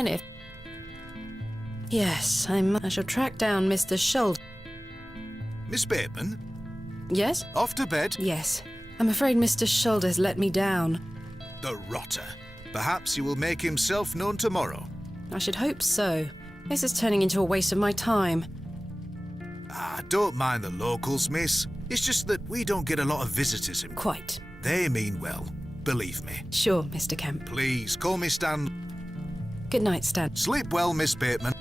Kenneth. Yes, I shall track down Mr. Shoulder. Miss Bateman, Yes? off to bed? Yes. I'm afraid Mr. Shoulder's let me down. The rotter. Perhaps he will make himself known tomorrow. I should hope so. This is turning into a waste of my time. Don't mind the locals, miss. It's just that we don't get a lot of visitors in. Quite. They mean well, believe me. Sure, Mr. Kemp. Please, call me Stan. Good night, Stan. Sleep well, Miss Bateman.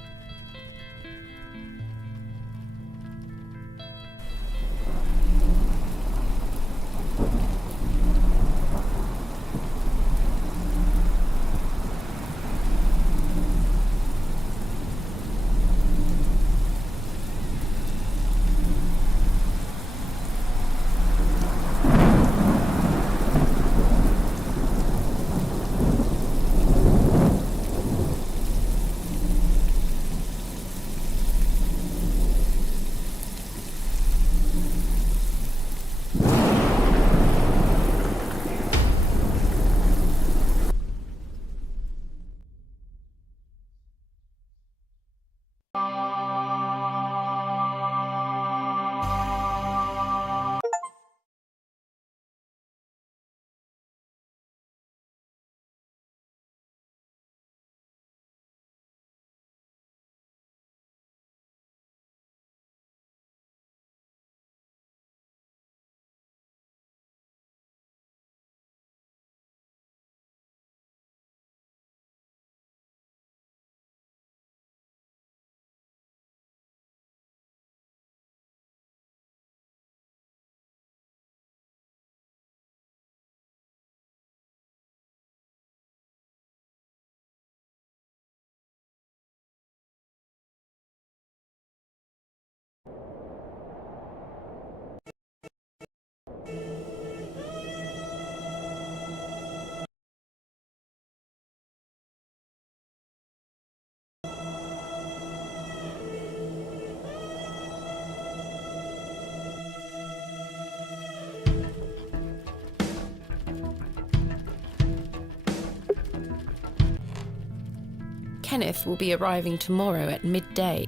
Kenneth will be arriving tomorrow at midday.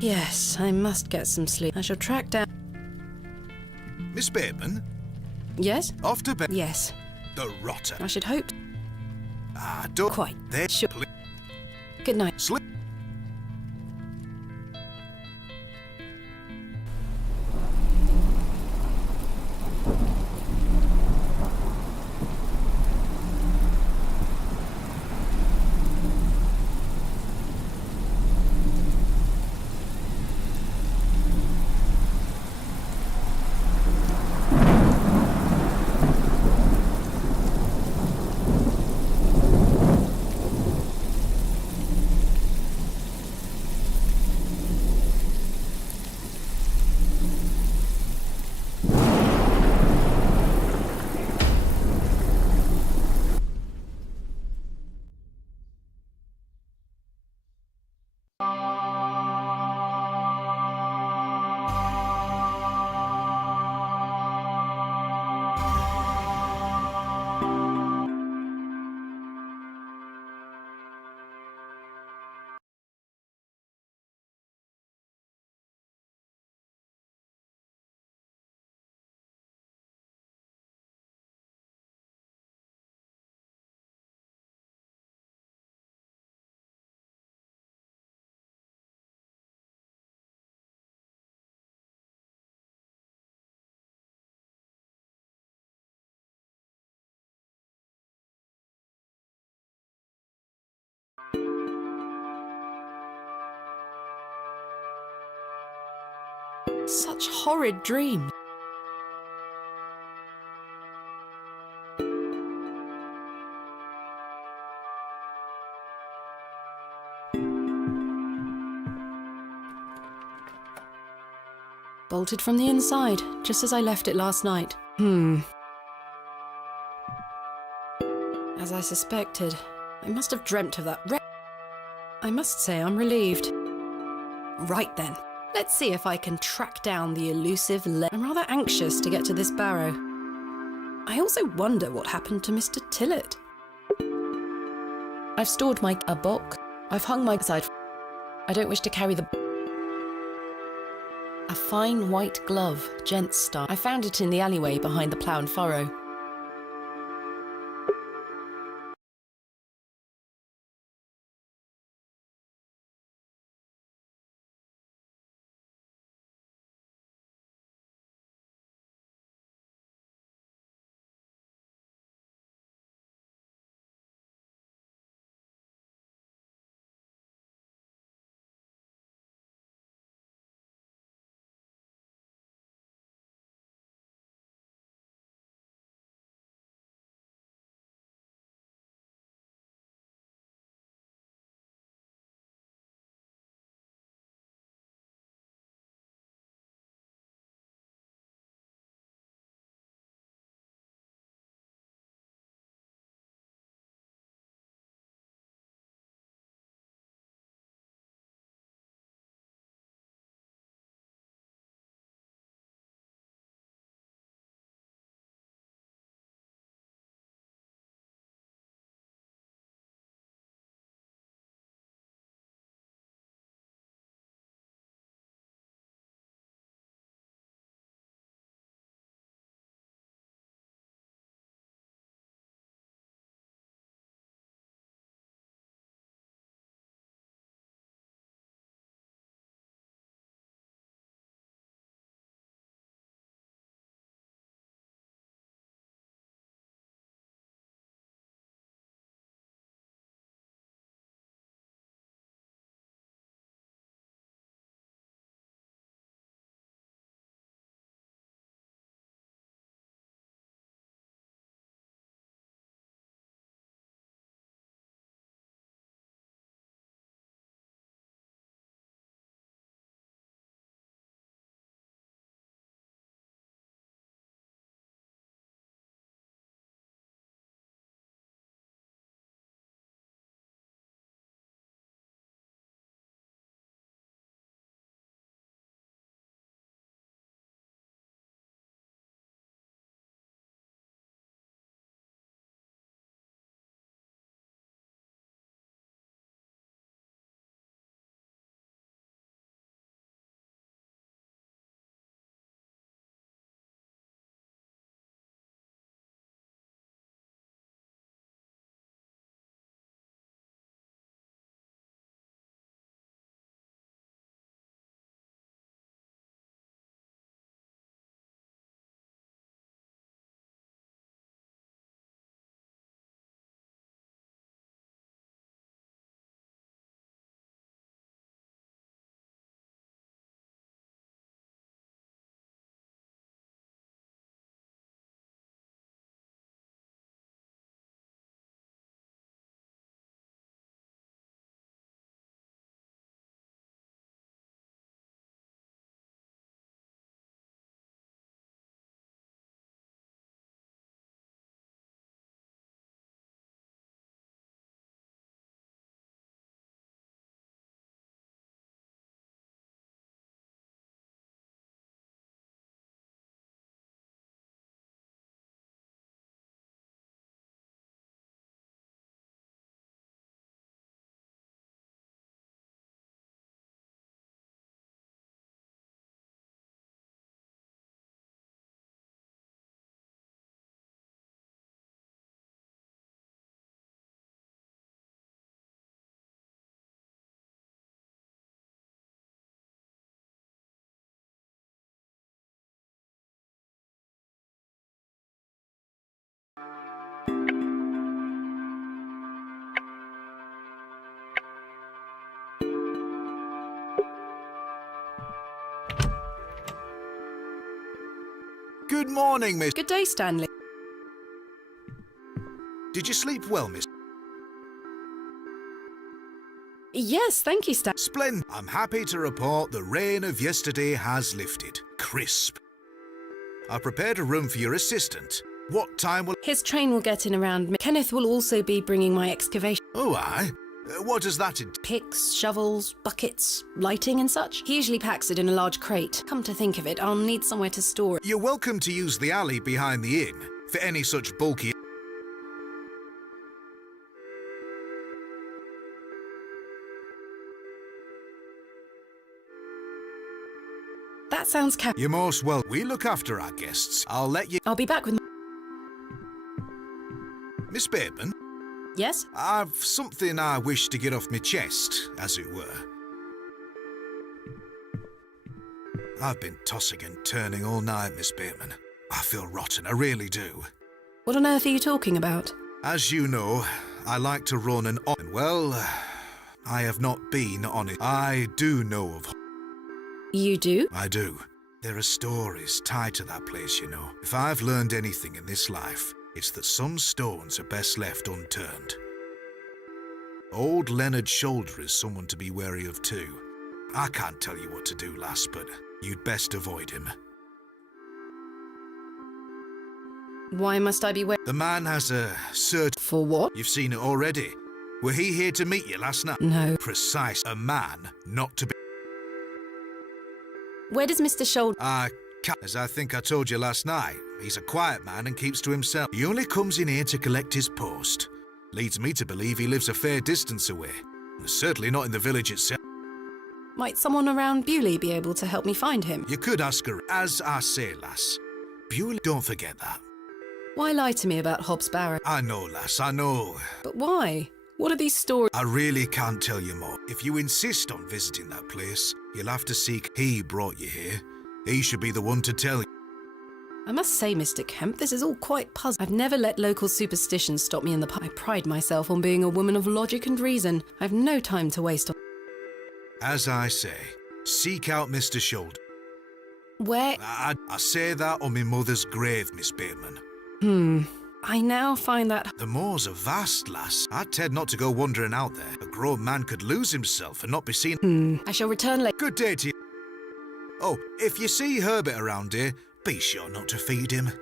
Yes, I must get some sleep. I shall track down... Miss Bateman, Yes? off to bed. Yes. The rotter. I should hope... Don't... Quite. There. Sure. Good night. Sleep. Such horrid dreams. Bolted from the inside, just as I left it last night. As I suspected, I must have dreamt of that I must say I'm relieved. Right then, let's see if I can track down the elusive I'm rather anxious to get to this barrow. I also wonder what happened to Mr. Tillett. I've stored a book. I've hung my side. I don't wish to carry a fine white glove, gents style. I found it in the alleyway behind the plough and furrow. Good morning, miss. Good day, Stanley. Did you sleep well, miss? Yes, thank you, Stan. Splendid. I'm happy to report the rain of yesterday has lifted. Crisp. I prepared a room for your assistant. What time will... His train will get in around... Kenneth will also be bringing my excavation. Oh, aye? What does that entail? Picks, shovels, buckets, lighting and such. He usually packs it in a large crate. Come to think of it, I'll need somewhere to store it. You're welcome to use the alley behind the inn for any such bulky... That sounds You're most well. We look after our guests. I'll let you... I'll be back with... Miss Bateman, Yes? I've something I wish to get off my chest, as it were. I've been tossing and turning all night, Miss Bateman. I feel rotten, I really do. What on earth are you talking about? As you know, I like to run an well, I have not been on it. I do know of... You do? I do. There are stories tied to that place, you know. If I've learned anything in this life, it's that some stones are best left unturned. Old Leonard Shoulder is someone to be wary of too. I can't tell you what to do, lass, but you'd best avoid him. Why must I be The man has a search... For what? You've seen it already. Were he here to meet you last night? No. Precise. A man not to be... Where does Mr. Shoulder... As I think I told you last night, he's a quiet man and keeps to himself. He only comes in here to collect his post. Leads me to believe he lives a fair distance away. Certainly not in the village itself. Might someone around Bewley be able to help me find him? You could ask her. As I say, lass. Bewley, don't forget that. Why lie to me about Hob Barrow? I know, lass, I know. But why? What are these stories? I really can't tell you more. If you insist on visiting that place, you'll have to seek... He brought you here. He should be the one to tell you. I must say, Mr. Kemp, this is all quite puzzling. I've never let local superstitions stop me in the pub. I pride myself on being a woman of logic and reason. I've no time to waste on... As I say, seek out Mr. Shoulder. Where... I say that on my mother's grave, Miss Bateman. I now find that... The moors are vast, lass. I'd tend not to go wandering out there. A grown man could lose himself and not be seen. I shall return later. Good day to you. Oh, if you see Herbert around here, be sure not to feed him.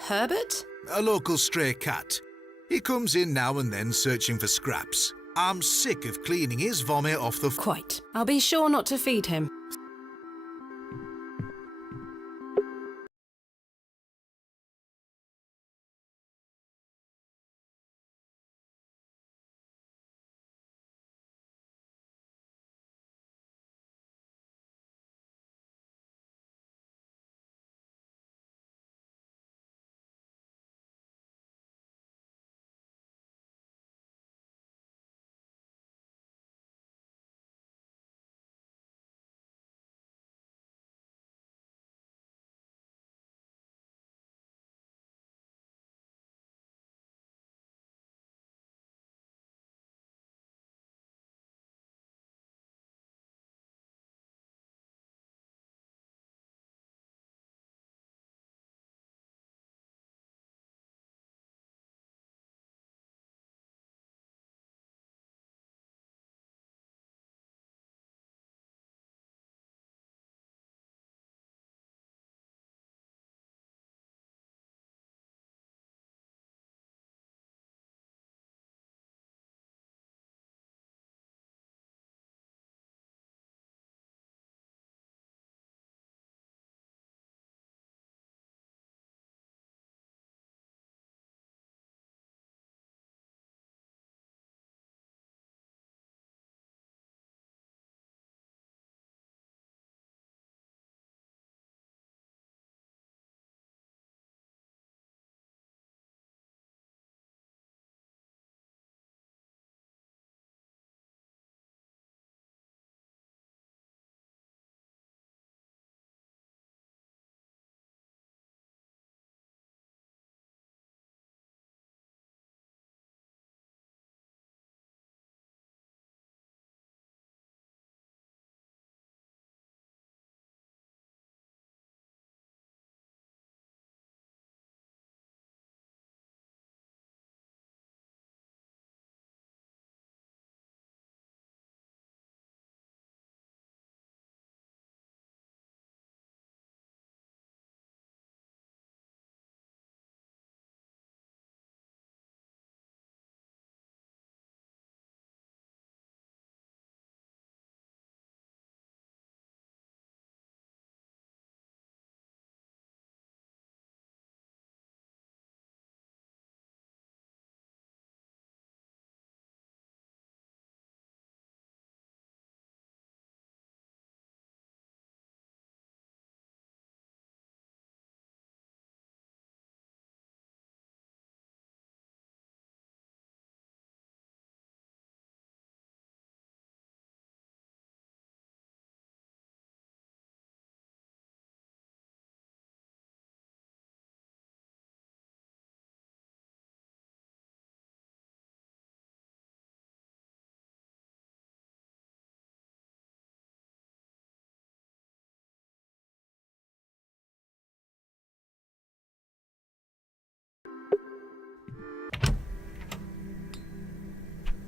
Herbert? A local stray cat. He comes in now and then searching for scraps. I'm sick of cleaning his vomit off the... Quite. I'll be sure not to feed him.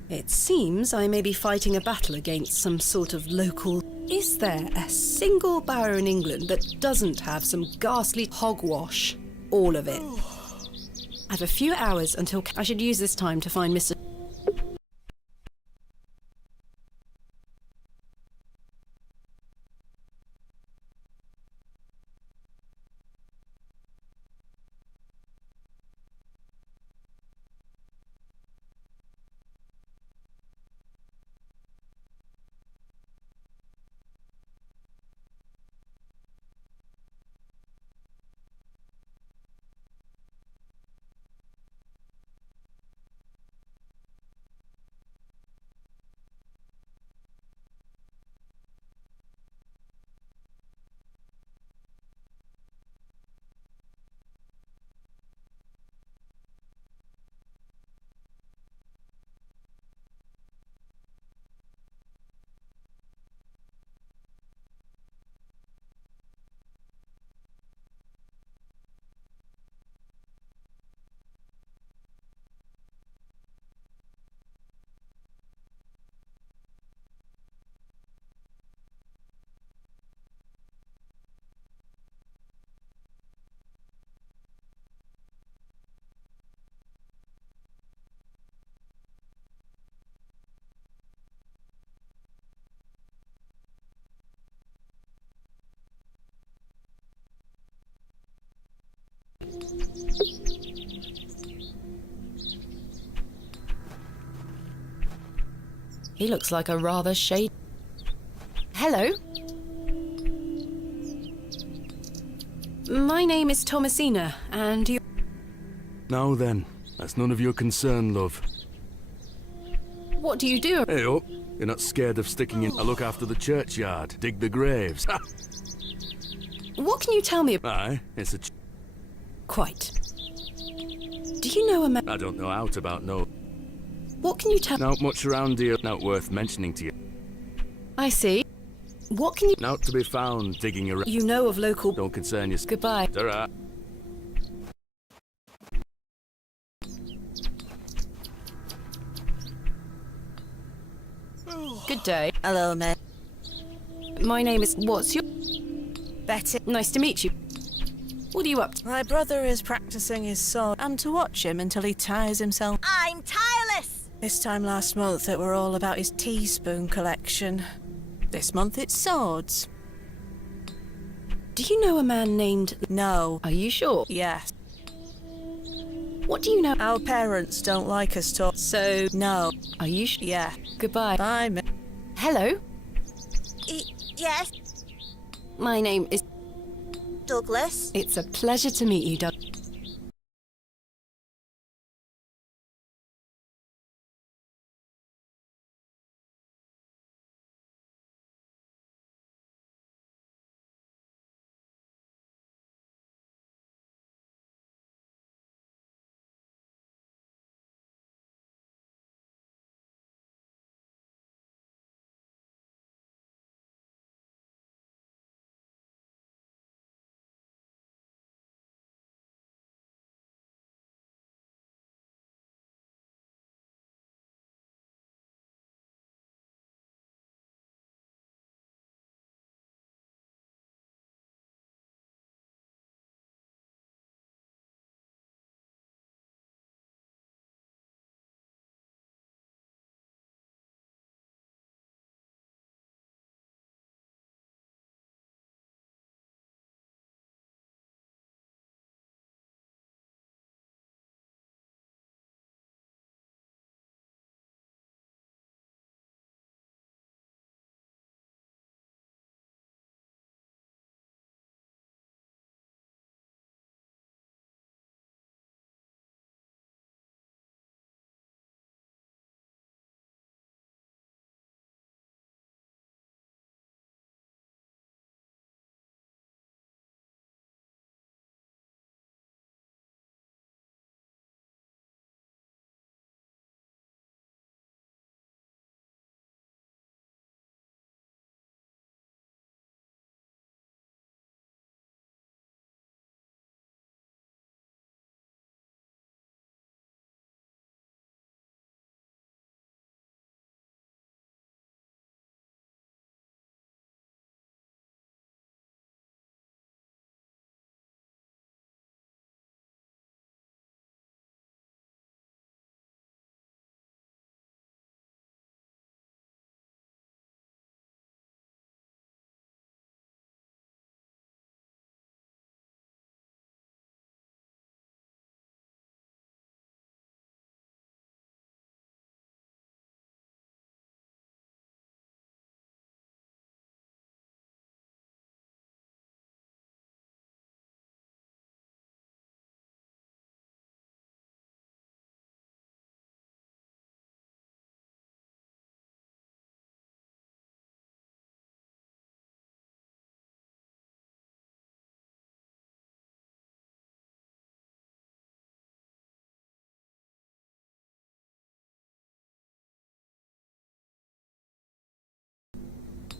It seems I may be fighting a battle against some sort of local... Is there a single barrow in England that doesn't have some ghastly hogwash? All of it. I have a few hours until... I should use this time to find Mr... He looks like a rather shade... Hello? My name is Thomasina, and you... Now then, that's none of your concern, love. What do you do? Hey up, you're not scared of sticking in... I look after the churchyard, dig the graves. What can you tell me about... Aye, it's a... Quite. Do you know a man... I don't know out about no... What can you tell... Not much around here, not worth mentioning to you. I see. What can you... Not to be found digging around... You know of local... Don't concern you. Goodbye. Ta-ra. Good day. Hello, mate. My name is... What's your... Betty. Nice to meet you. What are you up to? My brother is practicing his sword. I'm to watch him until he tires himself. I'm tireless! This time last month it were all about his teaspoon collection. This month it's swords. Do you know a man named... No. Are you sure? Yes. What do you know? Our parents don't like us to... So... No. Are you sure? Yeah. Goodbye. Bye, mate. Hello? Yes, My name is... Douglas. It's a pleasure to meet you, Doug.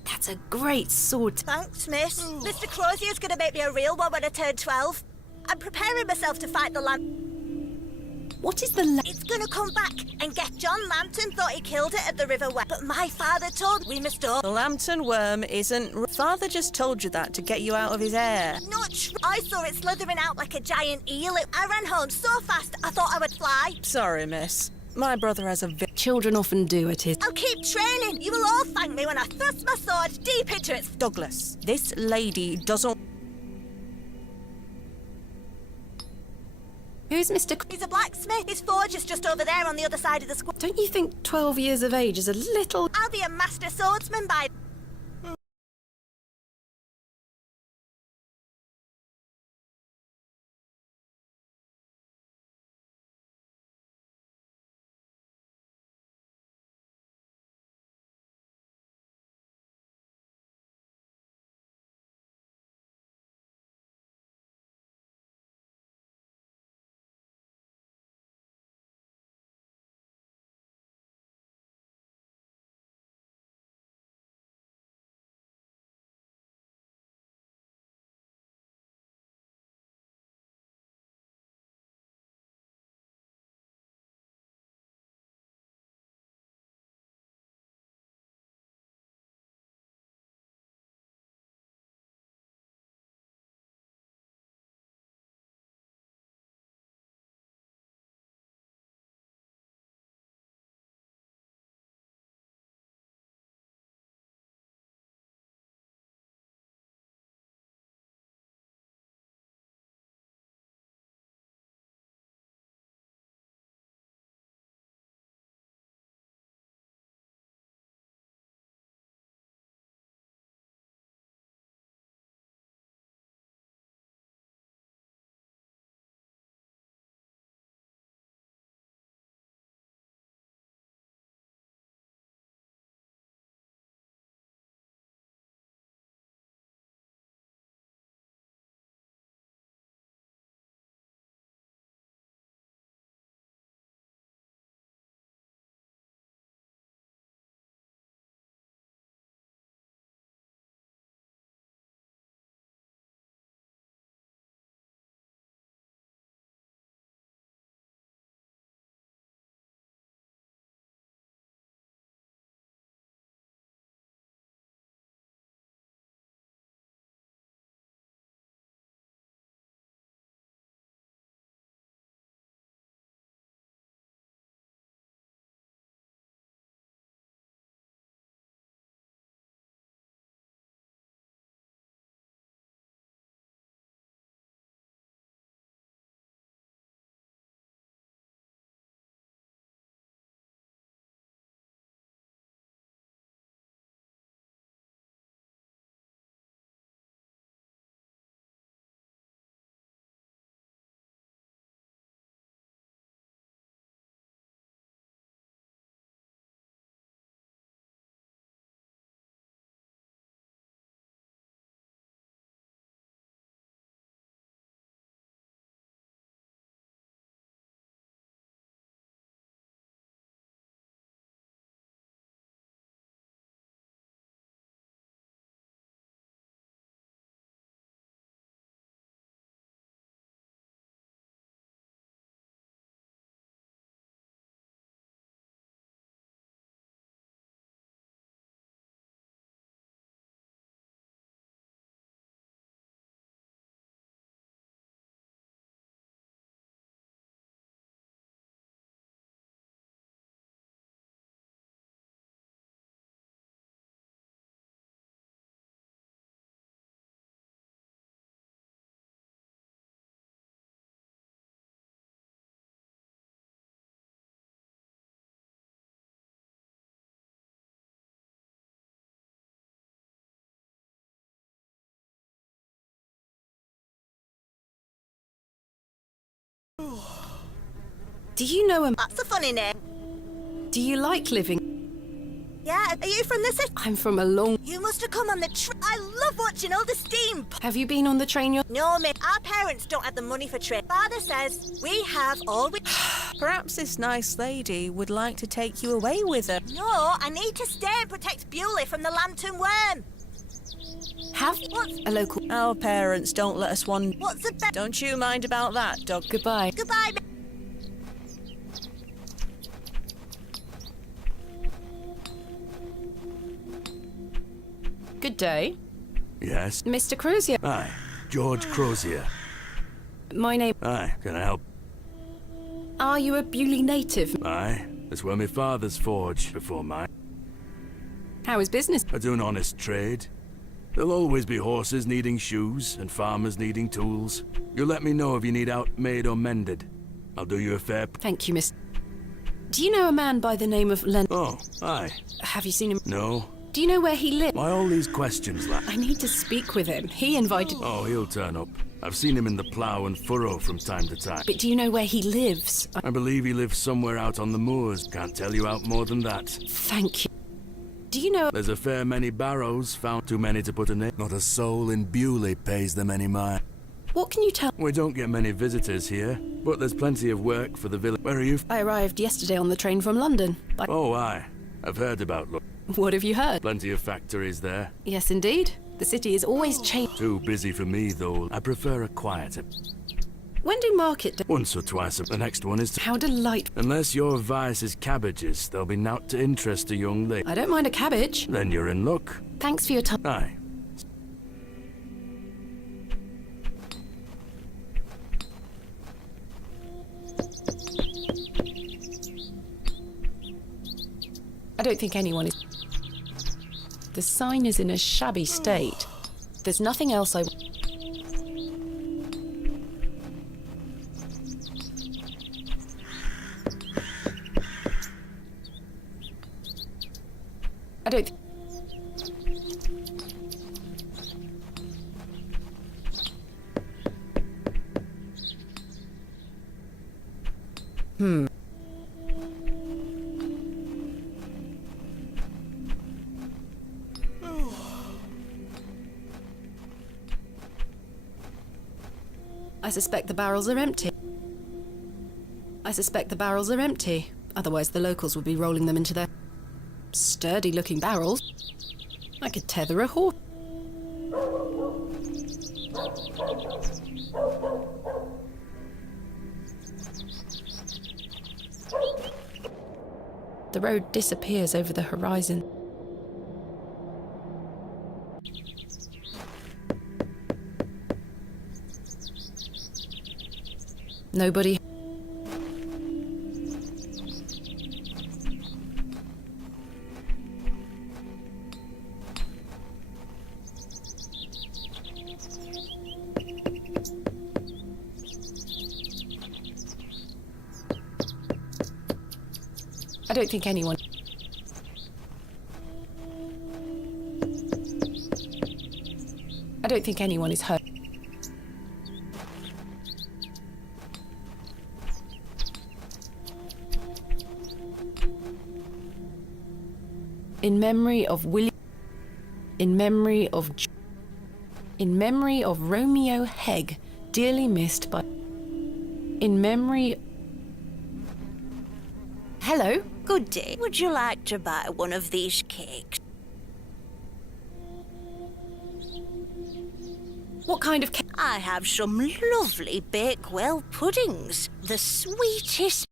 That's a great sword. Thanks, miss. Mr. Crozier's gonna make me a real one when I turn 12. I'm preparing myself to fight the What is the It's gonna come back and get John Lambton thought he killed it at the River West. But my father told we must all... The lambton worm isn't... Father just told you that to get you out of his hair. Not true. I saw it slithering out like a giant eel. I ran home so fast I thought I would fly. Sorry, miss. My brother has a... Children often do at his... I'll keep training. You will all thank me when I thrust my sword deep into its... Douglas, this lady doesn't... Who's Mr. He's a blacksmith. His forge is just over there on the other side of the square. Don't you think 12 years of age is a little... I'll be a master swordsman by... Do you know him? That's a funny name. Do you like living? Yeah, are you from the city? I'm from a long... You must have come on the train. I love watching all the steam. Have you been on the train? No, mate. Our parents don't have the money for train. Father says we have all we... Perhaps this nice lady would like to take you away with her. No, I need to stay and protect Bewley from the lantern worm. Have What's... a local. Our parents don't let us wander. What's the best... Don't you mind about that, dog. Goodbye. Goodbye, Good day. Yes? Mr. Crozier. Aye. George Crozier. My name. Aye. Can I help? Are you a Bewley native? Aye. That's where my father's forged before mine. How is business? I do an honest trade. There'll always be horses needing shoes and farmers needing tools. You let me know if you need out made or mended. I'll do you a fair... Thank you, miss. Do you know a man by the name of Len? Oh, aye. Have you seen him? No. Do you know where he lives? Why all these questions, lad? I need to speak with him. He invited. Oh, he'll turn up. I've seen him in the plough and furrow from time to time. But do you know where he lives? I believe he lives somewhere out on the moors. Can't tell you out more than that. Thank you. Do you know? There's a fair many barrows, found too many to put a name. Not a soul in Bewley pays them any mind. What can you tell? We don't get many visitors here, but there's plenty of work for the village. Where are you? I arrived yesterday on the train from London. Oh, aye. I've heard about What have you heard? plenty of factories there. Yes, indeed. The city is always changing. Too busy for me, though. I prefer a quieter. When do market days? Once or twice. The next one is to... How delightful. Unless your vice is cabbages, there'll be naught to interest a young lady. I don't mind a cabbage. Then you're in luck. Thanks for your time. Aye. I don't think anyone is. The sign is in a shabby state. There's nothing else I. I don't. I suspect the barrels are empty. I suspect the barrels are empty. Otherwise, the locals would be rolling them into their sturdy-looking barrels. I could tether a horse. The road disappears over the horizon. Nobody. I don't think anyone. I don't think anyone is hurt. In memory of William. In memory of. In memory of Romeo Hegg, dearly missed by. In memory. Hello. Good day. Would you like to buy one of these cakes? What kind of cake? I have some lovely Bakewell puddings. The sweetest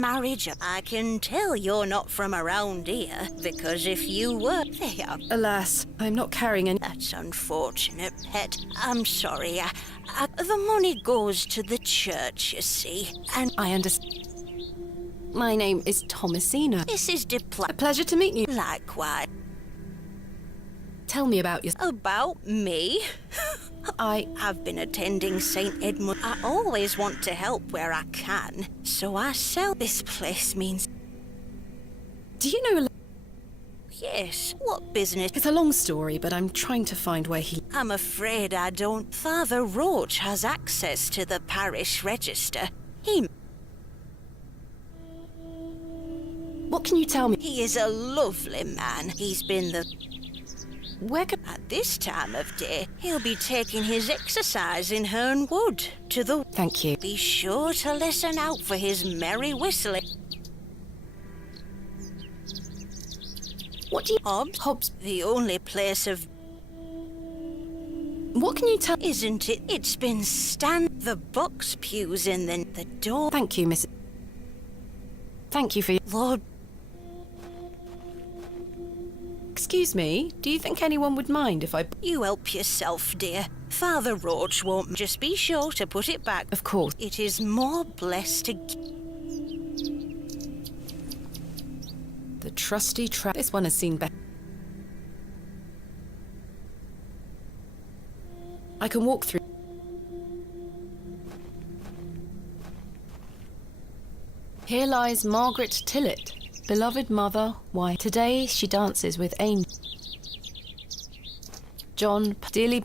marriage. I can tell you're not from around here, because if you were, they are. Alas, I'm not carrying any. That's unfortunate, pet. I'm sorry. The money goes to the church, you see, and I understand. My name is Thomasina. Mrs. A pleasure to meet you. Likewise. Tell me about yourself. About me? I've been attending St. Edmund. I always want to help where I can, so I sell. This place means. Do you know? Yes, what business? It's a long story, but I'm trying to find where he. I'm afraid I don't. Father Roach has access to the parish register. What can you tell me? He is a lovely man. He's been the. Where can. At this time of day, he'll be taking his exercise in Herne Wood to the. Thank you. Be sure to listen out for his merry whistling. What do you. Hobbs, the only place of. What can you tell? Isn't it? It's been the box pews in the door. Thank you, Miss. Thank you for your. Lord. Excuse me, do you think anyone would mind if I. You help yourself, dear. Father Roach won't. Just be sure to put it back. Of course. It is more blessed to. The trusty trap. This one has seen better. I can walk through. Here lies Margaret Tillett, beloved mother. Why, today she dances with Angel. John, dearly.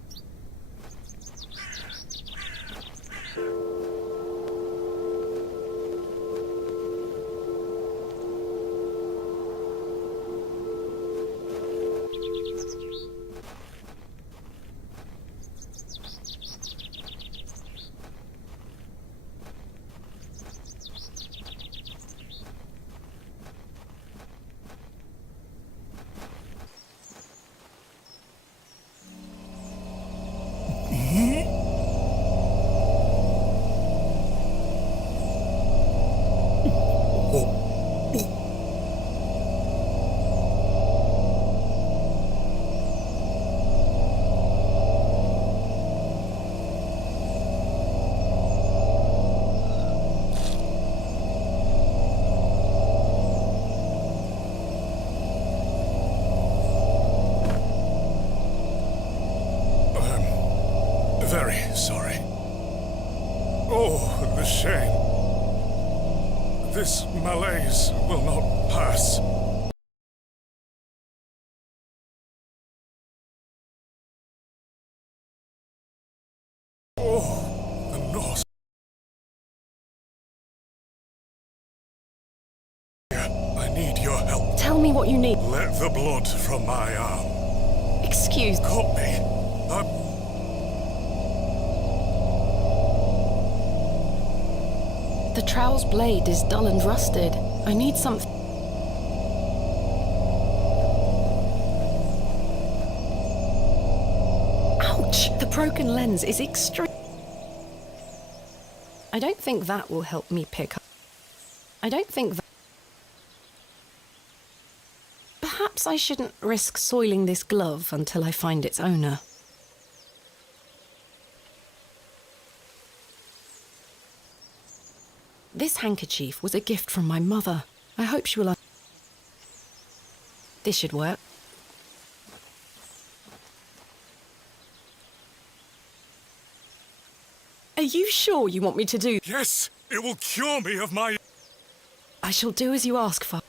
Very sorry. Oh, the shame. This malaise will not pass. Oh, the nausea. I need your help. Tell me what you need. Let the blood from my arm. Excuse. Cut me. The trowel's blade is dull and rusted. I need something. Ouch! The broken lens is extreme. I don't think that will help me pick up. I don't think that. Perhaps I shouldn't risk soiling this glove until I find its owner. This handkerchief was a gift from my mother. I hope she will. This should work. Are you sure you want me to do? Yes, it will cure me of my... I shall do as you ask, Father.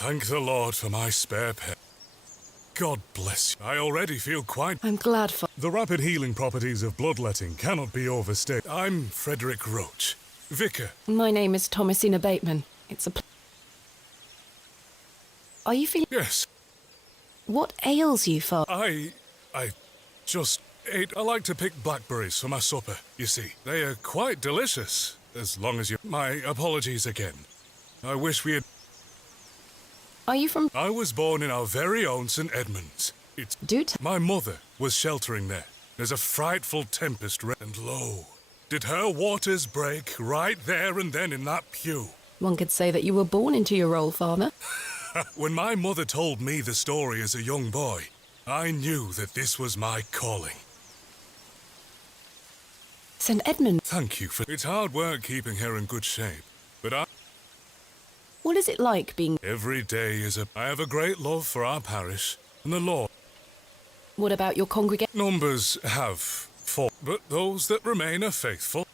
Thank the Lord for my spare pair. God bless you. I already feel quite... I'm glad for... The rapid healing properties of bloodletting cannot be overstated. I'm Frederick Roach, vicar. My name is Thomasina Bateman. It's a... Are you feeling... Yes, What ails you, Father? I just ate... I like to pick blackberries for my supper, you see. They are quite delicious, as long as you... My apologies again. I wish we had... Are you from... I was born in our very own St. Edmunds. It's... Do tell... My mother was sheltering there. There's a frightful tempest, and lo, did her waters break right there and then in that pew. One could say that you were born into your role, Father. When my mother told me the story as a young boy, I knew that this was my calling. St. Edmund, Thank you for... It's hard work keeping her in good shape, but what is it like being... every day is a... I have a great love for our parish and the Lord. What about your congregation? Numbers have fought, but those that remain are faithful.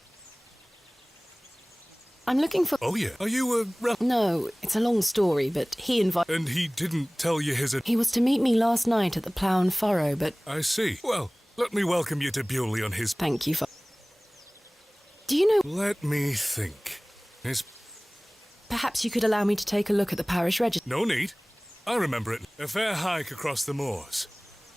I'm looking for... Oh yeah, are you a... No, it's a long story, but he invited... And he didn't tell you his... He was to meet me last night at the Plough and Furrow, but... I see. Well, let me welcome you to Bewley on his... Thank you for... Do you know... Let me think. His... Perhaps you could allow me to take a look at the parish register. No need. I remember it. A fair hike across the moors.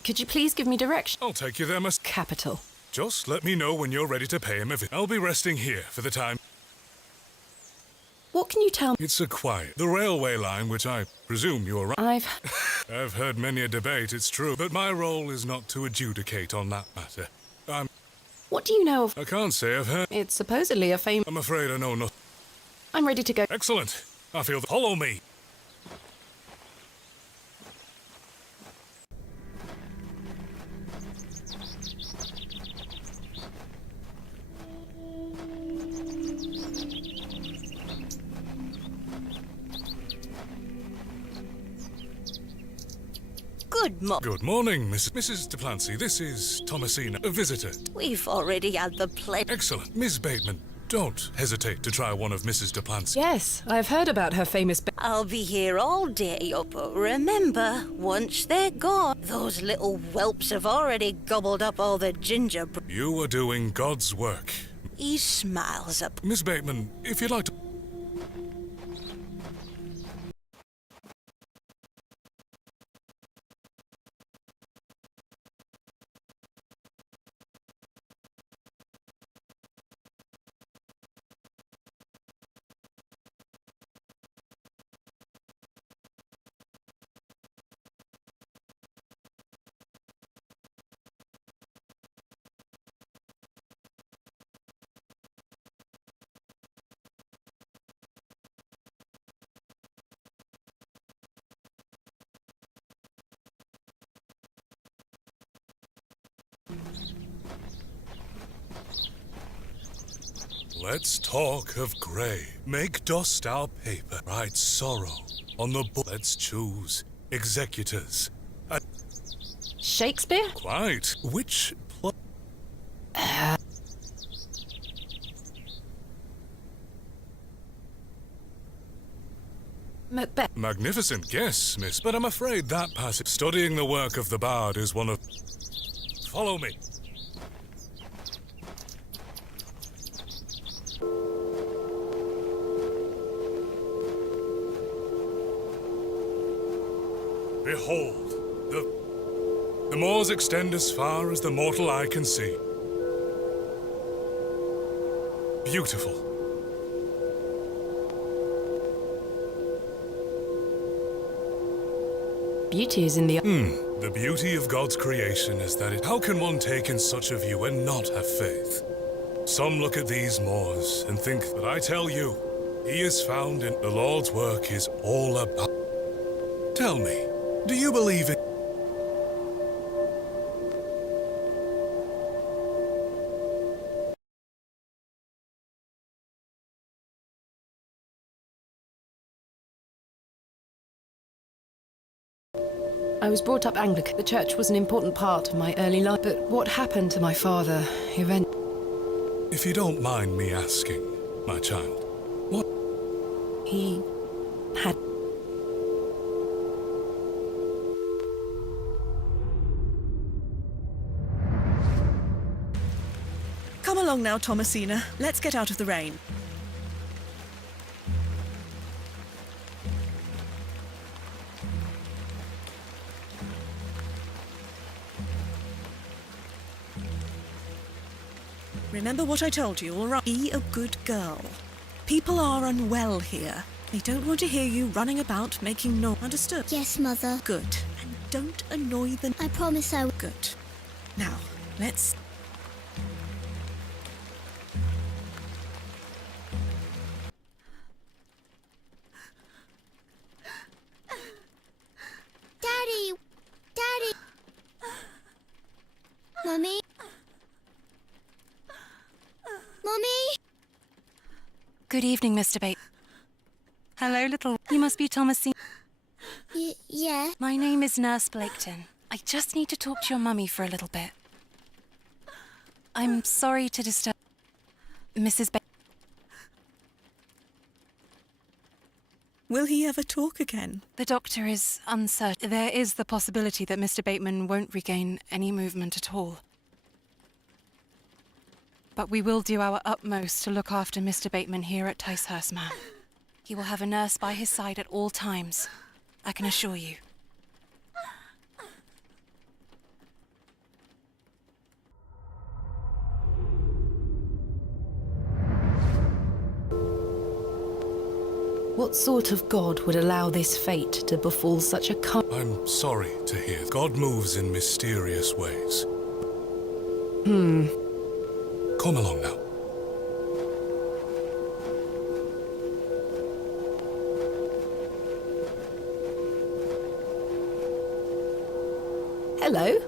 Could you please give me direction? I'll take you there, miss. Capital. Just let me know when you're ready to pay him a visit. I'll be resting here for the time. What can you tell me? It's a quiet. The railway line, which I presume you are... I've heard many a debate, it's true, but my role is not to adjudicate on that matter. What do you know of... I can't say I've heard... It's supposedly a famous... I'm afraid I know nothing. I'm ready to go. Excellent. I feel... Follow me. Good morning, Mrs. Duplancy. This is Thomasina, a visitor. We've already had the pleasure. Excellent. Miss Bateman, don't hesitate to try one of Mrs. Duplancy. Yes, I've heard about her famous... I'll be here all day, but remember, once they're gone, those little whelps have already gobbled up all the gingerbread. You are doing God's work. He smiles up. Miss Bateman, if you'd like to... Let's talk of grey. Make dust our paper. Write sorrow on the book. Let's choose executors. Shakespeare? Quite. Which play? Macbeth. Magnificent guess, miss, but I'm afraid that passage... Studying the work of the bard is one of... Follow me. Behold, the moors extend as far as the mortal eye can see. Beautiful. Beauty is in the... The beauty of God's creation is that how can one take in such a view and not have faith? Some look at these moors and think, but I tell you, he is found in... The Lord's work is all about... Tell me, do you believe it? I was brought up Anglican. The church was an important part of my early life, but what happened to my father If you don't mind me asking, my child, what... He had... along now, Thomasina. Let's get out of the rain. Remember what I told you, all right? Be a good girl. People are unwell here. They don't want to hear you running about making noise. Understood? Yes, Mother. Good. And don't annoy them. I promise I will. Good. Now, let's... Daddy! Daddy! Mummy? Mummy? Good evening, Mr. Bates. Hello, little... You must be Thomasine. Yeah. My name is Nurse Blaketon. I just need to talk to your mummy for a little bit. I'm sorry to disturb... Mrs. Bates. Will he ever talk again? The doctor is uncertain. There is the possibility that Mr. Bateman won't regain any movement at all. But we will do our utmost to look after Mr. Bateman here at Ticehurst, ma'am. He will have a nurse by his side at all times, I can assure you. What sort of god would allow this fate to befall such a I'm sorry to hear. God moves in mysterious ways. Come along now. Hello?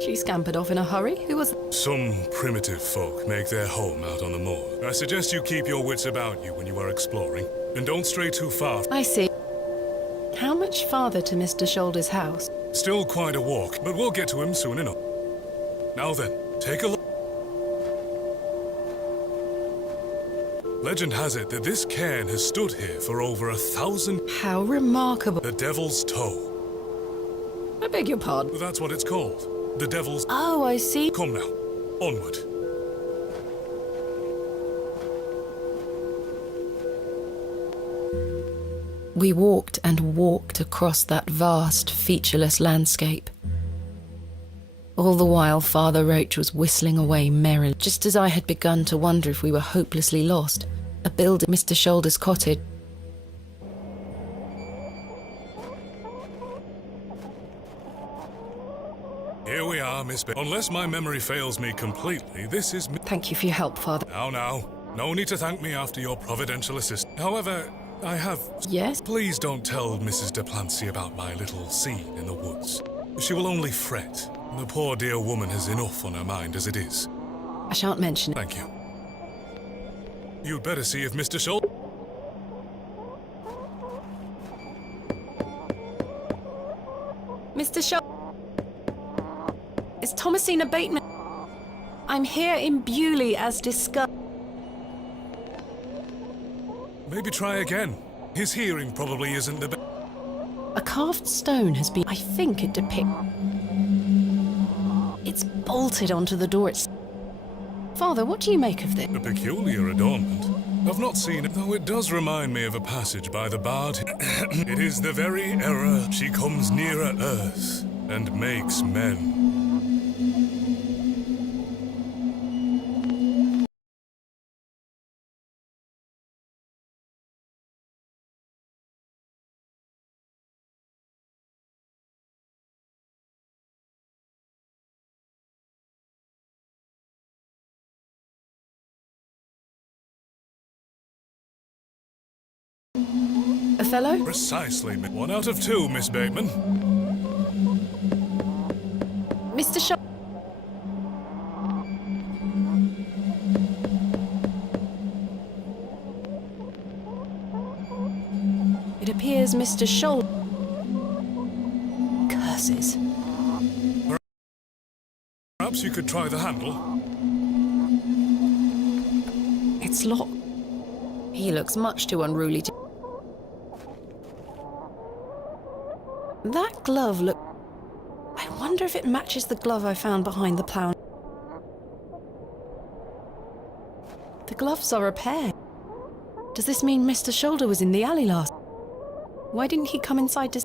She scampered off in a hurry. Who was... Some primitive folk make their home out on the moor. I suggest you keep your wits about you when you are exploring, and don't stray too far. I see. How much farther to Mr. Shoulder's house? Still quite a walk, but we'll get to him soon enough. Now then, take a look. Legend has it that this cairn has stood here for over 1,000... How remarkable. The Devil's Toe. I beg your pardon. That's what it's called. The Devil's... Oh, I see. Come now. Onward. We walked and walked across that vast, featureless landscape. All the while, Father Roach was whistling away merrily. Just as I had begun to wonder if we were hopelessly lost, a builder, Mr. Shoulder's cottage. Here we are, Miss Bay. Unless my memory fails me completely, this is... Thank you for your help, Father. Now. No need to thank me after your providential assistance. However, I have... Yes? Please don't tell Mrs. de Plancy about my little scene in the woods. She will only fret. The poor dear woman has enough on her mind as it is. I shan't mention it. Thank you. You'd better see if Mr. Shoulder... Mr. Shoulder... It's Thomasina Bateman. I'm here in Bewley as discussed. Maybe try again. His hearing probably isn't the best. A carved stone has been... I think it depicts... It's bolted onto the door. Father, what do you make of this? A peculiar adornment. I've not seen it, though it does remind me of a passage by the bard. It is the very error she comes nearer earth and makes men. A fellow? Precisely. 1 out of 2, Miss Bateman. Mr. Shaw... It appears Mr. Shoal... Curses. Perhaps you could try the handle. It's locked. He looks much too unruly to... That glove look... I wonder wonder if it matches the glove I found behind the plough. The gloves are a pair. Does this mean Mr. Shoulder was in the alley last? Why didn't he come inside to...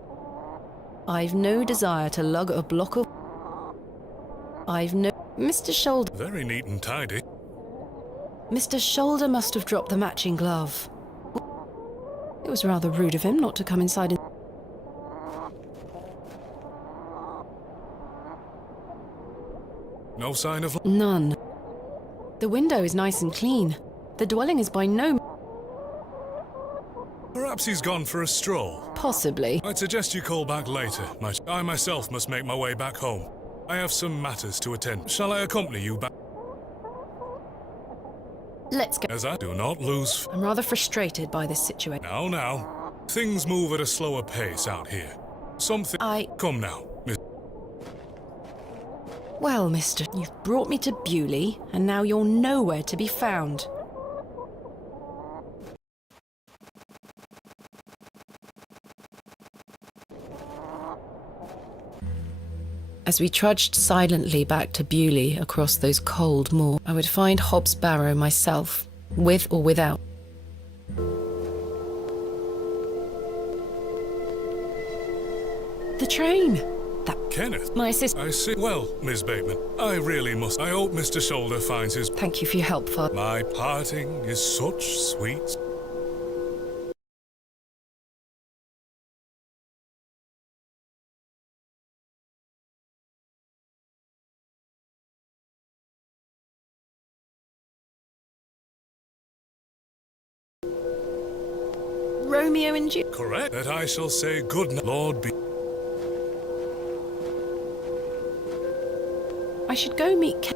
I've no desire to lug a block of... Mr. Shoulder... Very neat and tidy. Mr. Shoulder must have dropped the matching glove. It was rather rude of him not to come inside and... No sign of... None. The window is nice and clean. The dwelling is by no... Perhaps he's gone for a stroll. Possibly. I'd suggest you call back later. I myself must make my way back home. I have some matters to attend. Shall I accompany you back? Let's go. As I do not lose... I'm rather frustrated by this situation. Now. Things move at a slower pace out here. Something... Come now, Miss... Well, mister, you've brought me to Bewley, and now you're nowhere to be found. As we trudged silently back to Bewley across those cold moors, I would find Hob Barrow myself, with or without. The train! That... Kenneth? My sister... I see. Well, Miss Bateman, I really must... I hope Mr. Shoulder finds his... Thank you for your help, Father. My parting is such sweet... Romeo and Juliet. Correct. That I shall say good night, Lord be... I should go meet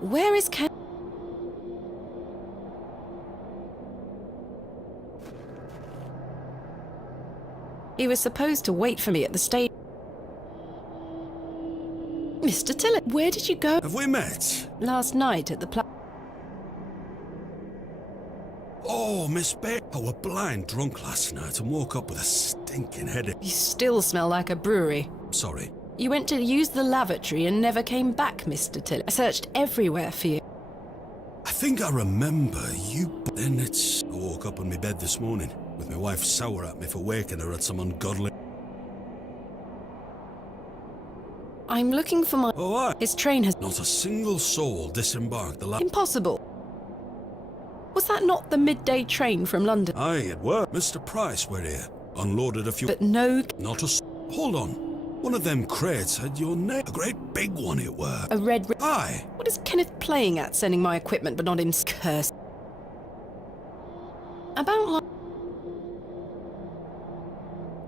Where is Ken? He was supposed to wait for me at the station. Mr. Tillett, where did you go? Have we met? Last night at the Oh, Miss Bay. I were blind drunk last night and woke up with a stinking headache. You still smell like a brewery. Sorry. You went to use the lavatory and never came back, Mr. Tillett. I searched everywhere for you. I think I remember you, but then I woke up in my bed this morning with my wife sour at me for waking her at some ungodly... I'm looking for my... Oh, aye. His train has... Not a single soul disembarked the last... Impossible. Was that not the midday train from London? Aye, it were. Mr. Price were here. Unloaded a few... But no... Not a... Hold on. One of them crates had your name. A great big one it were. A red... Aye. What is Kenneth playing at, sending my equipment but not him curse? About like...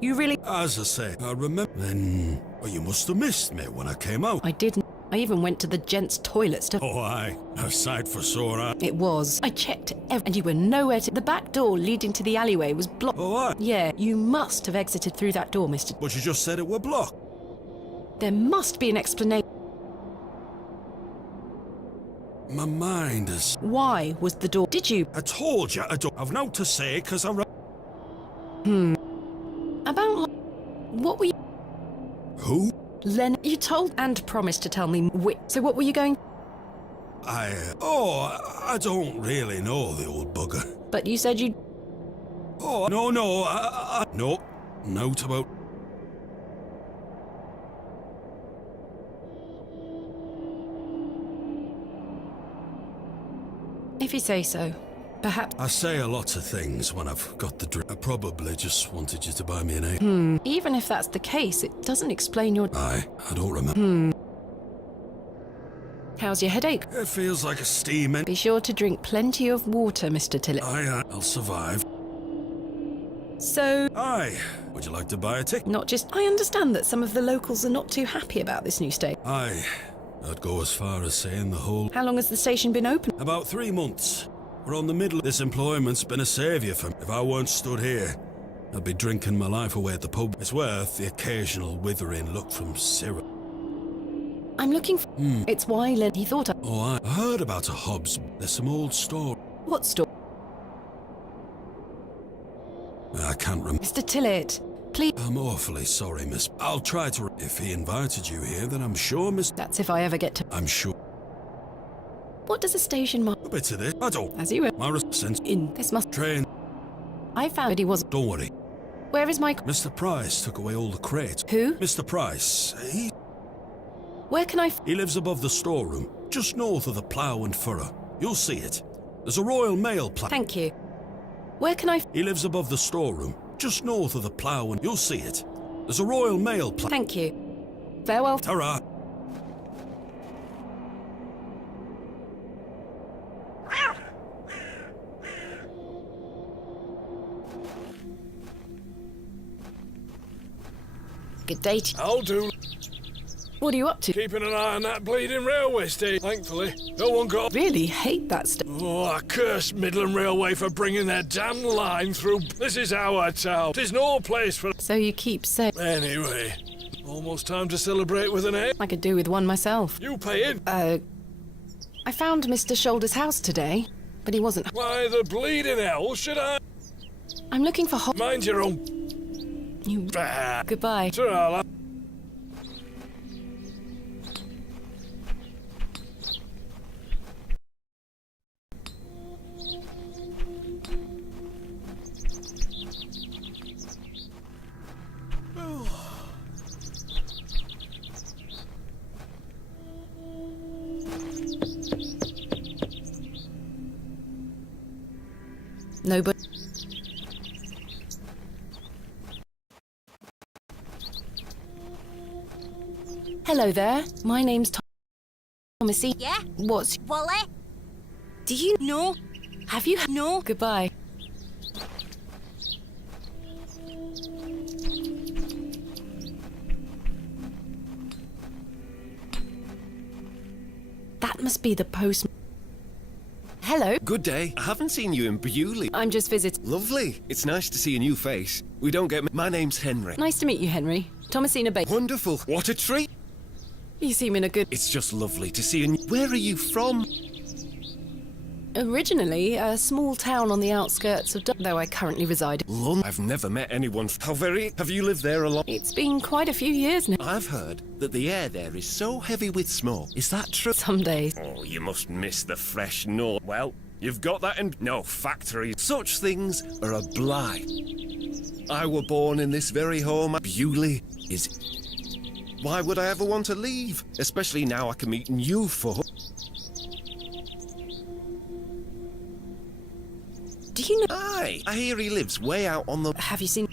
You really... As I say, I remember... Then... Well, you must have missed me when I came out. I didn't. I even went to the gents' toilets to... Oh, aye. A sight for sore eyes. It was. I checked and you were nowhere to... The back door leading to the alleyway was blocked. Oh, aye. Yeah, you must have exited through that door, Mr... But you just said it were blocked. There must be an explanation. My mind is... Why was the door... Did you... I told you I don't have no to say, 'cause I... About like... What were you... Who? Len... You told and promised to tell me so what were you going... I don't really know the old bugger. But you said you... Oh, no, no, note about... If you say so. Perhaps... I say a lot of things when I've got the drink. I probably just wanted you to buy me an egg. Even if that's the case, it doesn't explain your... Aye, I don't remember. How's your headache? It feels like a steaming. Be sure to drink plenty of water, Mr. Tillett. Aye, I'll survive. So... Aye, would you like to buy a ticket? Not just... I understand that some of the locals are not too happy about this new state. Aye, I'd go as far as saying the whole... How long has the station been open? About 3 months. We're on the middle. This employment's been a saviour for me. If I weren't stood here, I'd be drinking my life away at the pub. It's worth the occasional withering look from Cyril. I'm looking for... It's Wyland. He thought I... Oh, I heard about a Hobbs. There's some old store. What store? I can't remember. Mr. Tillett, please... I'm awfully sorry, miss. I'll try to... If he invited you here, then I'm sure, miss... That's if I ever get to... I'm sure. What does a station mark... A bit of this. I don't... As you were... My sense... In. This must... Train. I found he wasn't... Don't worry. Where is my... Mr. Price took away all the crates. Who? Mr. Price. Where can I... He lives above the storeroom, just north of the plough and furrow. You'll see it. There's a Royal Mail plough. Thank you. Where can I... He lives above the storeroom, just north of the plough and... You'll see it. There's a Royal Mail plough. Thank you. Farewell. Ta-ra. Good day to... I'll do. What are you up to? Keeping an eye on that bleeding railway station. Thankfully, no one got... Really hate that stuff. Oh, I curse Midland Railway for bringing their damn line through. This is our town. There's no place for... So you keep saying... Anyway, almost time to celebrate with an ale. I could do with one myself. You pay in. I found Mr. Shoulder's house today, but he wasn't... Why the bleeding hell should I... I'm looking for Hob... Mind your own... You... Goodbye. Ta-ra. Nobody... Hello there. My name's Thomasy. Yeah? What's... Wally? Do you... No. Have you... No. Goodbye. That must be the post... Hello. Good day. I haven't seen you in Bewley. I'm just visiting. Lovely. It's nice to see a new face. We don't get... My name's Henry. Nice to meet you, Henry. Thomasina Bates. Wonderful. What a treat. You seem in a good... It's just lovely to see you. Where are you from? Originally, a small town on the outskirts of though I currently reside. London. I've never met anyone. How very... Have you lived there a lot? It's been quite a few years now. I've heard that the air there is so heavy with smoke. Is that true? Some days. Oh, you must miss the fresh north. Well, you've got that in... No, factories. Such things are a blight. I were born in this very home. Bewley is... Why would I ever want to leave? Especially now I can meet new folk. Do you know... Aye, I hear he lives way out on the... Have you seen...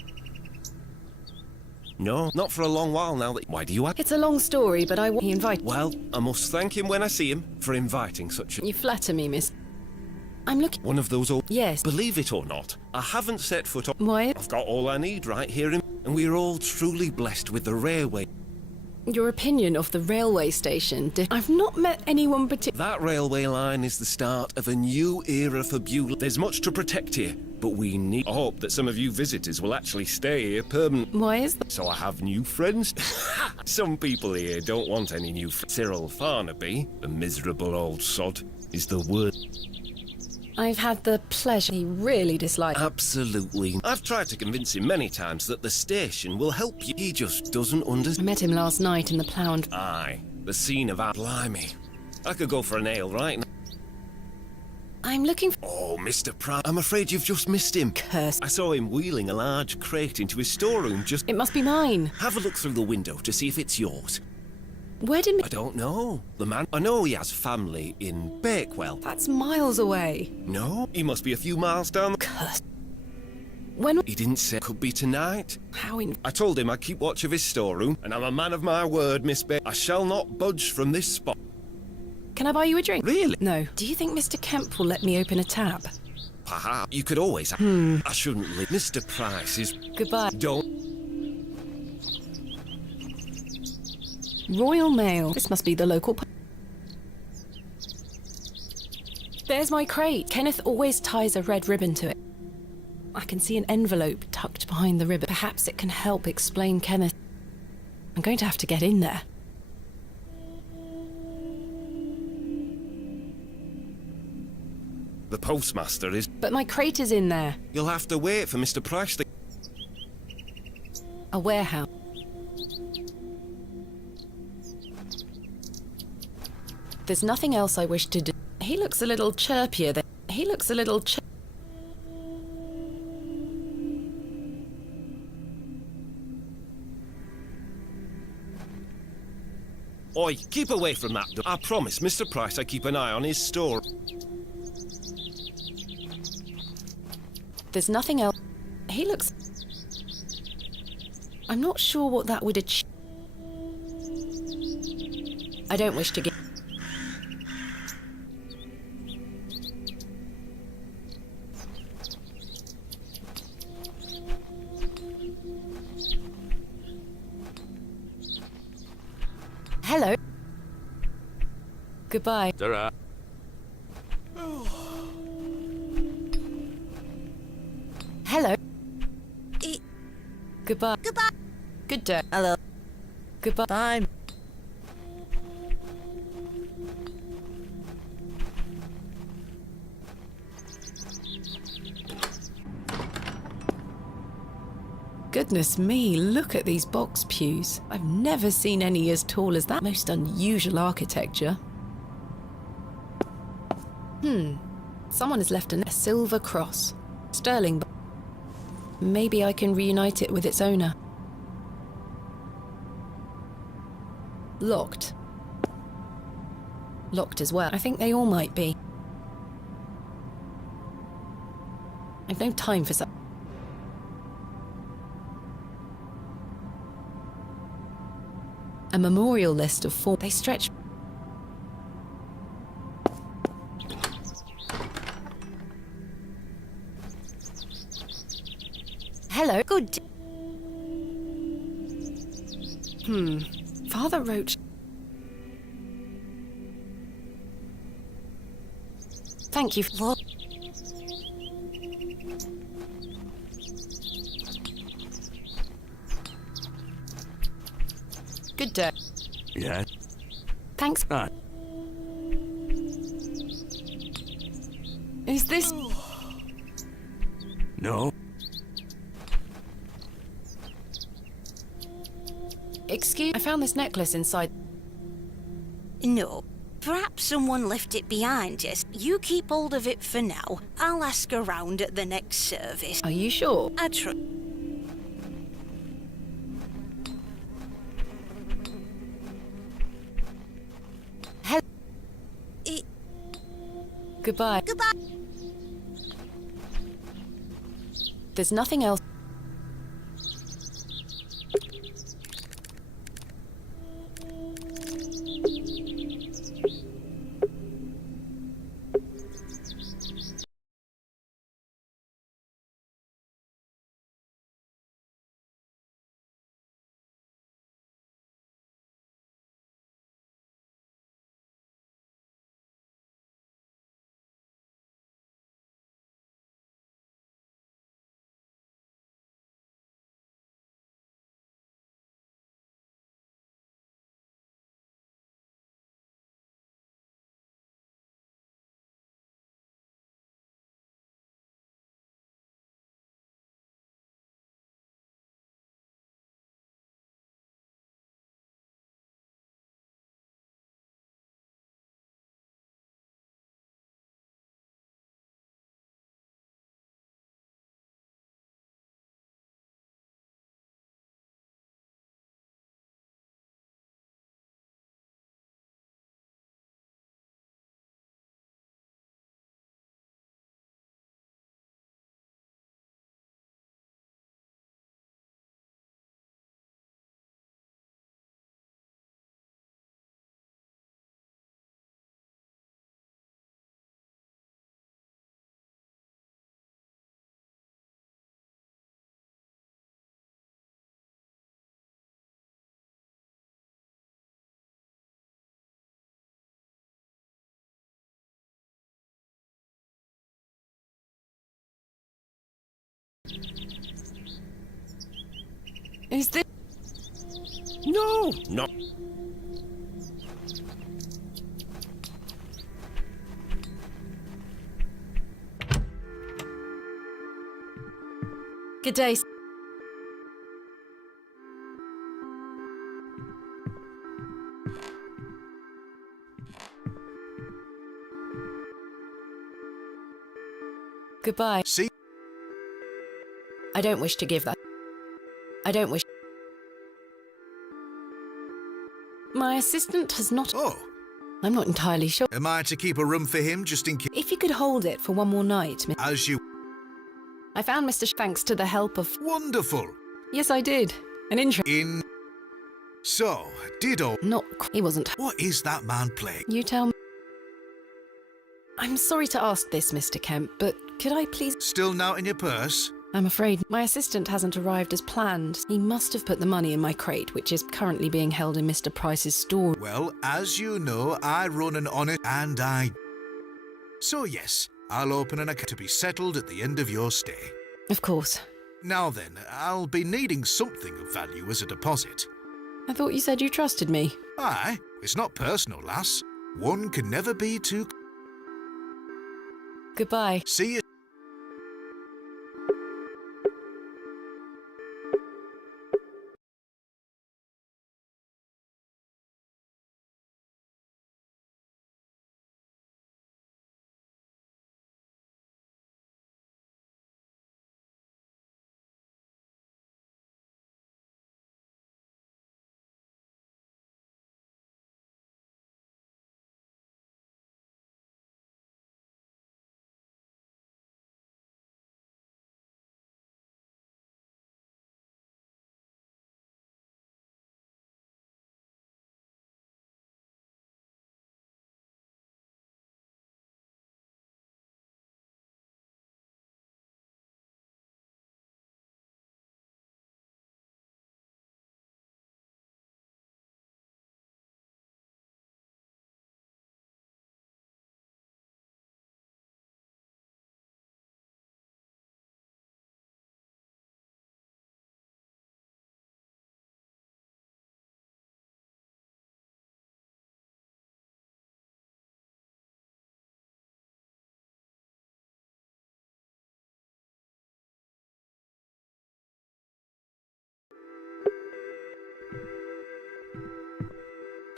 No, not for a long while now. Why do you ask? It's a long story, but he invited... Well, I must thank him when I see him for inviting such a... You flatter me, miss. I'm looking... One of those old... Yes. Believe it or not, I haven't set foot on... Why? I've got all I need right here in... And we're all truly blessed with the railway. Your opinion of the railway station... I've not met anyone particular... That railway line is the start of a new era for Bewley. There's much to protect here, but we need... I hope that some of you visitors will actually stay here permanently. Why is that? So I have new friends. Some people here don't want any new friends. Cyril Farnaby, the miserable old sod, is the word. I've had the pleasure. He really dislikes... Absolutely. I've tried to convince him many times that the station will help you. He just doesn't understand. I met him last night in the plough and... Aye, the scene of our... Blimey. I could go for a nail right now. I'm looking for... Oh, Mr. Pratt, I'm afraid you've just missed him. Curse. I saw him wheeling a large crate into his storeroom just... It must be mine. Have a look through the window to see if it's yours. Where did... I don't know. The man... I know he has family in Bakewell. That's miles away. No, he must be a few miles down the... Curse. When... He didn't say could be tonight. How in... I told him I'd keep watch of his storeroom, and I'm a man of my word, Miss Bay. I shall not budge from this spot. Can I buy you a drink? Really? No. Do you think Mr. Kemp will let me open a tab? Perhaps. You could always... I shouldn't leave. Mr. Price is... Goodbye. Don't... Royal Mail. This must be the local... There's my crate. Kenneth always ties a red ribbon to it. I can see an envelope tucked behind the ribbon. Perhaps it can help explain Kenneth. I'm going to have to get in there. The postmaster is... But my crate is in there. You'll have to wait for Mr. Price to... A warehouse. There's nothing else I wish to do. He looks a little chirpier than... He looks a little Oi, keep away from that door. I promise, Mr. Price, I keep an eye on his store. There's nothing else. He looks... I'm not sure what that would achieve. I don't wish to get... Hello. Goodbye. Ta-ra. Hello. Goodbye. Goodbye. Good day. Hello. Goodbye. Bye. Goodness me, look at these box pews. I've never seen any as tall as that. Most unusual architecture. Someone has left a silver cross. Sterling. Maybe I can reunite it with its owner. Locked. Locked as well. I think they all might be. I've no time for some... A memorial list of 4. They stretch... Hello. Good. Father Roach. Thank you for... Good day. Yeah. Thanks. Ah. Is this... No. Excuse... I found this necklace inside... No. Perhaps someone left it behind you. You keep hold of it for now. I'll ask around at the next service. Are you sure? I try. Goodbye. Goodbye. There's nothing else. Is this... No, not. Good day. Goodbye. See? I don't wish to give that. I don't wish... My assistant has not... Oh, I'm not entirely sure. am I to keep a room for him just in case? If you could hold it for one more night... As you... I found Mr. Thanks to the help of... Wonderful. Yes, I did. An intro... In... So, did all... Not... He wasn't... What is that man playing? You tell me... I'm sorry to ask this, Mr. Kemp, but could I please... Still now in your purse? I'm afraid my assistant hasn't arrived as planned. He must have put the money in my crate, which is currently being held in Mr. Price's store. Well, as you know, I run an honest... And I... So yes, I'll open an account to be settled at the end of your stay. Of course. Now then, I'll be needing something of value as a deposit. I thought you said you trusted me. Aye, it's not personal, lass. One can never be too... Goodbye. See you...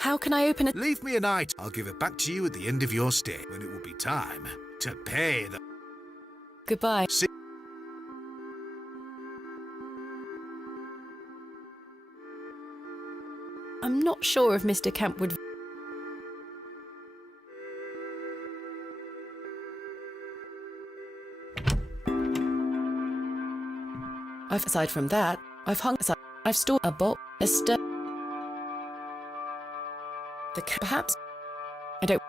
How can I open it? Leave me a night. I'll give it back to you at the end of your stay, when it will be time to pay the... Goodbye. See... I'm not sure if Mr. Kemp would... Aside from that, I've hung... I've stored a box, perhaps... I don't...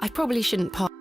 I probably shouldn't part...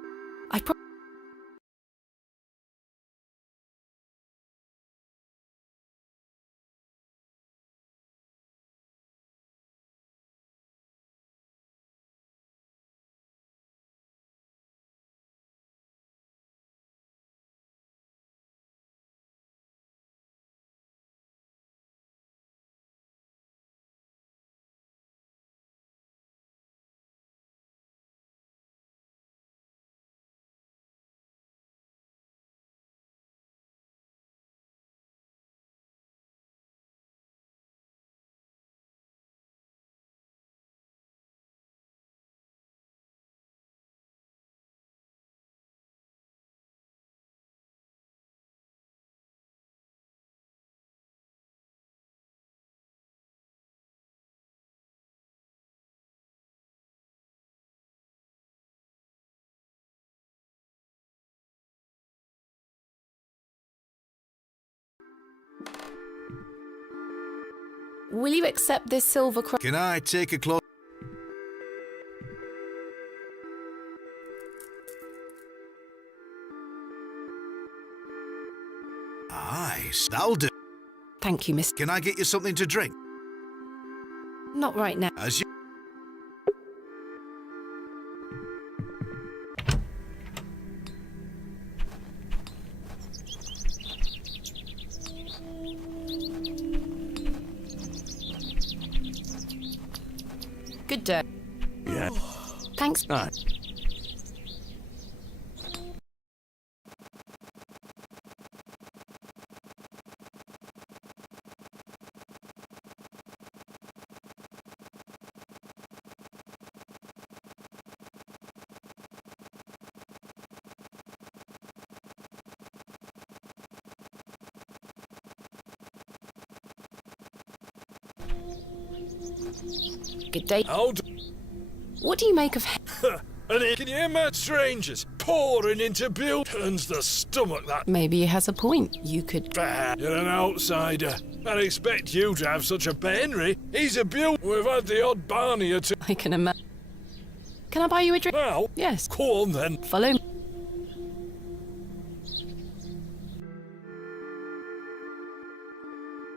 Will you accept this silver cross? Can I take a close... Aye, that'll do. Thank you, miss. Can I get you something to drink? Not right now. As you... Good day. Yeah. Thanks. Ah. Good day. How What do you make of... And can you imagine strangers pouring into build? Turns the stomach, that. Maybe he has a point. You could... You're an outsider. I'd expect you to have such a Henry. He's a beaut. We've had the odd Barney or two. I can imagine. Can I buy you a drink? Now? Yes. Go on then. Follow me.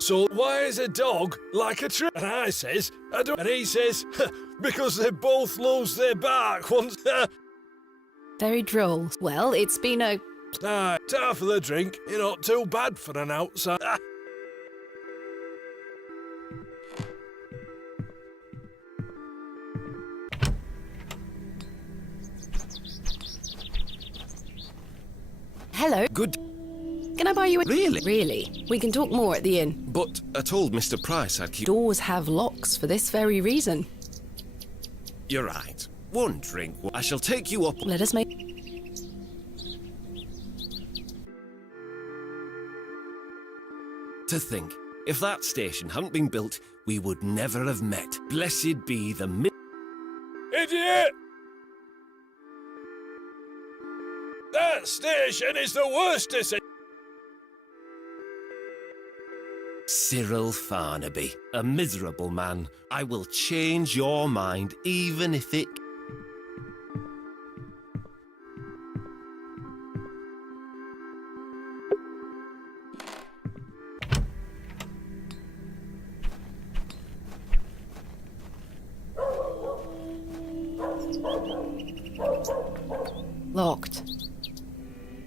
So why is a dog like a tree? And I says, I don't. And he says, because they both lose their bark once. Very droll. Well, it's been a... Nah, time for the drink. You're not too bad for an outsider. Hello. Good. Can I buy you a... Really? Really? We can talk more at the inn. But I told Mr. Price I'd keep... Doors have locks for this very reason. You're right. One drink. I shall take you up... Let us make... To think, if that station hadn't been built, we would never have met. Blessed be the... Idiot! That station is the worst decision. Cyril Farnaby, a miserable man. I will change your mind, even if it... Locked.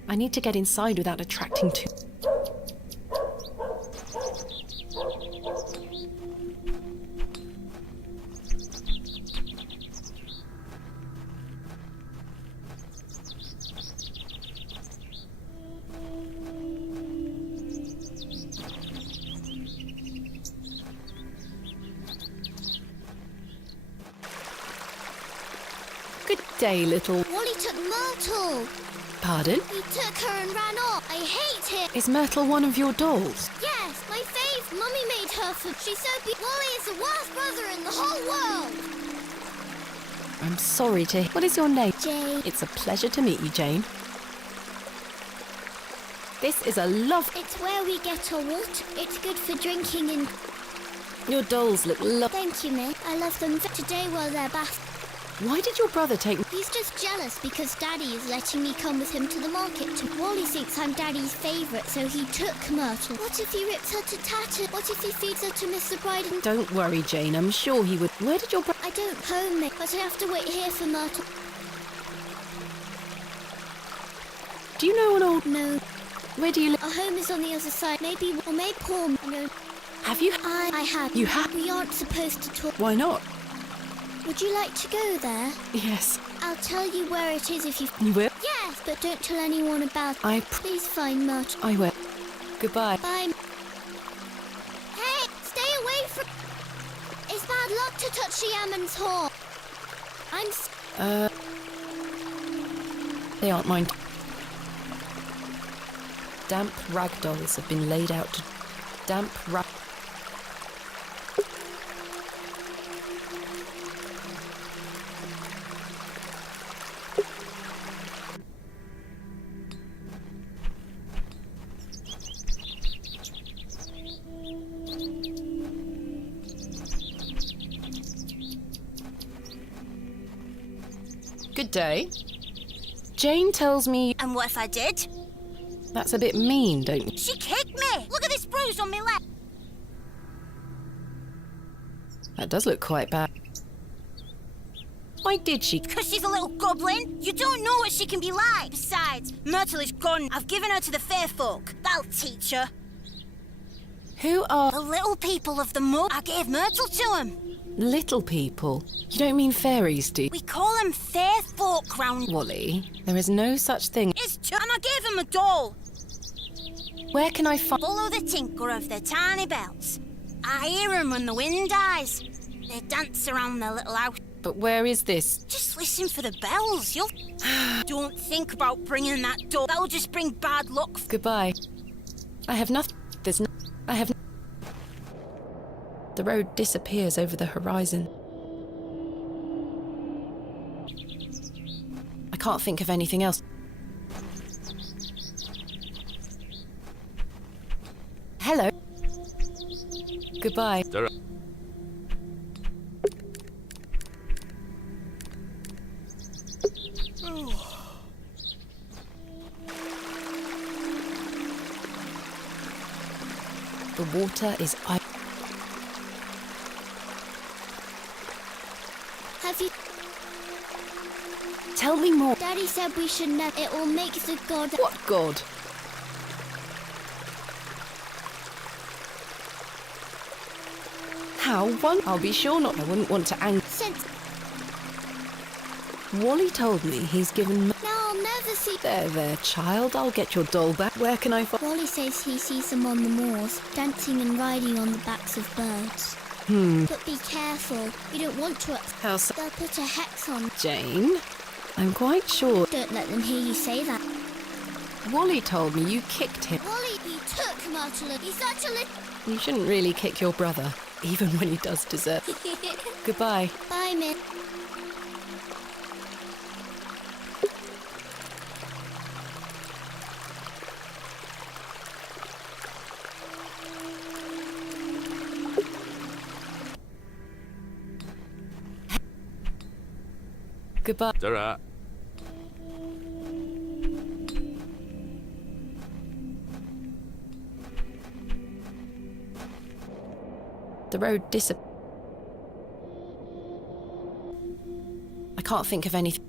I need to get inside without attracting too... Good day, little... Wally took Myrtle. Pardon? He took her and ran off. I hate him. Is Myrtle one of your dolls? Yes, my fave. Mummy made her for... She's so Wally is the worst brother in the whole world. I'm sorry to... What is your name? Jane. It's a pleasure to meet you, Jane. This is a love... It's where we get our water. It's good for drinking and... Your dolls look Thank you, Miss. I love them. Today while they're bath. Why did your brother take... He's just jealous because Daddy is letting me come with him to the market. Wally thinks I'm Daddy's favourite, so he took Myrtle. What if he rips her to tatters? What if he feeds her to Mr. Bride and... Don't worry, Jane. I'm sure he would... Where did your brother... I don't home me, but I have to wait here for Myrtle. Do you know an old... No. Where do you live? Our home is on the other side. Maybe poor. No. Have you... I have. You have? We aren't supposed to talk. Why not? Would you like to go there? Yes. I'll tell you where it is if you... You will? Yes, but don't tell anyone about it. Please find Myrtle. I will. Goodbye. Bye. Hey, stay away from... It's bad luck to touch the Ammon's horn. They aren't mine. Damp rag dolls have been laid out to... Damp rag... Good day. Jane tells me... And what if I did? That's a bit mean, don't you? She kicked me! Look at this bruise on my leg! That does look quite bad. Why did she? Because she's a little goblin. You don't know what she can be like. Besides, Myrtle is gone. I've given her to the fair folk. That'll teach her. Who are The little people of the mud. I gave Myrtle to them. little people? You don't mean fairies, do you? We call them fair folk round. Wally, there is no such thing. It's true. And I gave him a doll. Where can I find... Follow the tinkle of their tiny bells. I hear them when the wind dies. They dance around their little house. But where is this? Just listen for the bells. You'll... Don't think about bringing that doll. That'll just bring bad luck. Goodbye. I have nothing. There's no... I have... The road disappears over the horizon. I can't think of anything else. Hello. Goodbye. The water is ice. Have you... Tell me more. Daddy said we should never... It will make the god... What god? How one? I'll be sure not. I wouldn't want to anger. Since... Wally told me he's given... Now I'll never see... There, child. I'll get your doll back. Where can I find... Wally says he sees them on the moors, dancing and riding on the backs of birds. But be careful. You don't want to... How so? They'll put a hex on. Jane? I'm quite sure... Don't let them hear you say that. Wally told me you kicked him. Wally, he took Myrtle. He's such a little... You shouldn't really kick your brother, even when he does deserve... Goodbye. Bye, Miss. Goodbye. Ta-ra. The road disappears. I can't think of anything.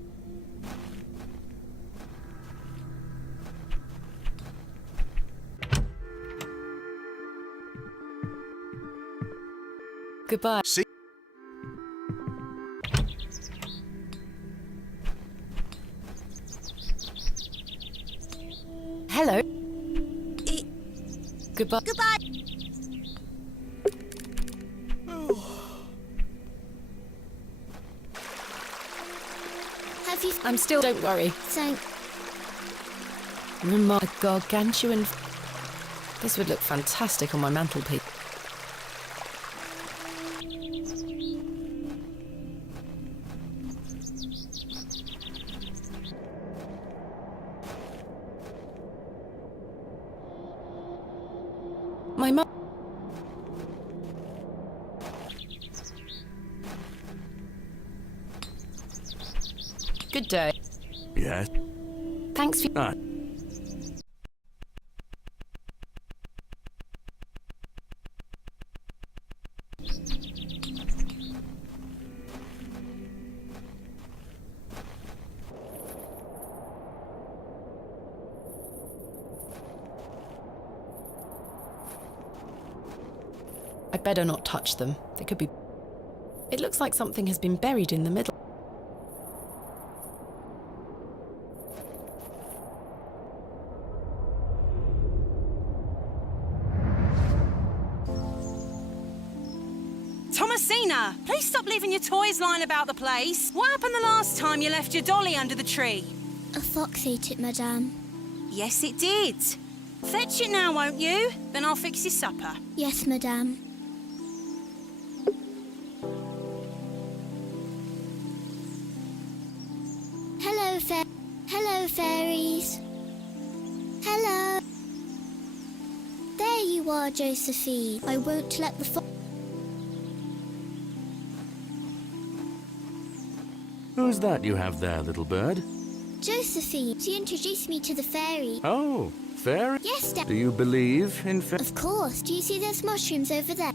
Goodbye. See? Hello. Goodbye. Goodbye. Have you... I'm still... Don't worry. Thank... A gargantuan... This would look fantastic on my mantelpiece. My mum... Good day. Yes. Thanks for... Ah. I'd better not touch them. They could be... It looks like something has been buried in the middle. Thomasina, please stop leaving your toys lying about the place. What happened the last time you left your dolly under the tree? A fox ate it, madame. Yes, it did. Fetch it now, won't you? Then I'll fix your supper. Yes, madame. Hello, fairies. Hello. There you are, Josephine. I won't let the fox... Who's that you have there, little bird? Josephine. She introduced me to the fairy. Oh, fairy? Yes, Dad. Do you believe in Of course. Do you see those mushrooms over there?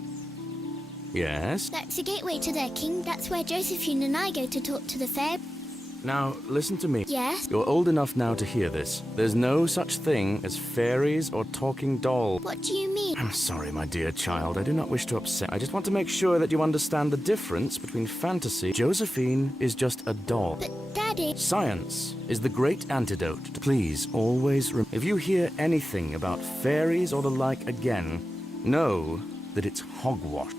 Yes? That's the gateway to their king. That's where Josephine and I go to talk to the fair. Now, listen to me. Yes? You're old enough now to hear this. There's no such thing as fairies or talking dolls. What do you mean? I'm sorry, my dear child. I do not wish to upset. I just want to make sure that you understand the difference between fantasy. Josephine is just a doll. But, Daddy... Science is the great antidote. Please, always if you hear anything about fairies or the like again, know that it's hogwash.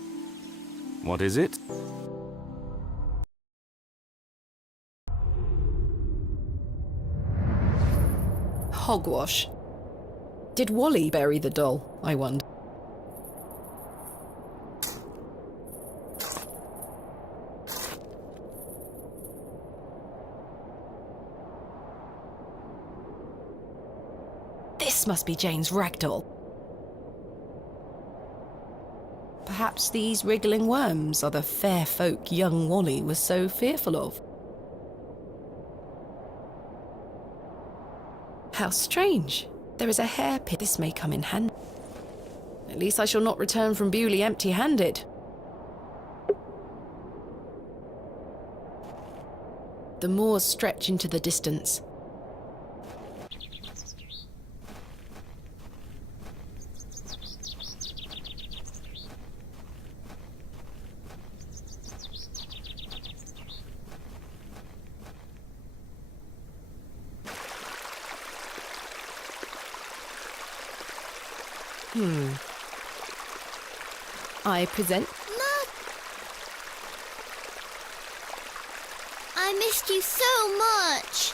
What is it? Hogwash. Did Wally bury the doll, I wonder? This must be Jane's ragdoll. Perhaps these wriggling worms are the fair folk young Wally was so fearful of. How strange. There is a hairpin. This may come in handy. At least I shall not return from Bewley empty-handed. The moors stretch into the distance. I present... Mom! I missed you so much!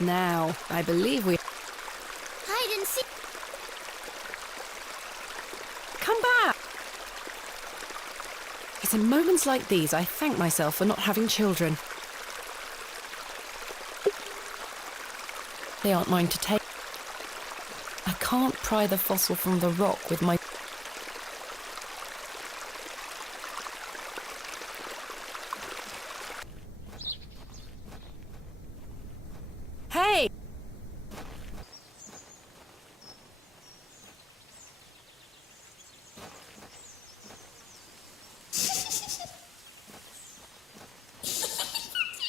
Now, I believe we... Hide and seek. Come back! It's in moments like these I thank myself for not having children. They aren't mine to take. I can't pry the fossil from the rock with my... Hey!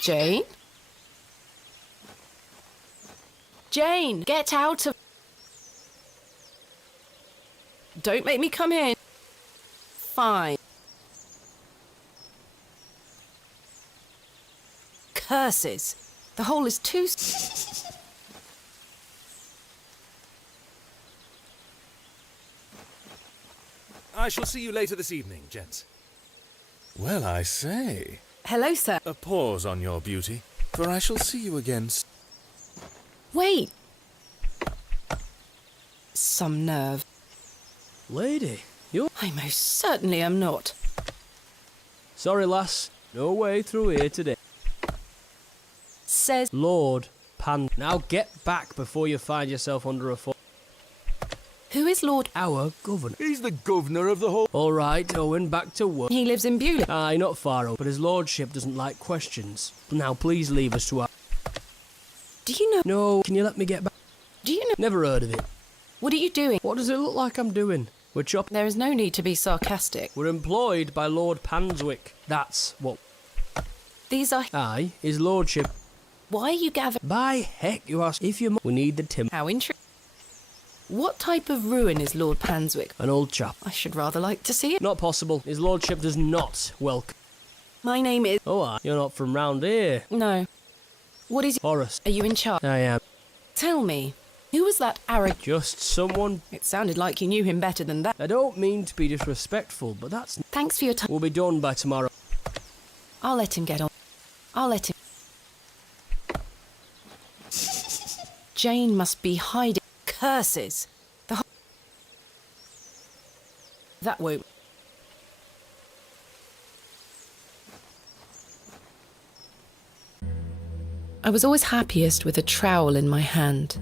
Jane? Jane, get out of... Don't make me come in. Fine. Curses. The hole is too... I shall see you later this evening, gents. Well, I say. Hello, sir. A pause on your beauty, for I shall see you again. Wait. Some nerve. Lady, you... I most certainly am not. Sorry, lass. No way through here today. Says... Lord Pan... Now get back before you find yourself under a foot. Who is Lord... Our governor. He's the governor of the whole... All right, Owen, back to work. He lives in Bewley. Aye, not far, but his lordship doesn't like questions. Now, please leave us to our... Do you know... No, can you let me get back? Do you know... Never heard of it. What are you doing? What does it look like I'm doing? We're chopping... There is no need to be sarcastic. We're employed by Lord Panswick. That's what... These are... Aye, his lordship. Why are you gathering... By heck, you ask if you... We need the timber. How interesting. What type of ruin is Lord Panswick? An old chap. I should rather like to see it. Not possible. His lordship does not welcome... My name is... Oh, aye. You're not from round here. No. What is... Horace. Are you in charge? I am. Tell me, who was that arrogant... Just someone... It sounded like you knew him better than that. I don't mean to be disrespectful, but that's... Thanks for your time. We'll be done by tomorrow. I'll let him get on. I'll let him... Jane must be hiding... Curses! That won't... I was always happiest with a trowel in my hand,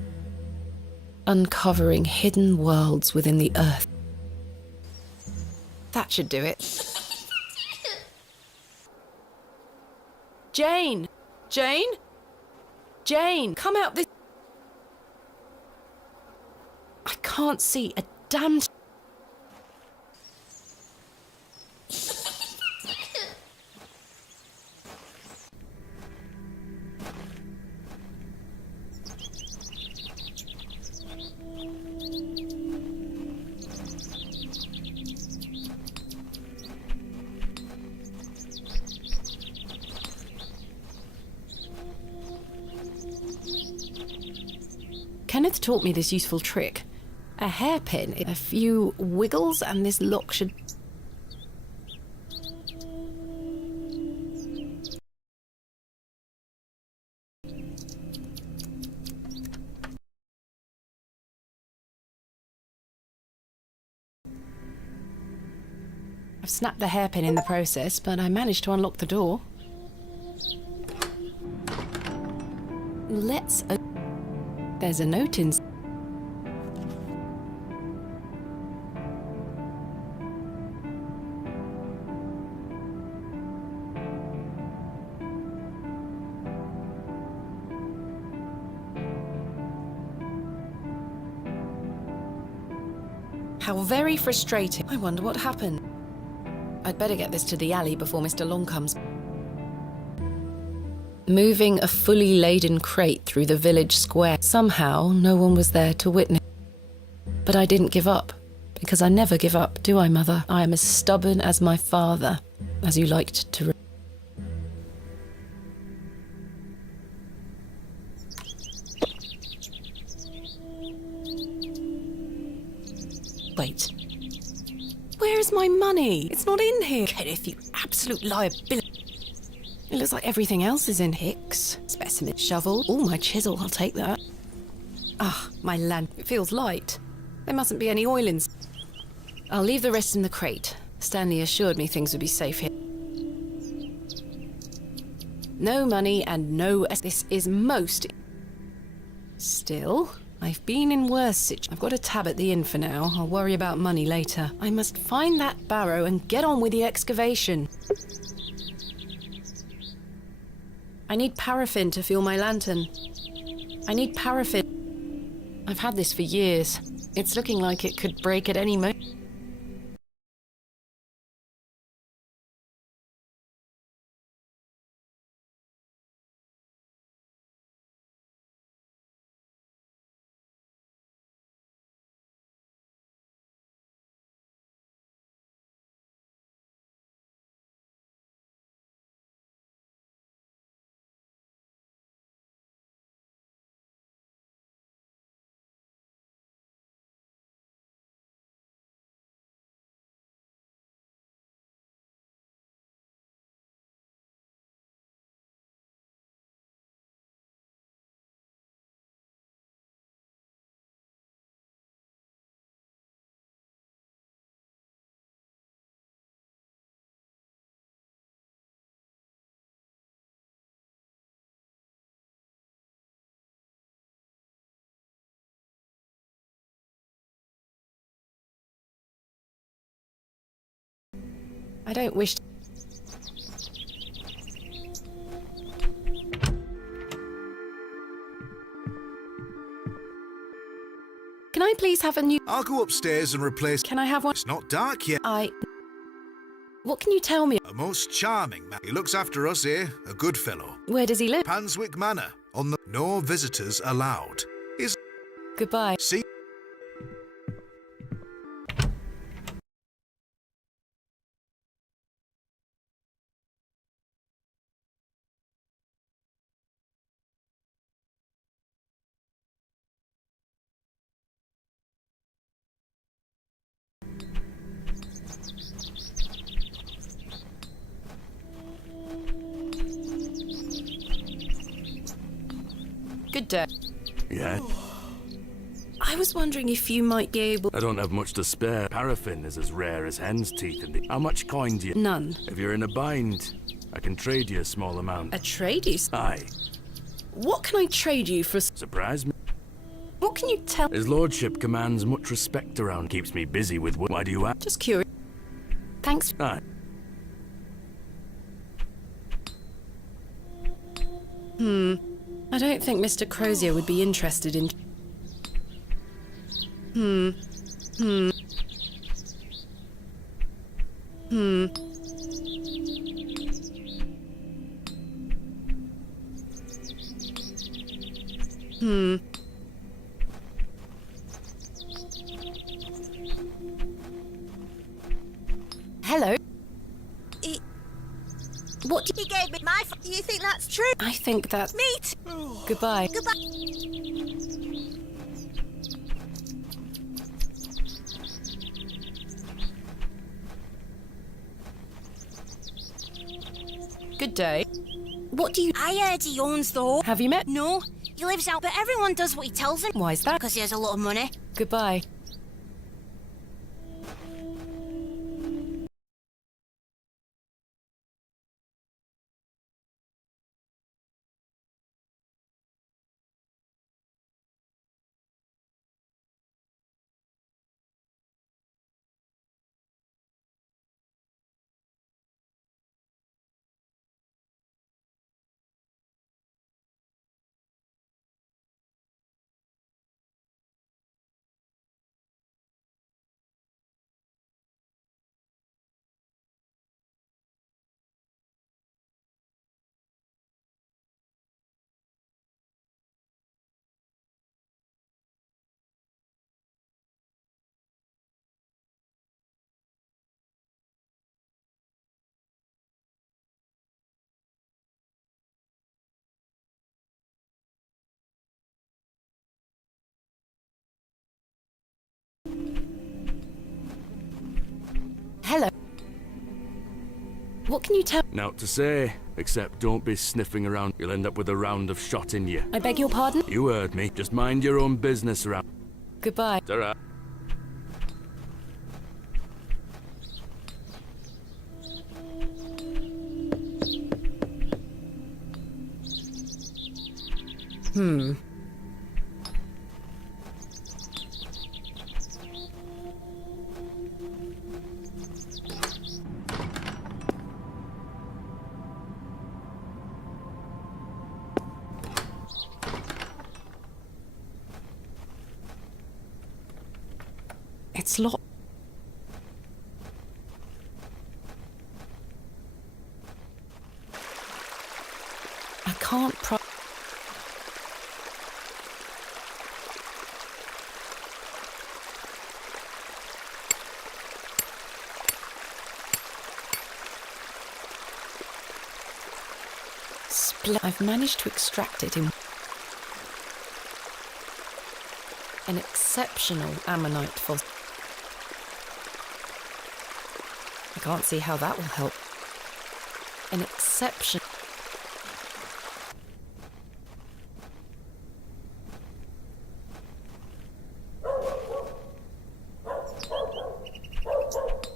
uncovering hidden worlds within the earth. That should do it. Jane! Jane? Jane, come out this... I can't see a damn... Kenneth taught me this useful trick. A hairpin, a few wiggles, and this lock should... I've snapped the hairpin in the process, but I managed to unlock the door. Let's... There's a note in... How very frustrating. I wonder what happened. I'd better get this to the alley before Mr. Long comes. Moving a fully laden crate through the village square. Somehow, no one was there to witness. But I didn't give up, because I never give up, do I, Mother? I am as stubborn as my father, as you liked to... Wait. Where is my money? It's not in here. Kenneth, you absolute liability. It looks like everything else is in Hicks. Specimen, shovel. Oh, my chisel, I'll take that. Ah, my land. It feels light. There mustn't be any oil in... I'll leave the rest in the crate. Stanley assured me things would be safe here. No money and no... This is most... Still, I've been in worse situations. I've got a tab at the inn for now. I'll worry about money later. I must find that barrow and get on with the excavation. I need paraffin to fuel my lantern. I need paraffin. I've had this for years. It's looking like it could break at any moment. I don't wish to... Can I please have a new... I'll go upstairs and replace... Can I have one? It's not dark yet. What can you tell me? A most charming man. He looks after us here, a good fellow. Where does he live? Panswick Manor, on the... No visitors allowed. Is... Goodbye. See... Good day. Yeah? I was wondering if you might be able... I don't have much to spare. Paraffin is as rare as hen's teeth in the... How much coin do you... None. If you're in a bind, I can trade you a small amount. A trade you... Aye. What can I trade you for... Surprise me. What can you tell... His lordship commands much respect around, keeps me busy with work. Why do you ask? Just curious. Thanks. Aye. I don't think Mr. Crozier would be interested in... Hello? What do He gave me my... Do you think that's true? I think that... Meet! Goodbye. Goodbye. Good day. What do you... I heard he owns the home. Have you met? No, he lives out, but everyone does what he tells them. Why is that? Because he has a lot of money. Goodbye. Hello. What can you tell? Naught to say, except don't be sniffing around. You'll end up with a round of shot in you. I beg your pardon? You heard me. Just mind your own business around. Goodbye. Ta-ra. It's locked. I can't I've managed to extract it in an exceptional ammonite fossil. I can't see how that will help. An exception.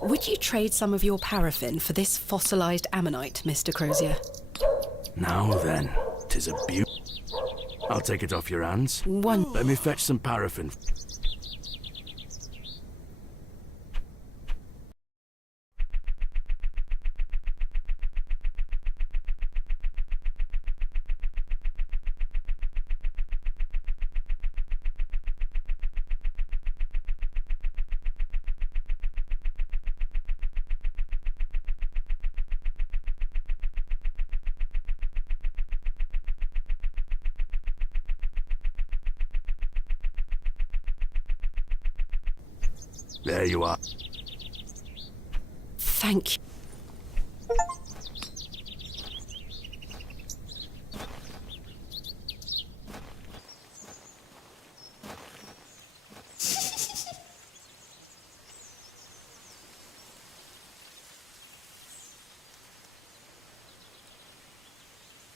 Would you trade some of your paraffin for this fossilized ammonite, Mr. Crozier? Now then, 'tis a beaut. I'll take it off your hands. Let me fetch some paraffin. There you are. Thank you.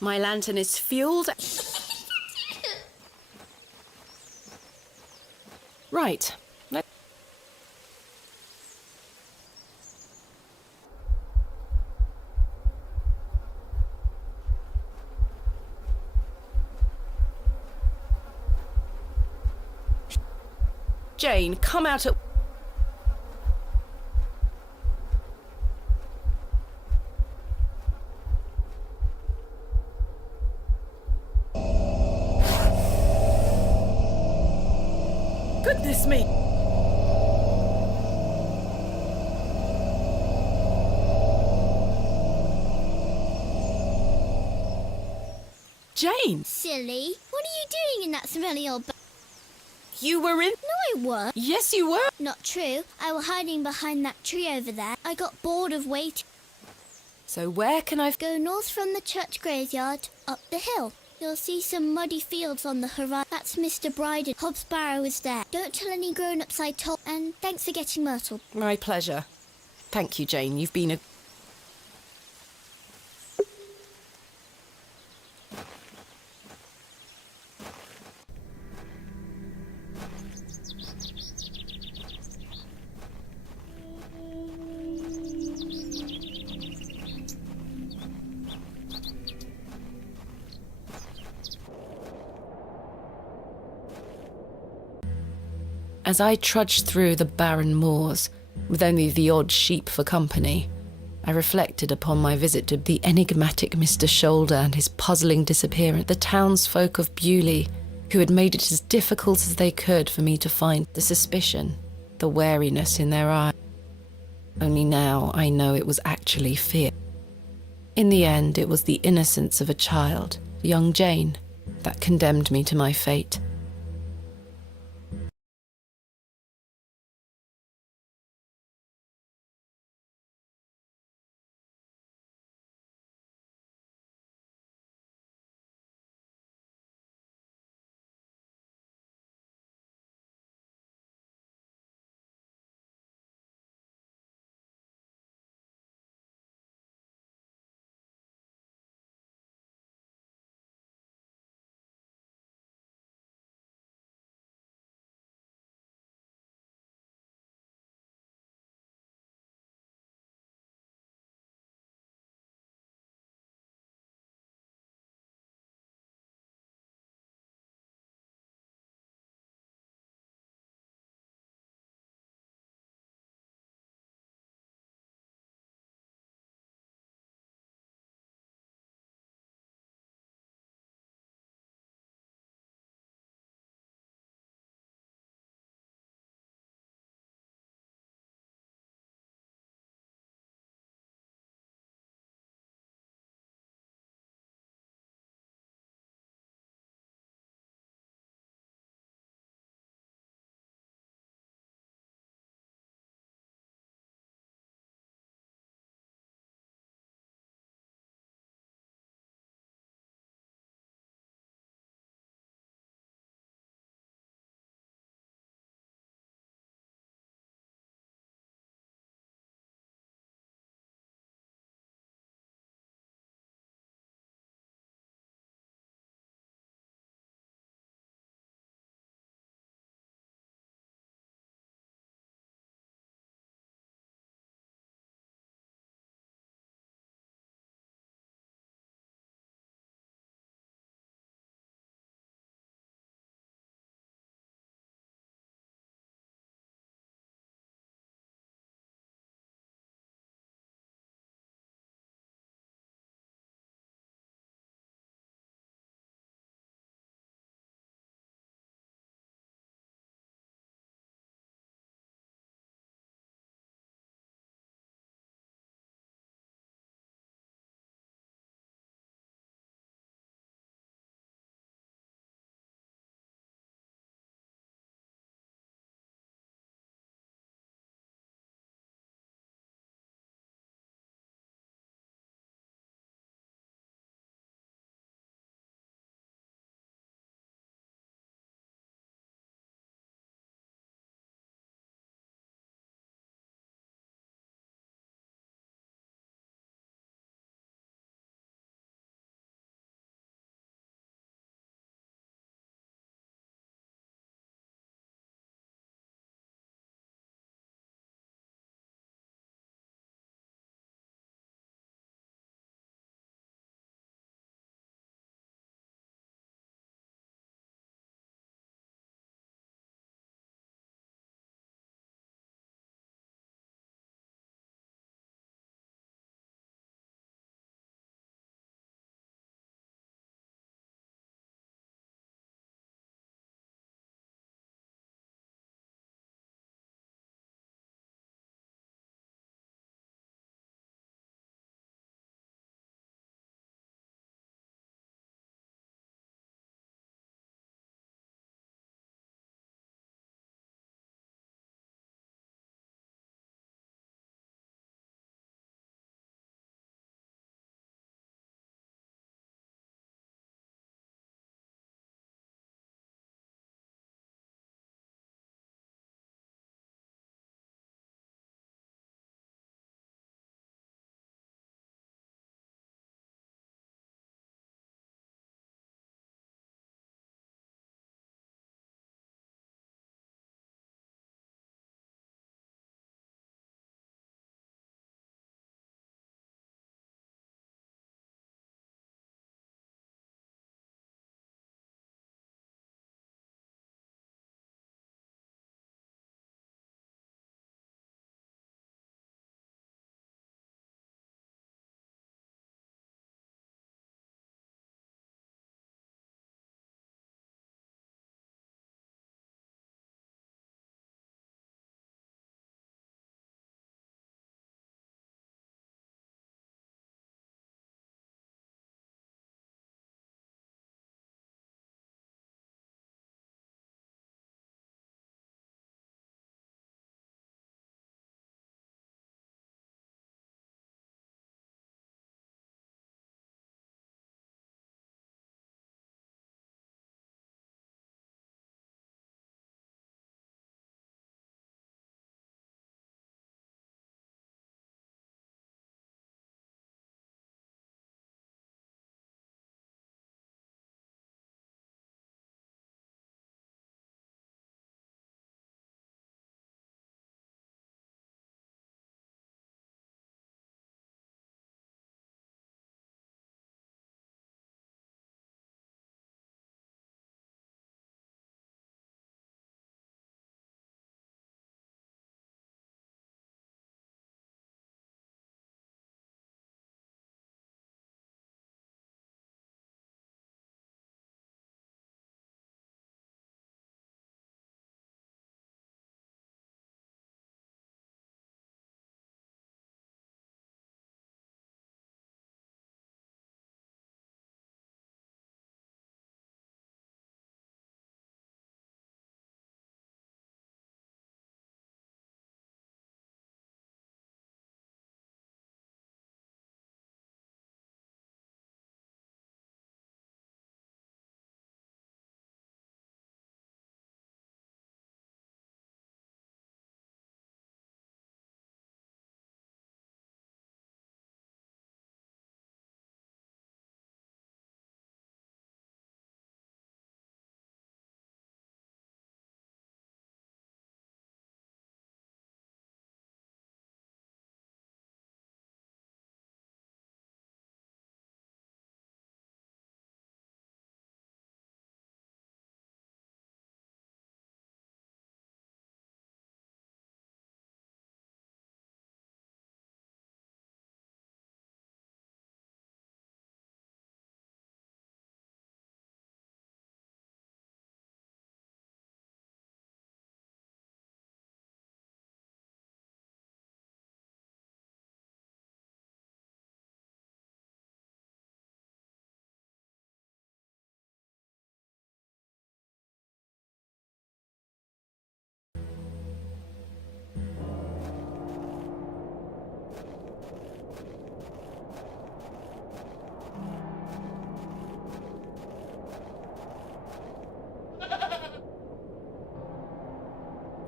My lantern is fueled. Right. Jane, come out at... Goodness me! Jane! Silly, what are you doing in that smelly old... You were in... No, I weren't. Yes, you were. Not true. I was hiding behind that tree over there. I got bored of waiting. So where can I... Go north from the church graveyard, up the hill. You'll see some muddy fields on the horizon. That's Mr. Bryden. Hob Barrow is there. Don't tell any grown-ups I told. And thanks for getting Myrtle. My pleasure. Thank you, Jane. You've been a... As I trudged through the barren moors, with only the odd sheep for company, I reflected upon my visit to the enigmatic Mr. Shoulder and his puzzling disappearance, the townsfolk of Bewley, who had made it as difficult as they could for me to find the suspicion, the wariness in their eyes. Only now I know it was actually fear. In the end, it was the innocence of a child, young Jane, that condemned me to my fate.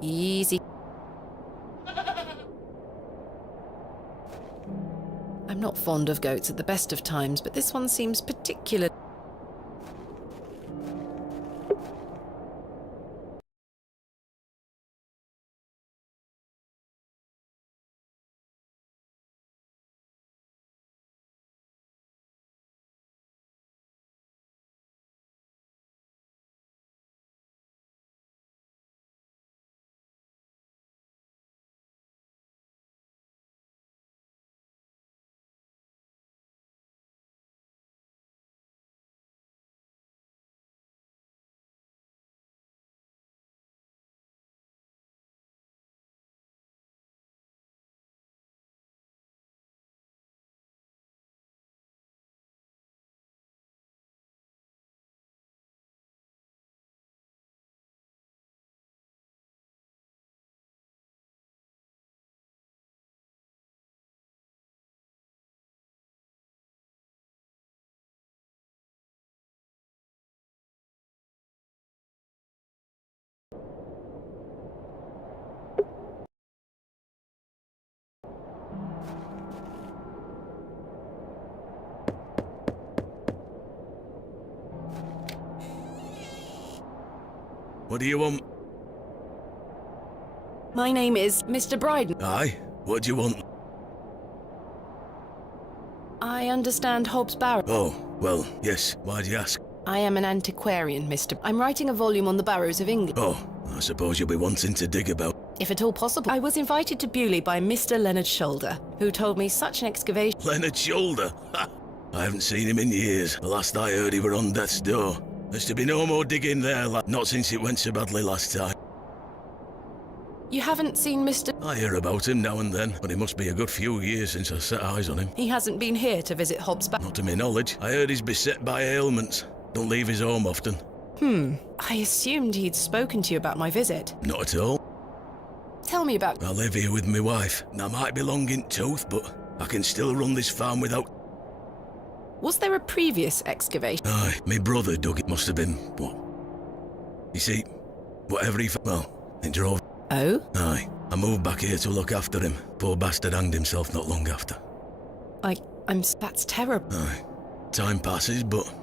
Easy. I'm not fond of goats at the best of times, but this one seems particular. What do you want? My name is Mr. Bryden. Aye? What do you want? I understand Hobbs Barrow. Oh, well, yes. Why do you ask? I am an antiquarian, Mr. I'm writing a volume on the barrows of England. Oh, I suppose you'll be wanting to dig about. If at all possible. I was invited to Bewley by Mr. Leonard Shoulder, who told me such an excavation... Leonard Shoulder? Ha! I haven't seen him in years. The last I heard he were on death's door. There's to be no more digging there, lad. Not since it went so badly last time. You haven't seen Mr... I hear about him now and then, but it must be a good few years since I set eyes on him. He hasn't been here to visit Hobbs Barrow. Not to my knowledge. I heard he's beset by ailments. Don't leave his home often. I assumed he'd spoken to you about my visit. Not at all. Tell me about... I live here with my wife. I might be long in tooth, but I can still run this farm without... Was there a previous excavation? Aye, my brother dug it. Must have been, what? You see, whatever he... Well, it drove... Oh? Aye. I moved back here to look after him. Poor bastard hanged himself not long after. That's terrible. Aye. Time passes, but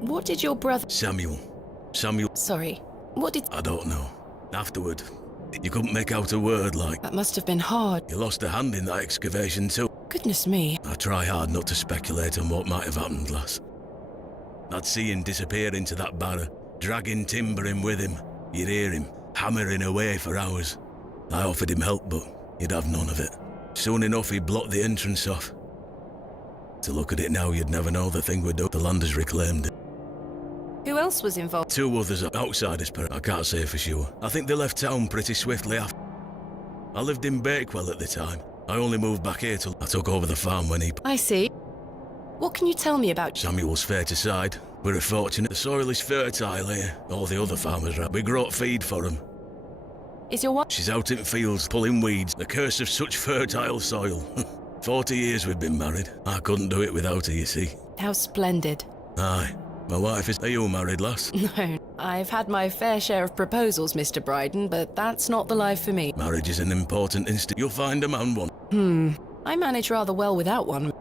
What did your brother... Samuel. Sorry, what did... I don't know. Afterward, you couldn't make out a word like... That must have been hard. You lost a hand in that excavation too. Goodness me. I try hard not to speculate on what might have happened, lass. I'd see him disappear into that barrow, dragging timber in with him. You'd hear him hammering away for hours. I offered him help, but he'd have none of it. Soon enough, he'd blocked the entrance off. To look at it now, you'd never know the thing we'd do. The land has reclaimed it. Who else was involved? 2 others are outsiders, but I can't say for sure. I think they left town pretty swiftly after. I lived in Bakewell at the time. I only moved back here till I took over the farm when he... I see. What can you tell me about... Samuel's fair aside. We're fortunate. The soil is fertile here. All the other farmers are. We grow feed for them. Is your wife... She's out in fields pulling weeds. The curse of such fertile soil. 40 years we've been married. I couldn't do it without her, you see. How splendid. Aye. My wife is... Are you married, lass? No. I've had my fair share of proposals, Mr. Bryden, but that's not the life for me. Marriage is an important instinct. You'll find a man one. I manage rather well without one.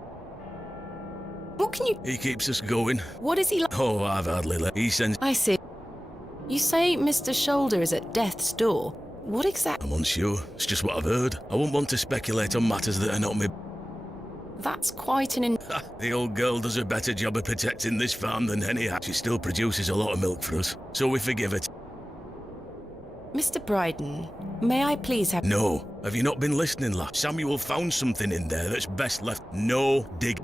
What can you... He keeps us going. What is he like? Oh, I've hardly let... He sends... I see. You say Mr. Shoulder is at death's door. What exactly... I'm unsure. It's just what I've heard. I won't want to speculate on matters that are not me... That's quite an... The old girl does a better job of protecting this farm than any... She still produces a lot of milk for us, so we forgive it. Mr. Bryden, may I please have... No. Have you not been listening, lad? Samuel found something in there that's best left... No dig...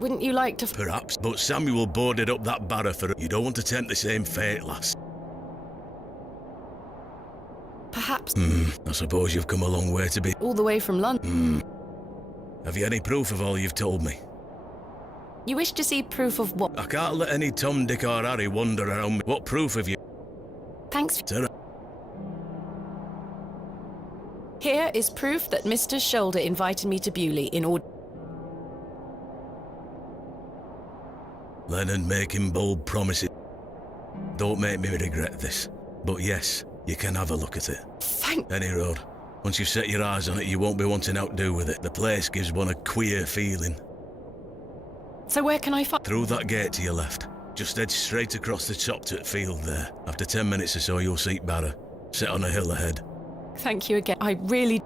Wouldn't you like to... Perhaps, but Samuel boarded up that barrow for... You don't want to tempt the same fate, lass. Perhaps... I suppose you've come a long way to be... All the way from London. Have you any proof of all you've told me? You wish to see proof of what? I can't let any Tom, Dick or Harry wander around me. What proof have you? Thanks. Sarah. Here is proof that Mr. Shoulder invited me to Bewley in order... Leonard making bold promises. Don't make me regret this. But yes, you can have a look at it. Thank... Any road. Once you've set your eyes on it, you won't be wanting out to do with it. The place gives one a queer feeling. So where can I find... Through that gate to your left. Just head straight across the top to the field there. After 10 minutes or so, you'll see Barrow. Set on a hill ahead. Thank you again. I really...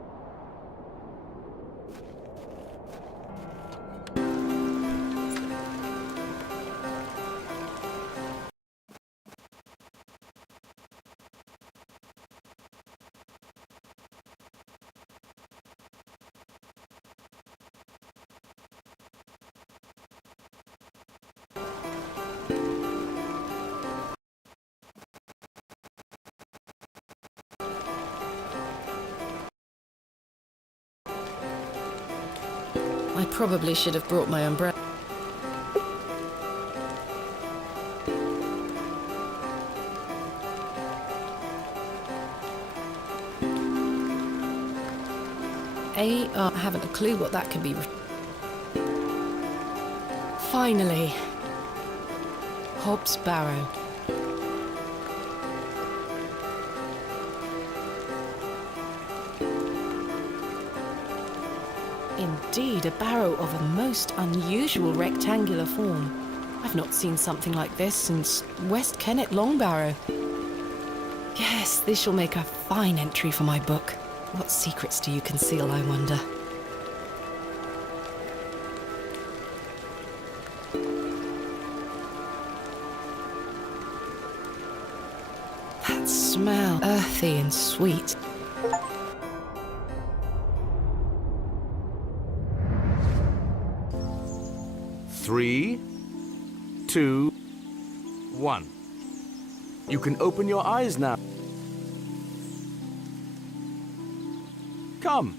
I probably should have brought my umbrella. I haven't a clue what that could be. Finally. Hob Barrow. Indeed, a barrow of a most unusual rectangular form. I've not seen something like this since West Kennet Long Barrow. Yes, this shall make a fine entry for my book. What secrets do you conceal, I wonder? That smell, earthy and sweet. Three, 2, 1. You can open your eyes now. Come.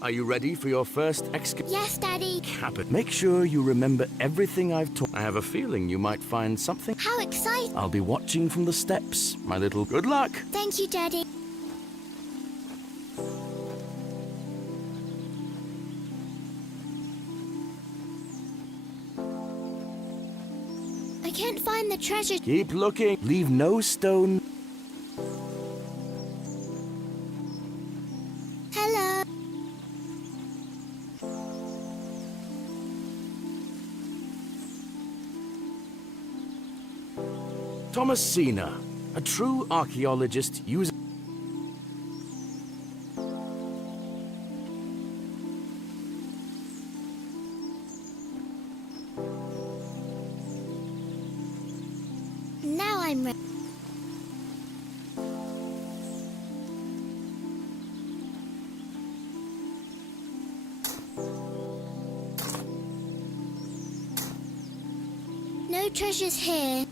Are you ready for your first excavation? Yes, Daddy. Captain, make sure you remember everything I've taught. I have a feeling you might find something. How exciting. I'll be watching from the steps, my little. Good luck. Thank you, Daddy. I can't find the treasure. Keep looking. Leave no stone. Hello. Thomasina, a true archaeologist using... Now I'm ready. No treasures here.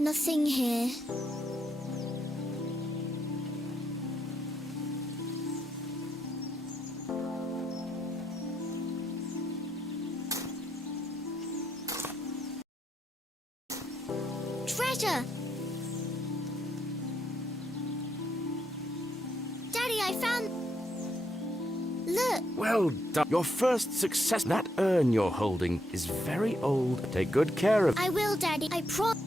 Nothing here. Treasure! Daddy, I found... Look! Well done. Your first success. That urn you're holding is very old. Take good care of... I will, Daddy. I promise.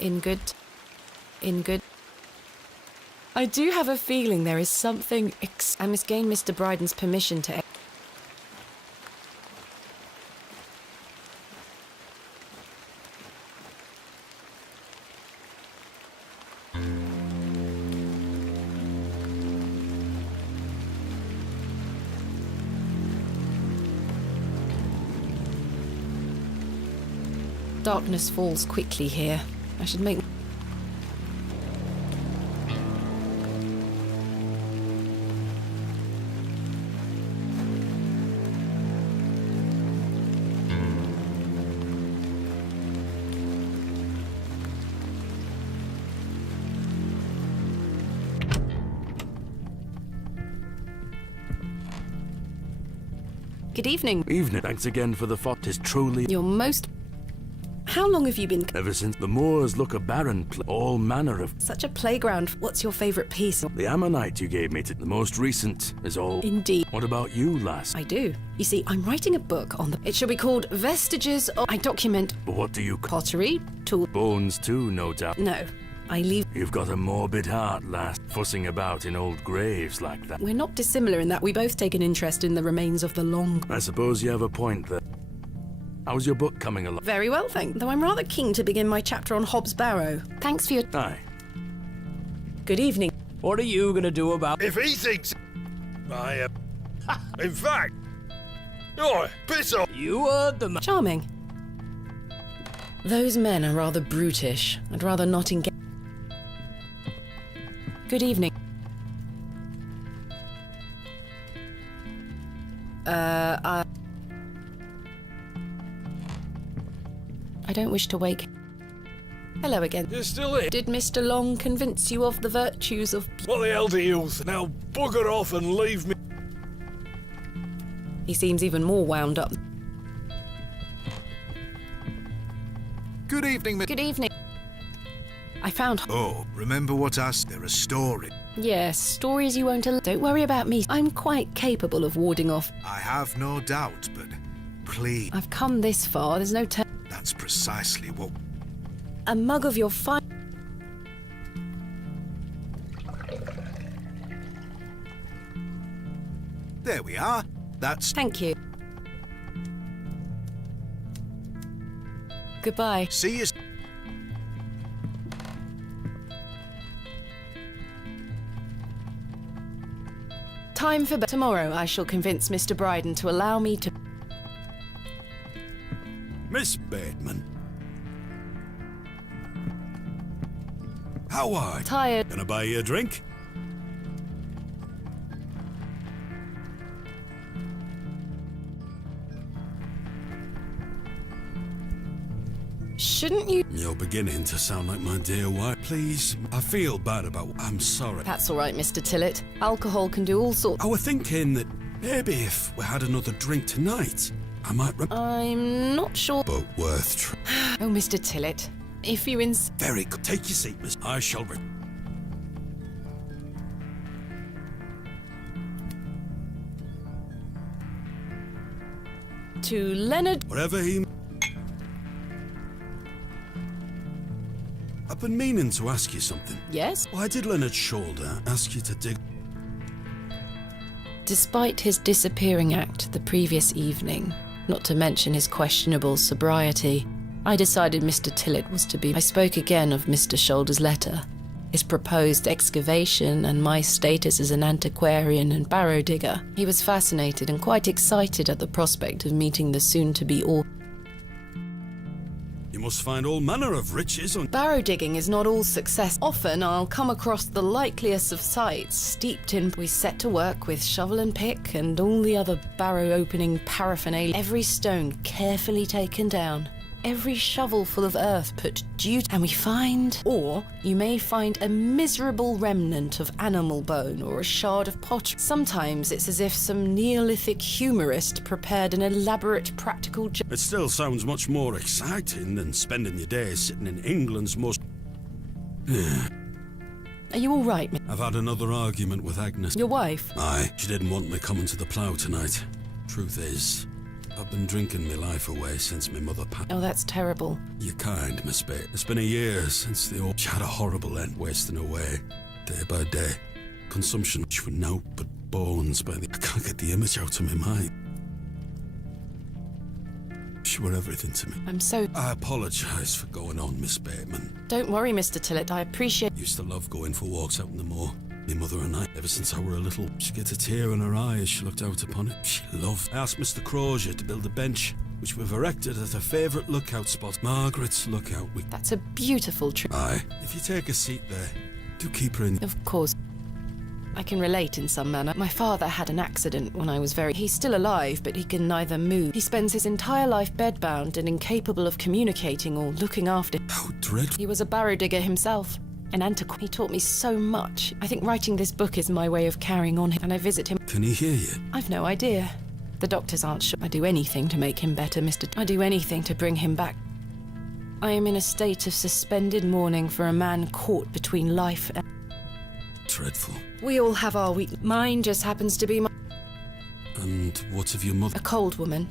In good. I do have a feeling there is something I must gain Mr. Bryden's permission to... Darkness falls quickly here. I should make... Good evening. Evening. Thanks again for the fort. Is truly... You're most... How long have you been... Ever since the moors look a barren all manner of... Such a playground. What's your favourite piece? The ammonite you gave me to... The most recent is all... Indeed. What about you, lass? I do. You see, I'm writing a book on the... It shall be called Vestiges of... I document... But what do you... Pottery, tool... Bones too, no doubt. No. I leave... You've got a morbid heart, lass, fussing about in old graves like that. We're not dissimilar in that we both take an interest in the remains of the long... I suppose you have a point there. How's your book coming along? Very well, though I'm rather keen to begin my chapter on Hob Barrow. Thanks for your... Aye. Good evening. What are you gonna do about... If he thinks... In fact... Oh, piss off! You heard the... Charming. Those men are rather brutish. I'd rather not engage... Good evening. I don't wish to wake... Hello again. You're still here? Did Mr. Long convince you of the virtues of... What the hell do you think? Now bugger off and leave me. He seems even more wound up. Good evening, Good evening. I found... Oh, remember what I said? There are stories. Yes, stories you won't... Don't worry about me. I'm quite capable of warding off. I have no doubt, but please... I've come this far. There's no turn... That's precisely what... A mug of your fine... There we are. That's... Thank you. Goodbye. See you... Time for... Tomorrow I shall convince Mr. Bryden to allow me to... Miss Bateman. How are you? Tired. Can I buy you a drink? Shouldn't you? You're beginning to sound like my dear wife. Please, I feel bad about... I'm sorry. That's all right, Mr. Tillett. Alcohol can do all sorts... I was thinking that maybe if we had another drink tonight, I might... I'm not sure... But worth trying. Oh, Mr. Tillett, if you Very good. Take your seat, miss. I shall... To Leonard... Wherever he... I've been meaning to ask you something. Yes? Why did Leonard Shoulder ask you to dig... Despite his disappearing act the previous evening, not to mention his questionable sobriety, I decided Mr. Tillett was to be... I spoke again of Mr. Shoulder's letter, his proposed excavation, and my status as an antiquarian and barrow digger. He was fascinated and quite excited at the prospect of meeting the soon-to-be You must find all manner of riches on... Barrow digging is not all success. Often I'll come across the likeliest of sites steeped in... We set to work with shovel and pick and all the other barrow opening paraphernalia. Every stone carefully taken down. Every shovel full of earth put due... And we find... Or you may find a miserable remnant of animal bone or a shard of pottery. Sometimes it's as if some Neolithic humorist prepared an elaborate practical... It still sounds much more exciting than spending your days sitting in England's most... Are you all right, miss? I've had another argument with Agnes. Your wife? Aye, she didn't want me coming to the plough tonight. Truth is, I've been drinking my life away since my mother passed. Oh, that's terrible. You're kind, Miss Bates. It's been a year since the old... She had a horrible end, wasting away, day by day. Consumption, she would know but bones by the... I can't get the image out of my mind. She were everything to me. I'm so... I apologise for going on, Miss Bateman. Don't worry, Mr. Tillett, I appreciate... Used to love going for walks out in the moor. My mother and I, ever since I were a little, she'd get a tear in her eye as she looked out upon it. She loved. I asked Mr. Crozier to build a bench, which we've erected at her favourite lookout spot, Margaret's Lookout. That's a beautiful tree. Aye. If you take a seat there, do keep her in... Of course. I can relate in some manner. My father had an accident when I was very... He's still alive, but he can neither move. He spends his entire life bedbound and incapable of communicating or looking after... How dreadful. He was a barrow digger himself. An antiquary. He taught me so much. I think writing this book is my way of carrying on, and I visit him. Can he hear you? I've no idea. The doctors aren't sure. I do anything to make him better, I do anything to bring him back. I am in a state of suspended mourning for a man caught between life and... Dreadful. We all have our weak... Mine just happens to be my... And what of your mother? A cold woman.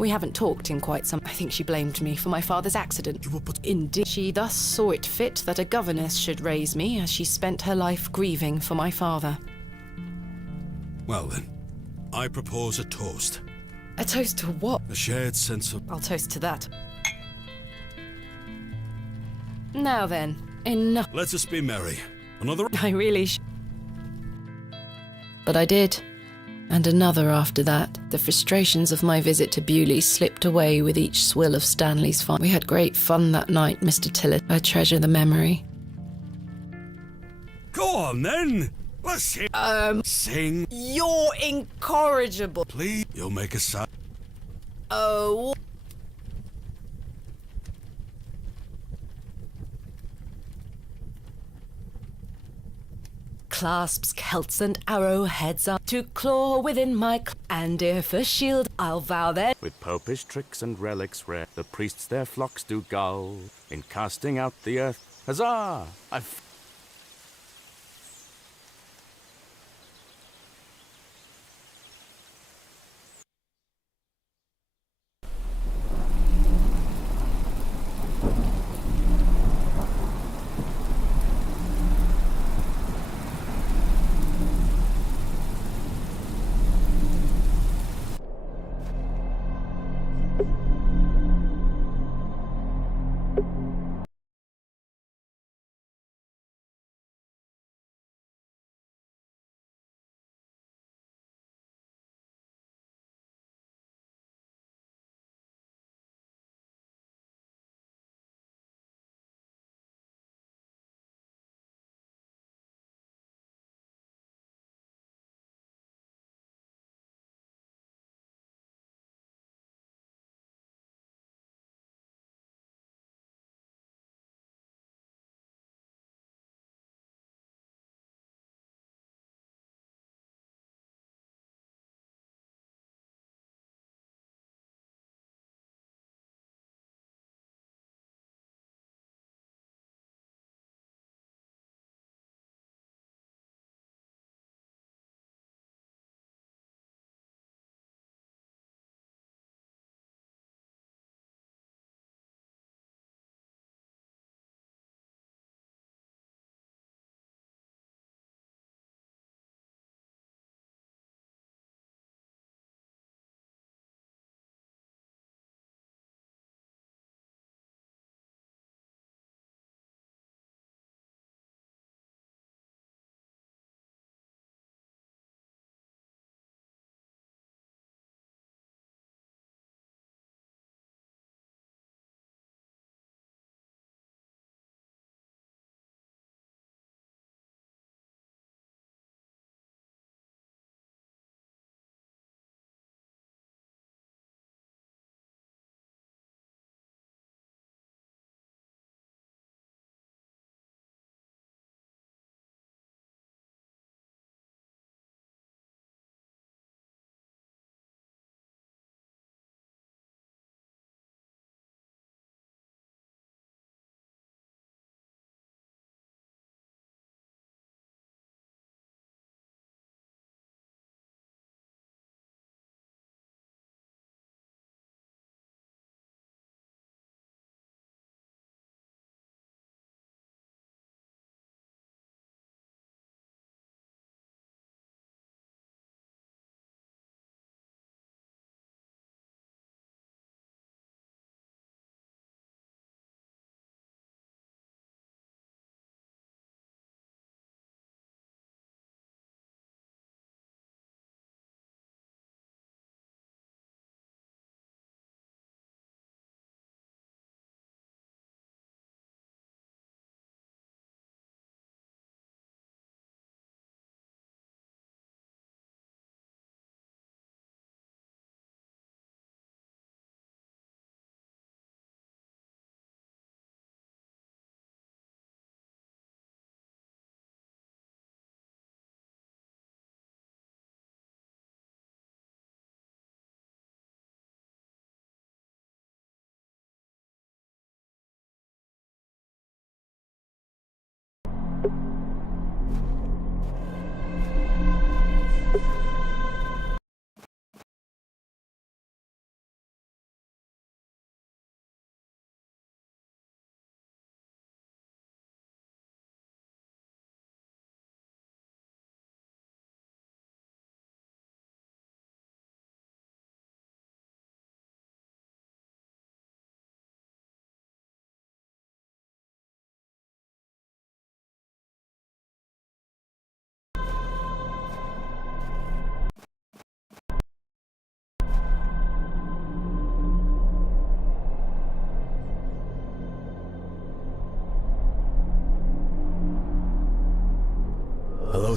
We haven't talked in quite some... I think she blamed me for my father's accident. You were but... Indeed. She thus saw it fit that a governess should raise me as she spent her life grieving for my father. Well then, I propose a toast. A toast to what? A shared sense of... I'll toast to that. Now then, enough. Let us be merry. Another... I really But I did. And another after that. The frustrations of my visit to Bewley slipped away with each swill of Stanley's fun. We had great fun that night, Mr. Tillett. I treasure the memory. Go on then. Let's sing. Sing. You're incorrigible. Please. You'll make a sound. Oh... Clasps, celts, and arrowheads are to claw within my and if a shield, I'll vow that with popish tricks and relics rare, the priests their flocks do gull in casting out the earth. Huzzah! I've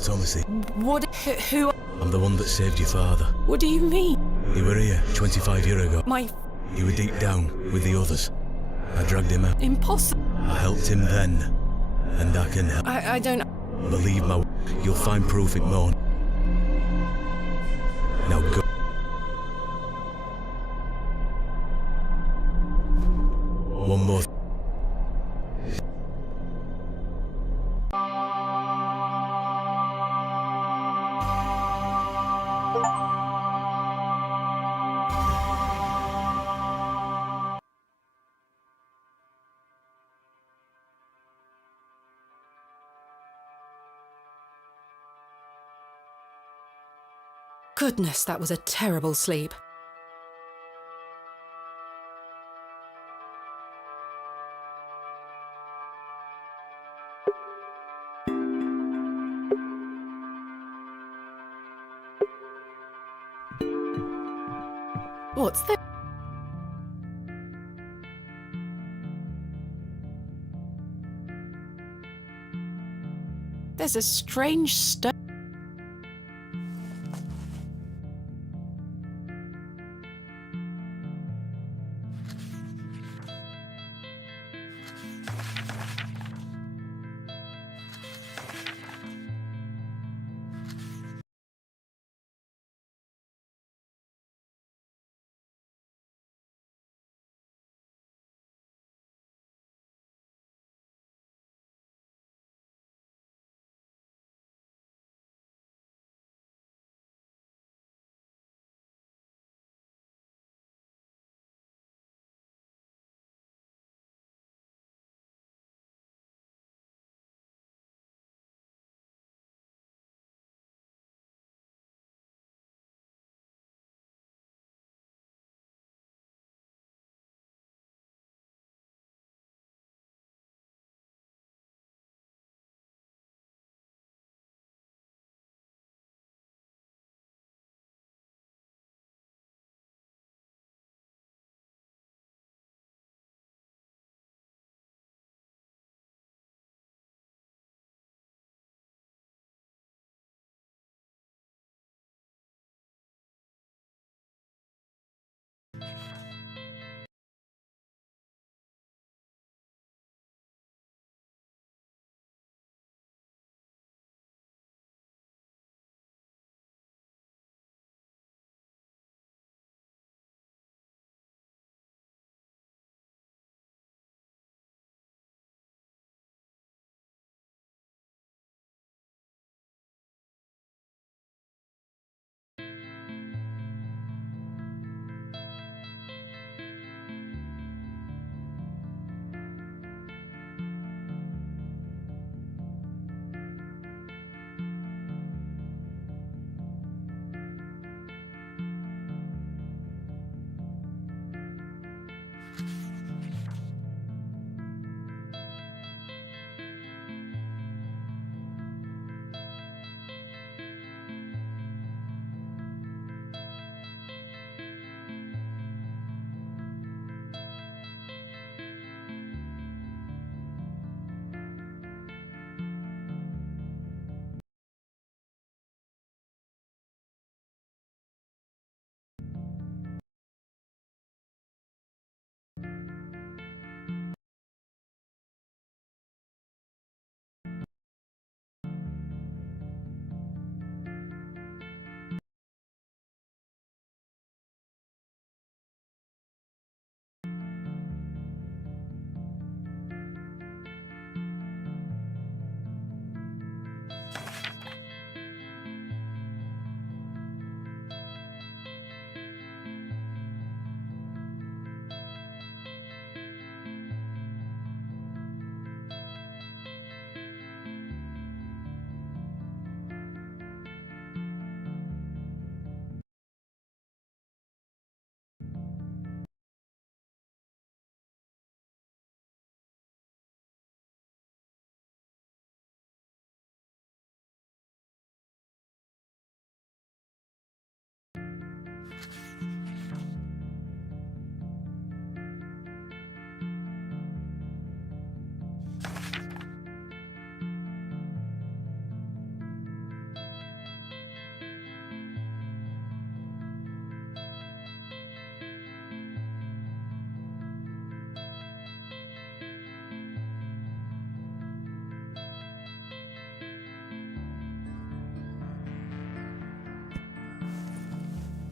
Thomasy. What? Who? I'm the one that saved your father. What do you mean? You were here 25 years ago. My... You were deep down with the others. I dragged him out. Impossible. I helped him then. And I can help. I don't... Believe me, you'll find proof in morn. Now go. One more. Goodness, that was a terrible sleep. What's that? There's a strange stone.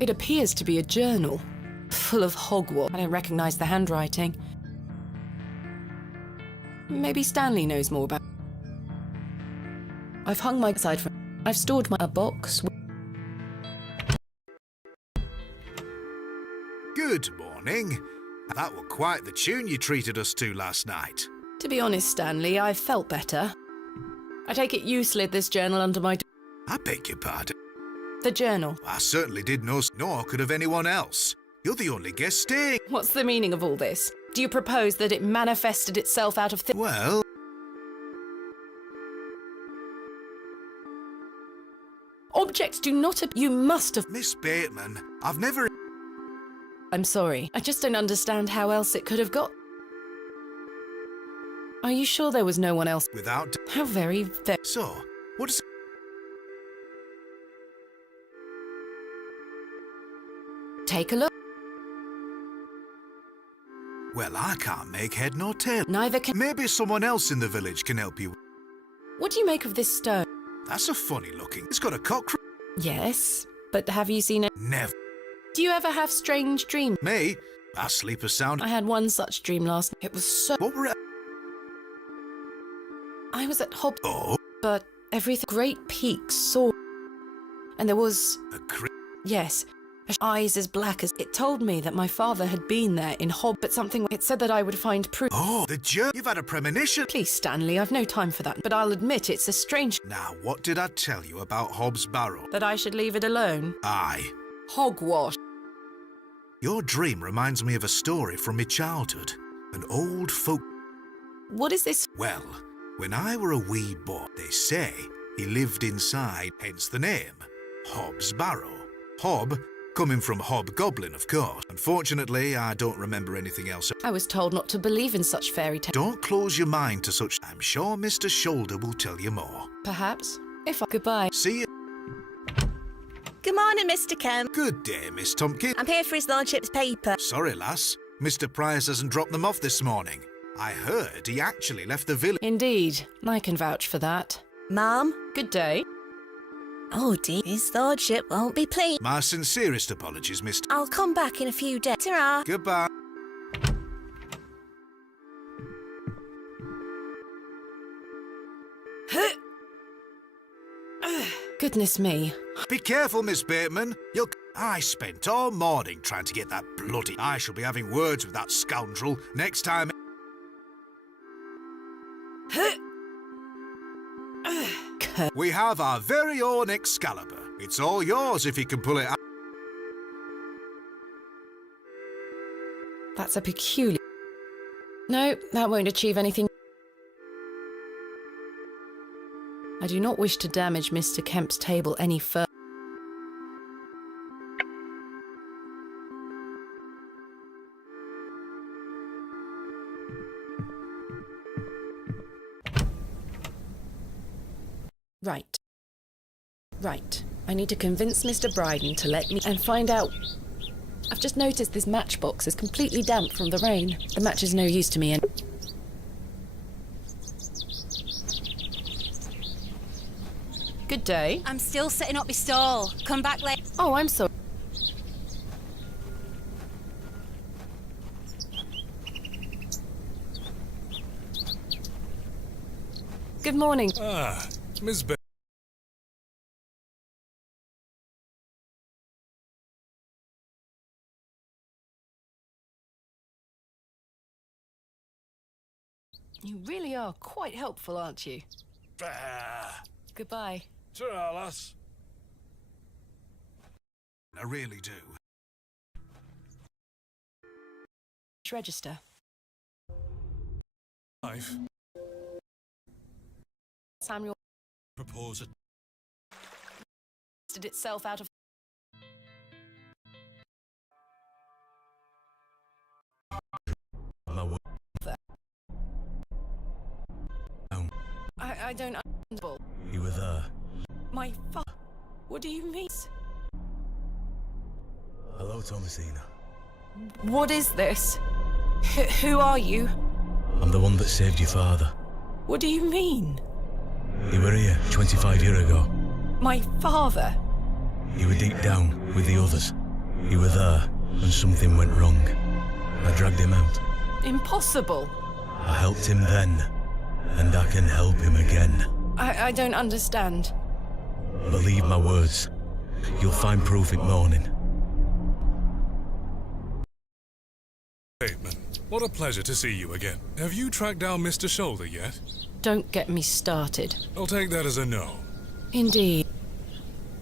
It appears to be a journal, full of hogwash. I don't recognize the handwriting. Maybe Stanley knows more about. I've hung my side from. I've stored a box. Good morning. That were quite the tune you treated us to last night. To be honest, Stanley, I felt better. I take it you slid this journal under my door. I beg your pardon. The journal. I certainly did know, nor could have anyone else. You're the only guest staying. What's the meaning of all this? Do you propose that it manifested itself out of Well... Objects do not You must have... Miss Bateman, I've never... I'm sorry. I just don't understand how else it could have got... Are you sure there was no one else? Without... How very... So, what is... Take a look. Well, I can't make head nor tail. Neither can... Maybe someone else in the village can help you. What do you make of this stone? That's a funny looking... It's got a cockroach. Yes, but have you seen it? Never. Do you ever have strange dreams? Me? I sleep a sound... I had one such dream last night. It was so... What were it? I was at Hob... Oh? But everything... Great peaks soared. And there was... Yes. Eyes as black as... It told me that my father had been there in Hob, but something... It said that I would find proof... Oh, the jerk! You've had a premonition! Please, Stanley, I've no time for that, but I'll admit it's a strange... Now, what did I tell you about Hob's Barrow? That I should leave it alone? Aye. Hogwash. Your dream reminds me of a story from my childhood. An old folk... What is this? Well, when I were a wee boy, they say he lived inside, hence the name, Hob's Barrow. Hob, coming from hobgoblin, of course. Unfortunately, I don't remember anything else. I was told not to believe in such fairy tales. Don't close your mind to such... I'm sure Mr. Shoulder will tell you more. Perhaps. If I... Goodbye. See you. Good morning, Mr. Kemp. Good day, Miss Tompkins. I'm here for his lordship's paper. Sorry, lass. Mr. Price hasn't dropped them off this morning. I heard he actually left the village. Indeed. I can vouch for that. Ma'am? Good day. Oh dear, his lordship won't be pleased. My sincerest apologies, Mr. I'll come back in a few days. Ta-ra. Goodbye. Goodness me. Be careful, Miss Bateman. I spent all morning trying to get that bloody... I shall be having words with that scoundrel next time... We have our very own Excalibur. It's all yours if you can pull it out. That's a peculiar... No, that won't achieve anything. I do not wish to damage Mr. Kemp's table any further. Right. I need to convince Mr. Bryden to let me... and find out... I've just noticed this matchbox is completely damp from the rain. The match is no use to me and... Good day. I'm still setting up my stall. Come back later. Oh, I'm sorry. Good morning. Ah, Miss Bateman. You really are quite helpful, aren't you? Goodbye. Ta-ra, lass. I really do. Register. Life. Samuel Propose it. did itself out of... I don't understand. You were there. My father. What do you mean? Hello, Thomasina. What is this? Who are you? I'm the one that saved your father. What do you mean? You were here 25 years ago. My father? You were deep down with the others. He was there, and something went wrong. I dragged him out. Impossible. I helped him then, and I can help him again. I don't understand. Believe my words. You'll find proof in morning. Bateman, what a pleasure to see you again. Have you tracked down Mr. Shoulder yet? Don't get me started. I'll take that as a no. Indeed.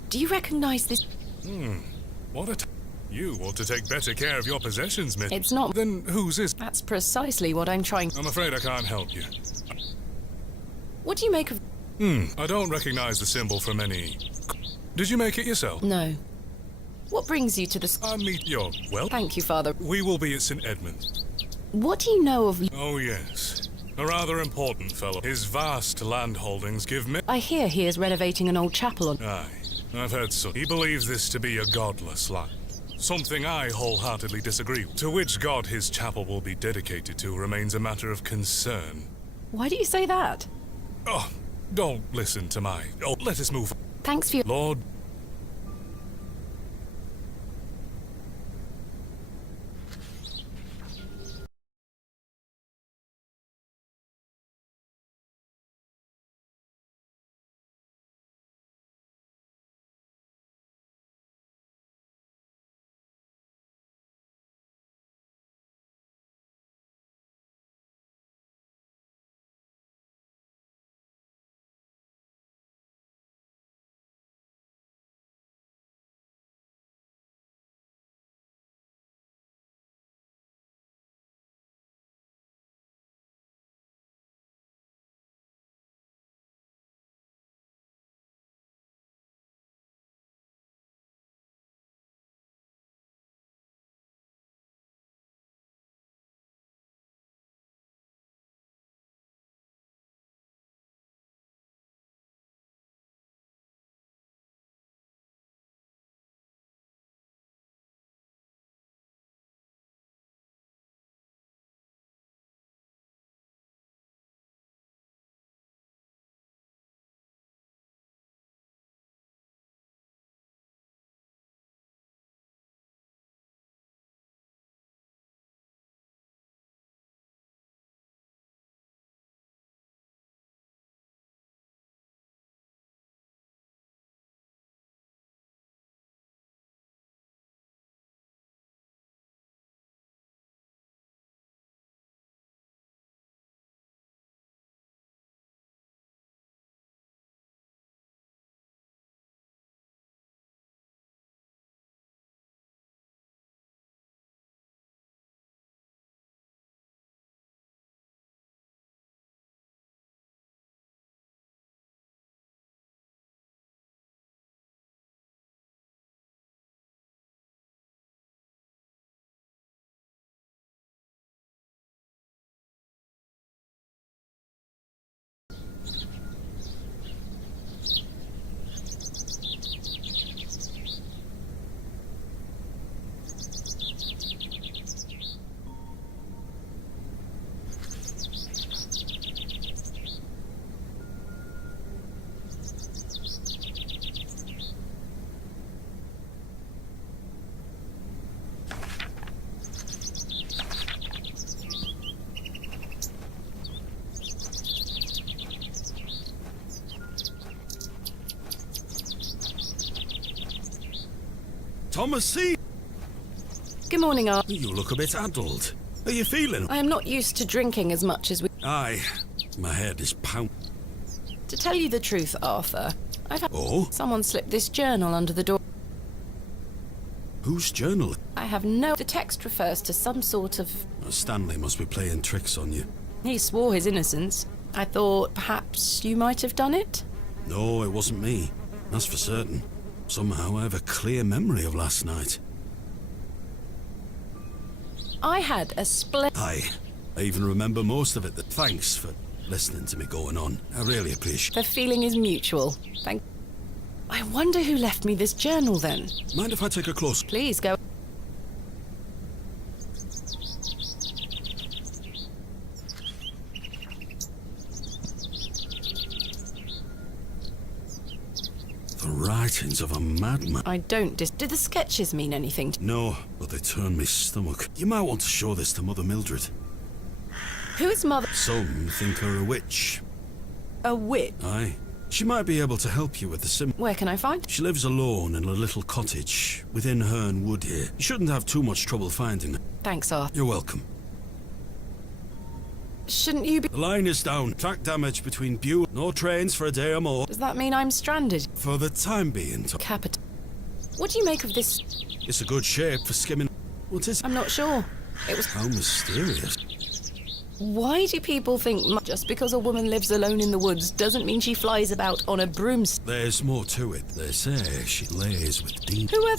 Do you recognize this? What a you ought to take better care of your possessions, miss. It's not. Then whose is? That's precisely what I'm trying. I'm afraid I can't help you. What do you make of? I don't recognize the symbol from any... Did you make it yourself? No. What brings you to the... I meet your... Well? Thank you, Father. We will be at St. Edmund. What do you know of... Oh, yes. A rather important fellow. His vast land holdings give me... I hear he is renovating an old chapel on... Aye, I've heard so. He believes this to be a godless land. Something I wholeheartedly disagree with. To which god his chapel will be dedicated to remains a matter of concern. Why do you say that? Oh, don't listen to my... Oh, let us move. Thanks for your... Lord... Thomas C. Good morning, Arthur. You look a bit addled. How are you feeling? I am not used to drinking as much as we... Aye. My head is pound. To tell you the truth, Arthur, I've had... Oh? Someone slipped this journal under the door. Whose journal? I have no... The text refers to some sort of... Stanley must be playing tricks on you. He swore his innocence. I thought perhaps you might have done it? No, it wasn't me. That's for certain. Somehow I have a clear memory of last night. I had a Aye. I even remember most of it. Thanks for listening to me going on. I really appreciate The feeling is mutual. Thank... I wonder who left me this journal, then. Mind if I take a close... Please, go... The writings of a madman. I don't Did the sketches mean anything? No, but they turn me stomach. You might want to show this to Mother Mildred. Who is Mother? Some think her a witch. A witch? Aye. She might be able to help you with the Where can I find? She lives alone in a little cottage within Herne Wood here. You shouldn't have too much trouble finding her. Thanks, Arthur. You're welcome. Shouldn't you be... The line is down. Track damage between Bewley. No trains for a day or more. Does that mean I'm stranded? For the time being. Capital. What do you make of this? It's a good shape for skimming. What is it? I'm not sure. It was... How mysterious. Why do people think just because a woman lives alone in the woods doesn't mean she flies about on a broomstick? There's more to it. They say she lays with demons. Who are...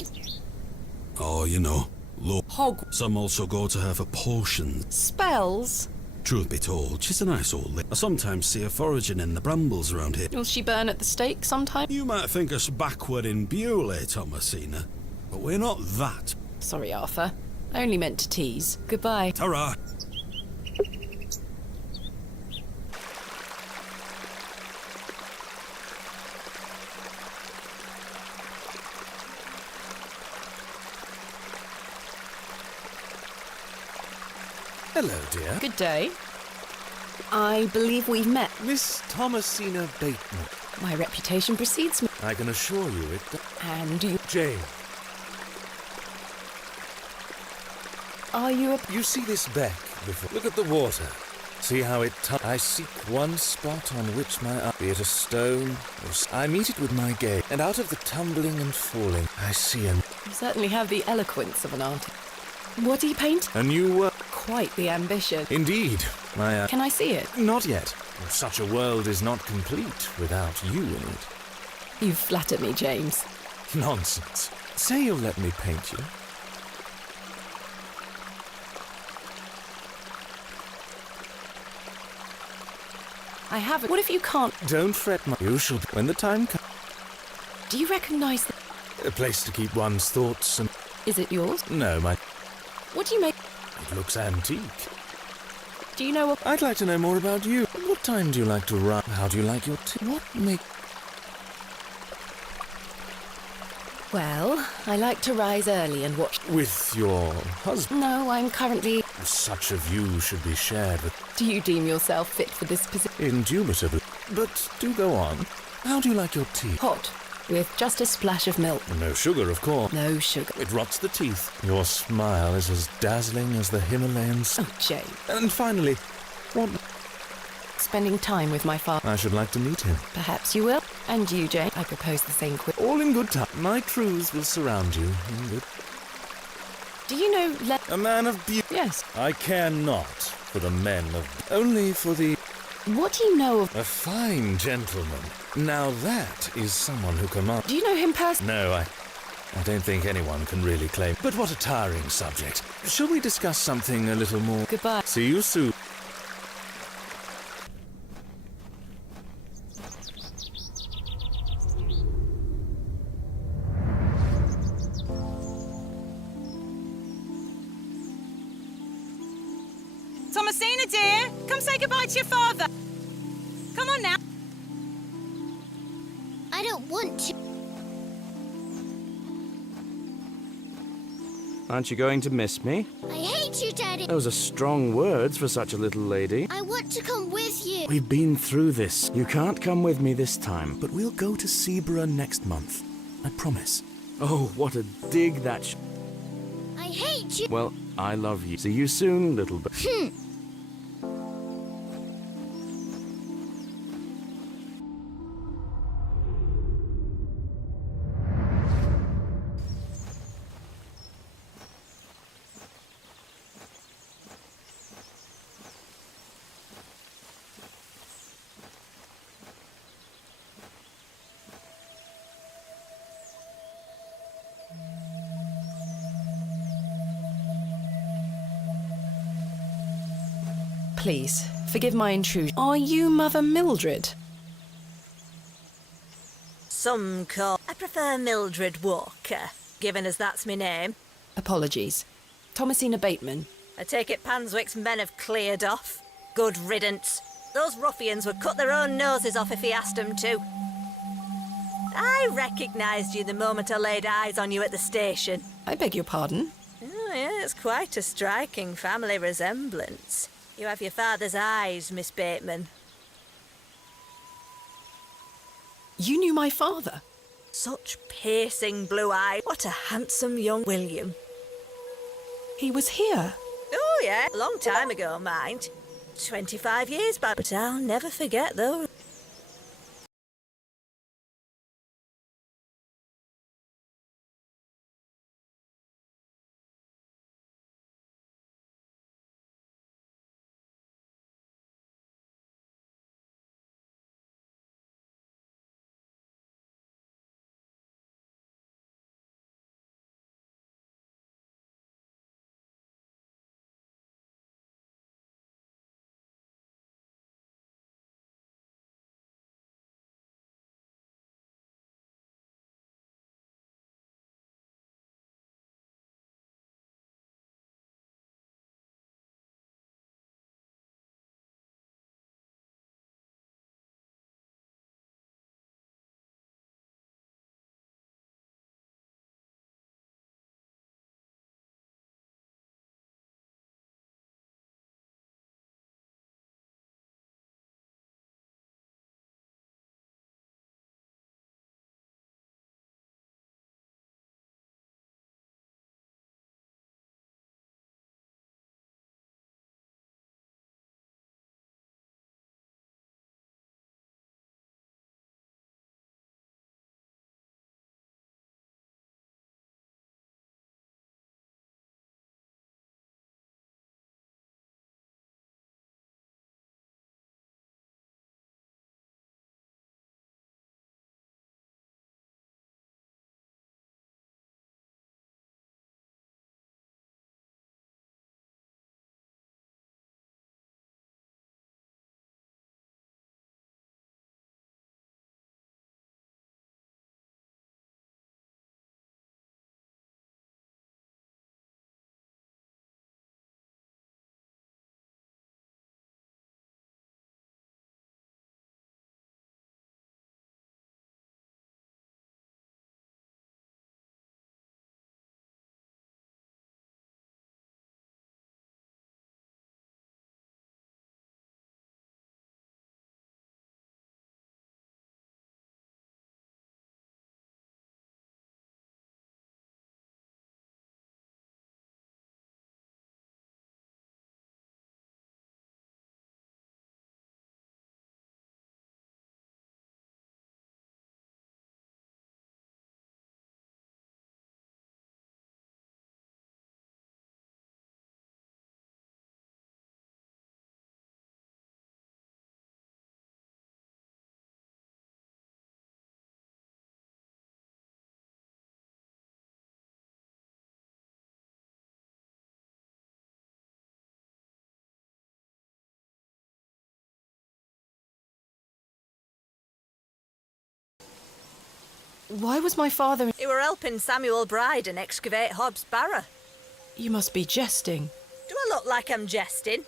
Oh, you know. Look. Hog... Some also go to her for potions. Spells? Truth be told, she's a nice old lady. I sometimes see her foraging in the brambles around here. Will she burn at the stake sometime? You might think us backward in Bewley, Thomasina, but we're not that. Sorry, Arthur. I only meant to tease. Goodbye. Ta-ra! Hello, dear. Good day. I believe we've met. Miss Thomasina Bateman. My reputation precedes me. I can assure you it does. And you... Jane. Are you a... You see this beck before... Look at the water. See how it... I seek one spot on which my eye... Be it a stone or... I meet it with my gaze. And out of the tumbling and falling, I see a... You certainly have the eloquence of an artist. What do you paint? A new world. Quite the ambition. Indeed. My... Can I see it? Not yet. Such a world is not complete without you in it. You flatter me, James. Nonsense. Say you'll let me paint you. I haven't. What if you can't? Don't fret, you shall be when the time comes. Do you recognize the... A place to keep one's thoughts and... Is it yours? No, my... What do you make... It looks antique. Do you know what... I'd like to know more about you. What time do you like to run? How do you like your tea? What make... Well, I like to rise early and watch... With your husband? No, I'm currently... Such a view should be shared with... Do you deem yourself fit for this position? Indubitably. But do go on. How do you like your tea? Hot, with just a splash of milk. No sugar, of course. No sugar. It rots the teeth. Your smile is as dazzling as the Himalayan sun. Oh, Jane. And finally, what... Spending time with my father. I should like to meet him. Perhaps you will. And you, Jane. I propose the same All in good time. My truths will surround you in good... Do you know A man of beauty? Yes. I care not for the men of... Only for the... What do you know of... A fine gentleman. Now that is someone who commands... Do you know him personally? No, I don't think anyone can really claim... But what a tiring subject. Shall we discuss something a little more... Goodbye. See you soon. Thomasina, dear, come say goodbye to your father. Come on now. I don't want to. Aren't you going to miss me? I hate you, Daddy. Those are strong words for such a little lady. I want to come with you. We've been through this. You can't come with me this time. But we'll go to Seaborough next month. I promise. Oh, what a dig that I hate you. Well, I love you. See you soon, little bird. Please, forgive my intrusion. Are you Mother Mildred? Some call... I prefer Mildred Walker, given as that's my name. Apologies. Thomasina Bateman. I take it Panswick's men have cleared off. Good riddance. Those ruffians would cut their own noses off if he asked them to. I recognised you the moment I laid eyes on you at the station. I beg your pardon? Oh, yeah, it's quite a striking family resemblance. You have your father's eyes, Miss Bateman. You knew my father? Such piercing blue eyes. What a handsome young William. He was here? Oh, yeah, a long time ago, mind. 25 years back, but I'll never forget those. Why was my father... You were helping Samuel Bryden excavate Hob's Barrow. You must be jesting. Do I look like I'm jesting?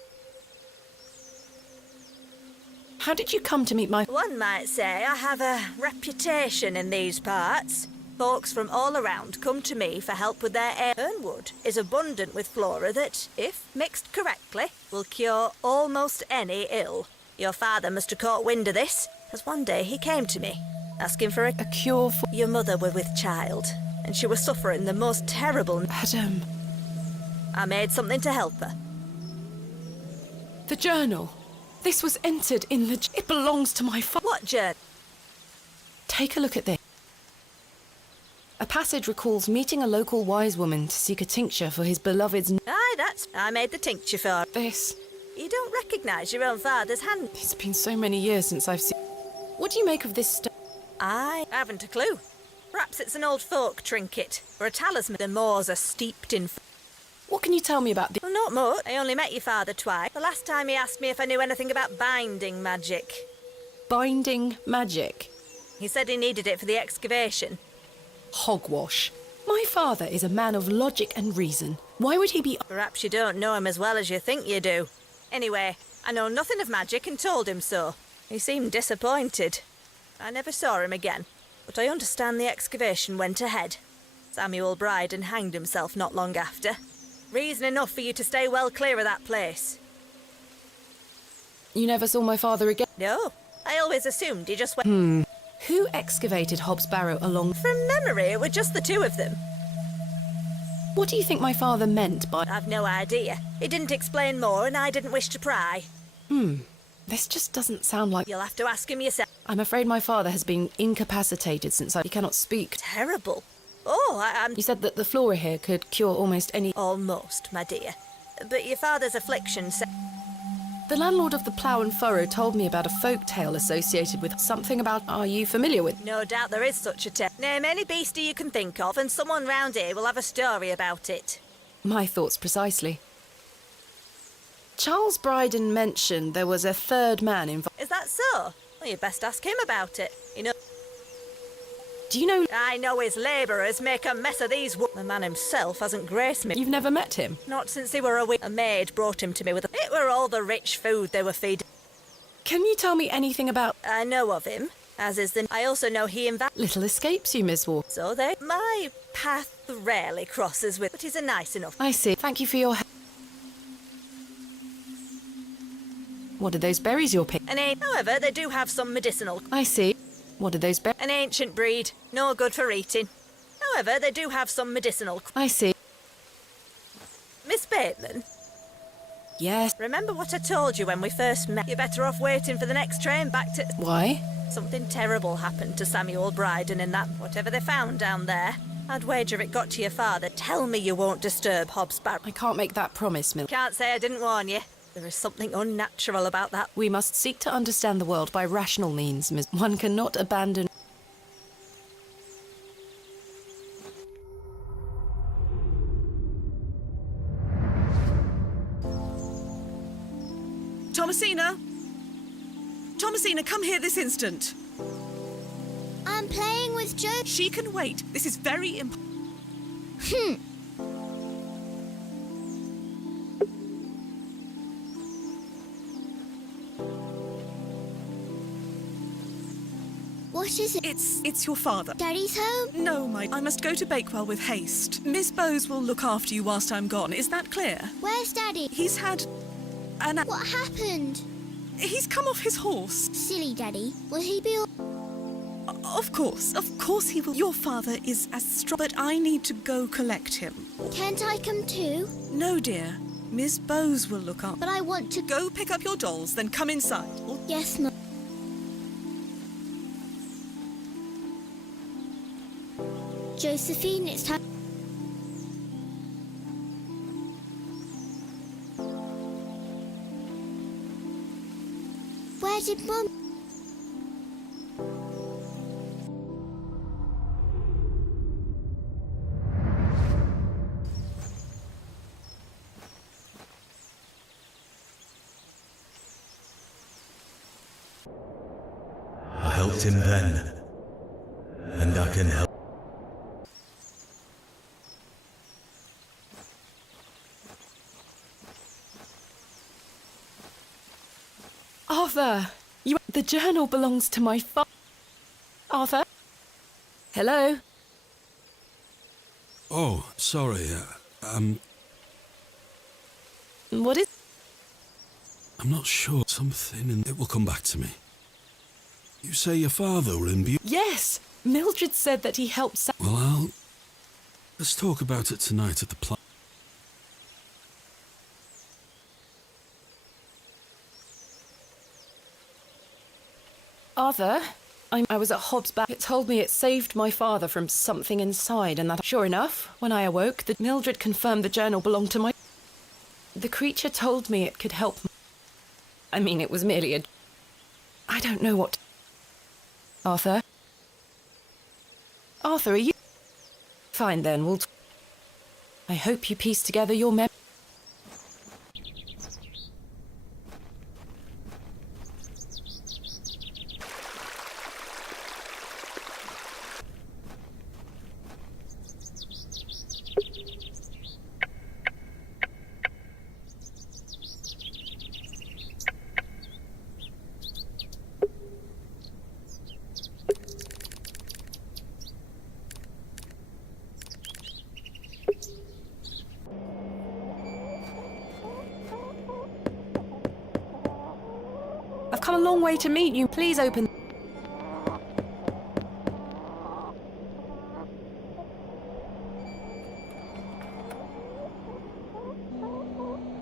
How did you come to meet my... One might say I have a reputation in these parts. Folks from all around come to me for help with their air. Fernwood is abundant with flora that, if mixed correctly, will cure almost any ill. Your father must have caught wind of this, as one day he came to me, asking for a cure for... Your mother were with child, and she was suffering the most terrible... Adam... I made something to help her. The journal. This was entered in the... It belongs to my father. What journal? Take a look at this. A passage recalls meeting a local wise woman to seek a tincture for his beloved's... Aye, that's... I made the tincture for... This... You don't recognise your own father's hand. It's been so many years since I've seen... What do you make of this stuff? I haven't a clue. Perhaps it's an old folk trinket, or a talisman. The moors are steeped in... What can you tell me about this? Well, not much. I only met your father twice. The last time he asked me if I knew anything about binding magic. Binding magic? He said he needed it for the excavation. Hogwash. My father is a man of logic and reason. Why would he be... Perhaps you don't know him as well as you think you do. Anyway, I know nothing of magic and told him so. He seemed disappointed. I never saw him again. but I understand the excavation went ahead. Samuel Bryden hanged himself not long after. Reason enough for you to stay well clear of that place. You never saw my father again? No, I always assumed he just went... Who excavated Hob's Barrow along... From memory, it were just the two of them. What do you think my father meant by... I've no idea. He didn't explain more, and I didn't wish to pry. This just doesn't sound like... You'll have to ask him yourself. I'm afraid my father has been incapacitated since he cannot speak. Terrible. Oh, I'm... You said that the flora here could cure almost any... Almost, my dear. But your father's affliction... The landlord of the Plough and Furrow told me about a folk tale associated with something about... Are you familiar with... No doubt there is such a tale. Name any beastie you can think of, and someone round here will have a story about it. My thoughts precisely. Charles Bryden mentioned there was a third man involved. Is that so? Well, you best ask him about it. You know... Do you know... I know his labourers make a mess of these The man himself hasn't graced me. You've never met him? Not since they were a week. A maid brought him to me with... It were all the rich food they were feeding. Can you tell me anything about... I know of him, as is the... I also know he Little escapes you, Miss Wall. So they... My path rarely crosses with... But he's a nice enough... I see. Thank you for your help. What are those berries you're picking? However, they do have some medicinal... I see. What are those berries? An ancient breed, no good for eating. However, they do have some medicinal... I see. Miss Bateman? Yes. Remember what I told you when we first met? You're better off waiting for the next train back to... Why? Something terrible happened to Samuel Bryden in that... Whatever they found down there. I'd wager it got to your father. Tell me you won't disturb Hob's Barrow. I can't make that promise, Mill. Can't say I didn't warn you. There is something unnatural about that. We must seek to understand the world by rational means, Miss. One cannot abandon... Thomasina! Thomasina, come here this instant. I'm playing with Joe. She can wait. This is very important. What is it? It's your father. Daddy's home? No, I must go to Bakewell with haste. Miss Bowes will look after you whilst I'm gone. Is that clear? Where's Daddy? He's had an... What happened? He's come off his horse. Silly Daddy. Will he be all... Of course he will. Your father is as strong, but I need to go collect him. Can't I come too? No, dear. Miss Bowes will look up. But I want to... Go pick up your dolls, then come inside. Yes, Mum. Josephine, it's time... Where did Mum... I helped him then, and I can help. Arthur! The journal belongs to my father. Arthur? Hello? Oh, sorry. What is... I'm not sure. Something, and it will come back to me. You say your father will imbue... Yes! Mildred said that he helped Well, let's talk about it tonight at the plant. Arthur, I was at Hob's Barrow. It told me it saved my father from something inside, and that... Sure enough, when I awoke, Mildred confirmed the journal belonged to my... The creature told me it could help... I mean, it was merely a... I don't know what... Arthur? Arthur, are you... Fine then, we'll... I hope you piece together your mem... I've come a long way to meet you. Please open.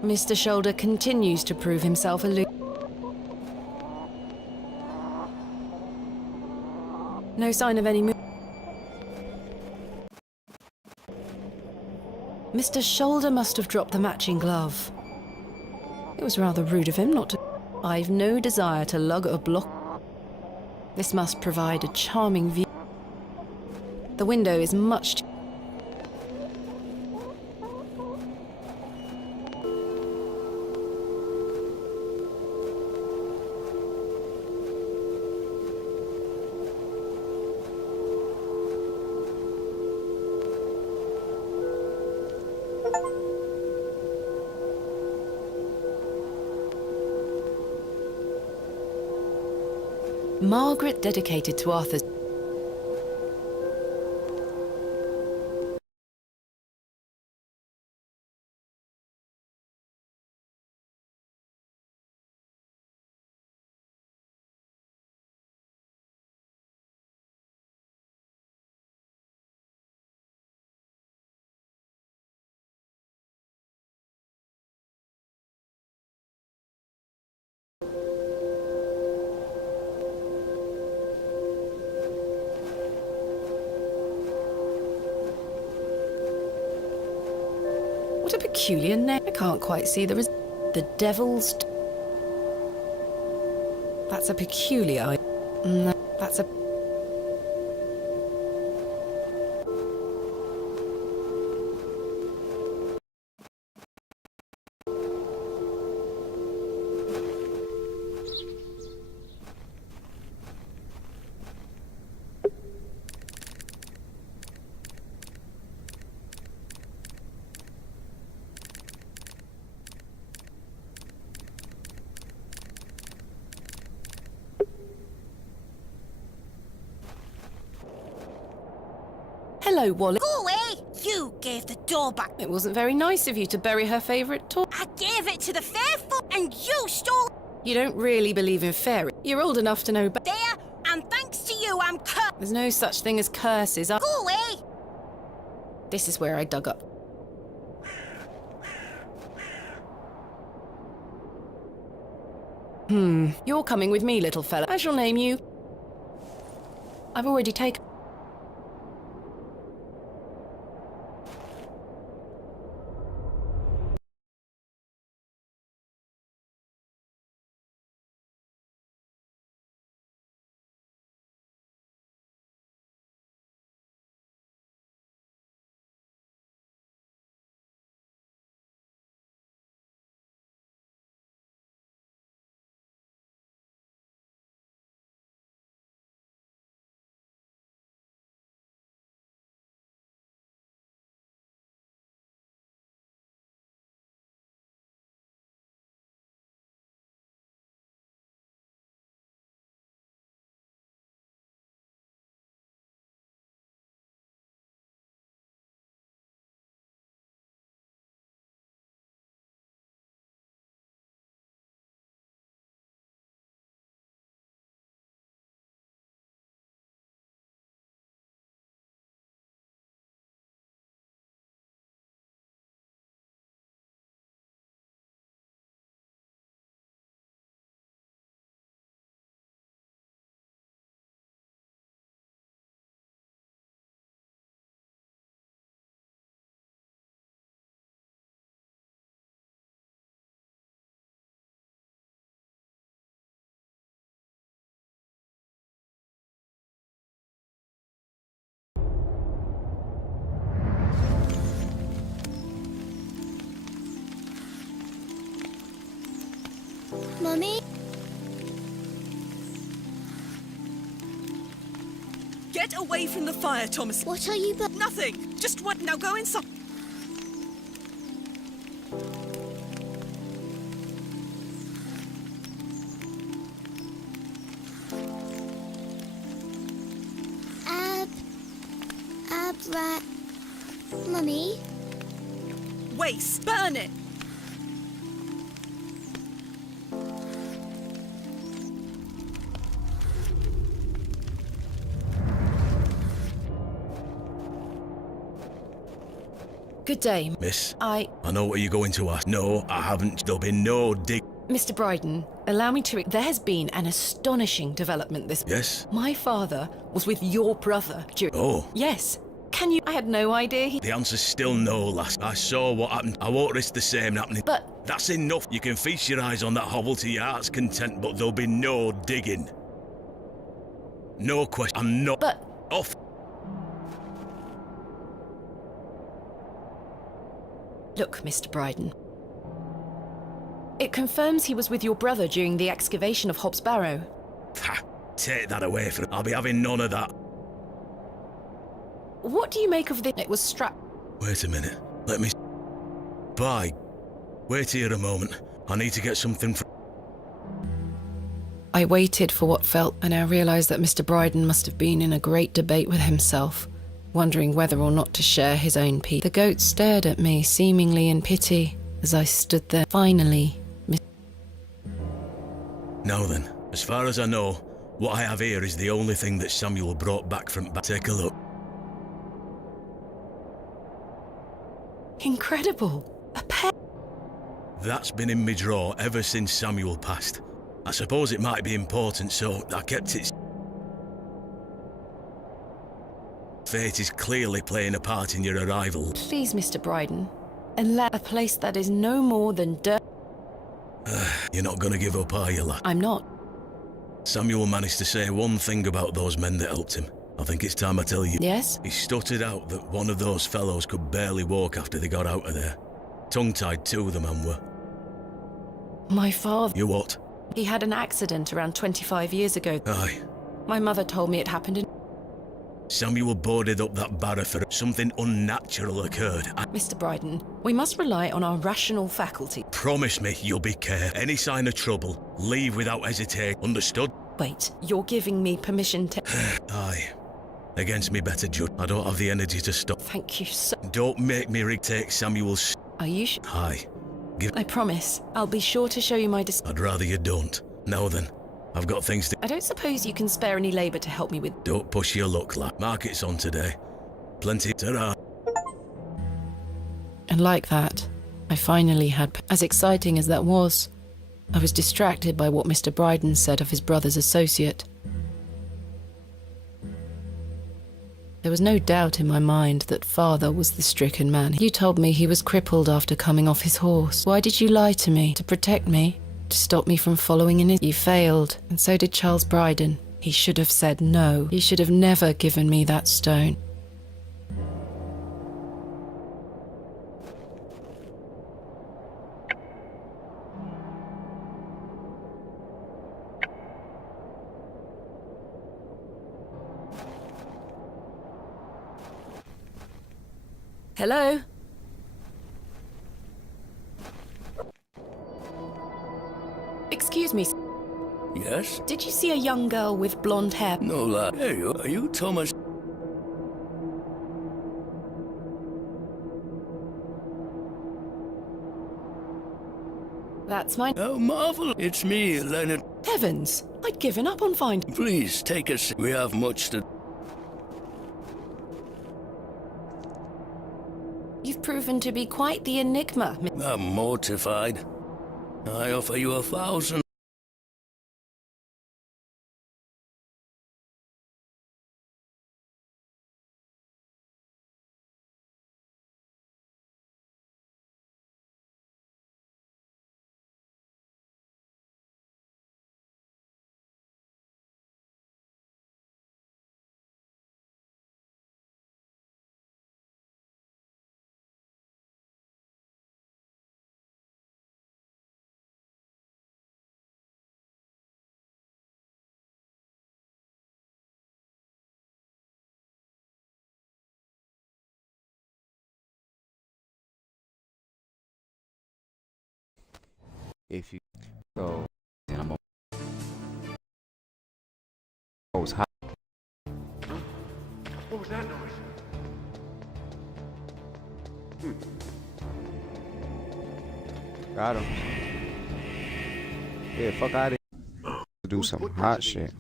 Mr. Shoulder continues to prove himself elusive. No sign of any Mr. Shoulder must have dropped the matching glove. It was rather rude of him not to. I've no desire to lug a block. This must provide a charming view. The window is much. Margaret dedicated to Arthur's. What a peculiar name. I can't quite see the Devil's. That's a peculiar. No, that's a. Hello, Wally. Go away! You gave the door back. It wasn't very nice of you to bury her favourite toy. I gave it to the faithful, and you stole You don't really believe in fairy. You're old enough to know better. there, and thanks to you, I'm cursed. There's no such thing as curses. Go away! This is where I dug up. You're coming with me, little fella. I shall name you. I've already taken. Mummy? Get away from the fire, Thomas. What are you Nothing. Just what? Now go inside. Rat. Mummy? Waste. Burn it. Good day. Miss, I know what you're going to ask. No, I haven't. There'll be no dig. Mr. Bryden, allow me to... There has been an astonishing development this... Yes? My father was with your brother during... Oh. Yes. Can you... I had no idea he... The answer's still no, lass. I saw what happened. I won't risk the same happening. But... That's enough. You can feast your eyes on that hovel to your heart's content, but there'll be no digging. No question. I'm not... But... Off. Look, Mr. Bryden. It confirms he was with your brother during the excavation of Hob Barrow. Ha! Take that away from... I'll be having none of that. What do you make of the... It was strapped... Wait a minute. Let me... Bye. Wait here a moment. I need to get something from... I waited for what felt, and I realised that Mr. Bryden must have been in a great debate with himself, wondering whether or not to share his own peace. The goat stared at me, seemingly in pity, as I stood there. Finally... Now then, as far as I know, what I have here is the only thing that Samuel brought back from... Take a look. Incredible! A pen! That's been in my drawer ever since Samuel passed. I suppose it might be important, so I kept it... Fate is clearly playing a part in your arrival. Please, Mr. Bryden, a place that is no more than dirt... You're not gonna give up, are you, lad? I'm not. Samuel managed to say one thing about those men that helped him. I think it's time I tell you. Yes? He stuttered out that one of those fellows could barely walk after they got out of there. Tongue-tied too, the man were. My father... You what? He had an accident around 25 years ago. Aye. My mother told me it happened in... Samuel boarded up that barrow for something unnatural occurred. Mr. Bryden, we must rely on our rational faculty. Promise me you'll be care. Any sign of trouble, leave without hesitation. Understood? Wait, you're giving me permission to... Aye. Against me better judge. I don't have the energy to stop. Thank you so... Don't make me retake Samuel's... Are you sure? Aye. I promise. I'll be sure to show you my... I'd rather you don't. Now then. I've got things to... I don't suppose you can spare any labour to help me with... Don't push your luck, lad. Market's on today. Plenty... Ta-ra. And like that, I finally had... As exciting as that was, I was distracted by what Mr. Bryden said of his brother's associate. There was no doubt in my mind that father was the stricken man. You told me he was crippled after coming off his horse. Why did you lie to me? To protect me? To stop me from following in his... You failed, and so did Charles Bryden. He should have said no. He should have never given me that stone. Hello? Excuse me. Yes? Did you see a young girl with blonde hair? No, lad. There you are. Are you Thomas? That's mine. Oh, marvel. It's me, Leonard. Heavens! I'd given up on finding... Please, take a seat. We have much to... You've proven to be quite the enigma. I'm mortified. I offer you 1,000. If you go, and I'm was hot. What was that noise? Got him. Yeah, fuck out of here. Do some hot shit.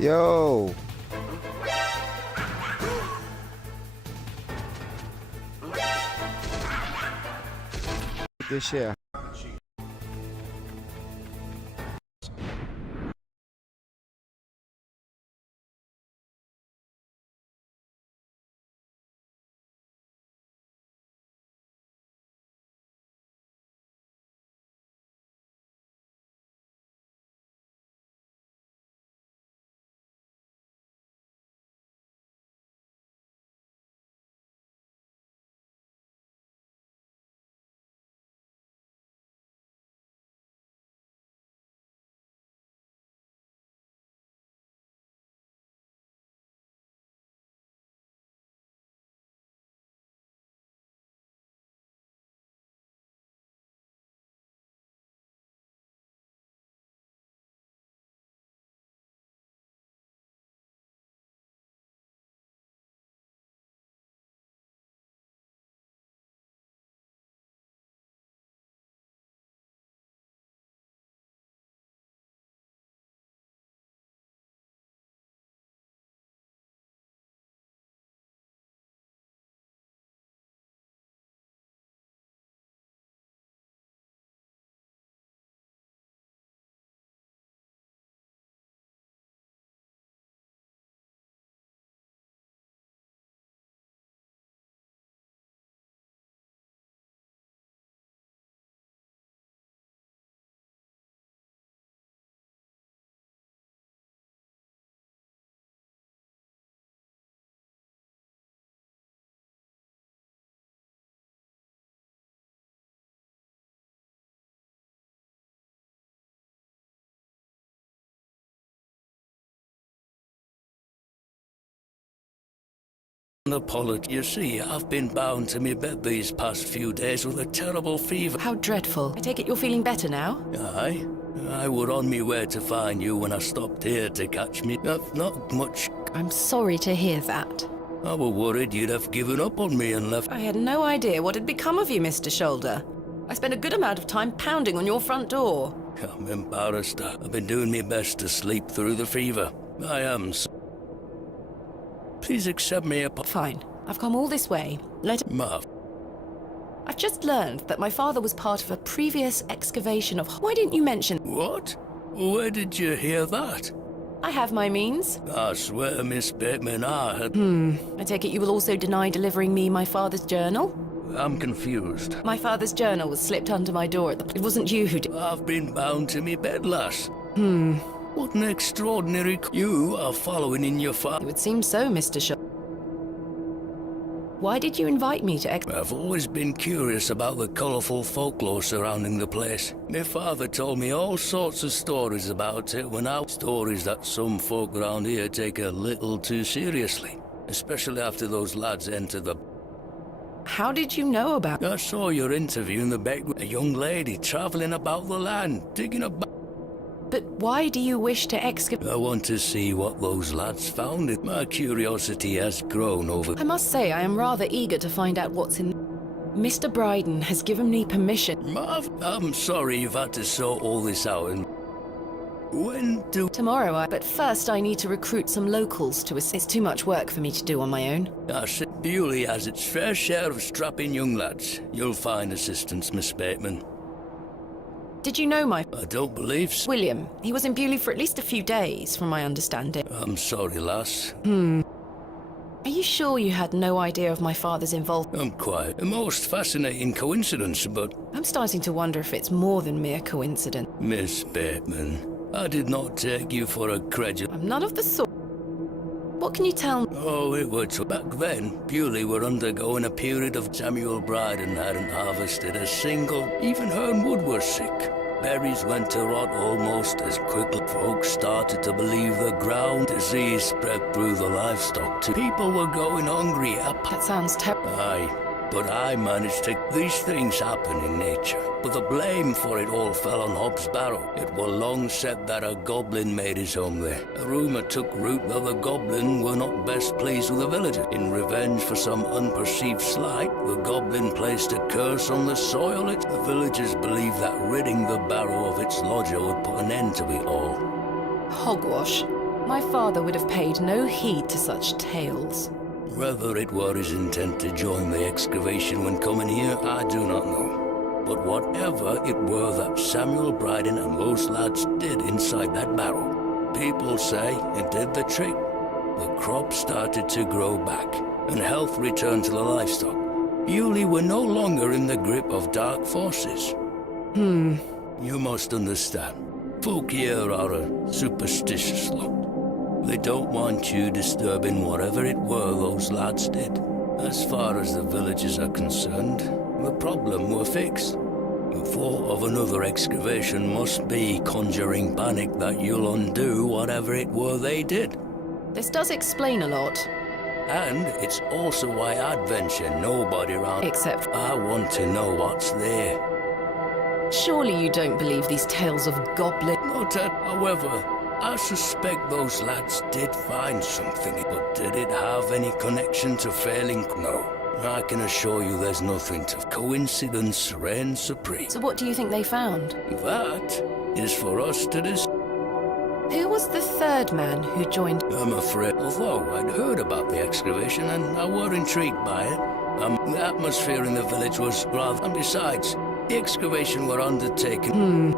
Yo. this here. An apology. You see, I've been bound to me bed these past few days with a terrible fever. How dreadful. I take it you're feeling better now? Aye. I were on me way to find you when I stopped here to catch me. Not much. I'm sorry to hear that. I were worried you'd have given up on me and left. I had no idea what had become of you, Mr. Shoulder. I spent a good amount of time pounding on your front door. I'm embarrassed. I've been doing my best to sleep through the fever. I am. Please accept me Fine. I've come all this way. Marv. I've just learned that my father was part of a previous excavation of... Why didn't you mention... What? Where did you hear that? I have my means. I swear, Miss Bateman, I had... I take it you will also deny delivering me my father's journal? I'm confused. My father's journal was slipped under my door at the... It wasn't you who did... I've been bound to me bed, lass. What an extraordinary... You are following in your father... It would seem so, Mr. Shaw. Why did you invite me to... I've always been curious about the colourful folklore surrounding the place. My father told me all sorts of stories about it stories that some folk around here take a little too seriously. Especially after those lads entered the... How did you know about... I saw your interview in the back with a young lady travelling about the land, digging about... But why do you wish to excavate... I want to see what those lads found. My curiosity has grown over... I must say, I am rather eager to find out what's in... Mr. Bryden has given me permission... Marv, I'm sorry you've had to sort all this out and... When do... Tomorrow, But first I need to recruit some locals to assist. It's too much work for me to do on my own. I said Bewley has its fair share of strapping young lads. You'll find assistance, Miss Bateman. Did you know my... I don't believe so. William. He was in Bewley for at least a few days, from my understanding. I'm sorry, lass. Are you sure you had no idea of my father's involvement? I'm quite. A most fascinating coincidence, but... I'm starting to wonder if it's more than mere coincidence. Miss Bateman, I did not take you for a credulous... I'm none of the sort... What can you tell me? Oh, it was... Back then, Bewley were undergoing a period of... Samuel Bryden hadn't harvested a single... Even Hernwood was sick. Berries went to rot almost as quickly. Folks started to believe the ground. Disease spread through the livestock too. People were going hungry. That sounds terrible. Aye. But I managed to... These things happen in nature. But the blame for it all fell on Hob Barrow. It was long said that a goblin made his home there. A rumour took root that the goblin were not best pleased with the villagers. In revenge for some unperceived slight, the goblin placed a curse on the soil. The villagers believed that ridding the barrow of its lodger would put an end to it all. Hogwash. My father would have paid no heed to such tales. Whether it were his intent to join the excavation when coming here, I do not know. But whatever it were that Samuel Bryden and those lads did inside that barrow, people say it did the trick. The crops started to grow back, and health returned to the livestock. Bewley were no longer in the grip of dark forces. You must understand. Folk here are a superstitious lot. They don't want you disturbing whatever it were those lads did. As far as the villages are concerned, the problem were fixed. The thought of another excavation must be conjuring panic that you'll undo whatever it were they did. This does explain a lot. And it's also why I'd venture nobody round. Except... I want to know what's there. Surely you don't believe these tales of goblin... Not at, however, I suspect those lads did find something, but did it have any connection to failing? No. I can assure you there's nothing to... Coincidence reigns supreme. So what do you think they found? That is for us to decide. Who was the third man who joined? I'm afraid, although I'd heard about the excavation and I were intrigued by it, the atmosphere in the village was rather... And besides, the excavation were undertaken...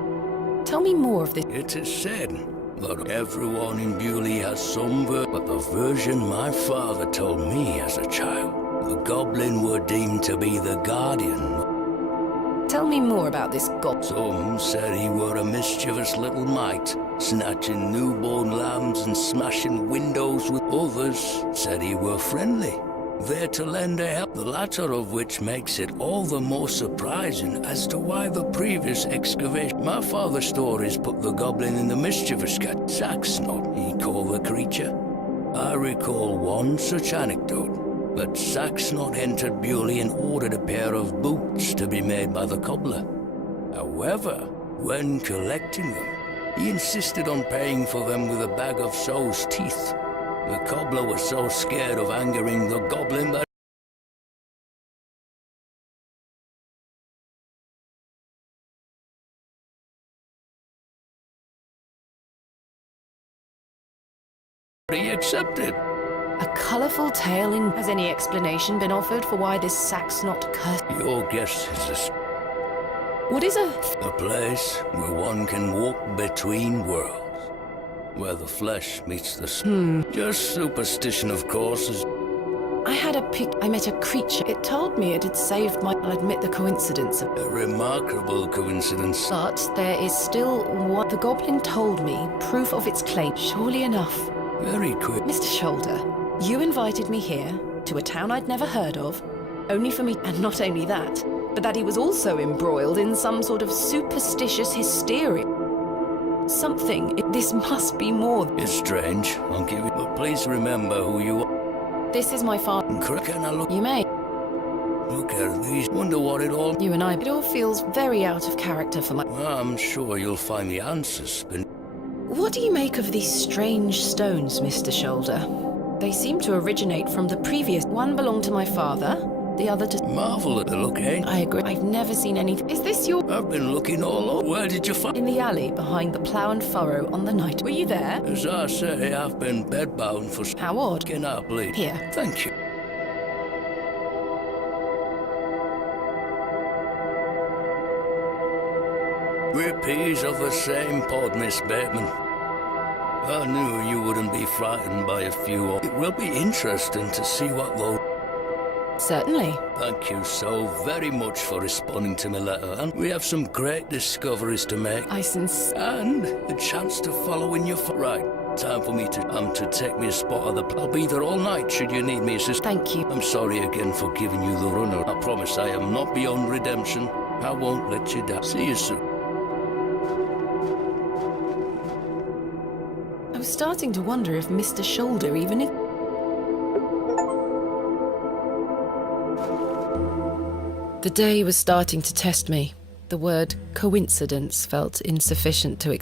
Tell me more of this. It is said that everyone in Bewley has some but the version my father told me as a child, the goblin were deemed to be the guardian. Tell me more about this goblin. Some said he were a mischievous little mite, snatching newborn lambs and smashing windows with others. Said he were friendly, there to lend a help, the latter of which makes it all the more surprising as to why the previous excavation. My father's stories put the goblin in the mischievous cat. Saxnot, he called the creature. I recall one such anecdote, that Saxnot entered Bewley and ordered a pair of boots to be made by the cobbler. However, when collecting them, he insisted on paying for them with a bag of sow's teeth. The cobbler was so scared of angering the goblin that he accepted. A colourful tale in... Has any explanation been offered for why this Saxnot curse... Your guess is What is a place where one can walk between worlds. Where the flesh meets the spirit. Just superstition, of course, is... I met a creature. It told me it had saved my... I'll admit the coincidence. A remarkable coincidence. But there is still what the goblin told me, proof of its claim. Surely enough. Very quick. Mr. Shoulder, you invited me here, to a town I'd never heard of, only for me... And not only that, but that he was also embroiled in some sort of superstitious hysteria. Something. This must be more. It's strange, I'll give you... But please remember who you are. This is my father. Can I look? You may. Look at these. Wonder what it all... You and I... It all feels very out of character for my... Well, I'm sure you'll find the answers. What do you make of these strange stones, Mr. Shoulder? They seem to originate from the previous... One belonged to my father, the other to... Marvel at the look, eh? I agree. I've never seen anything... Is this your... I've been looking all over. Where did you find... In the alley behind the plough and furrow on the night. Were you there? As I say, I've been bedbound for... How odd. Can I please? Here. Thank you. We're peas of the same pod, Miss Bateman. I knew you wouldn't be frightened by a few. It will be interesting to see what those... Certainly. Thank you so very much for responding to my letter, and we have some great discoveries to make. And a chance to follow in your... Right, time for me to take me a spot of the... I'll be there all night should you need me, sister. Thank you. I'm sorry again for giving you the runner. I promise I am not beyond redemption. I won't let you down. See you soon. I was starting to wonder if Mr. Shoulder even... The day was starting to test me. The word coincidence felt insufficient to...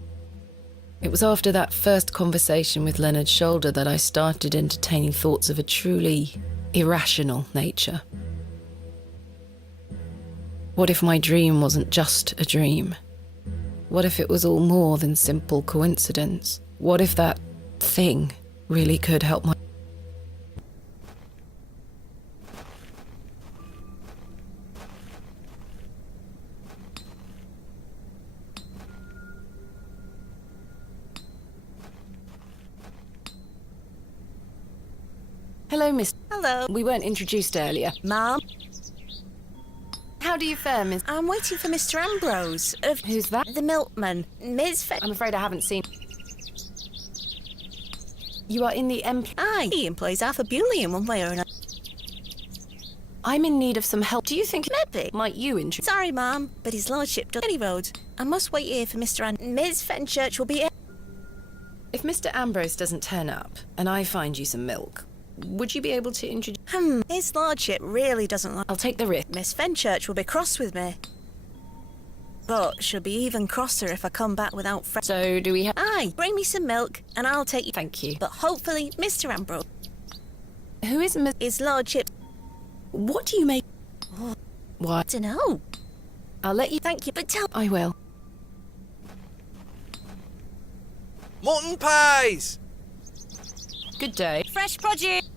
It was after that first conversation with Leonard Shoulder that I started entertaining thoughts of a truly irrational nature. What if my dream wasn't just a dream? What if it was all more than simple coincidence? What if that thing really could help my... Hello, Miss. Hello. We weren't introduced earlier. Ma'am. How do you fare, Miss? I'm waiting for Mr. Ambrose. Who's that? The milkman. Ms. I'm afraid I haven't seen... You are in the Aye, he employs Arthur Bewley in one way or another. I'm in need of some help. Do you think... Maybe. Might you introduce... Sorry, ma'am, but his lordship does any roads. I must wait here for Mr. Ms. Fenchurch will be here. If Mr. Ambrose doesn't turn up, and I find you some milk, would you be able to introduce... His lordship really doesn't like... I'll take the risk. Miss Fenchurch will be cross with me. But she'll be even crosser if I come back without friends. So, do we have... Aye, bring me some milk, and I'll take you... Thank you. But hopefully, Mr. Ambrose... Who is Miss... His lordship... What do you make... Oh, What? I don't know. I'll let you... Thank you, but tell... I will. Mutton pies! Good day. Fresh produce.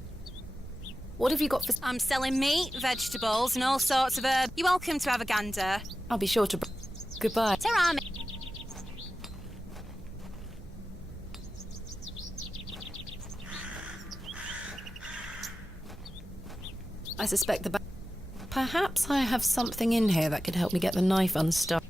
What have you got for... I'm selling meat, vegetables, and all sorts of herbs. You're welcome to have a gander. I'll be sure to... Goodbye. Ta-ra, I suspect the... Perhaps I have something in here that could help me get the knife unstuck.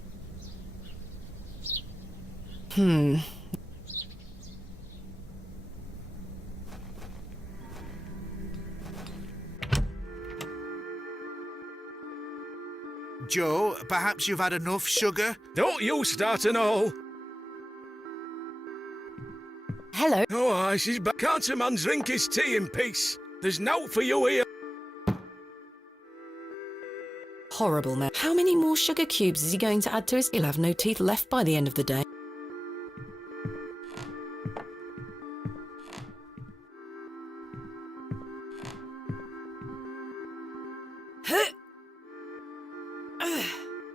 Joe, perhaps you've had enough sugar? Don't you start an all. Hello. Oh, aye, she's back. Can't a man drink his tea in peace? There's nought for you here. Horrible man. How many more sugar cubes is he going to add to his... He'll have no teeth left by the end of the day.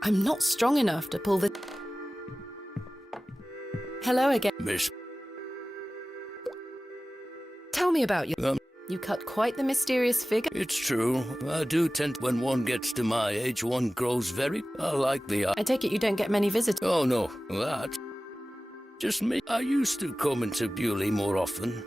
I'm not strong enough to pull the... Hello again. Miss... Tell me about you. You cut quite the mysterious figure. It's true. I do tend... When one gets to my age, one grows very... I like the... I take it you don't get many visitors. Oh, no. That... Just me. I used to come into Bewley more often.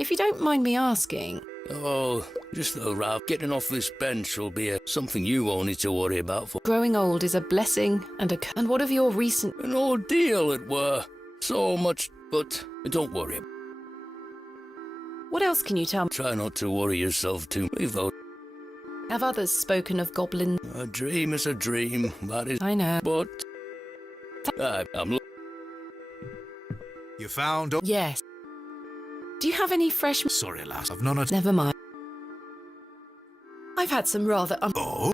If you don't mind me asking... Oh, just though, Ralph, getting off this bench will be something you won't need to worry about for... Growing old is a blessing and a... And what of your recent... An ordeal it were. So much, but don't worry. What else can you tell me? Try not to worry yourself too much, though. Have others spoken of goblins? A dream is a dream, that is... I know. But... I'm... You found... Yes. Do you have any fresh... Sorry, lass, I've none at... Never mind. I've had some rather... Oh?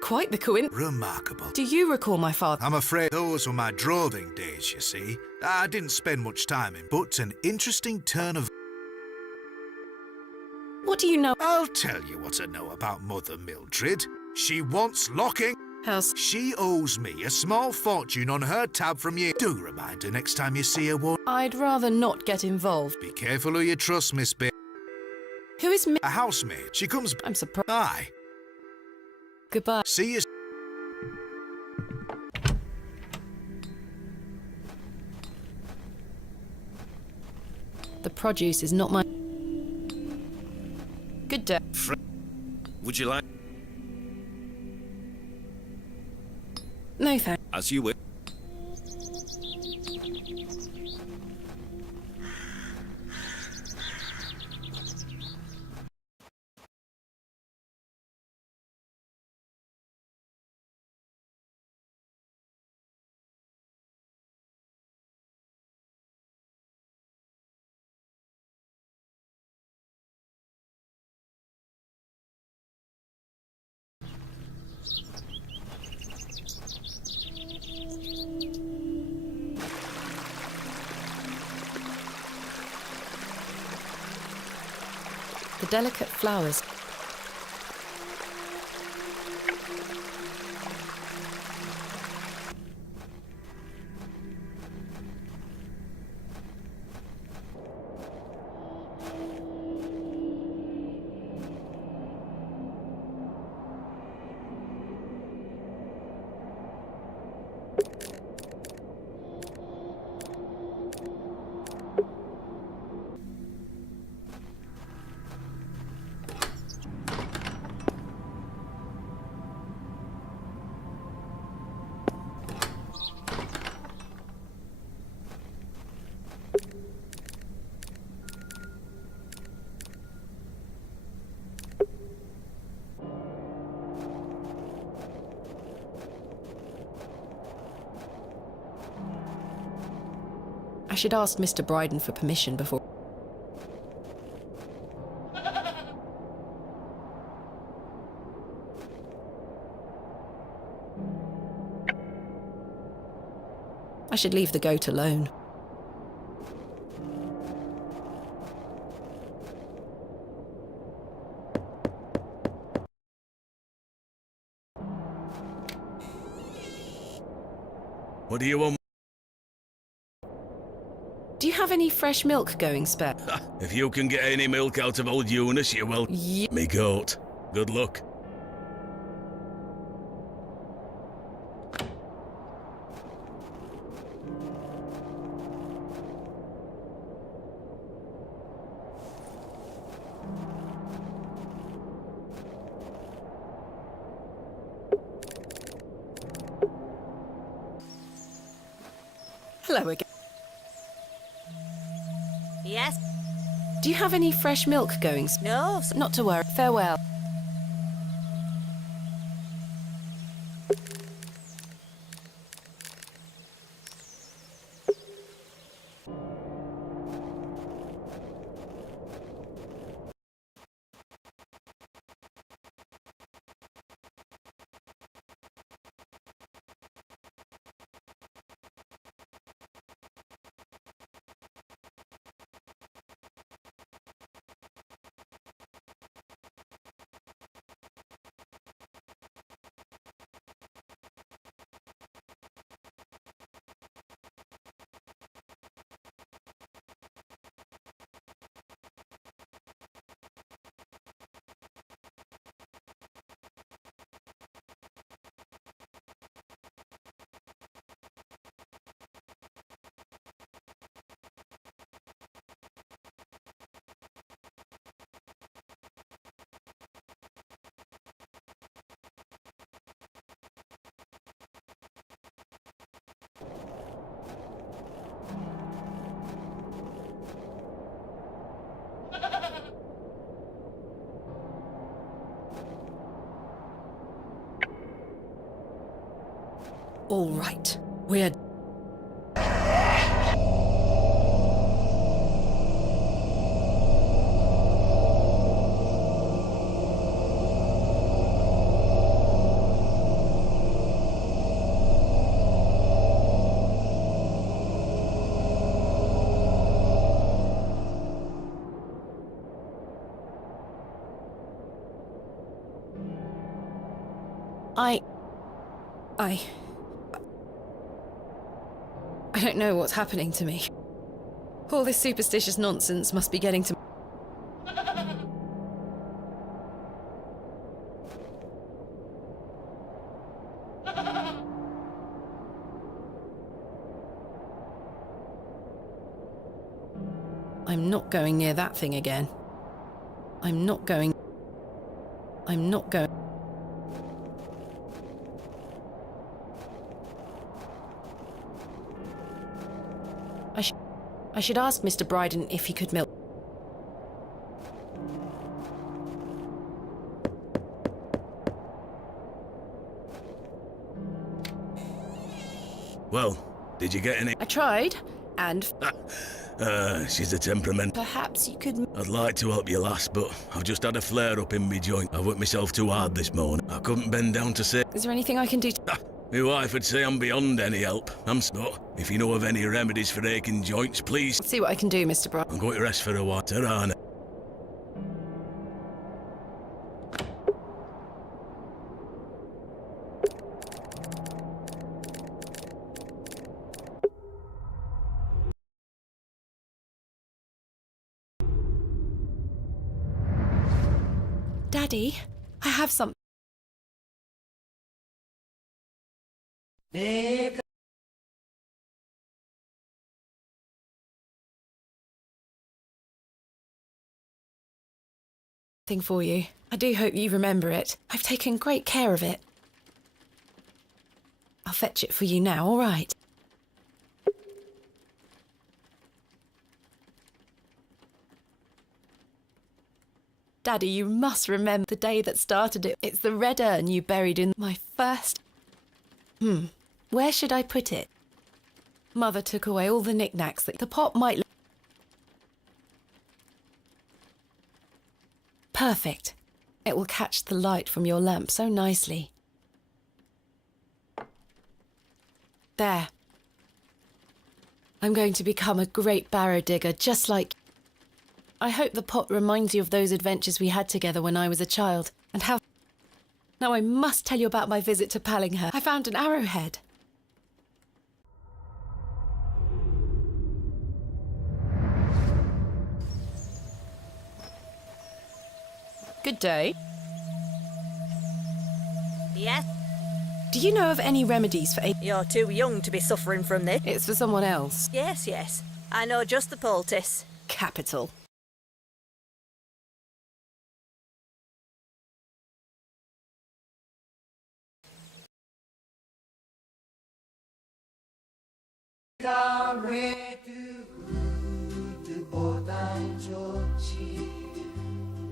Quite the coincidence. Remarkable. Do you recall my father? I'm afraid those were my droving days, you see. I didn't spend much time in, but an interesting turn of... What do you know? I'll tell you what I know about Mother Mildred. She wants locking. House. She owes me a small fortune on her tab from you. Do remind her next time you see her, won't... I'd rather not get involved. Be careful who you trust, Miss B. Who is me? A housemaid. She comes... I'm surprised. Aye. Goodbye. See you... The produce is not my... Good day. Would you like... No, thanks. As you will. The delicate flowers. should ask Mr. Bryden for permission before... I should leave the goat alone. What do you want? Do you have any fresh milk going spare? If you can get any milk out of old Eunice, you will. Me goat. Good luck. Hello again. Yes? Do you have any fresh milk going? No. Not to worry. Farewell. All right. We're... I don't know what's happening to me. All this superstitious nonsense must be getting to... I'm not going near that thing again. I'm not going... I should ask Mr. Bryden if he could milk... Well, did you get any? I tried, and... She's a temperament. Perhaps you could... I'd like to help you, lass, but I've just had a flare-up in me joint. I worked myself too hard this morning. I couldn't bend down to say... Is there anything I can do to... My wife would say I'm beyond any help. I'm not. If you know of any remedies for aching joints, please... See what I can do, Mr. Bryden. I'm going to rest for a while. Ta-ra. Daddy, I have something for you. I do hope you remember it. I've taken great care of it. I'll fetch it for you now, all right? Daddy, you must remember the day that started it. It's the red urn you buried in my first... Where should I put it? Mother took away all the knickknacks that the pot might... Perfect. It will catch the light from your lamp so nicely. There. I'm going to become a great barrow digger, just like... I hope the pot reminds you of those adventures we had together when I was a child, and how... Now I must tell you about my visit to Pallinghurst. I found an arrowhead. Good day. Yes? Do you know of any remedies for... You're too young to be suffering from this. It's for someone else. Yes, yes. I know just the poultice. Capital.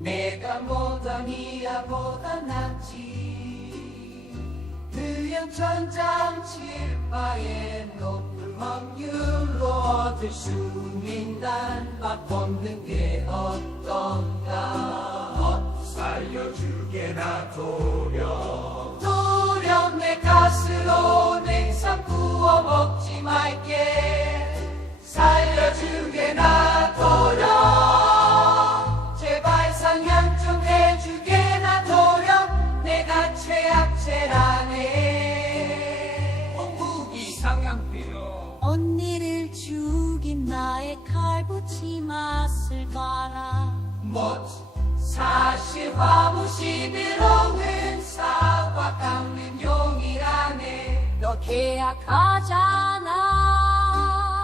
내가 못한 이야보다 낫지 그냥 천장 칠바에 높은 확률로 얻을 수 있는 밥 없는 게 어떤가 살려주게나 도령 내 가스로 냉삼 구워 먹지 말게 살려주게나 도령 제발 상향 좀 해주게나 도령 내가 최악체라네 공국이 상향 필요 언니를 죽인 나의 칼붙이 맛을 봐라 못 사실 화무시 들어온 사과 깎는 용이라네 너 계약하잖아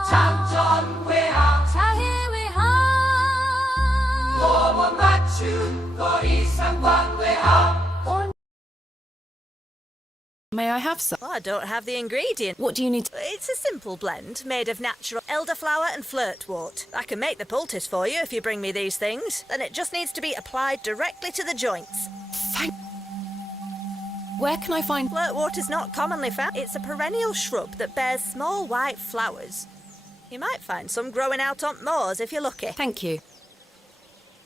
장전 외항 자해 외항 못 맞춘 거리 상관 외항 May I have some? Oh, I don't have the ingredient. What do you need? It's a simple blend made of natural elderflower and flirtwort. I can make the poultice for you if you bring me these things. Then it just needs to be applied directly to the joints. Thank... Where can I find... Flirtwort is not commonly found. It's a perennial shrub that bears small white flowers. You might find some growing out on moors if you're lucky. Thank you.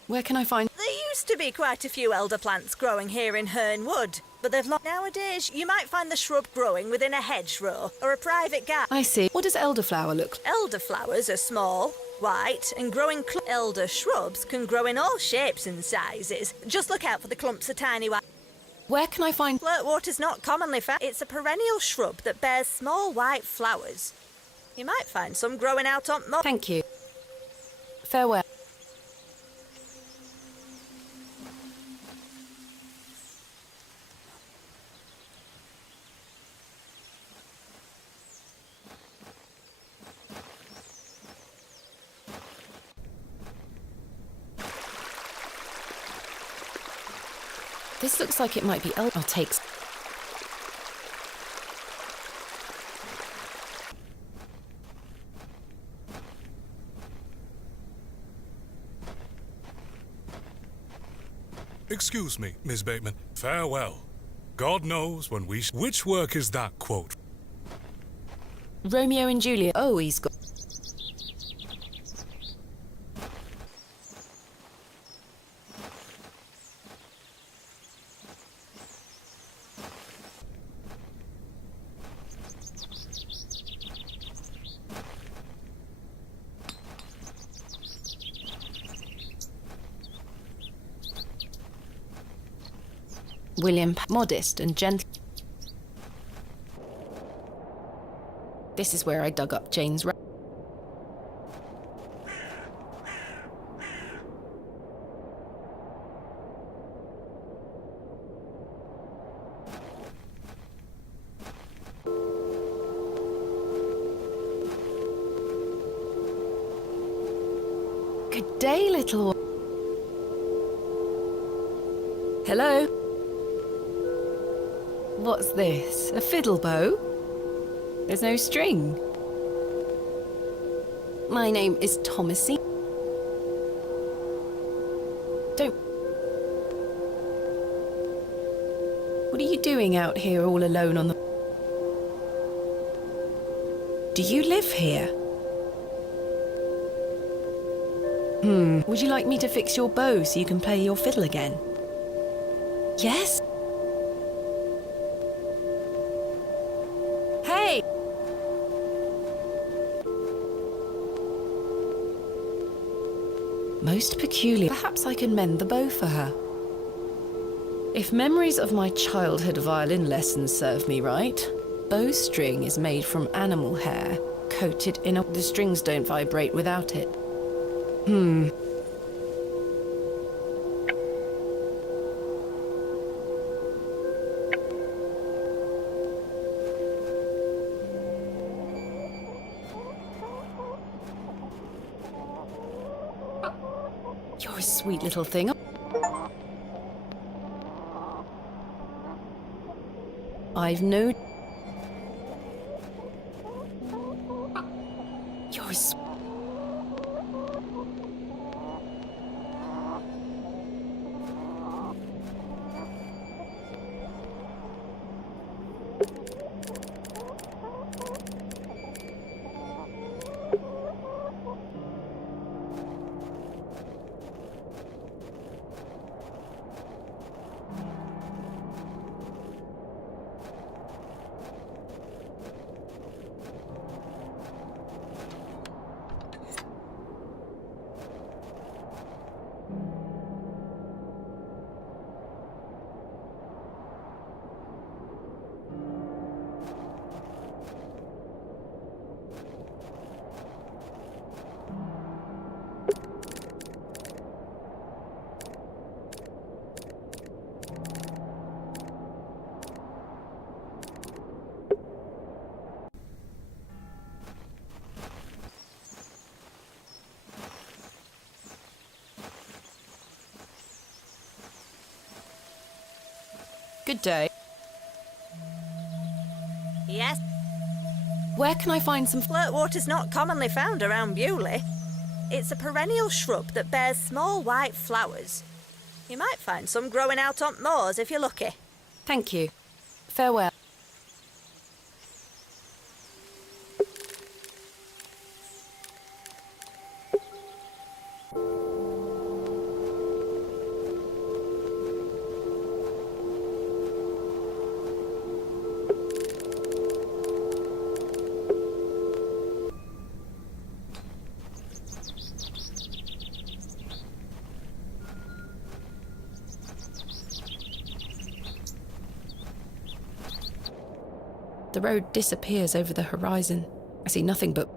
Where can I find... There used to be quite a few elder plants growing here in Herne Wood, but they've lost... Nowadays, you might find the shrub growing within a hedgerow or a private garden. I see. What does elderflower look like? Elderflowers are small, white, and growing elder shrubs can grow in all shapes and sizes. Just look out for the clumps of tiny white... Where can I find... Flirtwort is not commonly found. It's a perennial shrub that bears small white flowers. You might find some growing out on... Thank you. Farewell. This looks like it might be I'll take... Excuse me, Miss Bateman. Farewell. God knows when we... Which work is that quote? Romeo and Juliet. Oh, he's got... William, modest and gentle. This is where I dug up Jane's... Good day, little one. Hello? What's this? A fiddle bow? There's no string. My name is Thomasine. Don't... What are you doing out here all alone on the... Do you live here? Would you like me to fix your bow so you can play your fiddle again? Yes? Hey! Most peculiar. Perhaps I can mend the bow for her. If memories of my childhood violin lessons serve me right, bowstring is made from animal hair, coated in a... The strings don't vibrate without it. You're a sweet little thing. I've no... You're a Good day. Yes? Where can I find some... Flirtwater's not commonly found around Bewley. It's a perennial shrub that bears small white flowers. You might find some growing out on moors if you're lucky. Thank you. Farewell. The road disappears over the horizon. I see nothing but...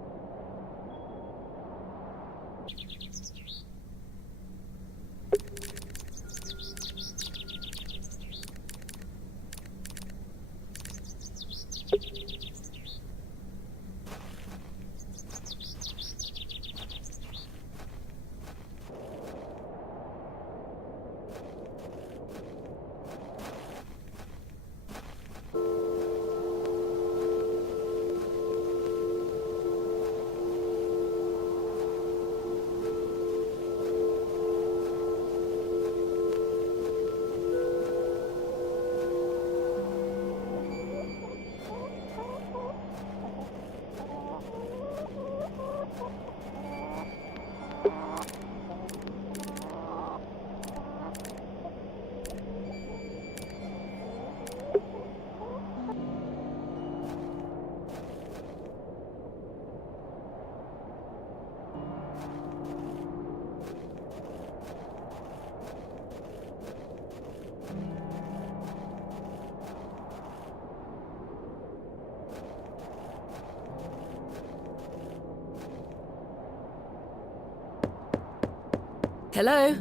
Hello?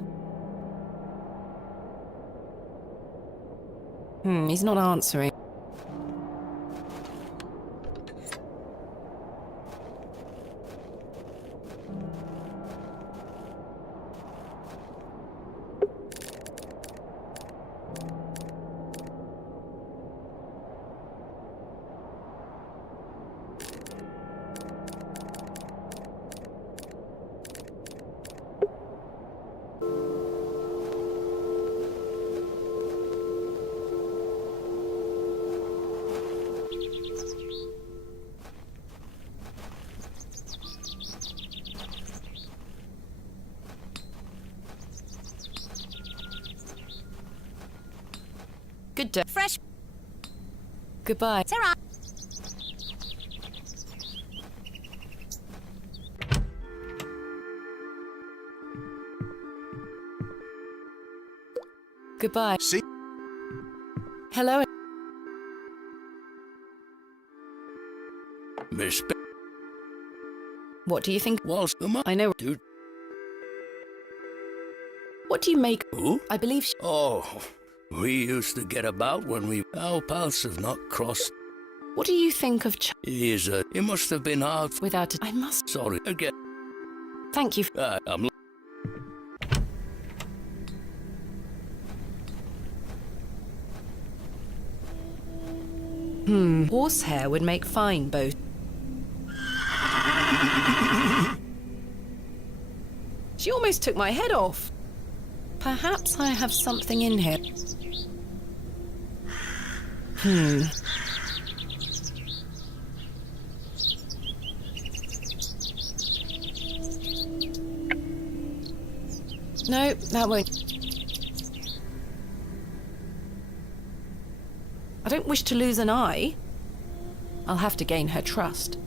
He's not answering. Good day. Fresh. Goodbye. Sarah. Goodbye. See? Hello. Miss What do you think? Whilst I know. Dude. What do you make? Who? I believe. Oh, we used to get about when our paths have not crossed. What do you think of? He must have been hard. Without it, I must. Sorry again. Thank you. I'm. Horsehair would make fine boat. She almost took my head off. Perhaps I have something in here. No, that won't. I don't wish to lose an eye. I'll have to gain her trust.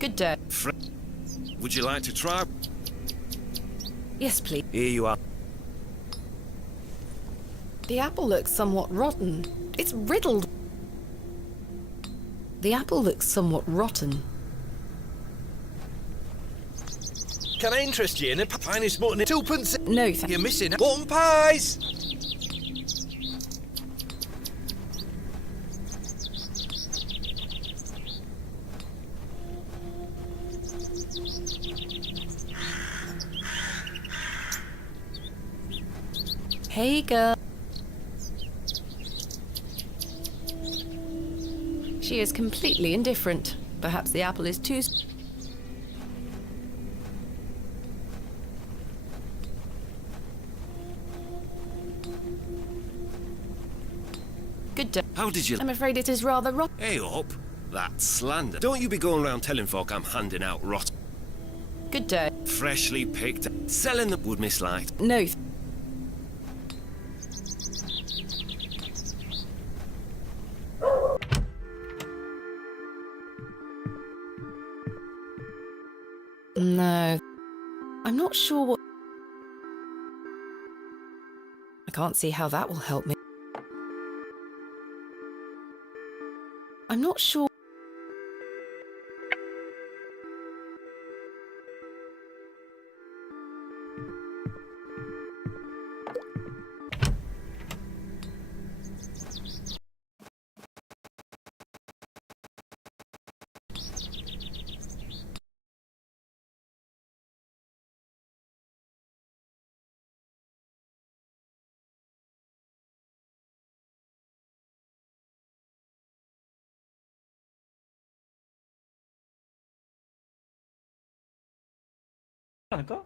Good day. Would you like to try? Yes, please. Here you are. The apple looks somewhat rotten. It's riddled. The apple looks somewhat rotten. Can I interest you in a finest mutton in twopence? No, thank you. You're missing mutton pies! Hey, girl. She is completely indifferent. Perhaps the apple is too... Good day. How did you... I'm afraid it is rather rotten. Hey up. That's slander. Don't you be going around telling folk I'm handing out rot. Good day. Freshly picked. Selling them would mislight. No. No. I'm not sure what... I can't see how that will help me. I'm not sure...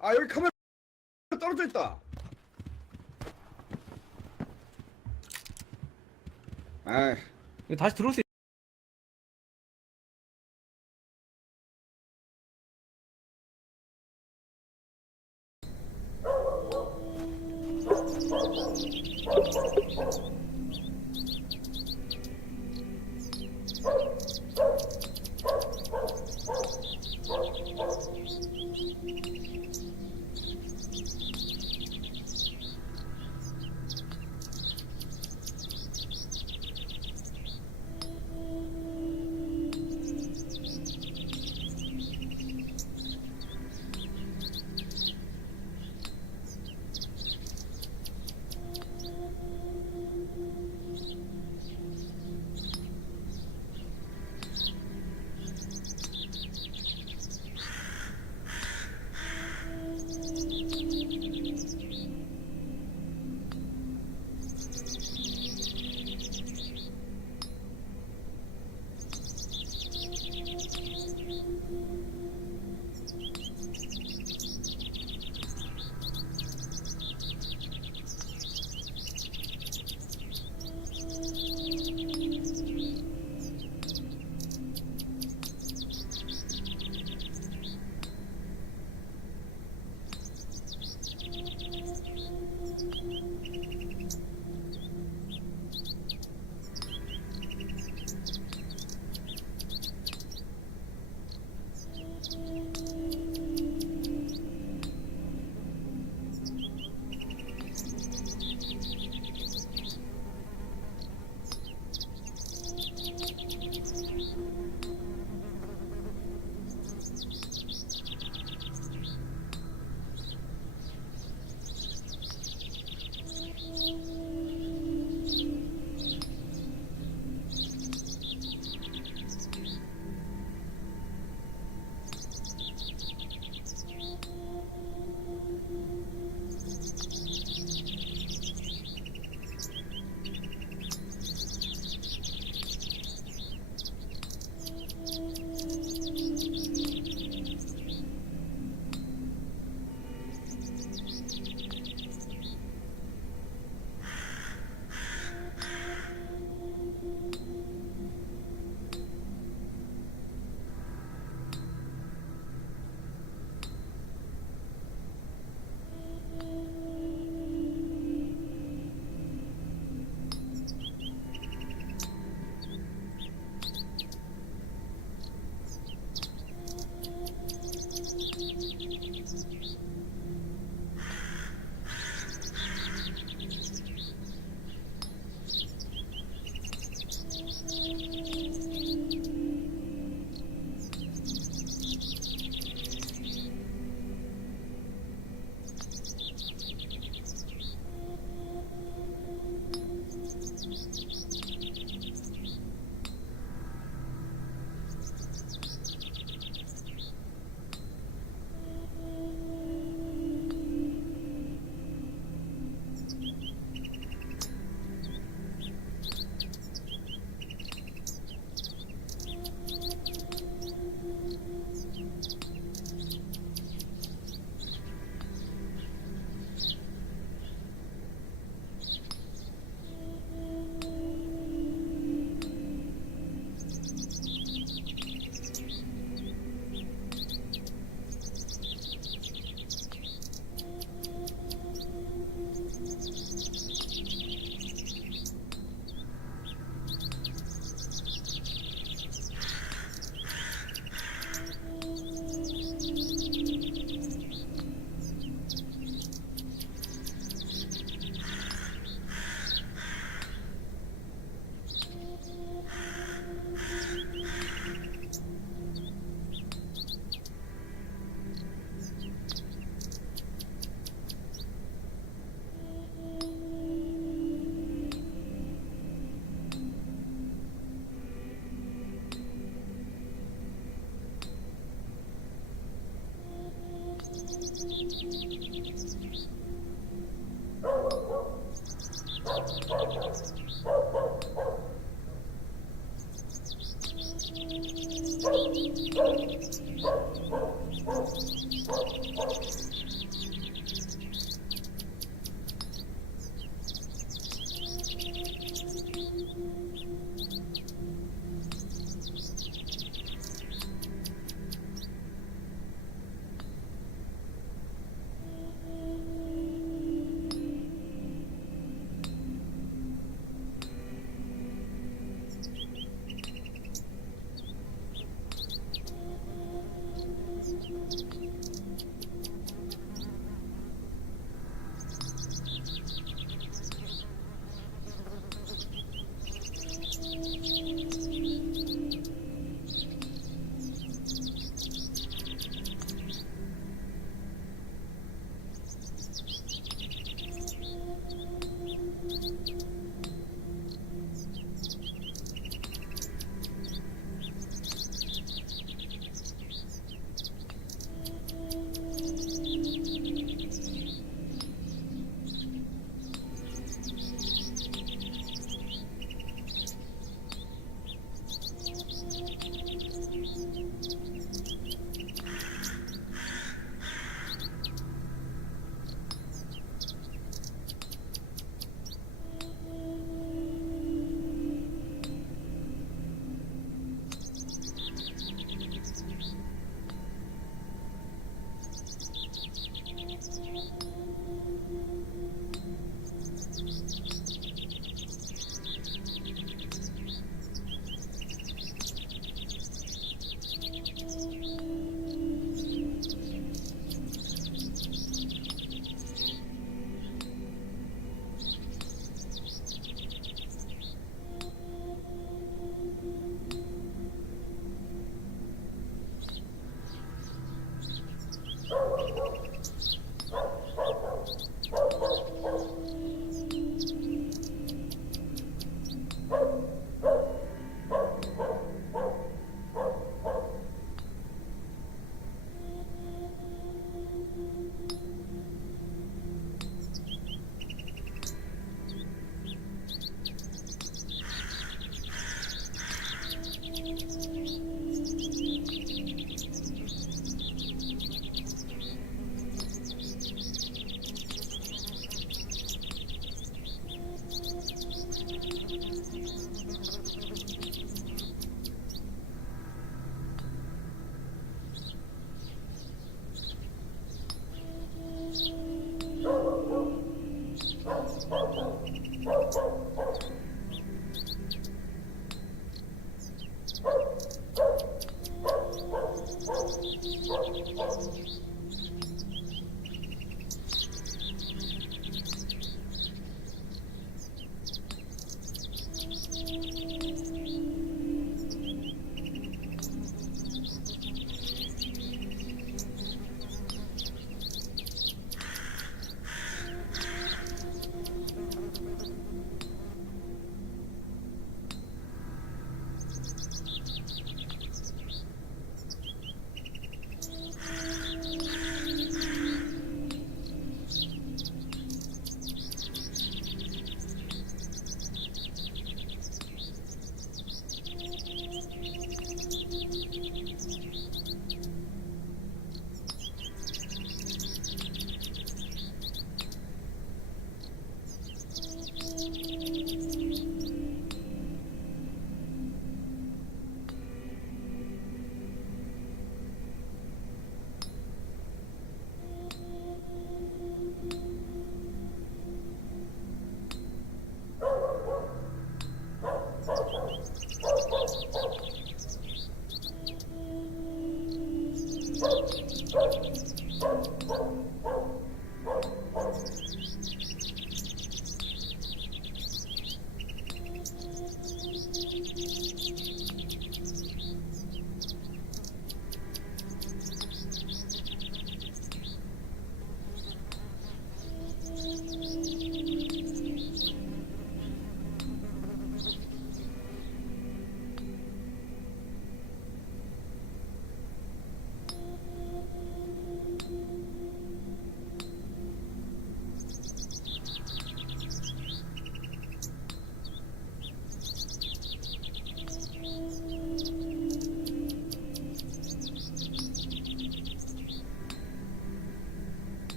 아 여기 카메라 떨어져 있다. 아 이거 다시 들어올 수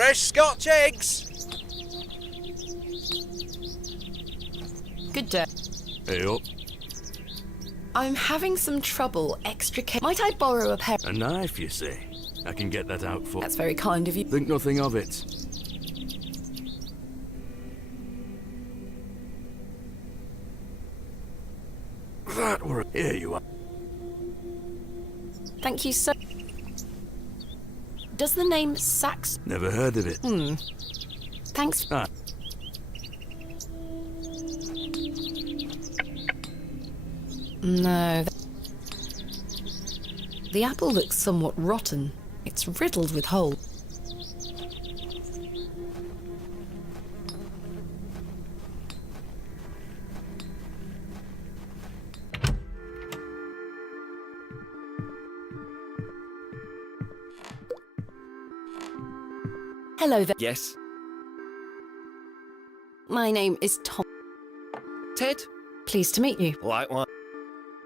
Fresh Scotch eggs! Good day. Hey up. I'm having some trouble extricating. Might I borrow a pair? A knife, you say? I can get that out for... That's very kind of you. Think nothing of it. That were... Here you are. Thank you so... Does the name Sax... Never heard of it. Thanks. Ah. No. The apple looks somewhat rotten. It's riddled with holes. Hello there. Yes. My name is Tom. Ted? Pleased to meet you. Likewise.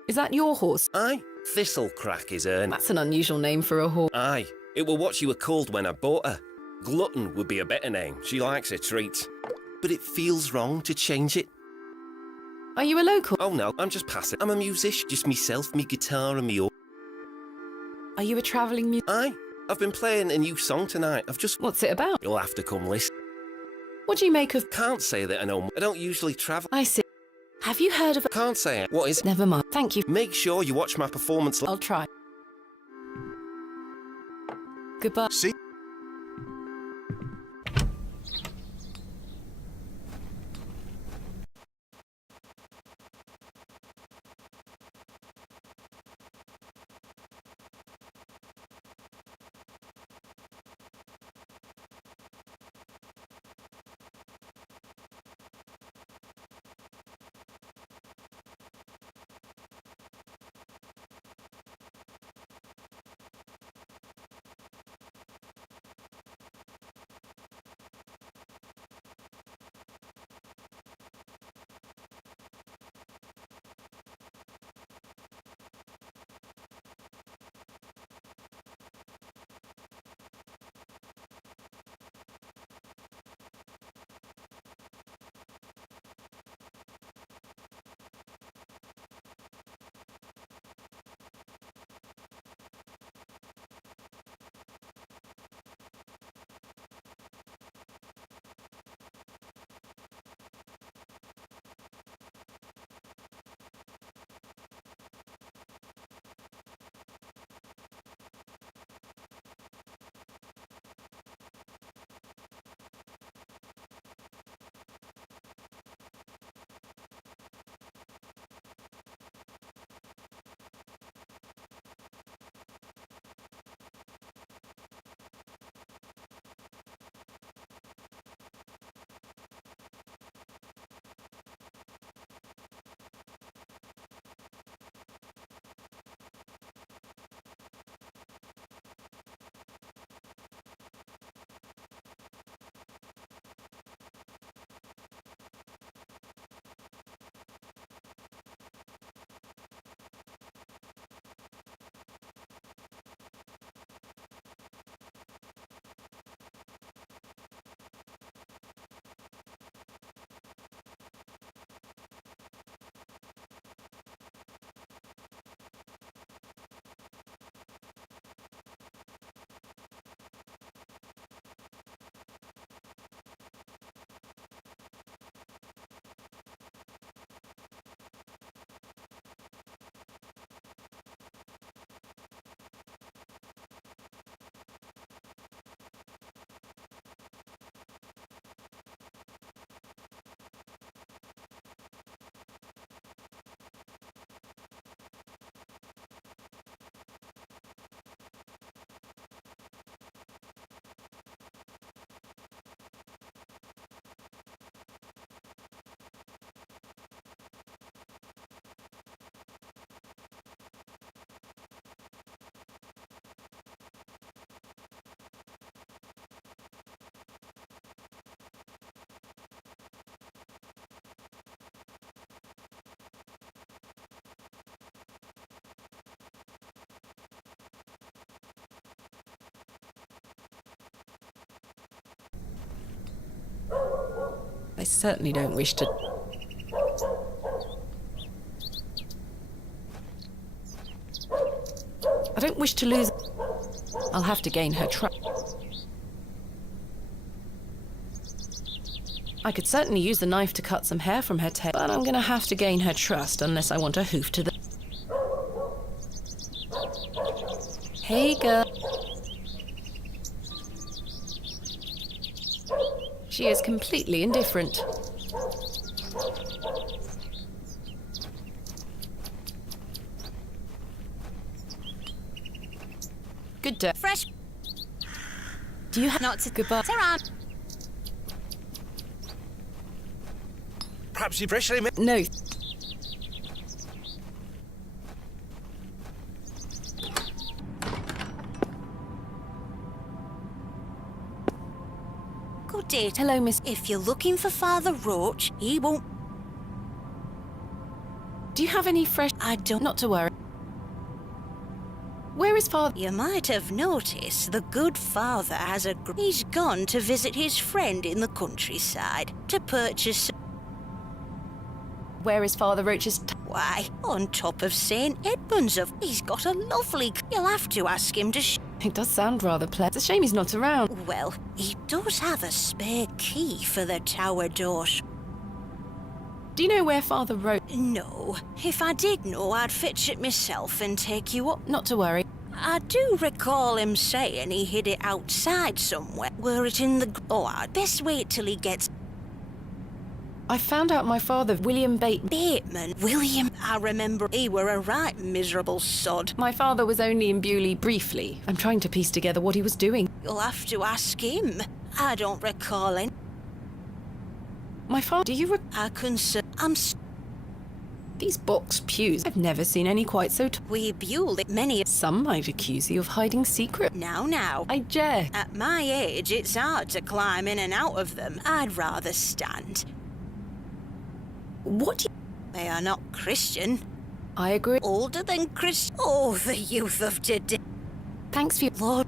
Is that your horse? Aye. Thistlecrack is her name. That's an unusual name for a horse. Aye. It were what she were called when I bought her. Glutton would be a better name. She likes her treats. But it feels wrong to change it. Are you a local? Oh no, I'm just passing. I'm a musician. Just myself, me guitar and me... Are you a travelling musician? Aye. I've been playing a new song tonight. What's it about? You'll have to come listen. What do you make of... Can't say that I know. I don't usually travel. I see. Have you heard of... Can't say it. What is it? Never mind. Thank you. Make sure you watch my performance. I'll try. Goodbye. See? I certainly don't wish to... I don't wish to lose... I'll have to gain her trust. I could certainly use the knife to cut some hair from her tail, but I'm gonna have to gain her trust unless I want a hoof to the... Hey, girl. She is completely indifferent. Good day. Fresh. Do you have... Not to... Goodbye. Sarah. Perhaps you freshly made... No. Good day. Hello, Miss... If you're looking for Father Roach, he won't... Do you have any fresh... I don't... Not to worry. Where is Father... You might have noticed the good father has a... He's gone to visit his friend in the countryside to purchase... Where is Father Roach's... Why, on top of St. Edmunds of... He's got a lovely... You'll have to ask him to It does sound rather pleasant. It's a shame he's not around. Well, he does have a spare key for the tower door. Do you know where Father Roach... No. If I did know, I'd fetch it myself and take you up. Not to worry. I do recall him saying he hid it outside somewhere. Were it in the... Oh, I'd best wait till he gets... I found out my father, William Bateman... Bateman? William? I remember he were a right miserable sod. My father was only in Bewley briefly. I'm trying to piece together what he was doing. You'll have to ask him. I don't recall any... My father... Do you... I I'm... These box pews... I've never seen any quite so... We Bewley many... Some might accuse you of hiding secret. Now. I jest. At my age, it's hard to climb in and out of them. I'd rather stand. What do you... They are not Christian. I agree. Older than Christian. Oh, the youth of today. Thanks for your... Lord.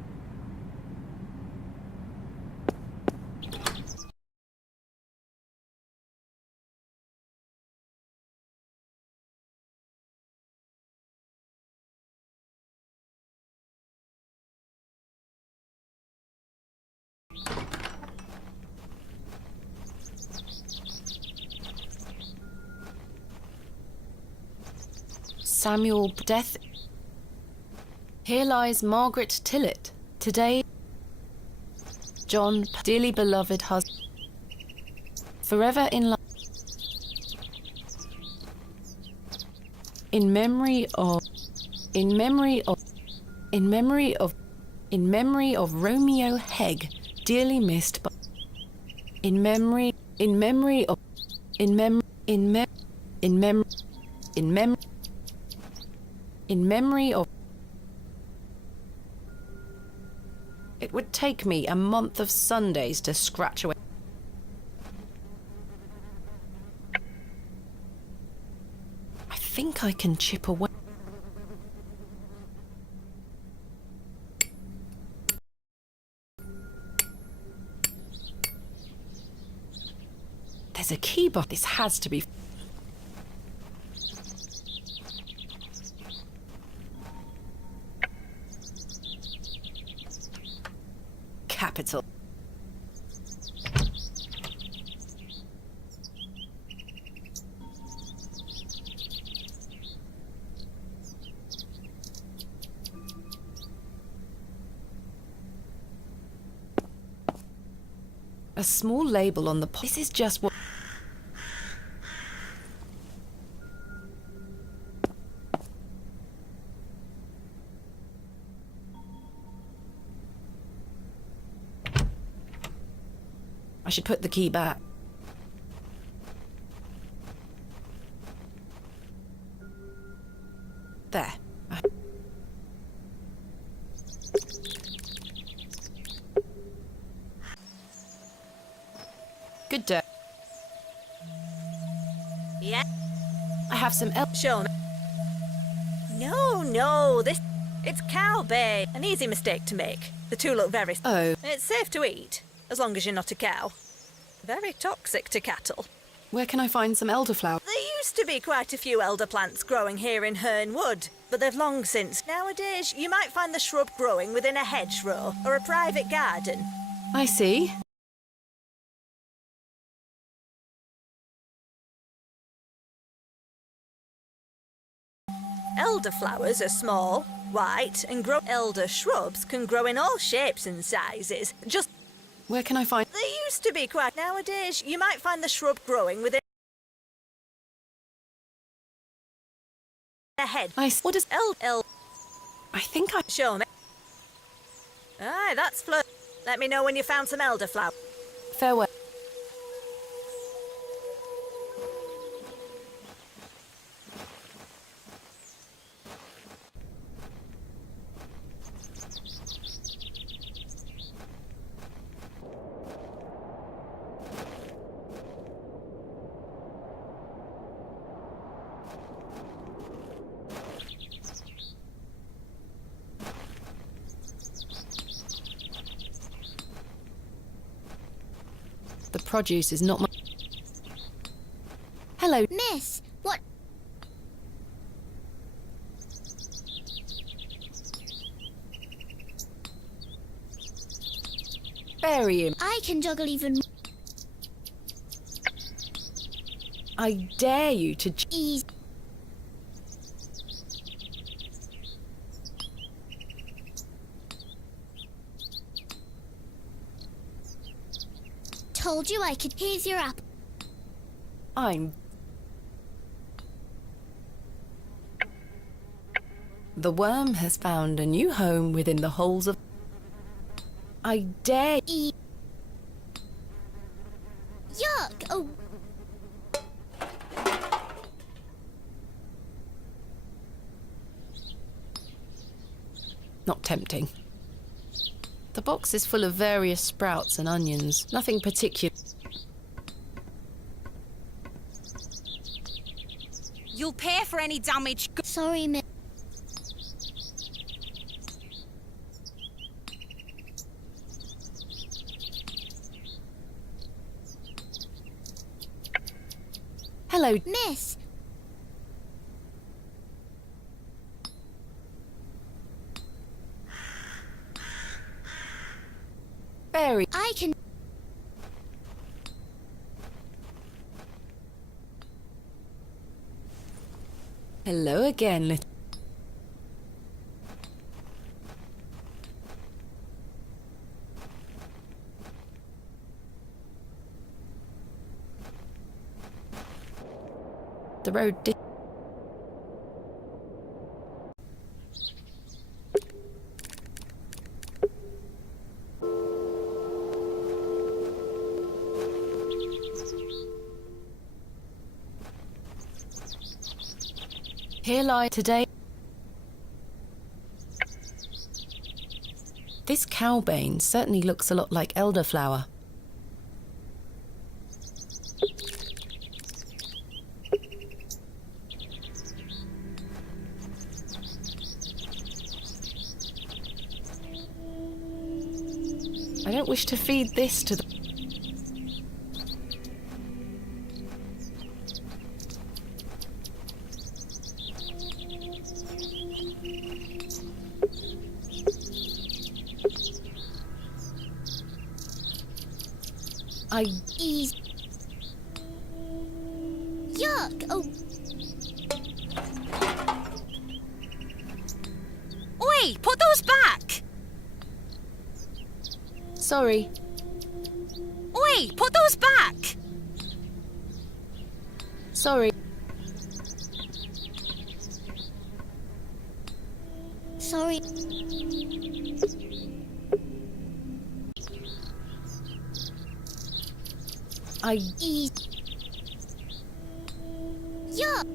Samuel death. Here lies Margaret Tillett. Today, John, dearly beloved husband, forever in love. In memory of Romeo Hegg, dearly missed by. In memory of... It would take me a month of Sundays to scratch away. I think I can chip away. There's a key, but this has to be... Capital. A small label on the... This is just what... I should put the key back. There. Good day. Yeah? I have some Show me. No, this... It's cow bay. An easy mistake to make. The two look very... Oh. It's safe to eat, as long as you're not a cow. Very toxic to cattle. Where can I find some elderflower? There used to be quite a few elder plants growing here in Herne Wood, but they've long since. Nowadays, you might find the shrub growing within a hedgerow or a private garden. I see. Elderflowers are small, white, and grow. Elder shrubs can grow in all shapes and sizes. Just where can I find? There used to be quite. Nowadays, you might find the shrub growing within a head. What is I think I show me. Aye, that's Fleur. Let me know when you found some elderflower. Farewell. The produce is not my... Hello. Miss, what? Bury him. I can juggle even... I dare you to... Ease. Told you I could. Here's your apple. The worm has found a new home within the holes of... I dare... Eat. Yuck! Oh. Not tempting. The box is full of various sprouts and onions. Nothing particular. You'll pay for any damage. Sorry, miss. Hello. Miss. Berry. I can... Hello again, little... The road did... Here lie today. This cowbane certainly looks a lot like elderflower. I don't wish to feed this to the... Ease. Yuck! Oh. Oi! Put those back! Sorry. Oi! Put those back! Sorry. Sorry. Ease. Yuck!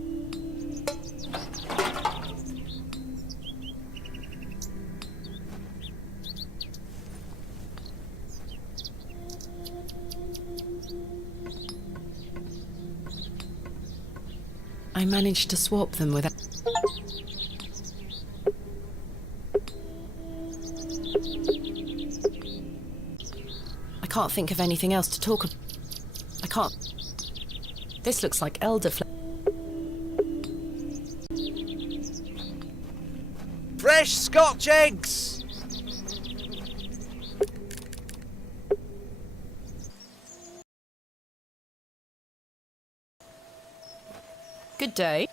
I managed to swap them without... I can't think of anything else to talk about. can't. This looks like elderflower. Fresh Scotch eggs! Good day.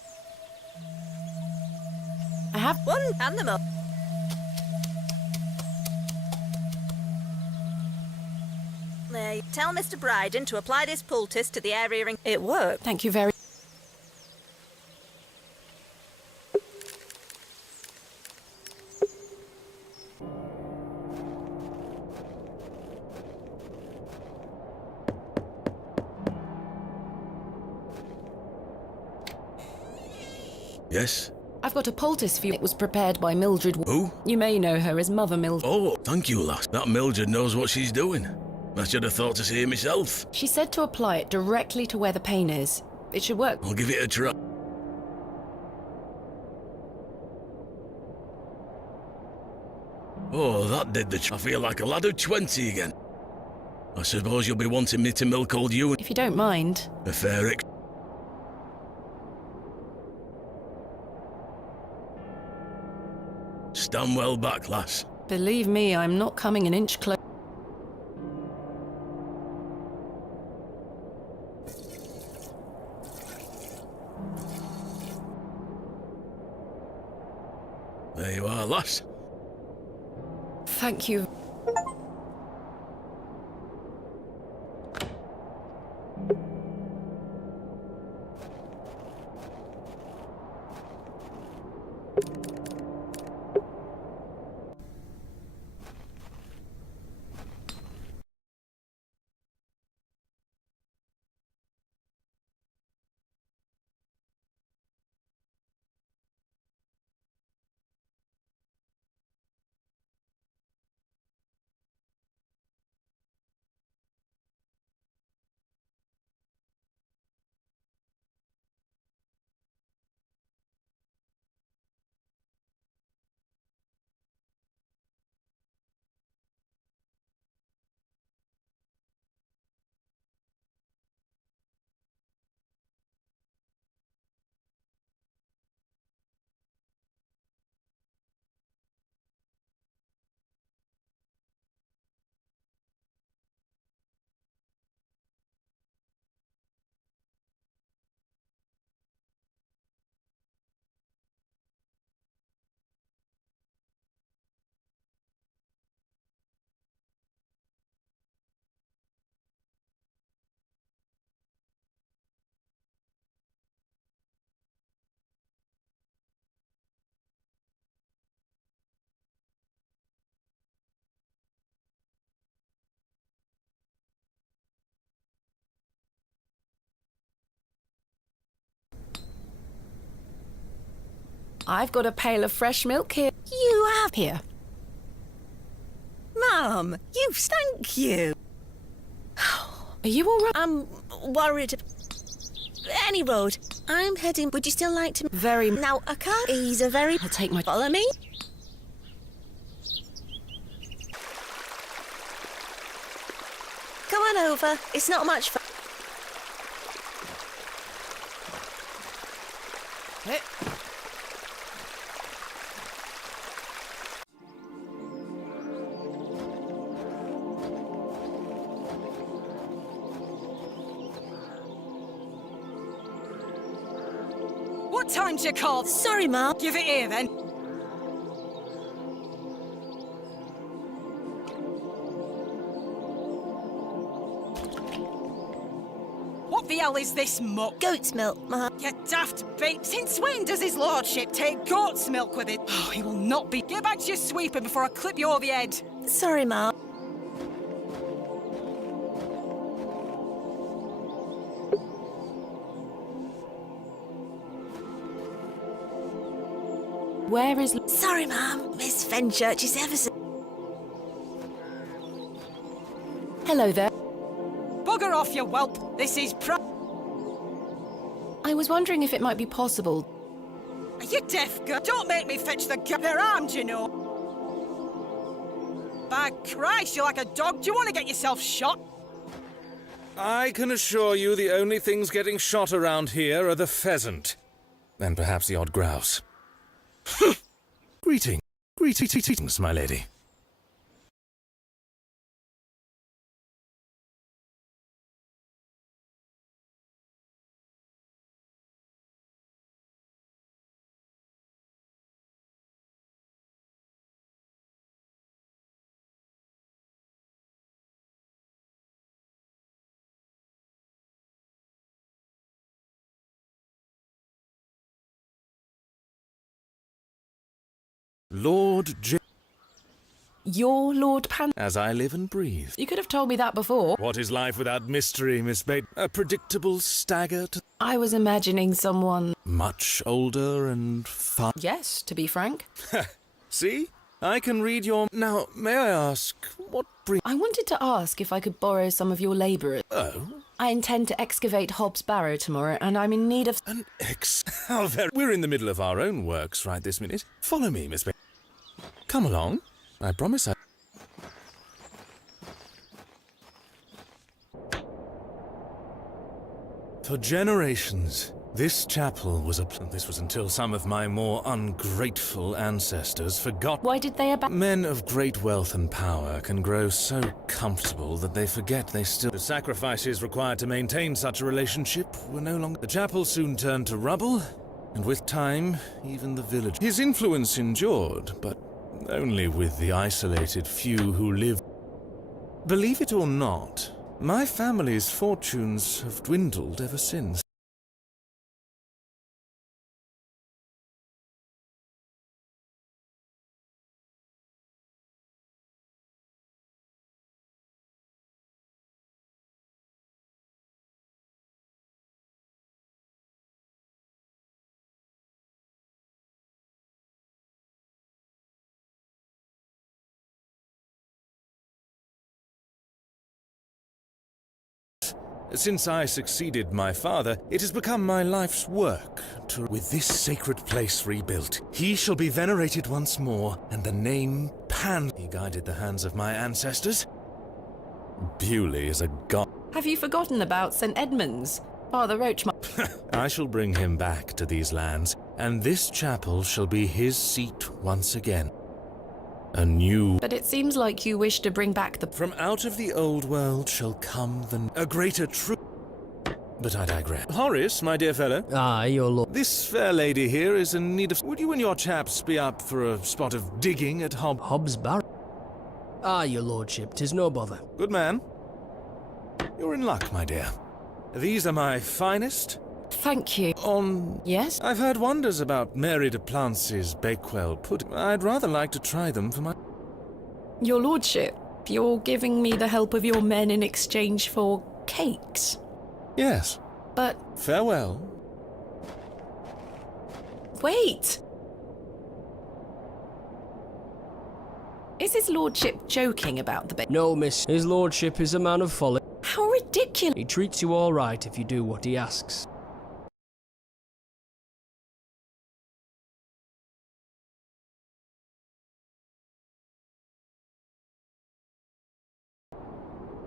I have one and them up. Tell Mr. Bryden to apply this poultice to the area ring. It worked. Thank you very. Yes? I've got a poultice for you. It was prepared by Mildred. Who? You may know her as Mother Mildred. Oh, thank you, lass. That Mildred knows what she's doing. I should have thought to see it myself. She said to apply it directly to where the pain is. It should work. I'll give it a try. Oh, that did the I feel like a lad of 20 again. I suppose you'll be wanting me to milk old you. If you don't mind. A fair Stand well back, lass. Believe me, I'm not coming an inch close. There you are, lass. Thank you. I've got a pail of fresh milk here. You have? Here. Mum, you thank you. Are you all right? I'm worried. Any road. I'm heading. Would you still like to? Very. Now, I can't. He's a very. I'll take my. Follow me. Come on over. It's not much fun. Hey. What time's your call? Sorry, Mum. Give it here, then. What the hell is this muck? Goat's milk, Mum. You daft bait. Since when does his lordship take goat's milk with it? Oh, he will not be. Get back to your sweeping before I clip you over the head. Sorry, Mum. Where is... Sorry, Mum. Miss Fenchurch is ever so... Hello there. Bugger off, you whelp. This is I was wondering if it might be possible. Are you deaf, girl? Don't make me fetch the gun. They're armed, you know. By Christ, you're like a dog. Do you want to get yourself shot? I can assure you the only things getting shot around here are the pheasant. And perhaps the odd grouse. Greetings, my lady. Lord J... You're Lord Pan... As I live and breathe. You could have told me that before. What is life without mystery, Miss Bate? A predictable stagger to... I was imagining someone... Much older and fun. Yes, to be frank. See? I can read your... Now, may I ask, what brings... I wanted to ask if I could borrow some of your labourers. Oh? I intend to excavate Hob's Barrow tomorrow, and I'm in need of... How very... We're in the middle of our own works right this minute. Follow me, Miss Bate. Come along. I promise I... For generations, this chapel was a... This was until some of my more ungrateful ancestors forgot... Why did they Men of great wealth and power can grow so comfortable that they forget they still... The sacrifices required to maintain such a relationship were no longer... The chapel soon turned to rubble, and with time, even the village... His influence endured, but only with the isolated few who lived. Believe it or not, my family's fortunes have dwindled ever since. Since I succeeded my father, it has become my life's work to... With this sacred place rebuilt, he shall be venerated once more, and the name Pan... He guided the hands of my ancestors. Bewley is a god... Have you forgotten about St. Edmund's? Father Roach... I shall bring him back to these lands, and this chapel shall be his seat once again. A new... But it seems like you wish to bring back the... From out of the old world shall come a greater truth. But I digress. Horace, my dear fellow. Ah, your lord. This fair lady here is in need of... Would you and your chaps be up for a spot of digging at Hob's Barrow? Ah, your lordship, 'tis no bother. Good man. You're in luck, my dear. These are my finest... Thank you. Yes? I've heard wonders about Mary de Plancy's Bakewell pudding. I'd rather like to try them for my... Your lordship, you're giving me the help of your men in exchange for cakes? Yes. But... Farewell. Wait! Is his lordship joking about the... No, miss. His lordship is a man of folly. How ridiculous! He treats you all right if you do what he asks.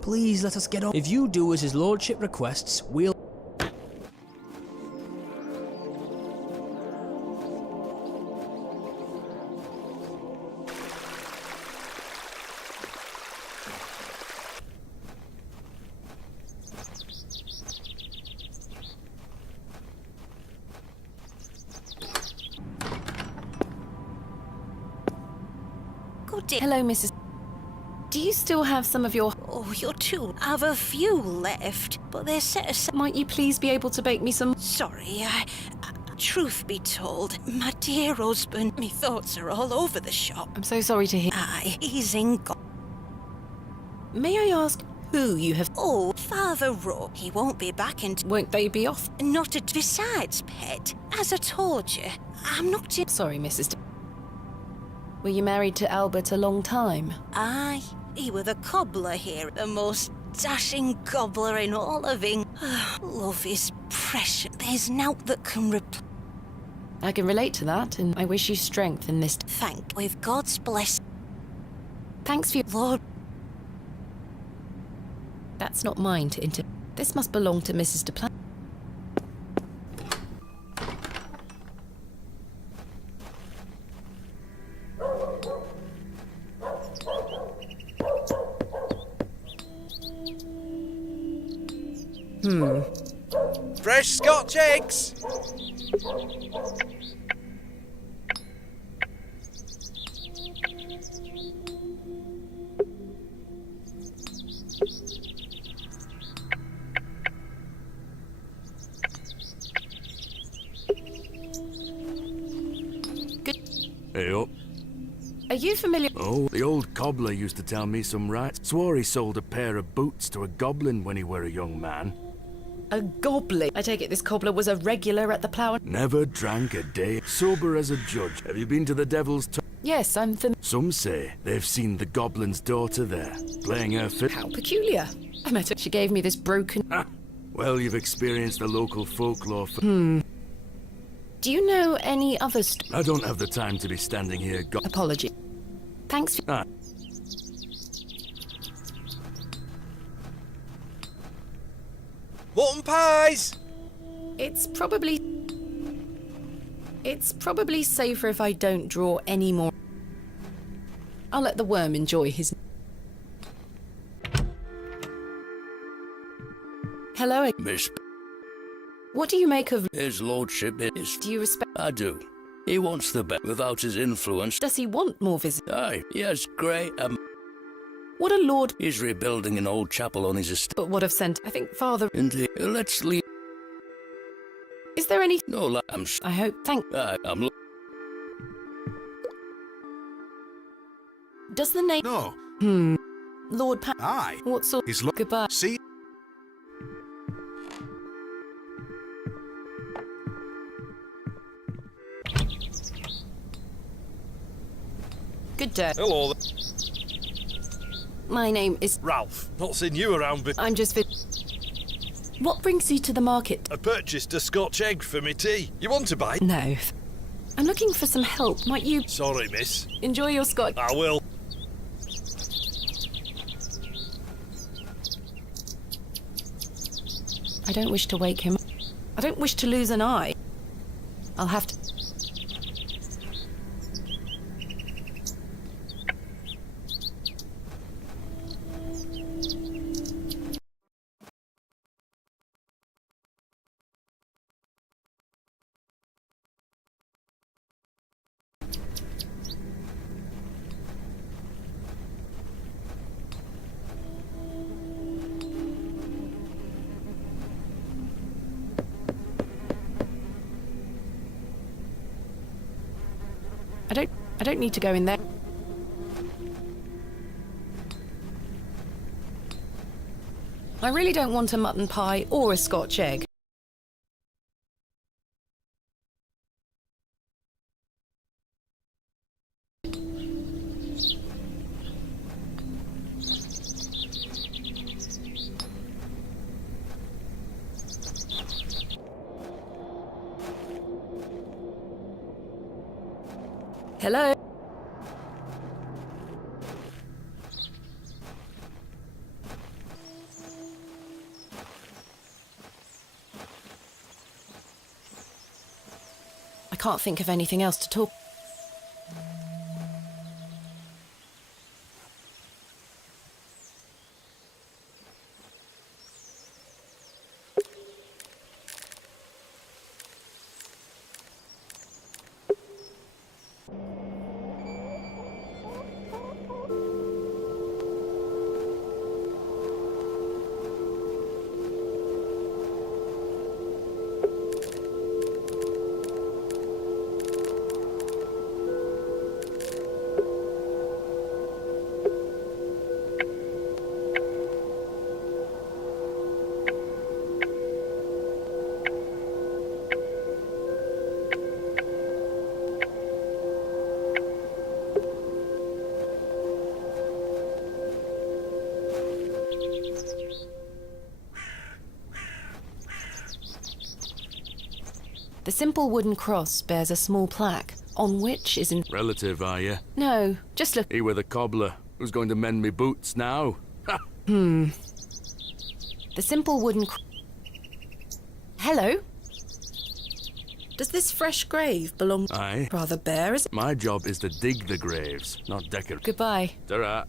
Please let us get on. If you do as his lordship requests, we'll... Good day. Hello, Mrs. Do you still have some of your... Oh, you're too. I've a few left, but they're set aside. Might you please be able to bake me some... Sorry, truth be told, my dear husband, me thoughts are all over the shop. I'm so sorry to hear... Aye, he's in May I ask who you have... Oh, Father Rowe. He won't be back in... Won't they be off? Not at... Besides, pet, as I told you, I'm not in... Sorry, Mrs. Were you married to Albert a long time? Aye. He were the cobbler here, the most dashing gobbler in all of England. Love is precious. There's naught that can I can relate to that, and I wish you strength in this... Thank with God's blessing. Thanks for your... Lord. That's not mine to This must belong to Mrs. de Plan. Fresh Scotch eggs! Hey up. Are you familiar? Oh, the old cobbler used to tell me some rights. Swore he sold a pair of boots to a goblin when he were a young man. A goblin? I take it this cobbler was a regular at the Plough. Never drank a day. Sober as a judge. Have you been to the Devil's Yes, I'm Some say they've seen the goblin's daughter there, playing her fiddle. How peculiar. I met her. She gave me this broken... Well, you've experienced the local folklore for... Do you know any other I don't have the time to be standing here Apology. Thanks for... Mutton pies! It's probably safer if I don't draw any more. I'll let the worm enjoy his... Hello. Miss... What do you make of... His lordship is... Do you respect... I do. He wants the best. Without his influence... Does he want more visits? Aye, he has great... What a lord... He's rebuilding an old chapel on his estate. But what of I think Father... Indeed. Let's leave... Is there any... No, I hope... Thank... I'm... Does the name... No. Lord Aye. What sort... His Goodbye. See? Good day. Hello. My name is... Ralph. Not seen you around but... I'm just... What brings you to the market? I purchased a Scotch egg for me tea. You want to buy? No. I'm looking for some help. Might you... Sorry, miss. Enjoy your Scotch. I will. I don't wish to wake him. I don't wish to lose an eye. I'll have to... I don't need to go in there. I really don't want a mutton pie or a Scotch egg. Hello? I can't think of anything else to talk. The simple wooden cross bears a small plaque, on which is in... Relative, are you? No, just look... He were the cobbler. Who's going to mend me boots now? The simple wooden... Hello? Does this fresh grave belong... Aye. Rather bare, is it? My job is to dig the graves, not decorate. Goodbye. Ta-ra.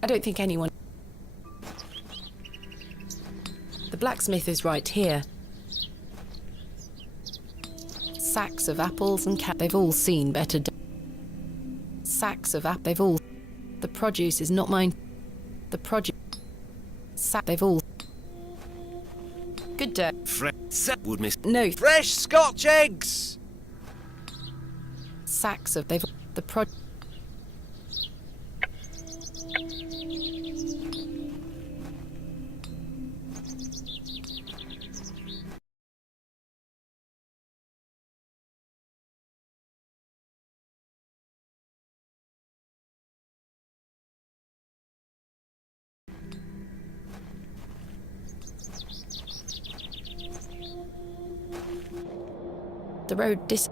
I don't think anyone... The blacksmith is right here. Sacks of apples and they've all seen better sacks of they've all... The produce is not mine. The produce... They've all... Good day. Would miss... No. Fresh Scotch eggs! Sacks of... They've... The prod... The road dis...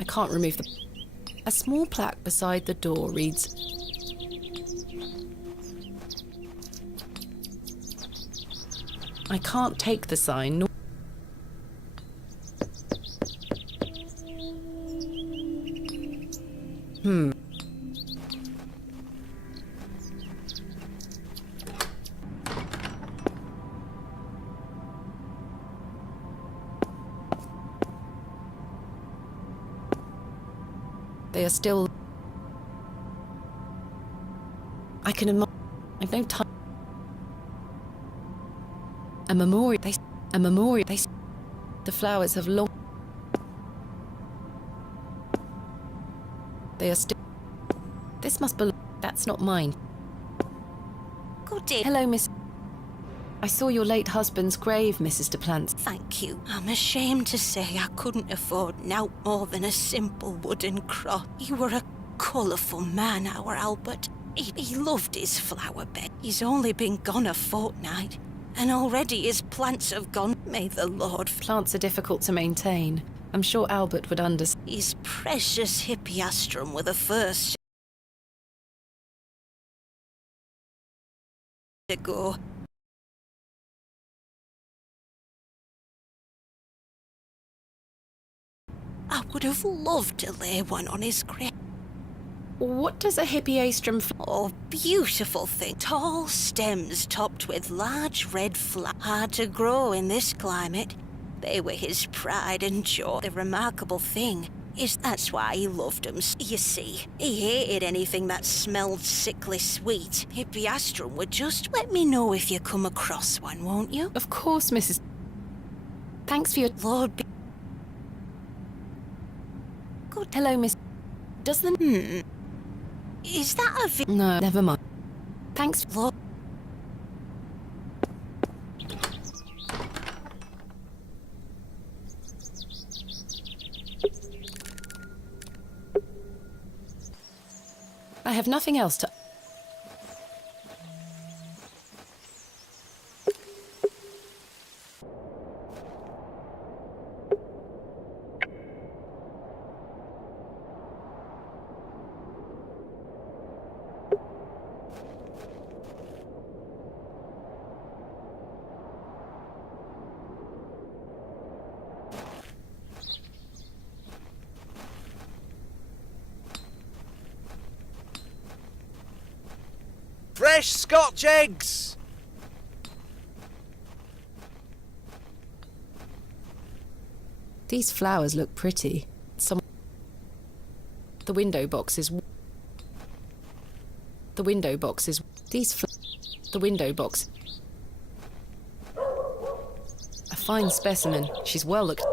I can't remove the... A small plaque beside the door reads... I can't take the sign, nor... They are still... I can I've no time. A memorial. A memorial. The flowers have long... They are still... This must belong... That's not mine. Good day. Hello, Miss... I saw your late husband's grave, Mrs. de Plants. Thank you. I'm ashamed to say I couldn't afford nought more than a simple wooden cross. He were a colourful man, our Albert. He loved his flower bed. He's only been gone a fortnight, and already his plants have gone. May the Lord... Plants are difficult to maintain. I'm sure Albert would understand. His precious hippiastrum were the first to go. I would have loved to lay one on his grave. What does a hippiastrum... Oh, beautiful thing. Tall stems topped with large red flowers. Hard to grow in this climate. They were his pride and joy. The remarkable thing is that's why he loved them. You see, he hated anything that smelled sickly sweet. Hippiastrum would just... Let me know if you come across one, won't you? Of course, Mrs... Thanks for your... Lord be... Good. Hello, Miss... Does the... Is that a No, never mind. Thanks, Lord... I have nothing else to... Fresh Scotch eggs! These flowers look pretty. The window box is... The window box is... The window box... A fine specimen. She's well looked...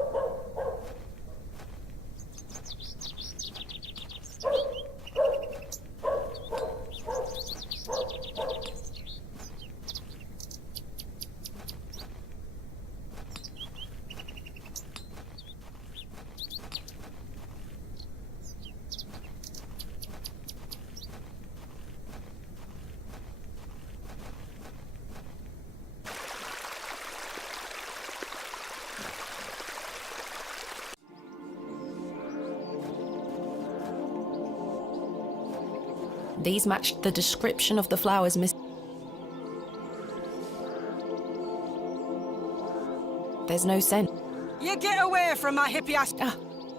These matched the description of the flowers, Miss... There's no scent. You get away from my hippie ass.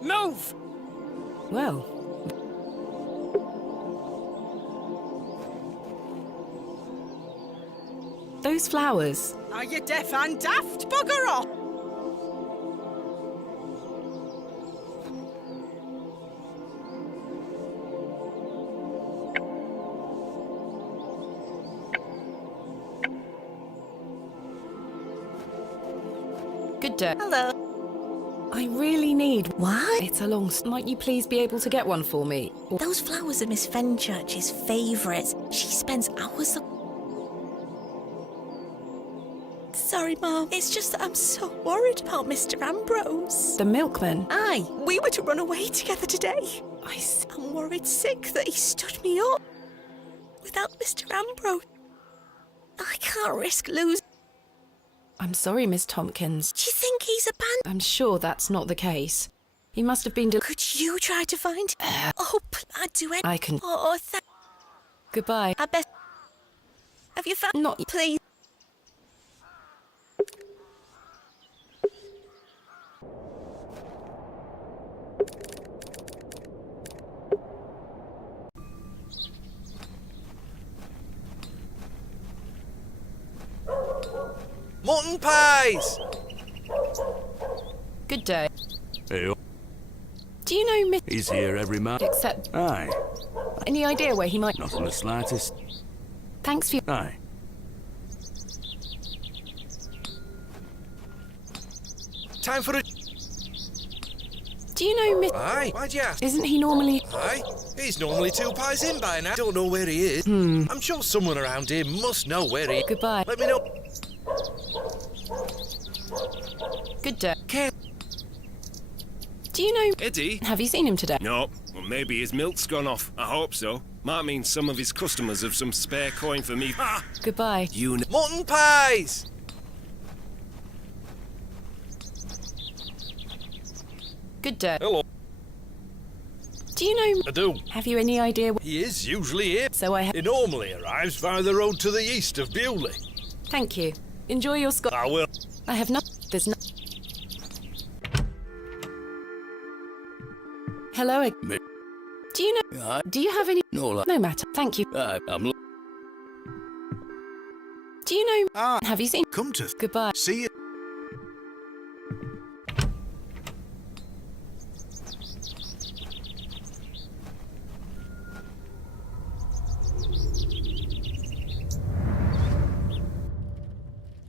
Move! Well... Those flowers... Are you deaf and daft? Bugger off! Good day. Hello. I really need... What? It's a long... Might you please be able to get one for me? Or... Those flowers are Miss Fenchurch's favourites. She spends hours... Sorry, Mum. It's just that I'm so worried about Mr. Ambrose. The milkman? Aye. We were to run away together today. I'm worried sick that he stood me up. Without Mr. Ambrose, I can't risk losing... I'm sorry, Miss Tompkins. Do you think he's abandoned? I'm sure that's not the case. He must have been... Could you try to find... Oh, I'd do it. I can... Oh, Goodbye. I bet... Have you found... Not... Please. Mutton pies! Good day. Hey, Do you know Miss... he's here every month. Except... Aye. Any idea where he might... Not in the slightest. Thanks for... Aye. Time for a... Do you know Miss... Aye, why'd you ask? Isn't he normally... Aye, he's normally 2 pies in by now. Don't know where he is. I'm sure someone around here must know where he is. Goodbye. Let me know. Good day. Do you know... Eddie? Have you seen him today? No. Well, maybe his milk's gone off. I hope so. Might mean some of his customers have some spare coin for me. Ha! Goodbye. You know... Mutton pies! Good day. Hello. Do you know... I do. Have you any idea... He is usually here. So I... He normally arrives via the road to the east of Bewley. Thank you. Enjoy your Scotch. I will. I have not... There's no... Hello. Me. Do you know... Aye. Do you have any... No, No matter. Thank you. I'm... Do you know... Have you seen... Come to... Goodbye. See you.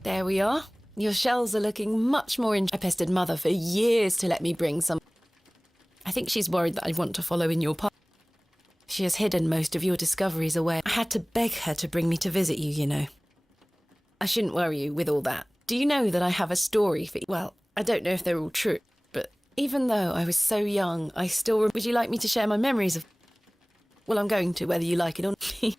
There we are. Your shells are looking much more I pestered Mother for years to let me bring some... I think she's worried that I want to follow in your path. She has hidden most of your discoveries away. I had to beg her to bring me to visit you, you know. I shouldn't worry you with all that. Do you know that I have a story for you? Well, I don't know if they're all true, but even though I was so young, I still... Would you like me to share my memories of... Well, I'm going to, whether you like it or not.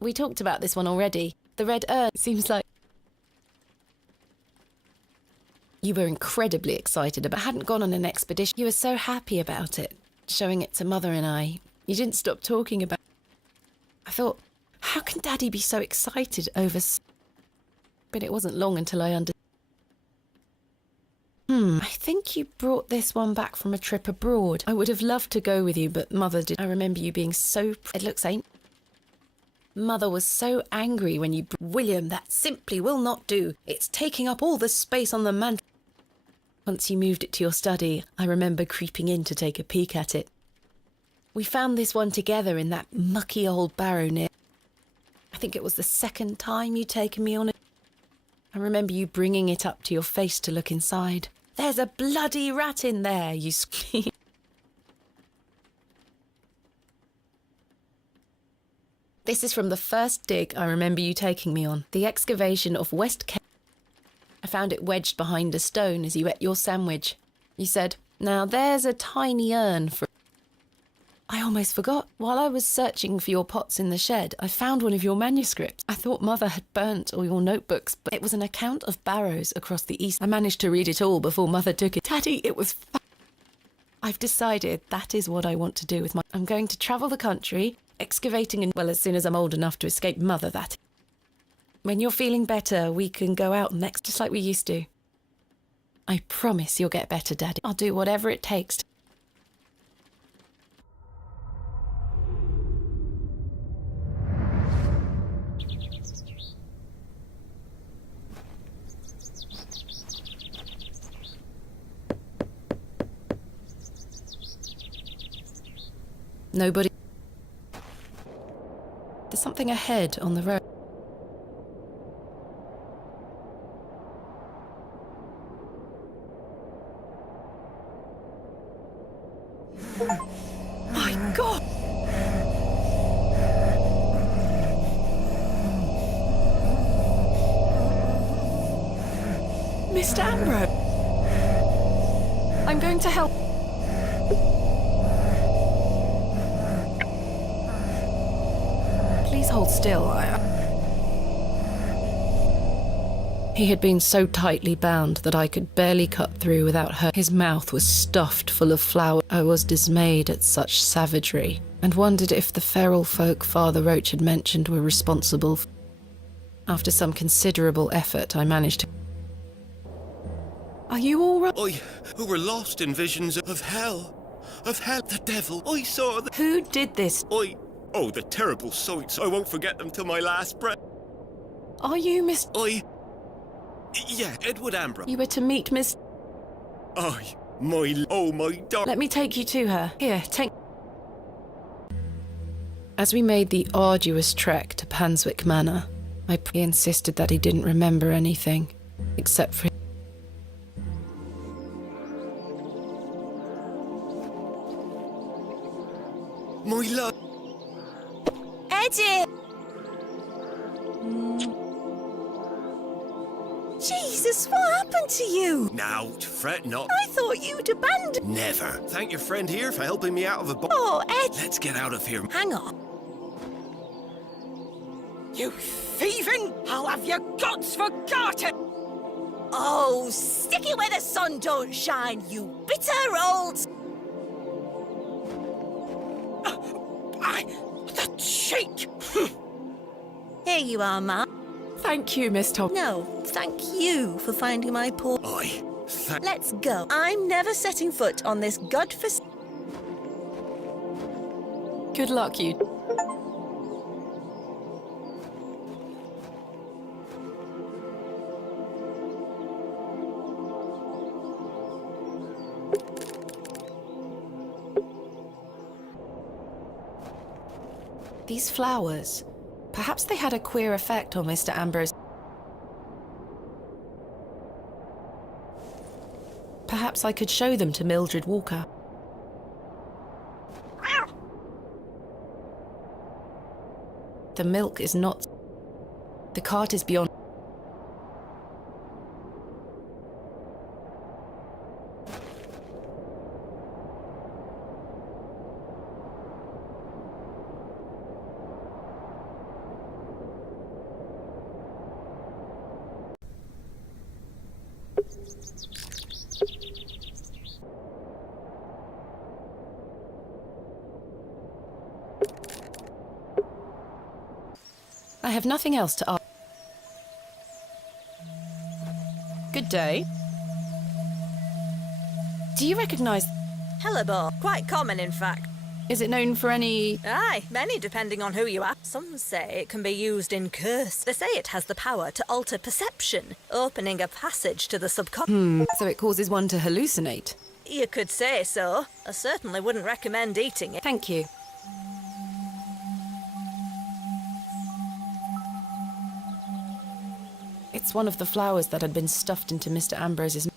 We talked about this one already. The red urn seems like... You were incredibly excited about... hadn't gone on an expedition. You were so happy about it, showing it to Mother and I. You didn't stop talking about... I thought, how can Daddy be so excited over... But it wasn't long until I understood. I think you brought this one back from a trip abroad. I would have loved to go with you, but Mother did. I remember you being so... It looks ain't... Mother was so angry when you... William, that simply will not do. It's taking up all the space on the mantel. Once you moved it to your study, I remember creeping in to take a peek at it. We found this one together in that mucky old barrow near... I think it was the second time you'd taken me on it. I remember you bringing it up to your face to look inside. There's a bloody rat in there, you screamed. This is from the first dig I remember you taking me on. The excavation of West Kent. I found it wedged behind a stone as you ate your sandwich. You said, "Now there's a tiny urn for..." I almost forgot. While I was searching for your pots in the shed, I found one of your manuscripts. I thought Mother had burnt all your notebooks, but it was an account of barrows across the east. I managed to read it all before Mother took it. Daddy, it was I've decided that is what I want to do with my... I'm going to travel the country, excavating and... Well, as soon as I'm old enough to escape Mother, that... When you're feeling better, we can go out next, just like we used to. I promise you'll get better, Daddy. I'll do whatever it takes to... Nobody... There's something ahead on the road. My God! Mr. Ambrose! I'm going to help... Please hold still. He had been so tightly bound that I could barely cut through without hurt. His mouth was stuffed full of flour. I was dismayed at such savagery and wondered if the feral folk Father Roach had mentioned were responsible. After some considerable effort, I managed to... Are you all right? I, who were lost in visions of hell, the devil. I saw the... Who did this? Oh, the terrible sights. I won't forget them till my last breath. Are you Miss... Yeah, Edward Ambrose. You were to meet Miss... my darling. Let me take you to her. Here, take... As we made the arduous trek to Panswick Manor, he insisted that he didn't remember anything, except for... My love. Eddie! Jesus, what happened to you? Now, fret not. I thought you'd abandoned... Never. Thank your friend here for helping me out of a... Oh, Ed... Let's get out of here. Hang on. You thieving! How have your gods forgotten? Oh, stick it where the sun don't shine, you bitter old... The cheek! Here you are, Ma. Thank you, Miss Tom. No, thank you for finding my poor... Let's go. I'm never setting foot on this godforsaken... Good luck, you... These flowers, perhaps they had a queer effect on Mr. Ambrose. Perhaps I could show them to Mildred Walker. The milk is not... The cart is beyond... I have nothing else to ask. Good day. Do you recognize... Hellebore. Quite common, in fact. Is it known for any... Aye, many depending on who you ask. Some say it can be used in curse. They say it has the power to alter perception, opening a passage to the subconscious. So it causes one to hallucinate? You could say so. I certainly wouldn't recommend eating it. Thank you. It's one of the flowers that had been stuffed into Mr. Ambrose's...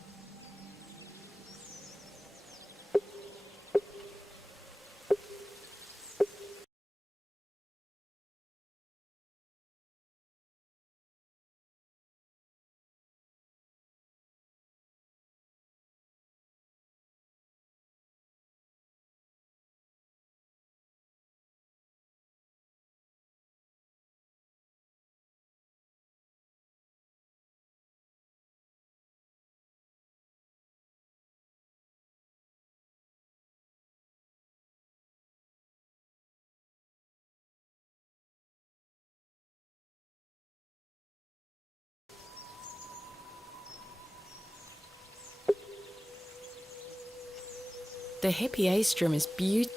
The hippiastrum is beautiful.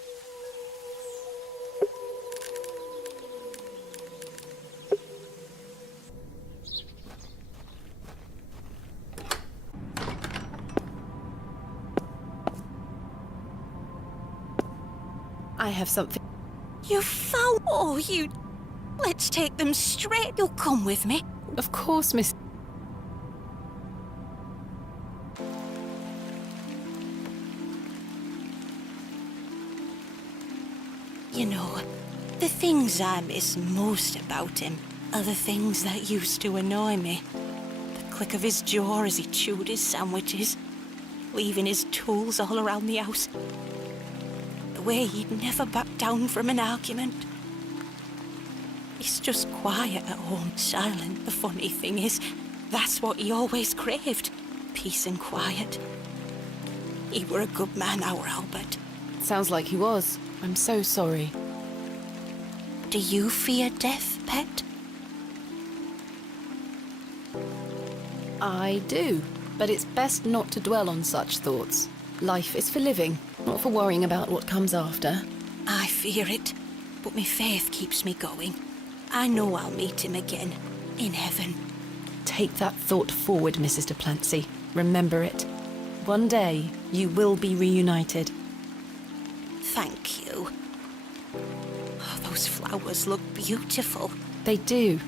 I have something. You found... Oh, you... Let's take them straight. You'll come with me. Of course, Miss... You know, the things I miss most about him are the things that used to annoy me. The click of his jaw as he chewed his sandwiches, leaving his tools all around the house. The way he'd never back down from an argument. He's just quiet at home, silent. The funny thing is, that's what he always craved. Peace and quiet. He were a good man, our Albert. Sounds like he was. I'm so sorry. Do you fear death, pet? I do, but it's best not to dwell on such thoughts. Life is for living, not for worrying about what comes after. I fear it, but my faith keeps me going. I know I'll meet him again, in heaven. Take that thought forward, Mrs. de Plancy. Remember it. One day, you will be reunited. Thank you. Oh, those flowers look beautiful. They do.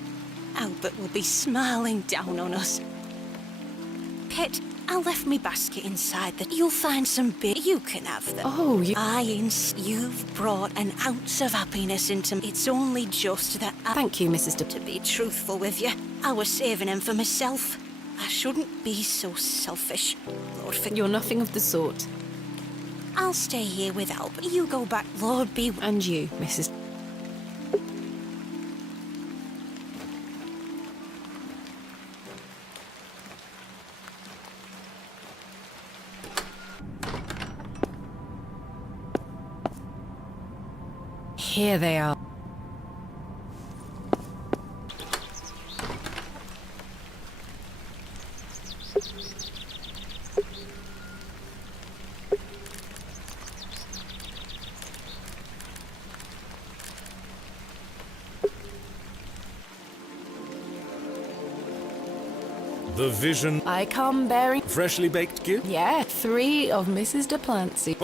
Albert will be smiling down on us. Pet, I left me basket inside that you'll find some bit. You can have them. Oh, you've brought an ounce of happiness into me. It's only just that Thank you, Mrs. To be truthful with you, I was saving them for myself. I shouldn't be so selfish. Lord, You're nothing of the sort. I'll stay here with Albert. You go back, Lord be... And you, Mrs. Here they are. The vision. I come bearing... Freshly baked gift? Yeah, 3 of Mrs. de Plancy.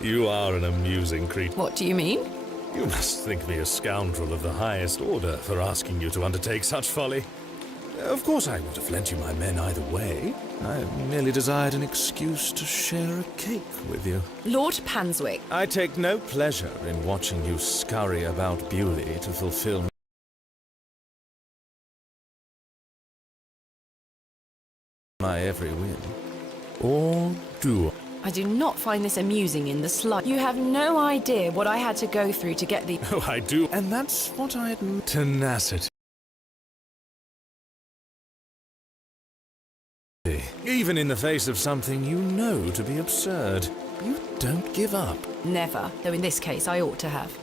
You are an amusing creature. What do you mean? You must think me a scoundrel of the highest order for asking you to undertake such folly. Of course I would have lent you my men either way. I merely desired an excuse to share a cake with you. Lord Panswick. I take no pleasure in watching you scurry about Bewley to fulfill my every whim. Or do I do not find this amusing in the slightest. You have no idea what I had to go through to get the... Oh, I do. And that's what I admire. Tenacity. Even in the face of something you know to be absurd, you don't give up. Never, though in this case I ought to have.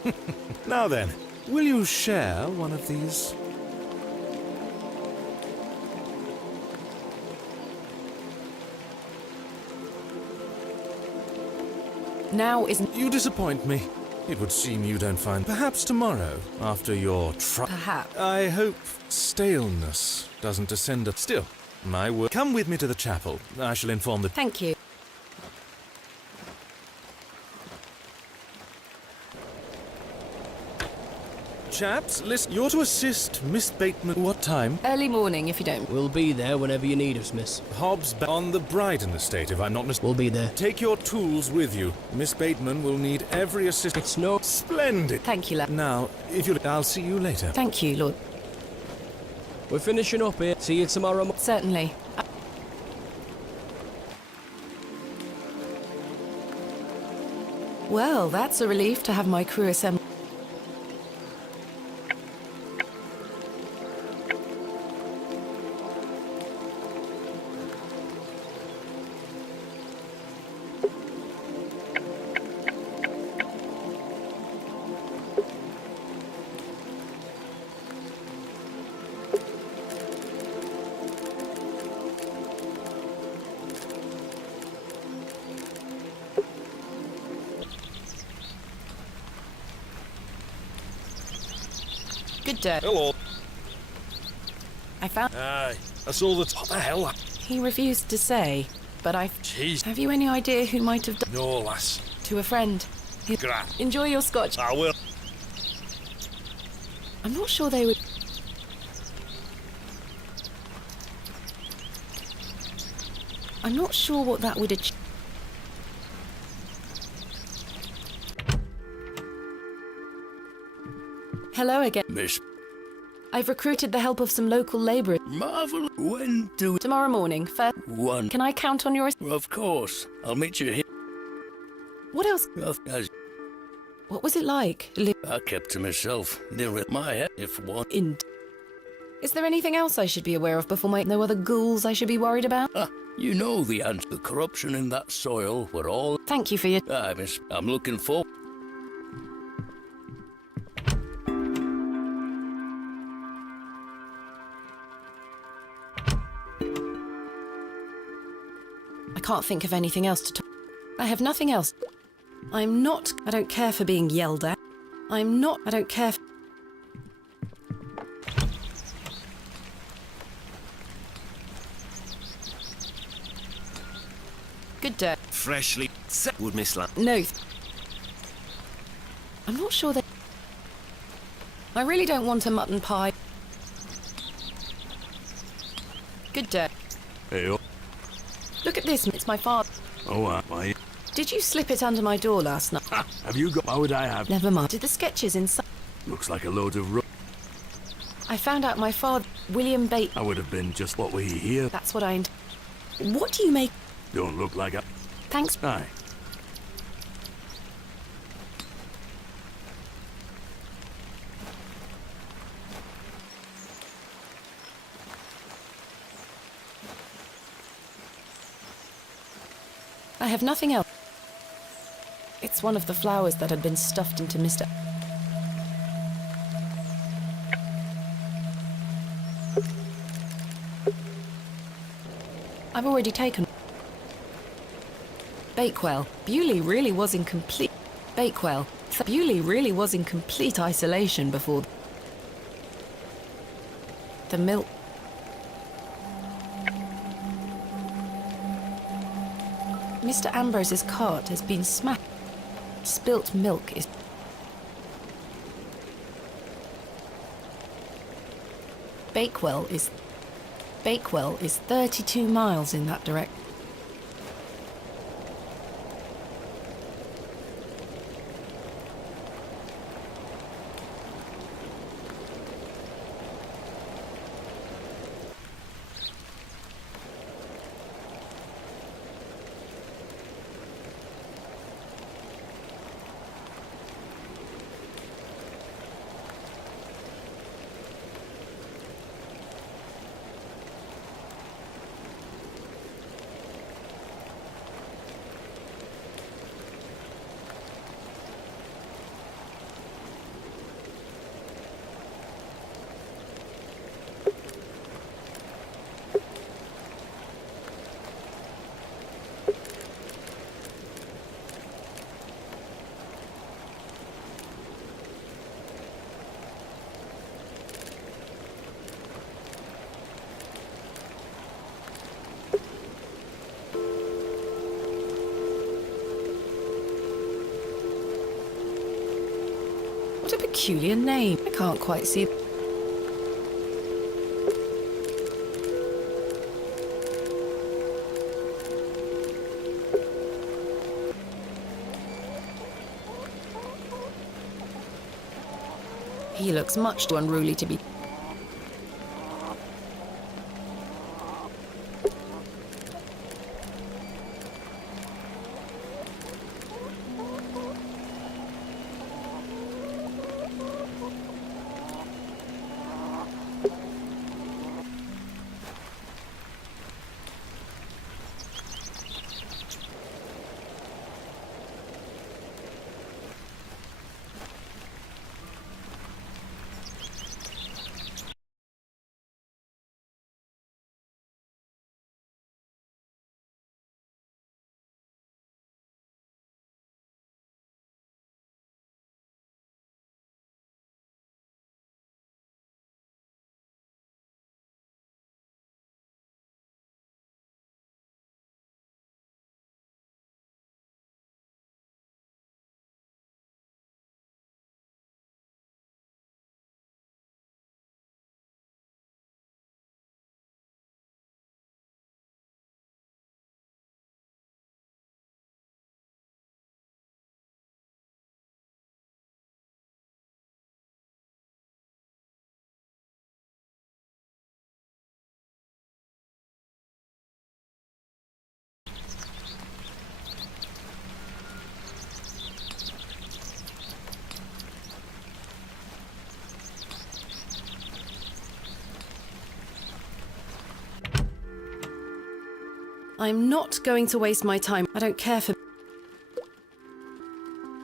Now then, will you share one of these? Now isn't... You disappoint me. It would seem you don't find... Perhaps tomorrow, after your Perhaps. I hope staleness doesn't descend... Still, my word. Come with me to the chapel. I shall inform the... Thank you. Chaps, listen, you're to assist Miss Bateman. What time? Early morning, if you don't. We'll be there whenever you need us, miss. Hobbs on the Bryden estate, if I'm not mistaken. We'll be there. Take your tools with you. Miss Bateman will need every assistance. It's no... Splendid. Thank you, lad. Now, if you'll... I'll see you later. Thank you, Lord. We're finishing up here. See you tomorrow. Certainly. Well, that's a relief to have my crew assembled. Good day. Hello. I found... Aye, I saw the... What the hell? He refused to say, but Jeez. Have you any idea who might have done... No, lass. To a friend. Gra. Enjoy your scotch. I will. I'm not sure they would... I'm not sure what that would achieve. Hello again. Miss. I've recruited the help of some local labourers. Marvel. When do... Tomorrow morning, first... One. Can I count on your... Of course. I'll meet you here. What else? As What was it like? I kept to myself. Didn't with my head if one. Is there anything else I should be aware of before my... No other ghouls I should be worried about? You know the answer. The corruption in that soil were all... Thank you for your... Aye, miss. I'm looking for... I can't think of anything else to talk... I have nothing else. I'm not... I don't care for being yelled at. I'm not... I don't care... Good day. Freshly set, would Miss Lamb. No. I'm not sure that... I really don't want a mutton pie. Good day. Hey, Look at this, it's my father. oh, why? Did you slip it under my door last night? Have you got... Why would I have... Never mind. Did the sketches inside... Looks like a load of... I found out my father, William Bate... I would have been just what we hear. That's what I... What do you make... Don't look like a... Thanks. Aye. I have nothing else. It's one of the flowers that had been stuffed into Mr. I've already taken... Bakewell. Bewley really was in complete... Bakewell. Bewley really was in complete isolation before... The milk... Mr. Ambrose's cart has been smashed. Spilt milk is... Bakewell is 32 miles in that direction. What a peculiar name. I can't quite see. He looks much too unruly to be. I'm not going to waste my time. I don't care for...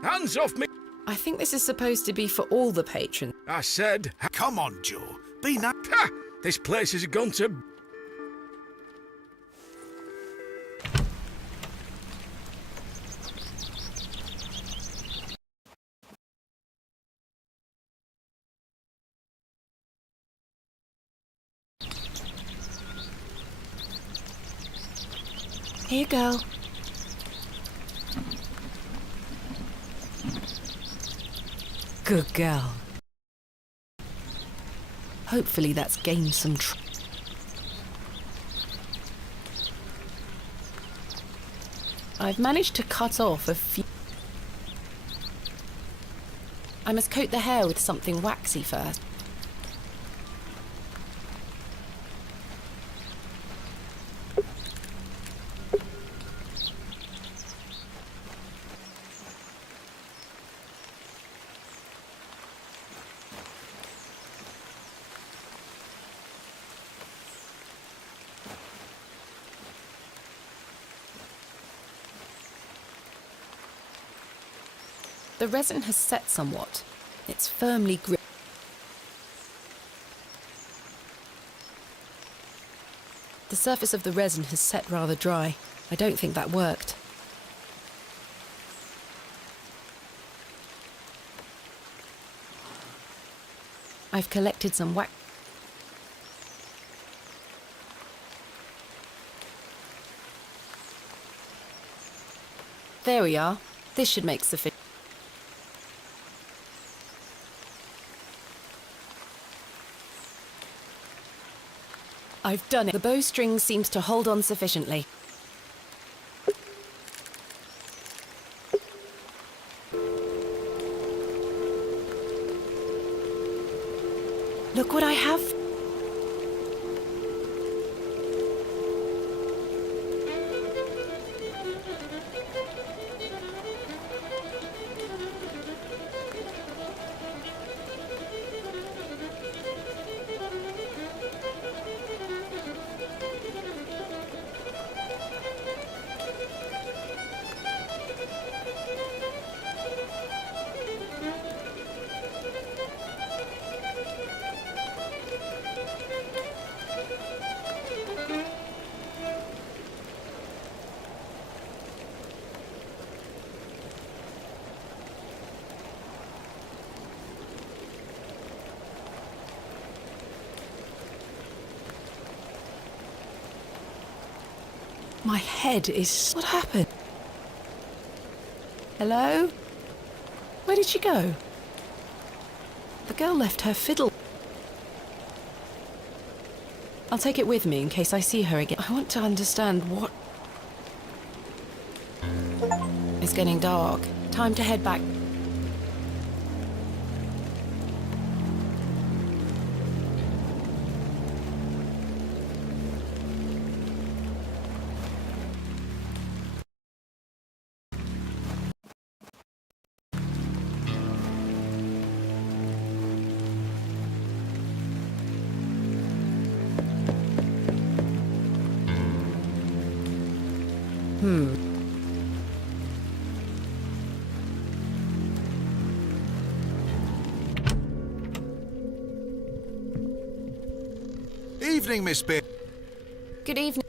Hands off me! I think this is supposed to be for all the patrons. I said... Come on, Joe. Be nice. Ha! This place has gone to... Here you go. Good girl. Hopefully that's gained some I've managed to cut off a few... I must coat the hair with something waxy first. The resin has set somewhat. It's firmly gripped. The surface of the resin has set rather dry. I don't think that worked. I've collected some wax. There we are. This should make sufficient. I've done it. The bowstring seems to hold on sufficiently. Look what I have. My head is... What happened? Hello? Where did she go? The girl left her fiddle. I'll take it with me in case I see her again. I want to understand what... It's getting dark. Time to head back. Evening, Miss Bateman. Good evening.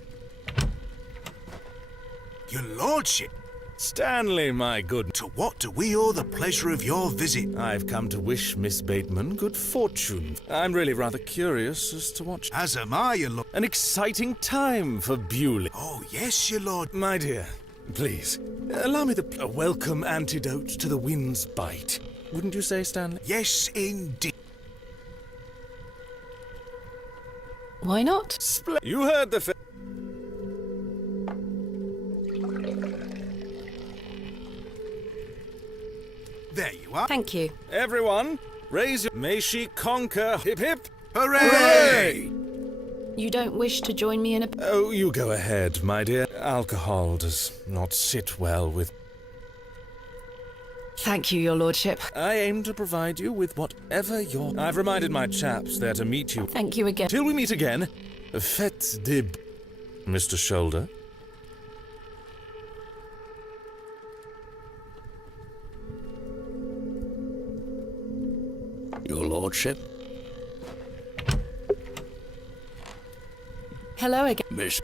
Your lordship. Stanley, my good. To what do we owe the pleasure of your visit? I've come to wish Miss Bateman good fortune. I'm really rather curious as to what... As am I, your lord. An exciting time for Bewley. Oh, yes, your lord. My dear, please, allow me a welcome antidote to the wind's bite. Wouldn't you say, Stanley? Yes, indeed. Why not? You heard the... There you are. Thank you. Everyone, raise your... May she conquer. Hip hip. Hooray! You don't wish to join me in a... Oh, you go ahead, my dear. Alcohol does not sit well with... Thank you, your lordship. I aim to provide you with whatever your... I've reminded my chaps there to meet you. Thank you again. Till we meet again, fête de... Mr. Shoulder. Your lordship? Hello again. Miss...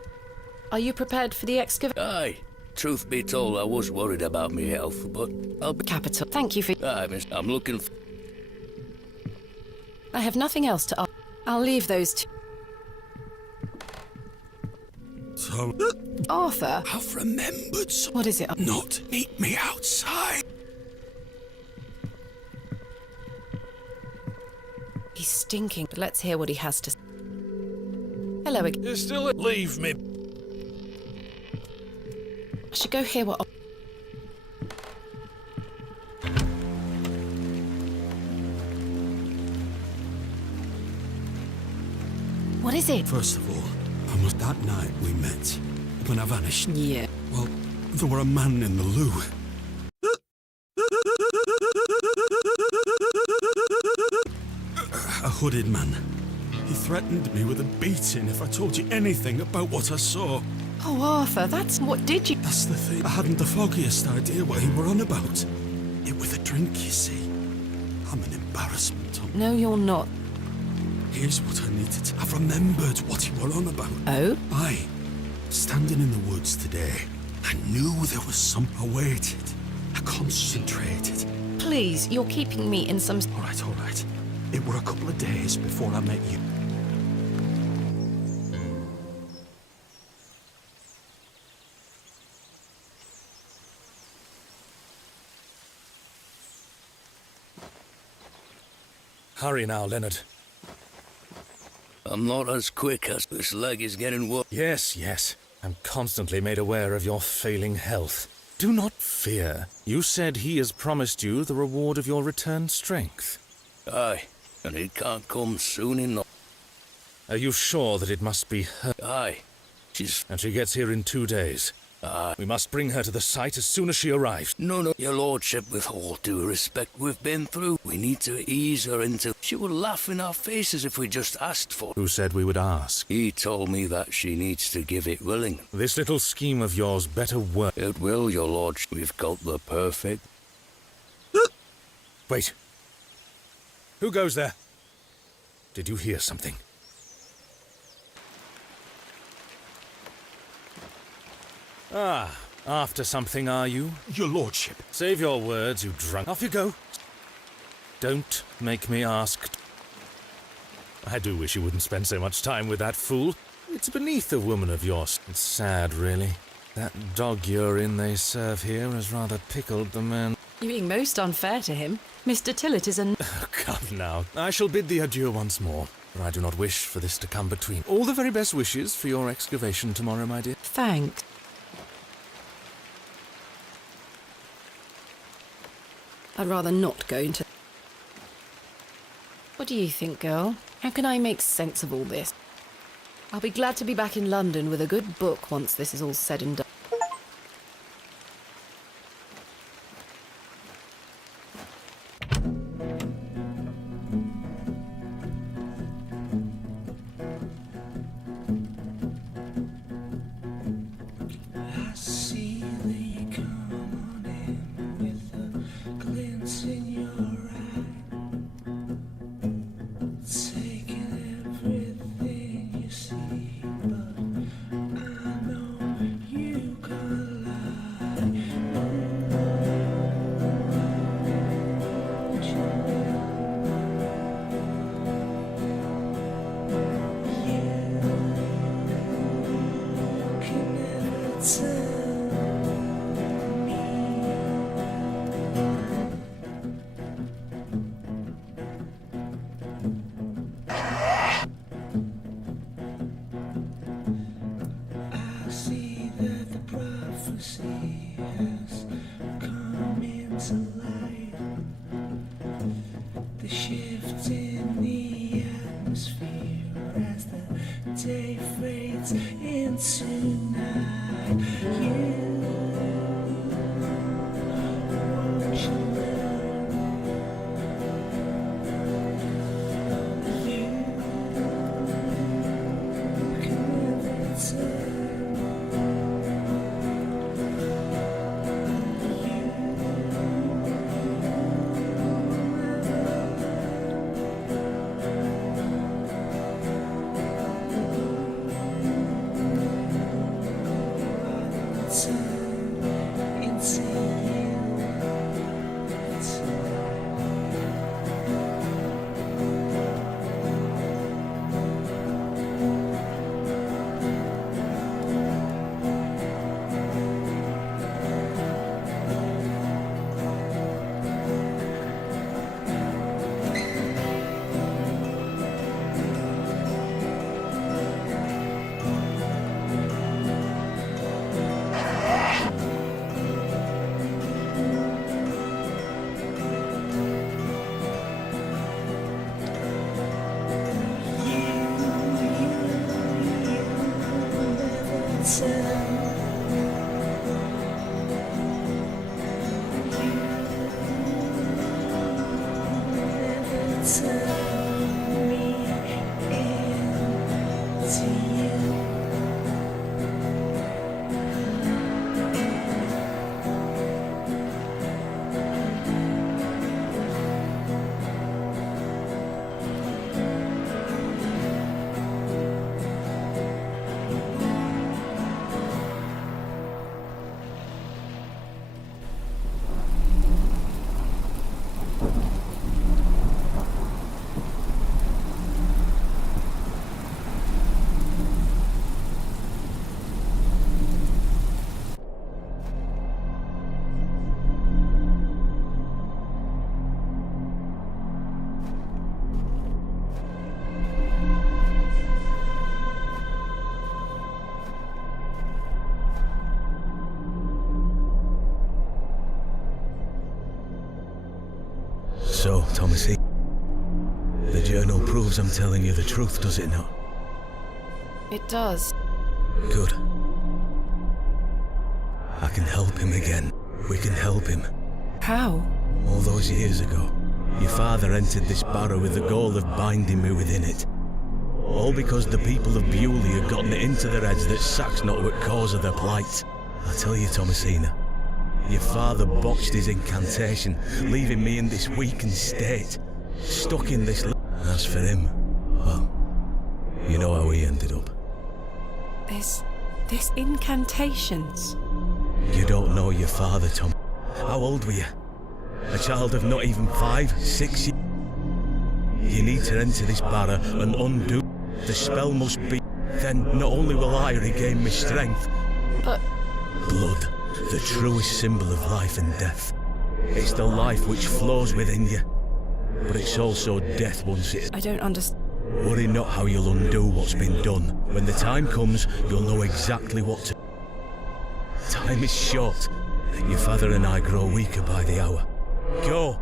Are you prepared for the excavation? Aye. Truth be told, I was worried about me health, but I'll be... Capital. Thank you for... Aye, miss. I'm looking for... I have nothing else to ask. I'll leave those two. So... Arthur? I've remembered... What is it? Not meet me outside. He's stinking, but let's hear what he has to say. Hello again. You still... Leave me. I should go hear what... What is it? First of all, that night we met, when I vanished. Yeah. Well, there were a man in the loo. A hooded man. He threatened me with a beating if I told you anything about what I saw. Oh, Arthur, that's... What did you... That's the thing. I hadn't the foggiest idea what he were on about. It was a drink, you see. I'm an embarrassment, Tom. No, you're not. Here's what I needed to... I've remembered what he were on about. Oh? Aye. Standing in the woods today, I knew there was some... I waited. I concentrated. Please, you're keeping me in some... All right, all right. It were a couple of days before I met you. Hurry now, Leonard. I'm not as quick as this leg is getting worse. Yes, yes. I'm constantly made aware of your failing health. Do not fear. You said he has promised you the reward of your returned strength. Aye, and it can't come soon enough. Are you sure that it must be her? Aye. She's... And she gets here in 2 days. Aye. We must bring her to the site as soon as she arrives. No, your lordship, with all due respect, we've been through. We need to ease her into... She would laugh in our faces if we just asked for... Who said we would ask? He told me that she needs to give it willing. This little scheme of yours better work. It will, your lordship. We've got the perfect... Wait. Who goes there? Did you hear something? Ah, after something, are you? Your lordship. Save your words, you drunk. Off you go. Don't make me ask. I do wish you wouldn't spend so much time with that fool. It's beneath a woman of yours. It's sad, really. That dog urine they serve here has rather pickled the man. You're being most unfair to him. Mr. Tillett is a... Come now. I shall bid thee adieu once more, for I do not wish for this to come between. All the very best wishes for your excavation tomorrow, my dear. Thanks. I'd rather not go into... What do you think, girl? How can I make sense of all this? I'll be glad to be back in London with a good book once this is all said and done. I see that you come on in with a glint in your eye, taking everything you see, but I know you can't lie. Won't you you can never tell. I see that the prophecy has come into light. The shift in the atmosphere as the day fades into night. You won't you learn? You can never tell. So, Thomasy, the journal proves I'm telling you the truth, does it not? It does. Good. I can help him again. We can help him. How? All those years ago, your father entered this barrow with the goal of binding me within it. All because the people of Bewley had gotten it into their heads that Sax not what cause of their plight. I tell you, Thomasina, your father botched his incantation, leaving me in this weakened state, stuck in this... As for him, well, you know how he ended up. This incantations? You don't know your father, Tom. How old were you? A child of not even 5, 6 years? You need to enter this barrow and undo. The spell must be... Then not only will I regain my strength... But... Blood, the truest symbol of life and death. It's the life which flows within you. But it's also death once it... I don't understand. Worry not how you'll undo what's been done. When the time comes, you'll know exactly what to... Time is short. Your father and I grow weaker by the hour. Go!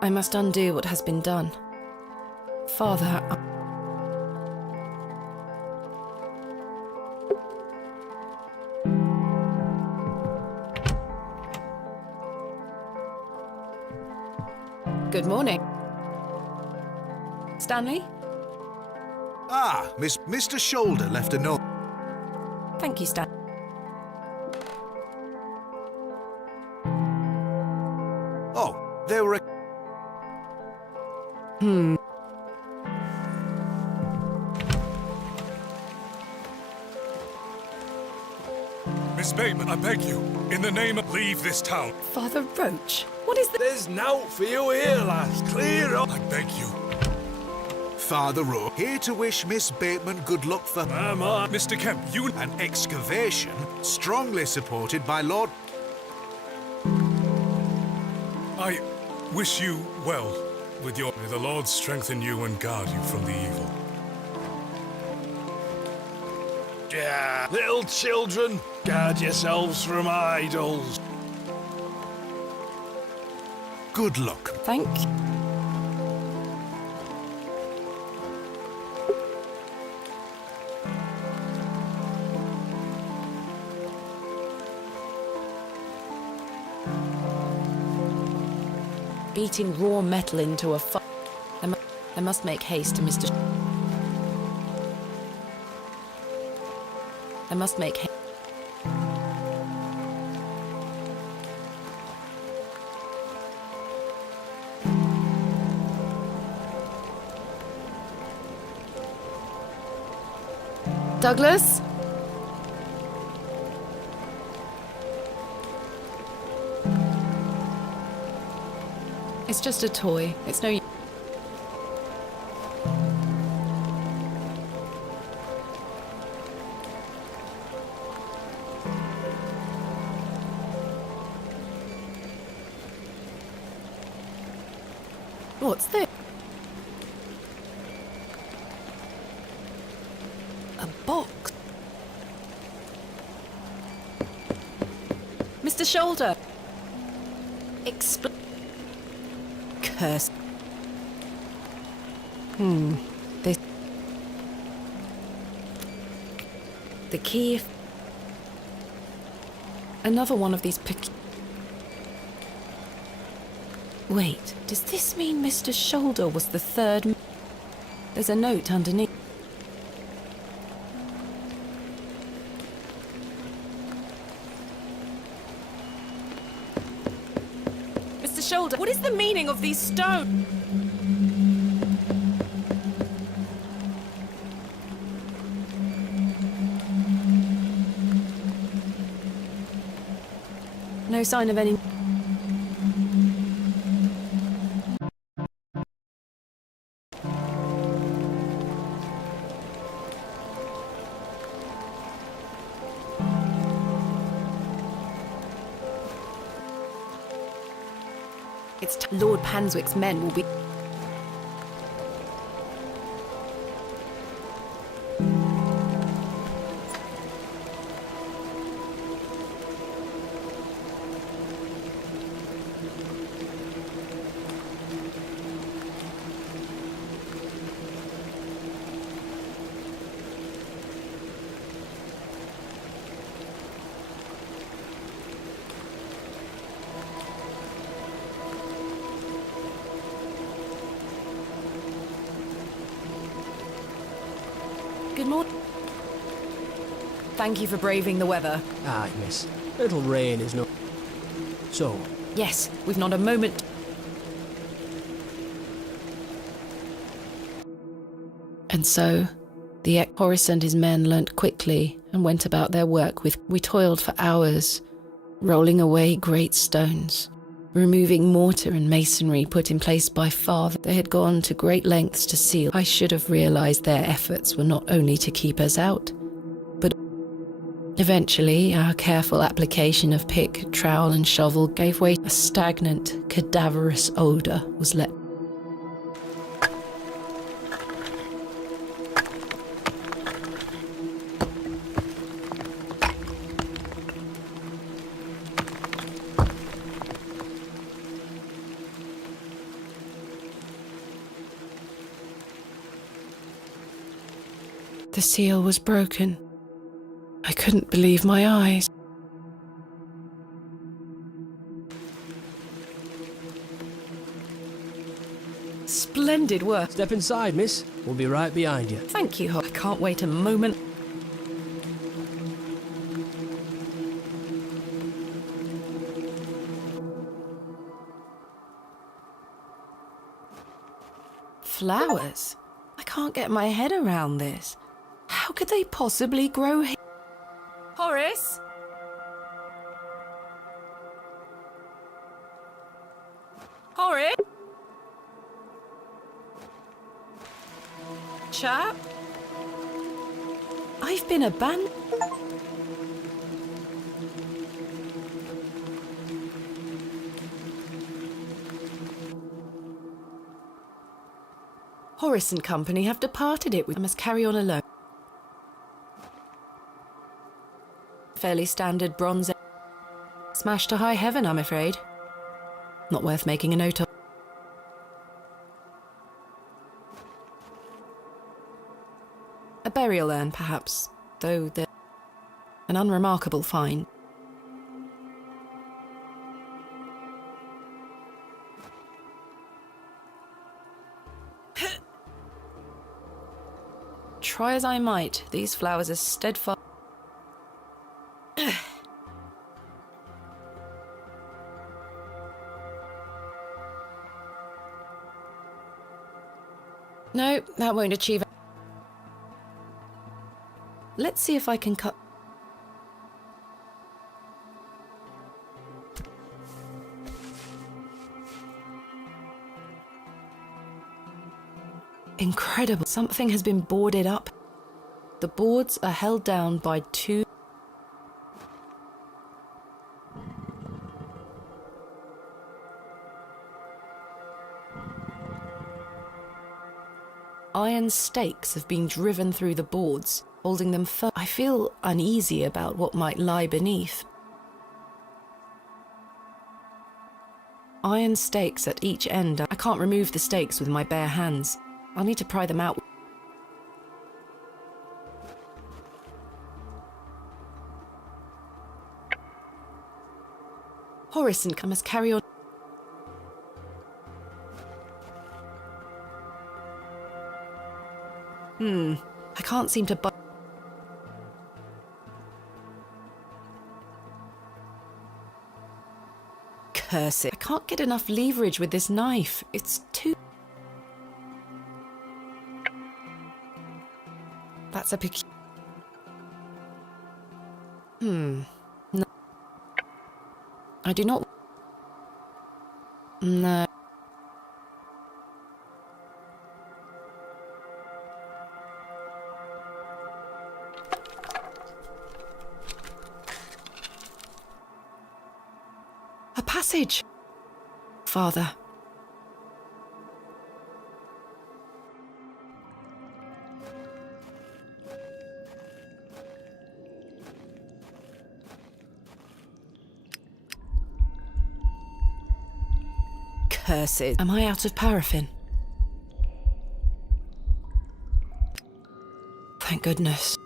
I must undo what has been done. Father, Good morning. Stanley? Ah, Mr. Shoulder left a note. Thank you, Stan. Oh, there were a... Miss Bateman, I beg you, in the name of... Leave this town. Father Roach? What is this? There's nought for you here, lass. Clear up. I beg you. Father Rowe, here to wish Miss Bateman good luck for... Mr. Kemp, you... An excavation strongly supported by Lord... I wish you well with your... May the Lord strengthen you and guard you from the evil. Yeah, little children, guard yourselves from idols. Good luck. Thank you. Beating raw metal into a fire. I must make haste to Mr. I must make haste. Douglas? It's just a toy. It's no... What's this? A box. Mr. Shoulder. Curse. This. The key. Another one of these Wait, does this mean Mr. Shoulder was the third? There's a note underneath. Mr. Shoulder, what is the meaning of these stones? No sign of any... Lord Panswick's men will be... morning. Thank you for braving the weather. Aye, miss. Little rain is no... So? Yes, we've not a moment... And so, Horace and his men learnt quickly and went about their work with... We toiled for hours, rolling away great stones, removing mortar and masonry put in place by father. They had gone to great lengths to seal. I should have realised their efforts were not only to keep us out, but eventually our careful application of pick, trowel and shovel gave way. A stagnant, cadaverous odour was let. The seal was broken. I couldn't believe my eyes. Splendid work. Step inside, miss. We'll be right behind you. Thank you, Hob. I can't wait a moment. Flowers? I can't get my head around this. How could they possibly grow here? Horace? Horace? Chap? I've been abandoned. Horace and company have departed it. I must carry on alone. Fairly standard bronze. Smashed to high heaven, I'm afraid. Not worth making a note of. A burial urn, perhaps, though they're an unremarkable find. Try as I might, these flowers are steadfast. No, that won't achieve. Let's see if I can cut. Incredible. Something has been boarded up. The boards are held down by two iron stakes have been driven through the boards, holding them firm. I feel uneasy about what might lie beneath. Iron stakes at each end. I can't remove the stakes with my bare hands. I'll need to pry them out. Horace and must carry on. I can't seem to Curse it. I can't get enough leverage with this knife. It's too... That's a No. I do not... No. A passage. Father. Curse it. Am I out of paraffin? Thank goodness.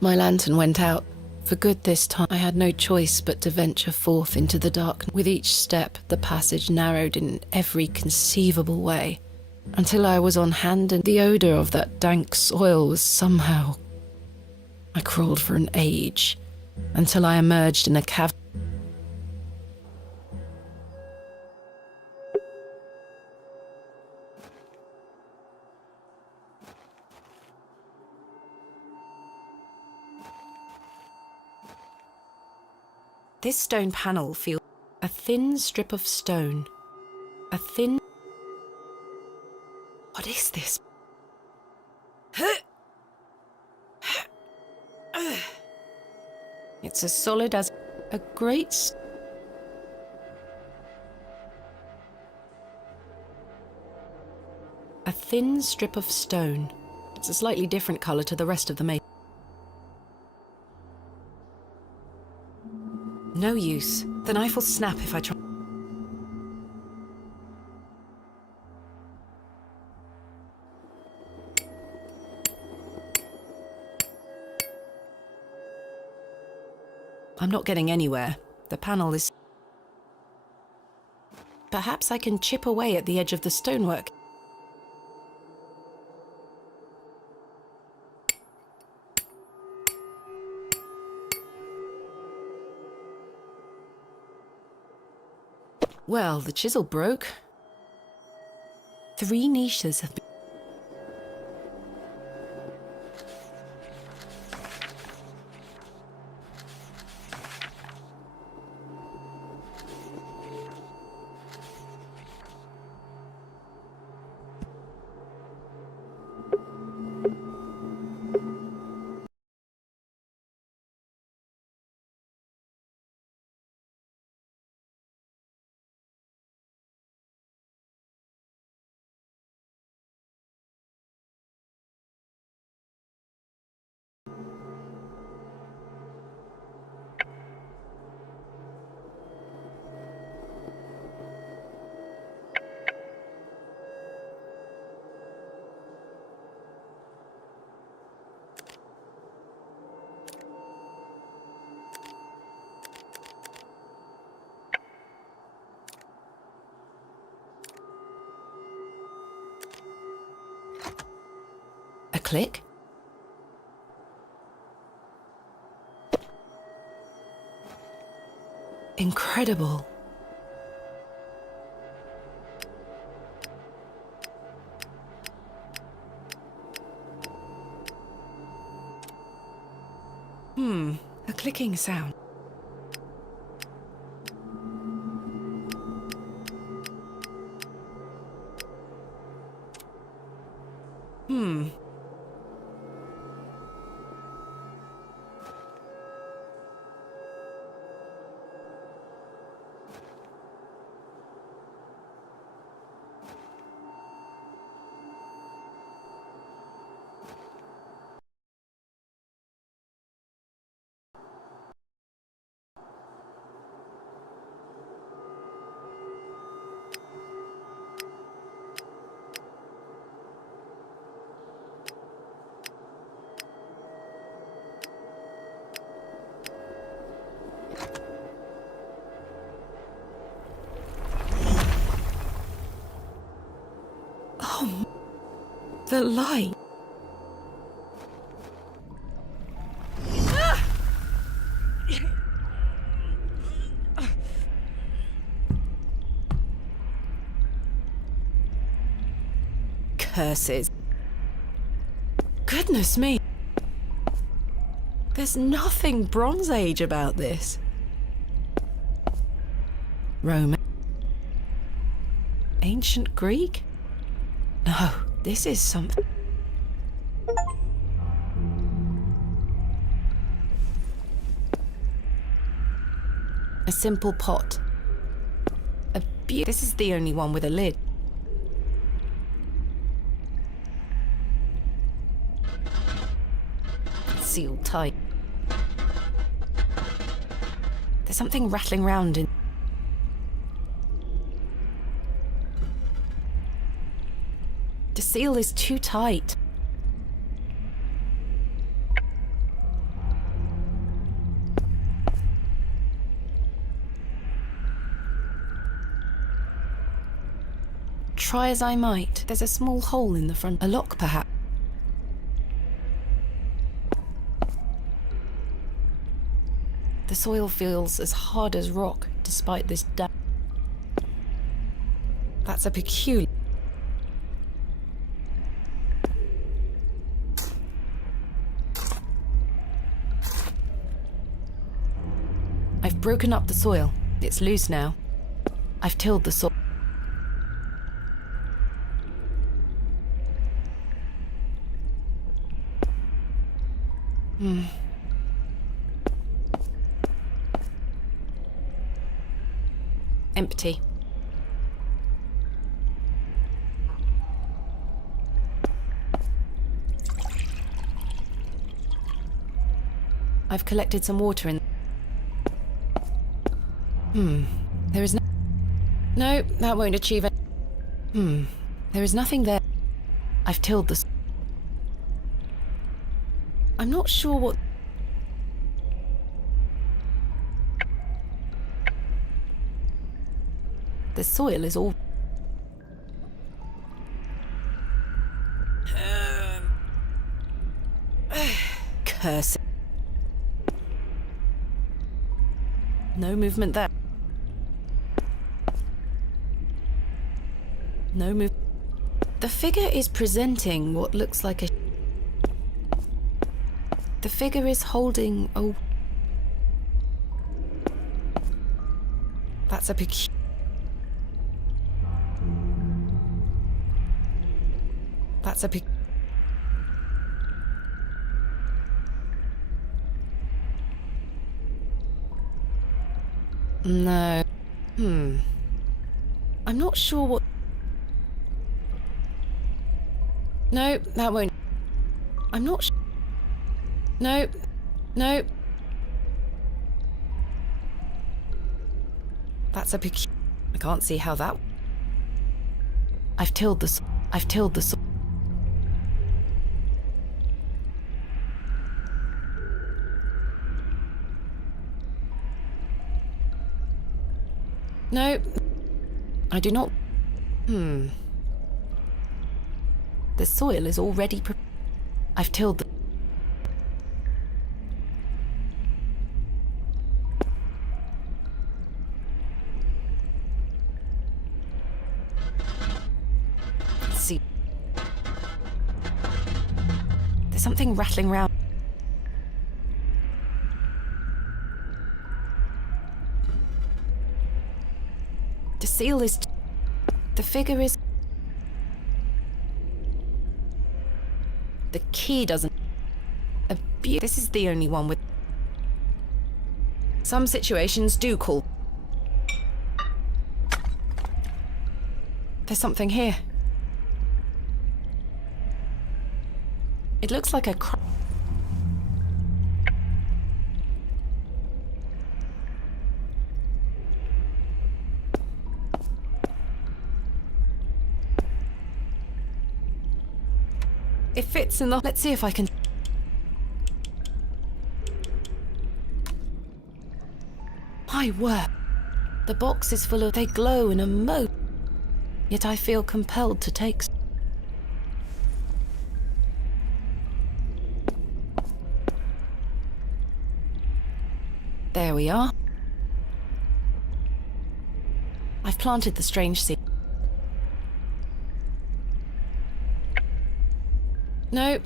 My lantern went out. For good this time, I had no choice but to venture forth into the dark. With each step, the passage narrowed in every conceivable way, until I was on hand and the odour of that dank soil was somehow... I crawled for an age, until I emerged in a cavern. This stone panel feels a thin strip of stone. A thin... What is this? It's as solid as a great... A thin strip of stone. It's a slightly different colour to the rest of the maple. No use. The knife will snap if I try. I'm not getting anywhere. The panel is... Perhaps I can chip away at the edge of the stonework. Well, the chisel broke. 3 niches have been... A click? Incredible. A clicking sound. Oh, the light. Curses. Goodness me. There's nothing Bronze Age about this. Roman. Ancient Greek? No, this is something. A simple pot. This is the only one with a lid. It's sealed tight. There's something rattling around in... The seal is too tight. Try as I might, there's a small hole in the front. A lock, perhaps. The soil feels as hard as rock, despite this damp. That's a peculiar... I've broken up the soil. It's loose now. I've tilled the soil. Empty. I've collected some water in... There is no... No, that won't achieve it. There is nothing there. I've tilled the... I'm not sure what... The soil is all... Curse it. No movement there. No move. The figure is presenting what looks like a... The figure is holding... Oh... That's a peculiar... That's a peculiar... No. I'm not sure what... No, that won't... I'm not sure... No. No. That's a peculiar... I can't see how that... I've tilled the... I've tilled the... No, I do not... The soil is already I've tilled the... Let's see. There's something rattling round. To seal this... The figure is... The key doesn't... This is the only one with... Some situations do call... There's something here. It looks like a... It fits in the... Let's see if I can... My word. The box is full of... They glow in a mode. Yet I feel compelled to take... There we are. I've planted the strange seed. No.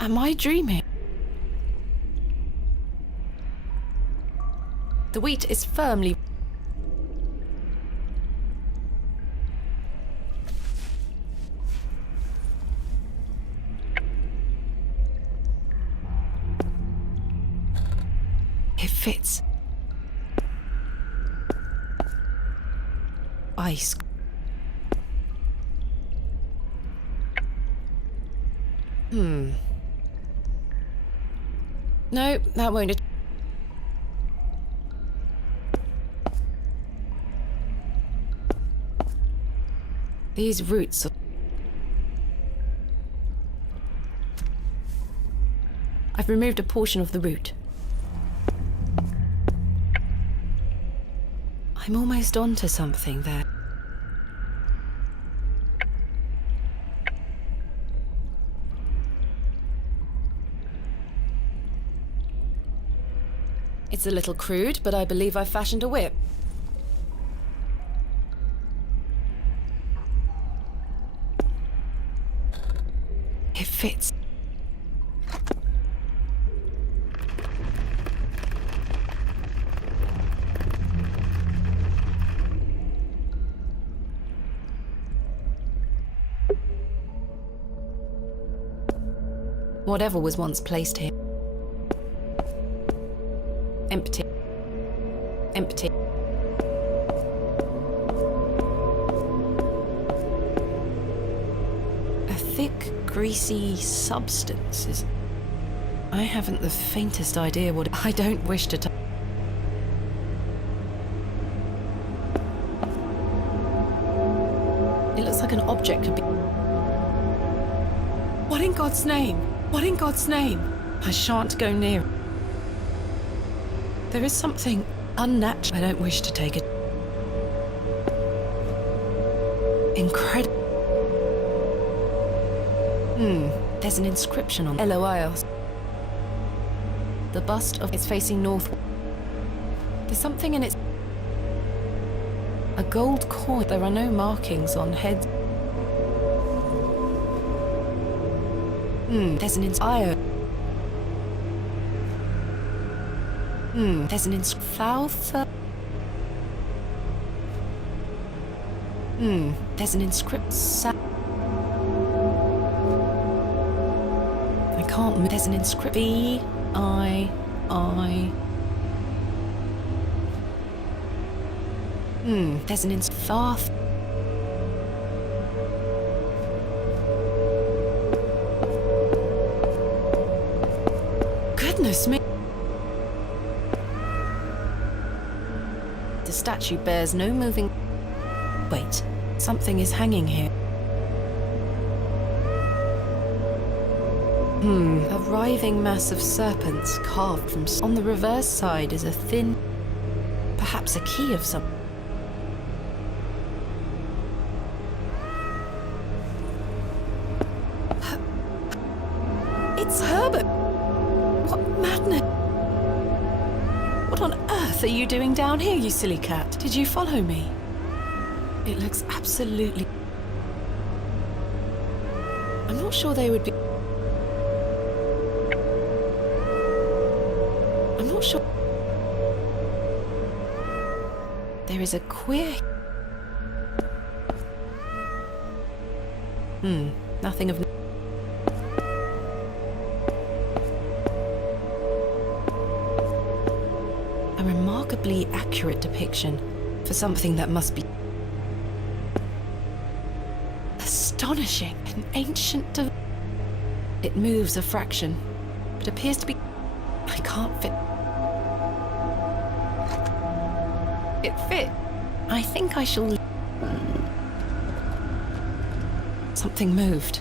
Am I dreaming? The wheat is firmly... It fits. Ice. No, that won't... These roots are... I've removed a portion of the root. I'm almost onto something there. It's a little crude, but I believe I've fashioned a whip. It fits. Whatever was once placed here. Empty. Empty. A thick, greasy substance is... I haven't the faintest idea what... I don't wish to... It looks like an object could be... What in God's name? What in God's name? I shan't go near it. There is something unnatural. I don't wish to take it. Incredible. There's an inscription on LOIs. The bust of it's facing northward. There's something in its... A gold coin. There are no markings on heads. There's an iron. There's an south. There's an inscription. I can't. There's an inscription. There's an inscription. Goodness me. The statue bears no moving... Wait, something is hanging here. A writhing mass of serpents carved from... On the reverse side is a thin... Perhaps a key of some... It's Herbert! What madness! What on earth are you doing down here, you silly cat? Did you follow me? It looks absolutely... I'm not sure they would be... I'm not sure... There is a queer... Nothing of... A remarkably accurate depiction for something that must be... Astonishing. An ancient... It moves a fraction, but appears to be... I can't fit... It fit. I think I shall... Something moved.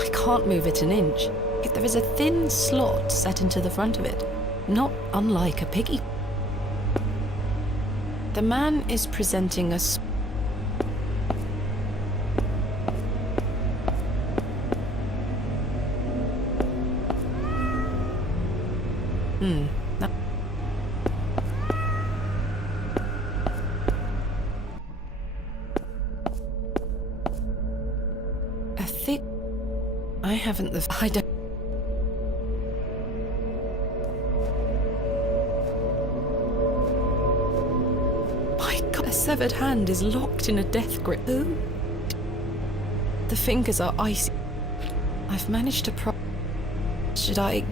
I can't move it an inch. Yet there is a thin slot set into the front of it, not unlike a piggy. The man is presenting a... No. A thick... I haven't the... I don't... My God, a severed hand is locked in a death grip. Ooh. The fingers are icy. I've managed to Should I...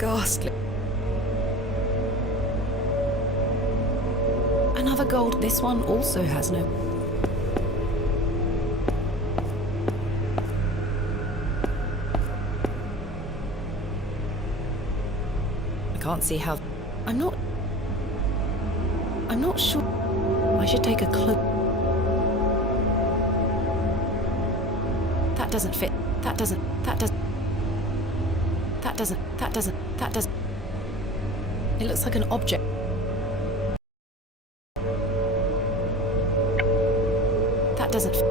ghastly. Another gold. This one also has no... I can't see how... I'm not sure. I should take a cloak. That doesn't fit. That doesn't. It looks like an object. That doesn't fit.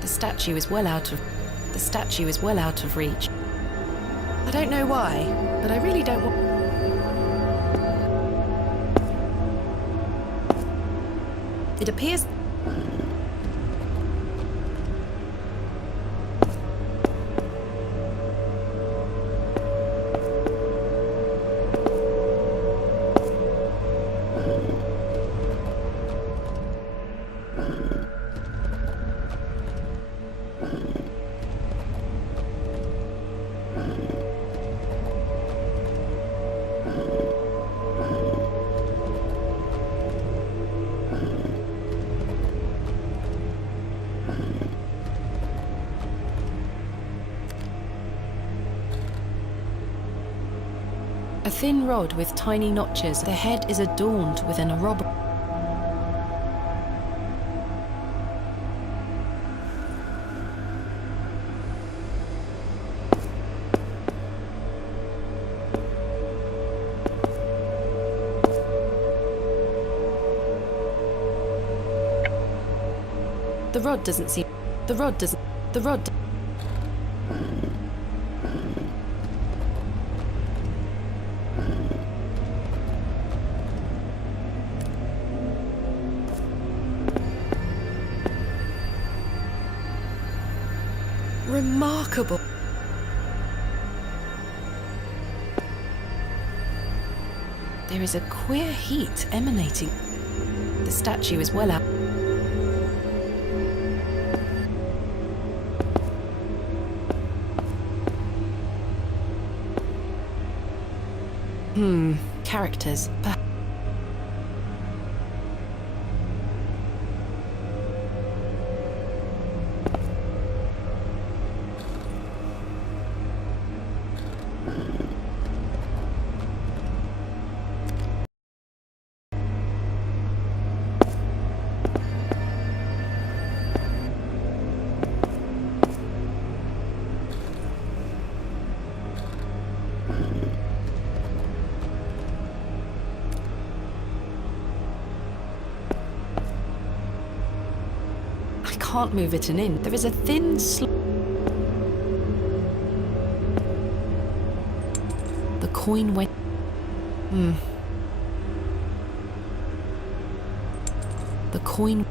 The statue is well out of reach. I don't know why, but I really don't want... It appears... A thin rod with tiny notches. The head is adorned with an arrow. The rod doesn't seem... The rod doesn't... The rod... Remarkable. There is a queer heat emanating. The statue is well out. Characters. Can't move it an inch. There is a thin The coin went... The coin...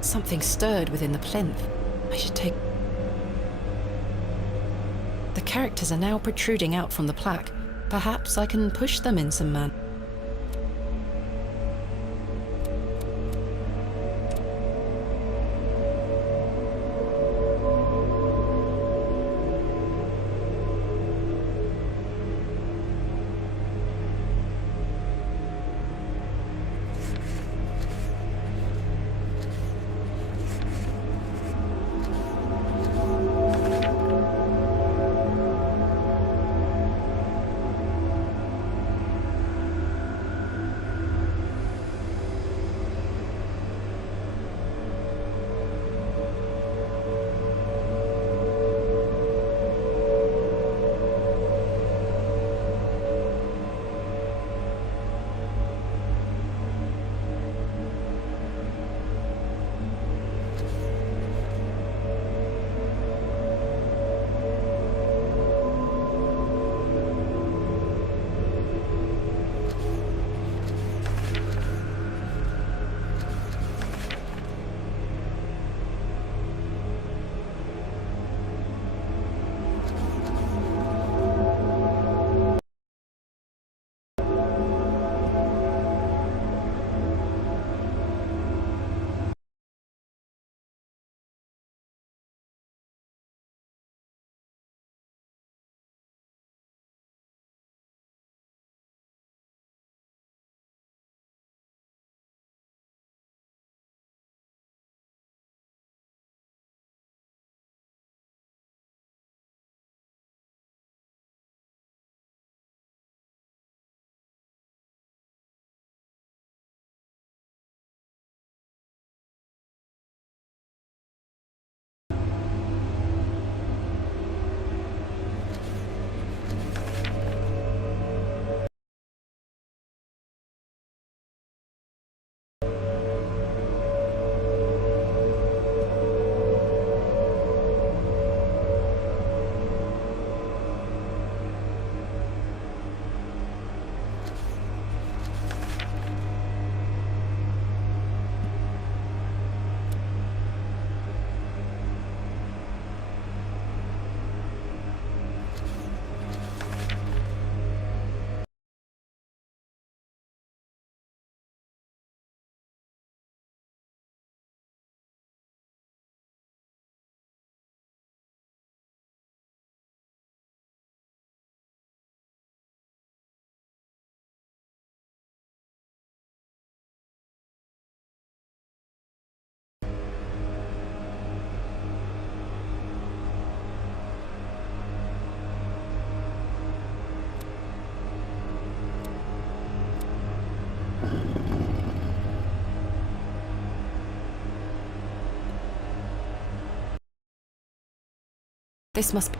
Something stirred within the plinth. I should take... The characters are now protruding out from the plaque. Perhaps I can push them in some manner. This must be...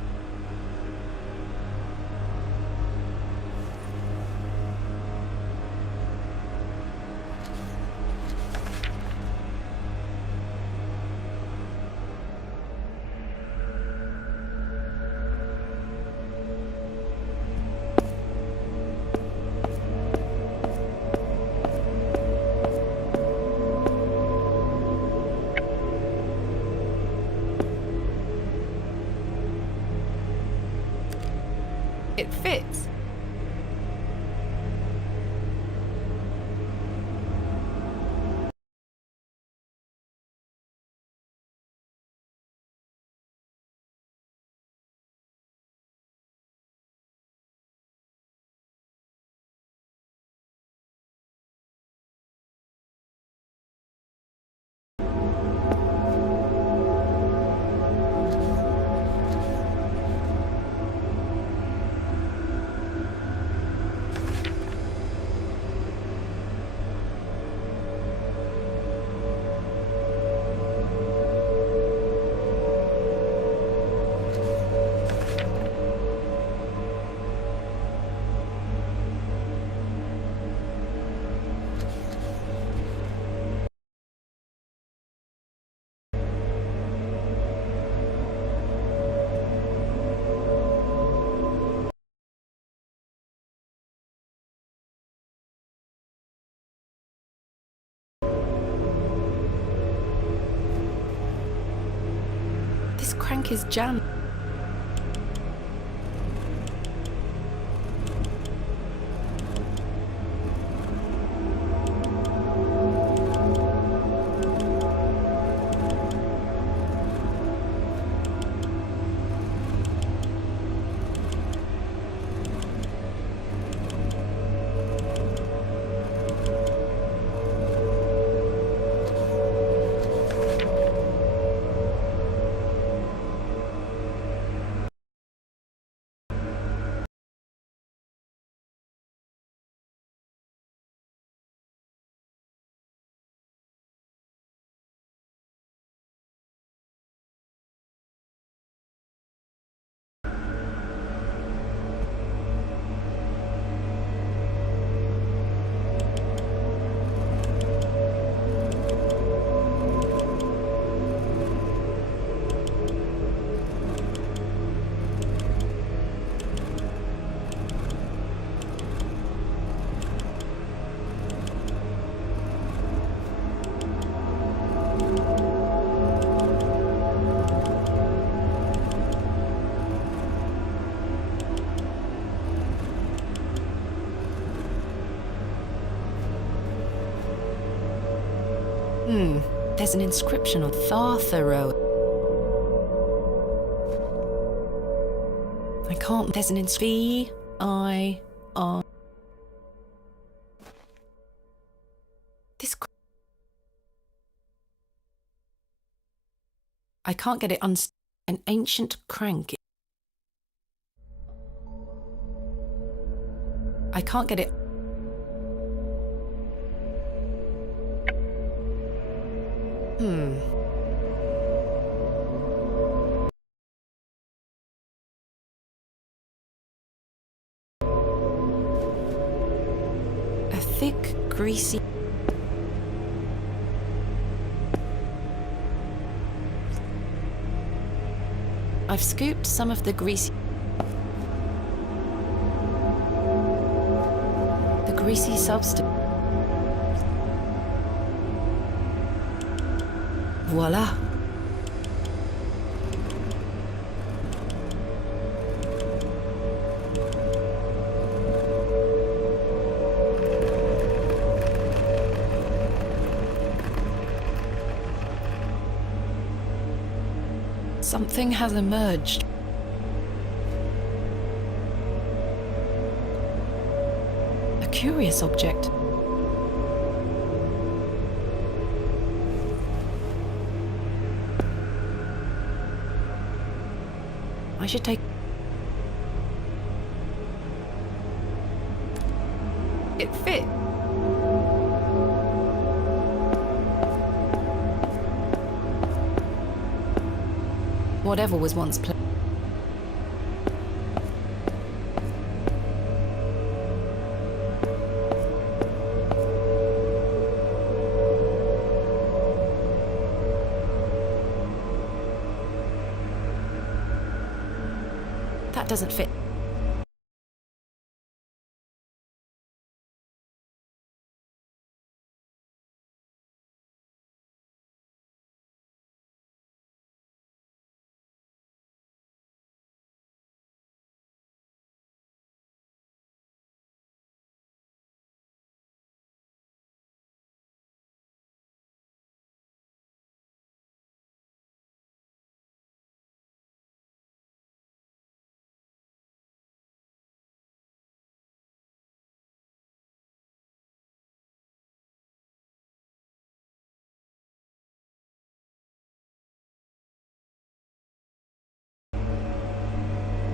It fits. This crank is jammed. There's an inscription on Thartharo. I can't. There's an V-I-R. This. I can't get it an ancient crank. I can't get it. A thick, greasy... I've scooped some of the greasy substance. Voila. Something has emerged. A curious object. I should take... It fit. Whatever was once played. That doesn't fit.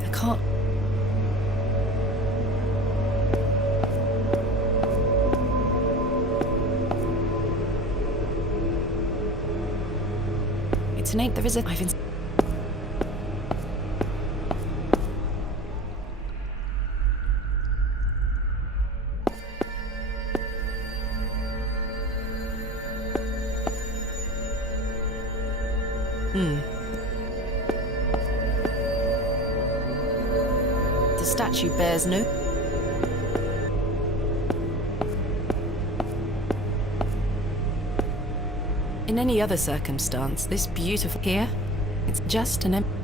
I can't. It's an 8th of visit. I've The statue bears no. In any other circumstance, this beautiful here, it's just an empty.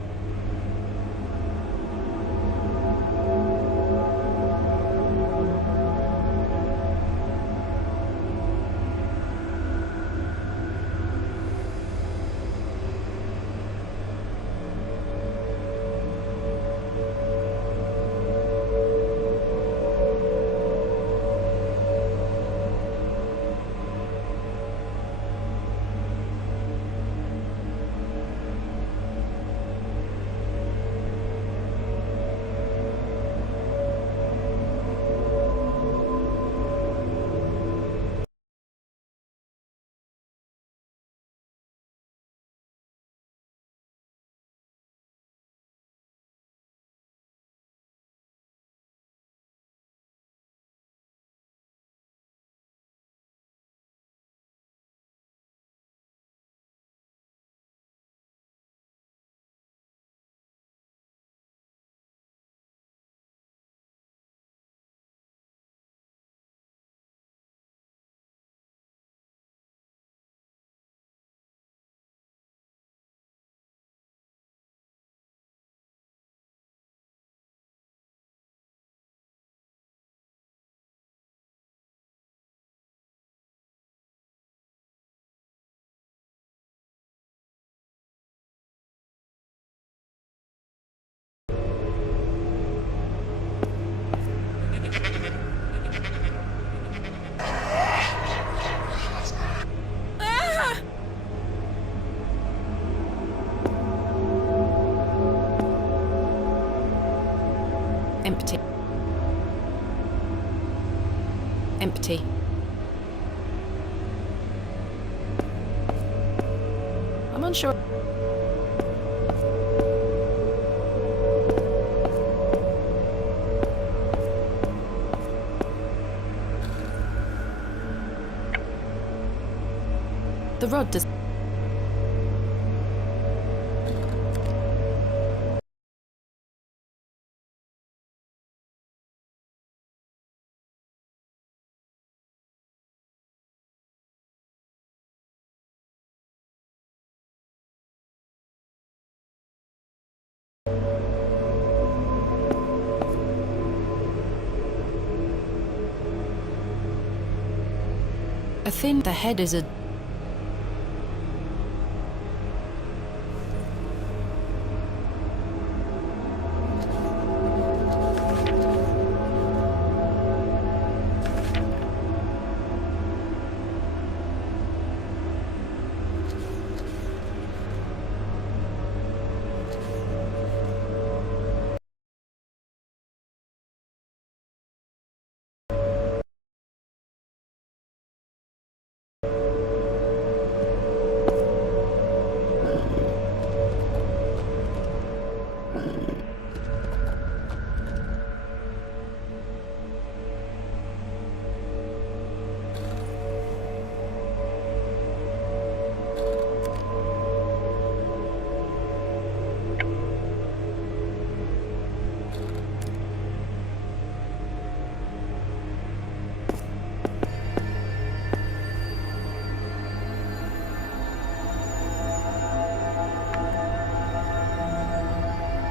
Empty. Empty. I'm unsure. The rod does. A thin. The head is a.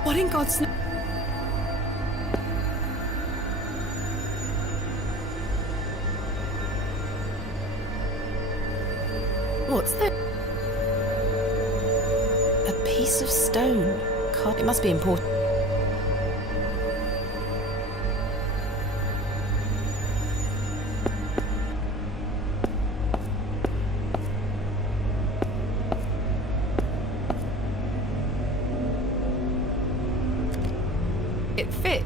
What in God's name? What's that? A piece of stone. It must be important. It fit.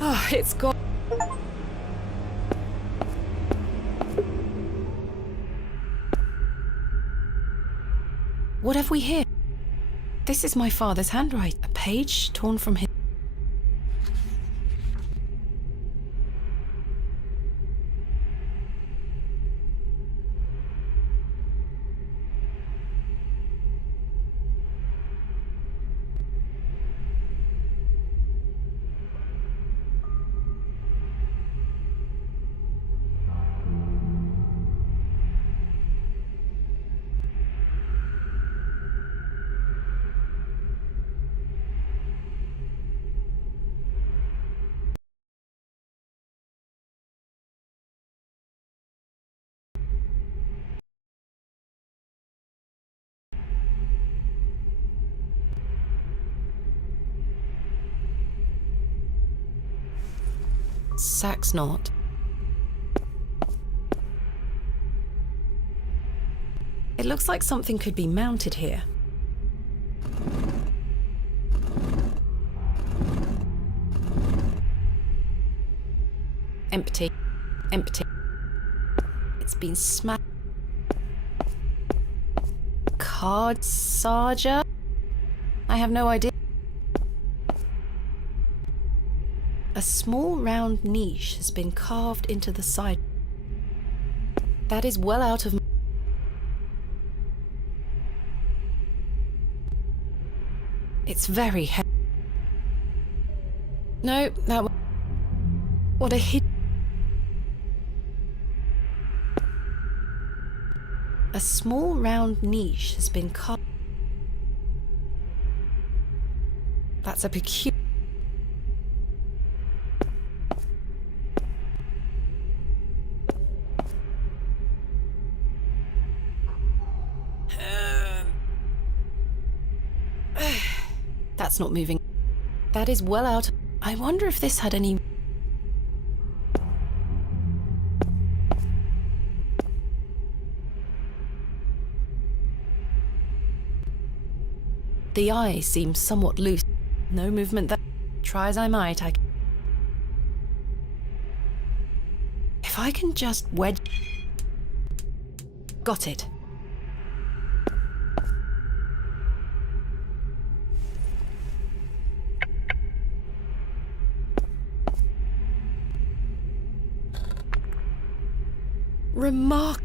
Oh, it's gone. What have we here? This is my father's handwriting. A page torn from his... Sax knot. It looks like something could be mounted here. Empty. Empty. It's been smashed. Card Sarja? I have no idea. A small round niche has been carved into the side. That is well out of... It's very heavy. No, that... What a hit... A small round niche has been carved... That's a peculiar... That's not moving. That is well out. I wonder if this had any... The eye seems somewhat loose. No movement there. Try as I might, If I can just wedge... Got it. Remark.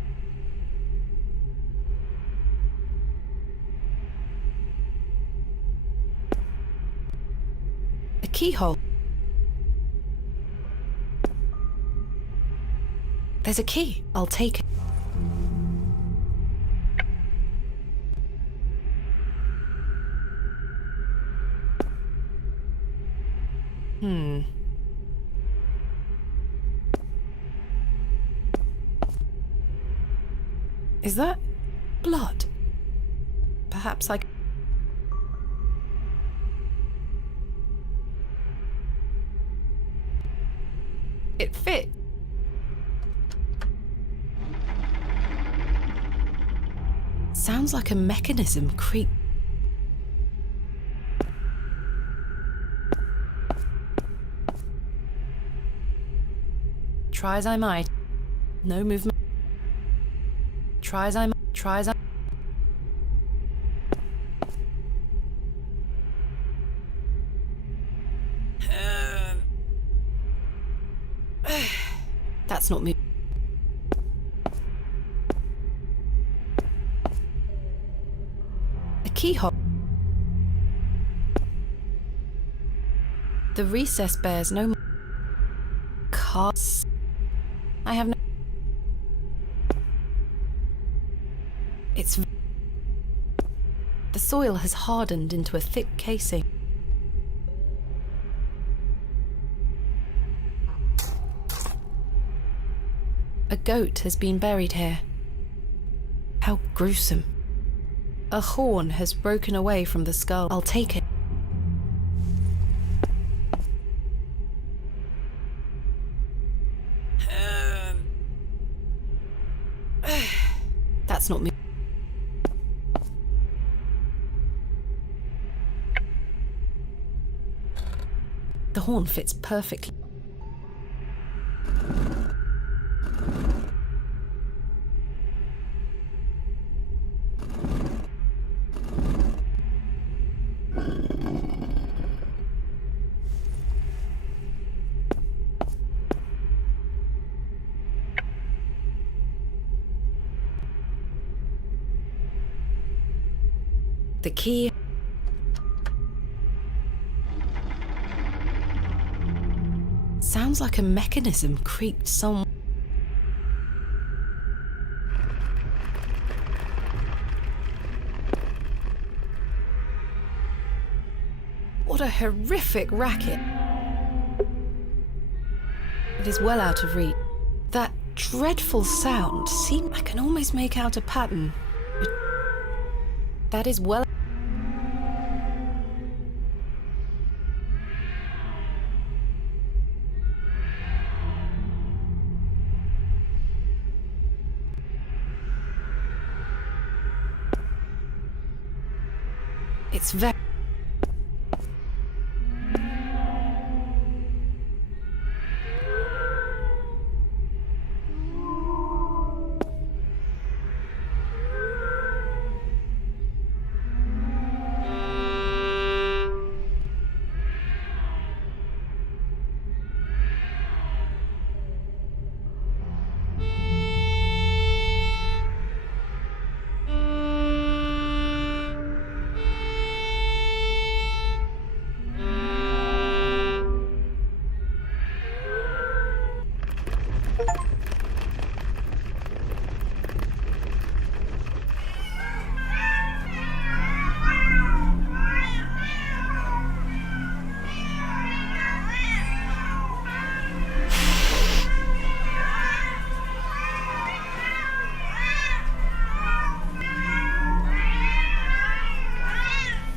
A keyhole. There's a key. I'll take it. Is that blood? Perhaps I... It fit. Sounds like a mechanism creep. Try as I might. No movement. Try as I might. Try as I... That's not me. A keyhole. The recess bears no cards. I have no... It's... The soil has hardened into a thick casing. A goat has been buried here. How gruesome. A horn has broken away from the skull. I'll take it. That's not me. The horn fits perfectly. The key... Sounds like a mechanism creaked some... What a horrific racket. It is well out of reach. That dreadful sound seems... I can almost make out a pattern. That is well... It's very...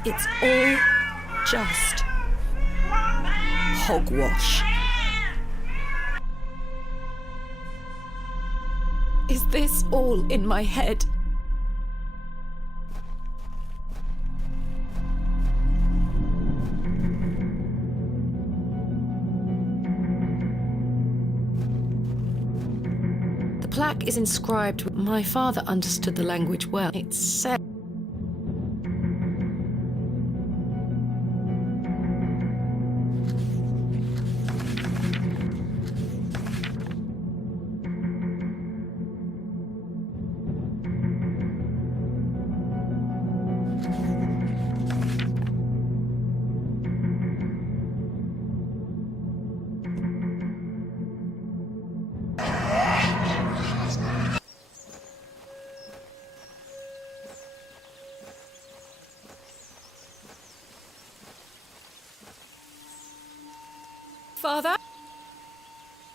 It's all just hogwash. Is this all in my head? The plaque is inscribed. My father understood the language well. It said... Father?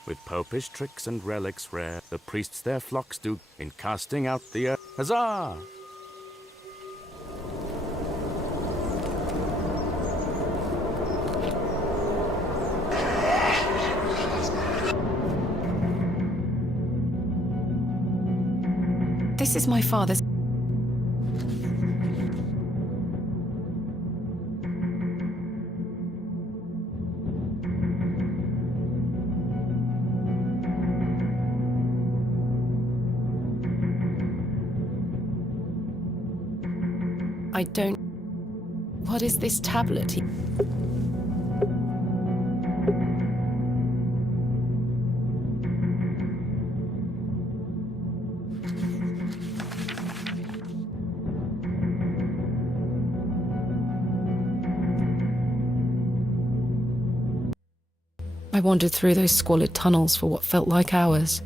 With popish tricks and relics rare, the priests their flocks do in casting out the earth. Huzzah! This is my father's... I don't... What is this tablet? I wandered through those squalid tunnels for what felt like hours.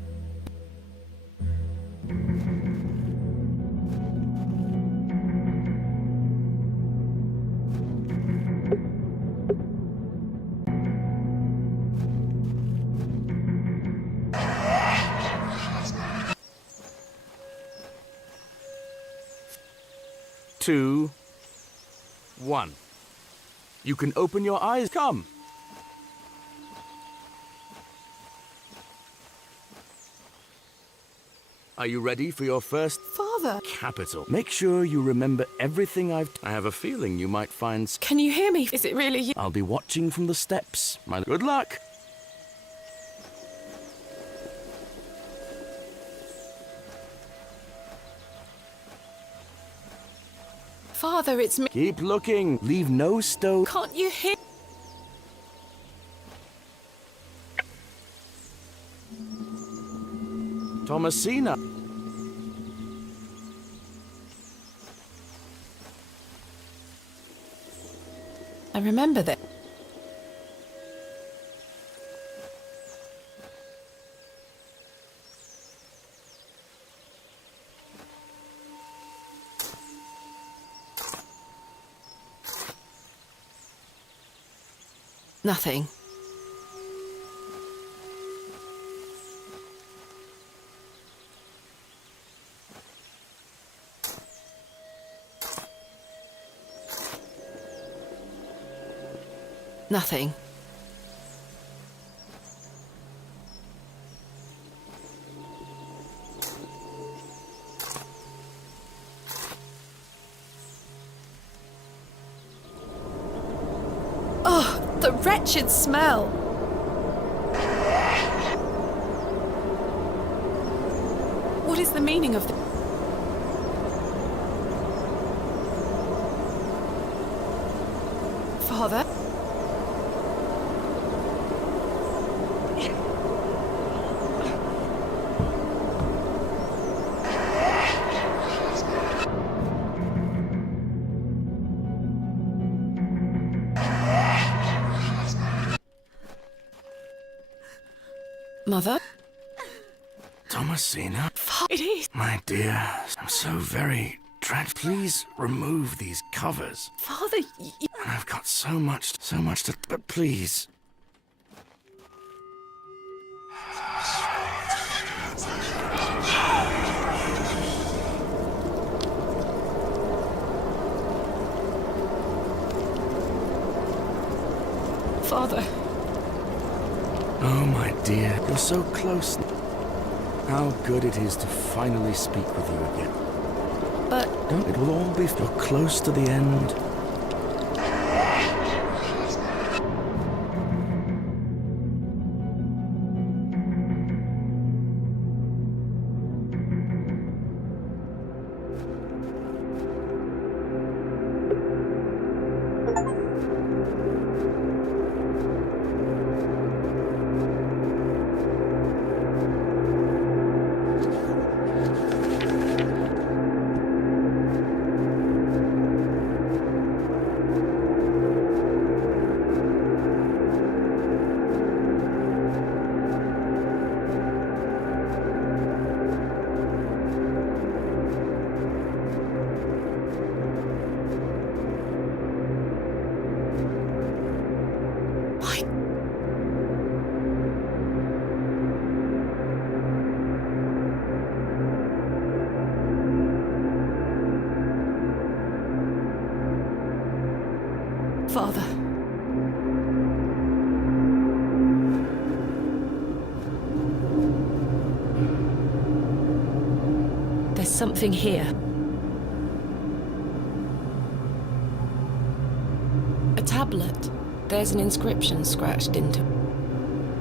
2, 1. You can open your eyes. Come. Are you ready for your first... Father! Capital. Make sure you remember everything I have a feeling you might find... Can you hear me? Is it really you? I'll be watching from the steps. Good luck! Father, it's me. Keep looking. Leave no stone. Can't you hear? Thomasina. I remember that. Nothing. Nothing. Oh, the wretched smell! What is the meaning of this? Father? Mother? Thomasina? It is. My dear, I'm so very dread. Please remove these covers. Father, I've got so much to... But please... Father. Oh, my dear, you're so close. How good it is to finally speak with you again. But... Don't, it will all be... You're close to the end. Father. There's something here. A tablet. There's an inscription scratched into it.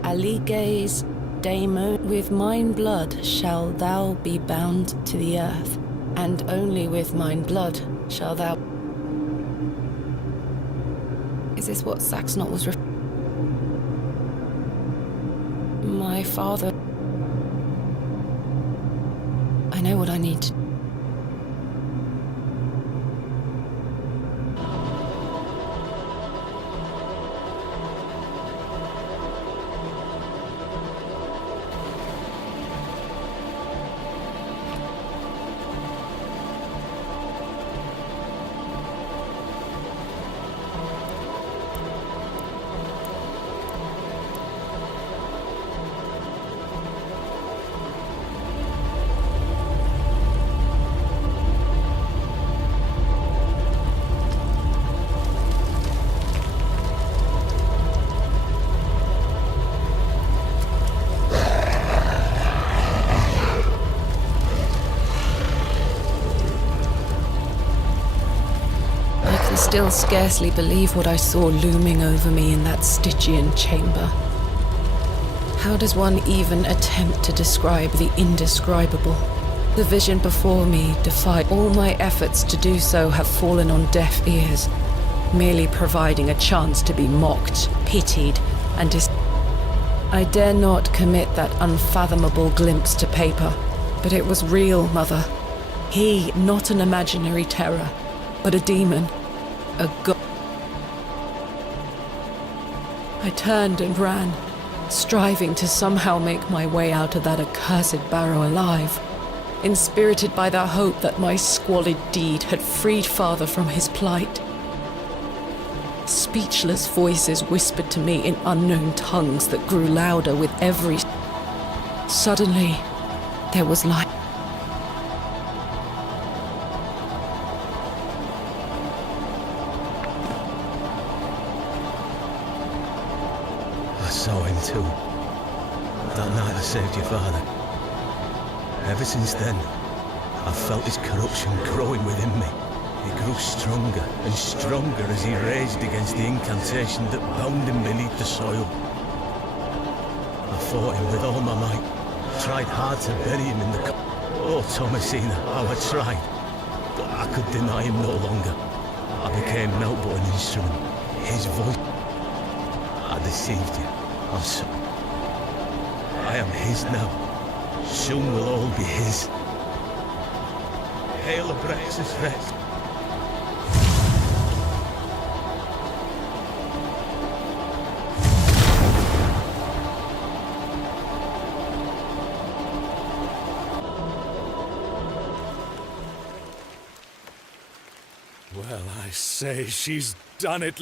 Aliges Damo, with mine blood shall thou be bound to the earth, and only with mine blood shall thou... Is this what Saxnot was My father... I know what I need to... still scarcely believe what I saw looming over me in that Stygian chamber. How does one even attempt to describe the indescribable? The vision before me defied all my efforts to do so have fallen on deaf ears, merely providing a chance to be mocked, pitied, and I dare not commit that unfathomable glimpse to paper, but it was real, Mother. He, not an imaginary terror, but a demon, a god. I turned and ran, striving to somehow make my way out of that accursed barrow alive, inspirited by the hope that my squalid deed had freed Father from his plight. Speechless voices whispered to me in unknown tongues that grew louder with every... Suddenly, there was light. I saw him too. That night I saved your father. Ever since then, I've felt his corruption growing within me. He grew stronger and stronger as he raged against the incantation that bound him beneath the soil. I fought him with all my might, tried hard to bury him in the... Oh, Thomasina, how I tried. But I could deny him no longer. I became naught but an instrument. His voice... I deceived you. I'm sorry. I am his now. Soon we'll all be his. Hail Abraxas Rex. Well, I say, she's done it,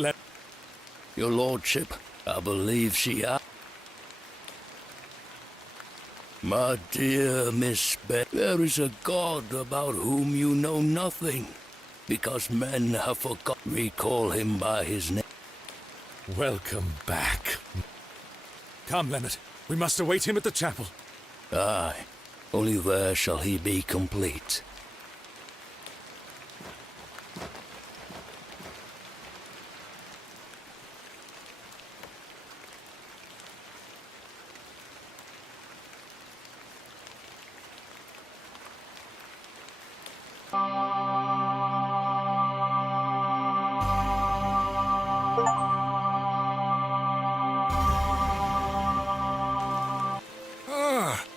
Your lordship, I believe she has. My dear Miss Beth, there is a god about whom you know nothing, because men have forgotten. Recall him by his name. Welcome back. Come, Leonard. We must await him at the chapel. Aye, only there shall he be complete.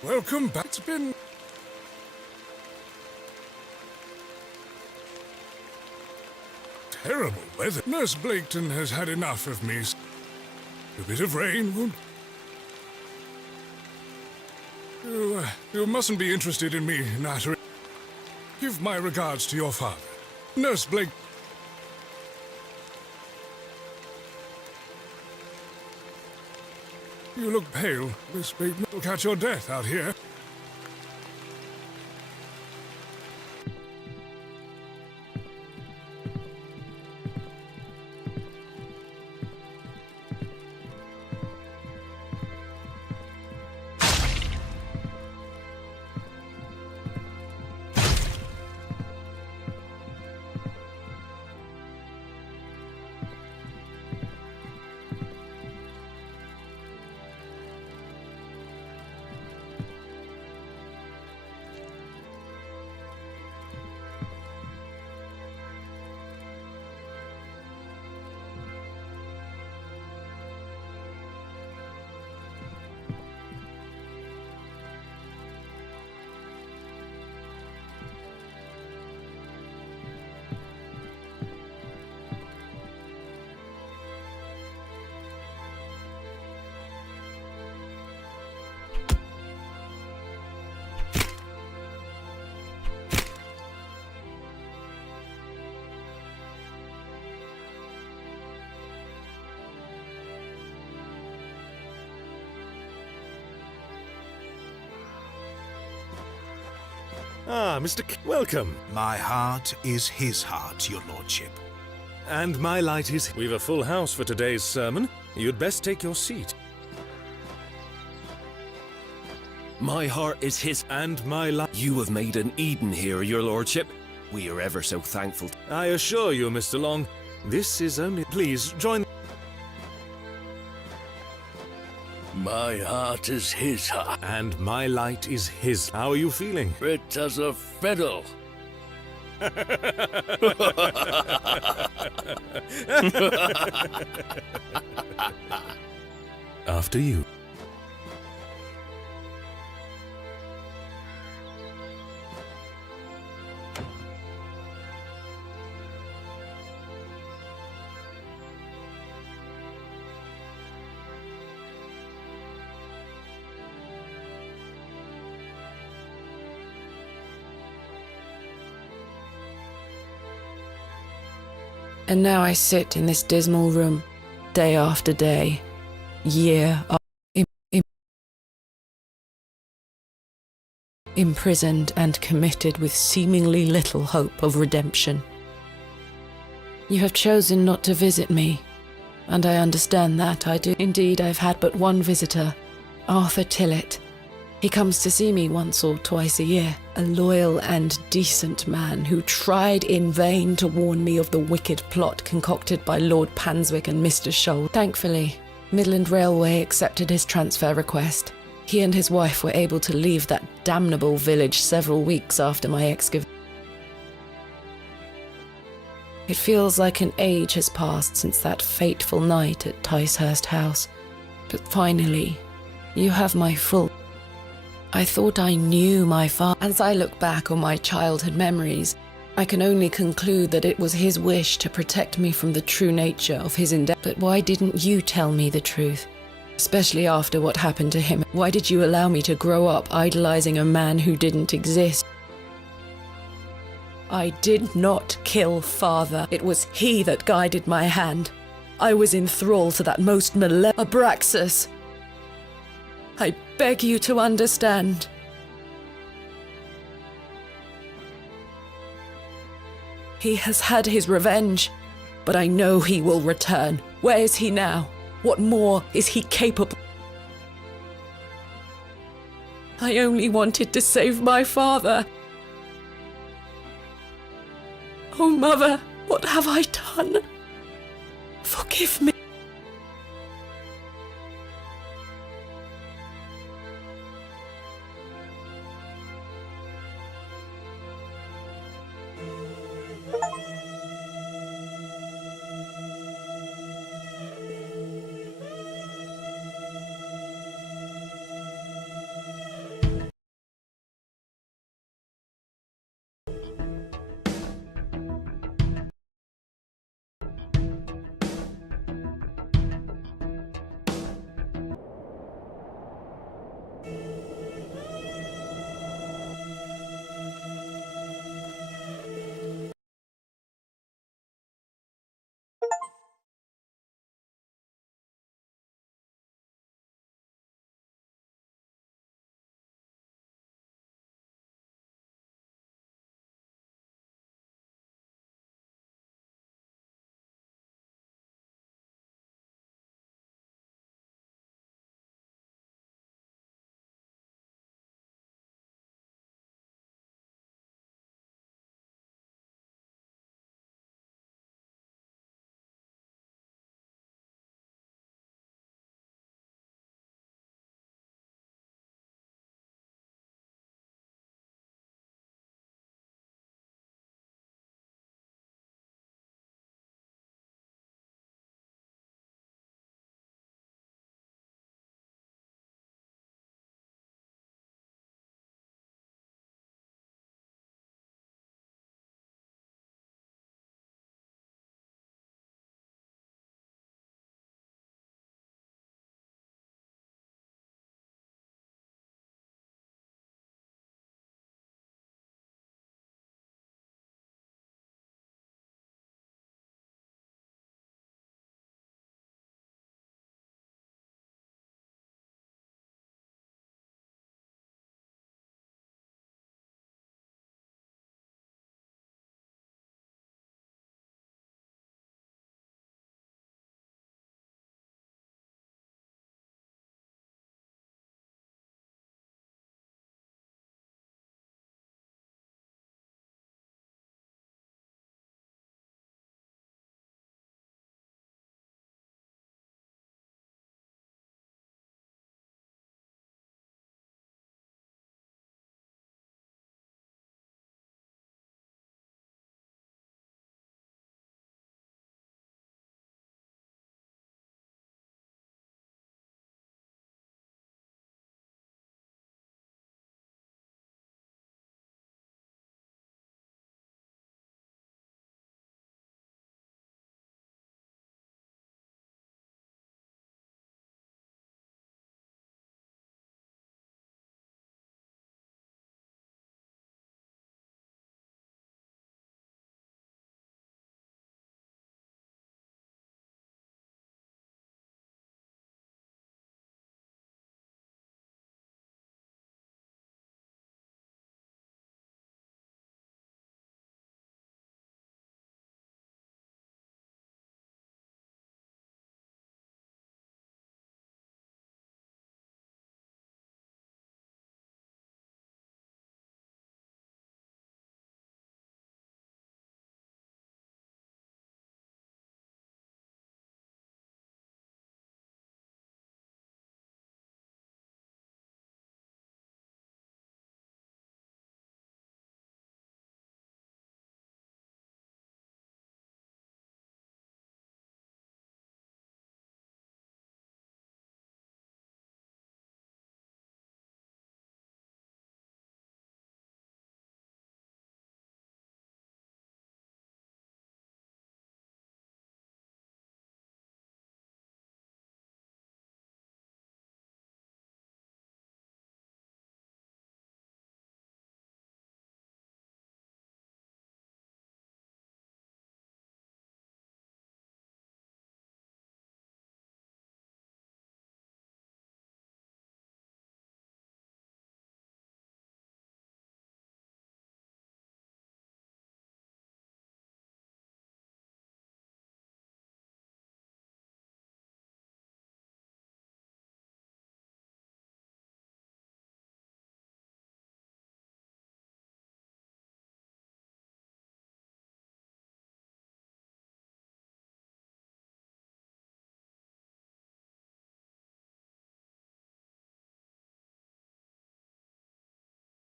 Welcome back. It's been... terrible weather. Nurse Blaketon has had enough of me. A bit of rain won't... You mustn't be interested in me nattering. Give my regards to your father. Nurse Blake... You look pale. Miss Bateman will catch your death out here. Ah, Mr. Welcome. My heart is his heart, your lordship. And my light is... We've a full house for today's sermon. You'd best take your seat. My heart is his... And my light... You have made an Eden here, your lordship. We are ever so thankful. I assure you, Mr. Long, This is only... Please, join... My heart is his heart. And my light is his. How are you feeling? Fit as a fiddle. After you. And now I sit in this dismal room, day after day, year after imprisoned and committed with seemingly little hope of redemption. You have chosen not to visit me, and I understand that. I do. Indeed, I've had but one visitor, Arthur Tillett. He comes to see me once or twice a year, a loyal and decent man who tried in vain to warn me of the wicked plot concocted by Lord Panswick and Mr. Shoal. Thankfully, Midland Railway accepted his transfer request. He and his wife were able to leave that damnable village several weeks after my excavation. It feels like an age has passed since that fateful night at Ticehurst House. But finally, you have my full... I thought I knew my father. As I look back on my childhood memories, I can only conclude that it was his wish to protect me from the true nature of his endeavor. But why didn't you tell me the truth? Especially after what happened to him. Why did you allow me to grow up idolizing a man who didn't exist? I did not kill father. It was he that guided my hand. I was in thrall to that most Abraxas. I beg you to understand. He has had his revenge, but I know he will return. Where is he now? What more is he capable? I only wanted to save my father. Oh, Mother, what have I done? Forgive me.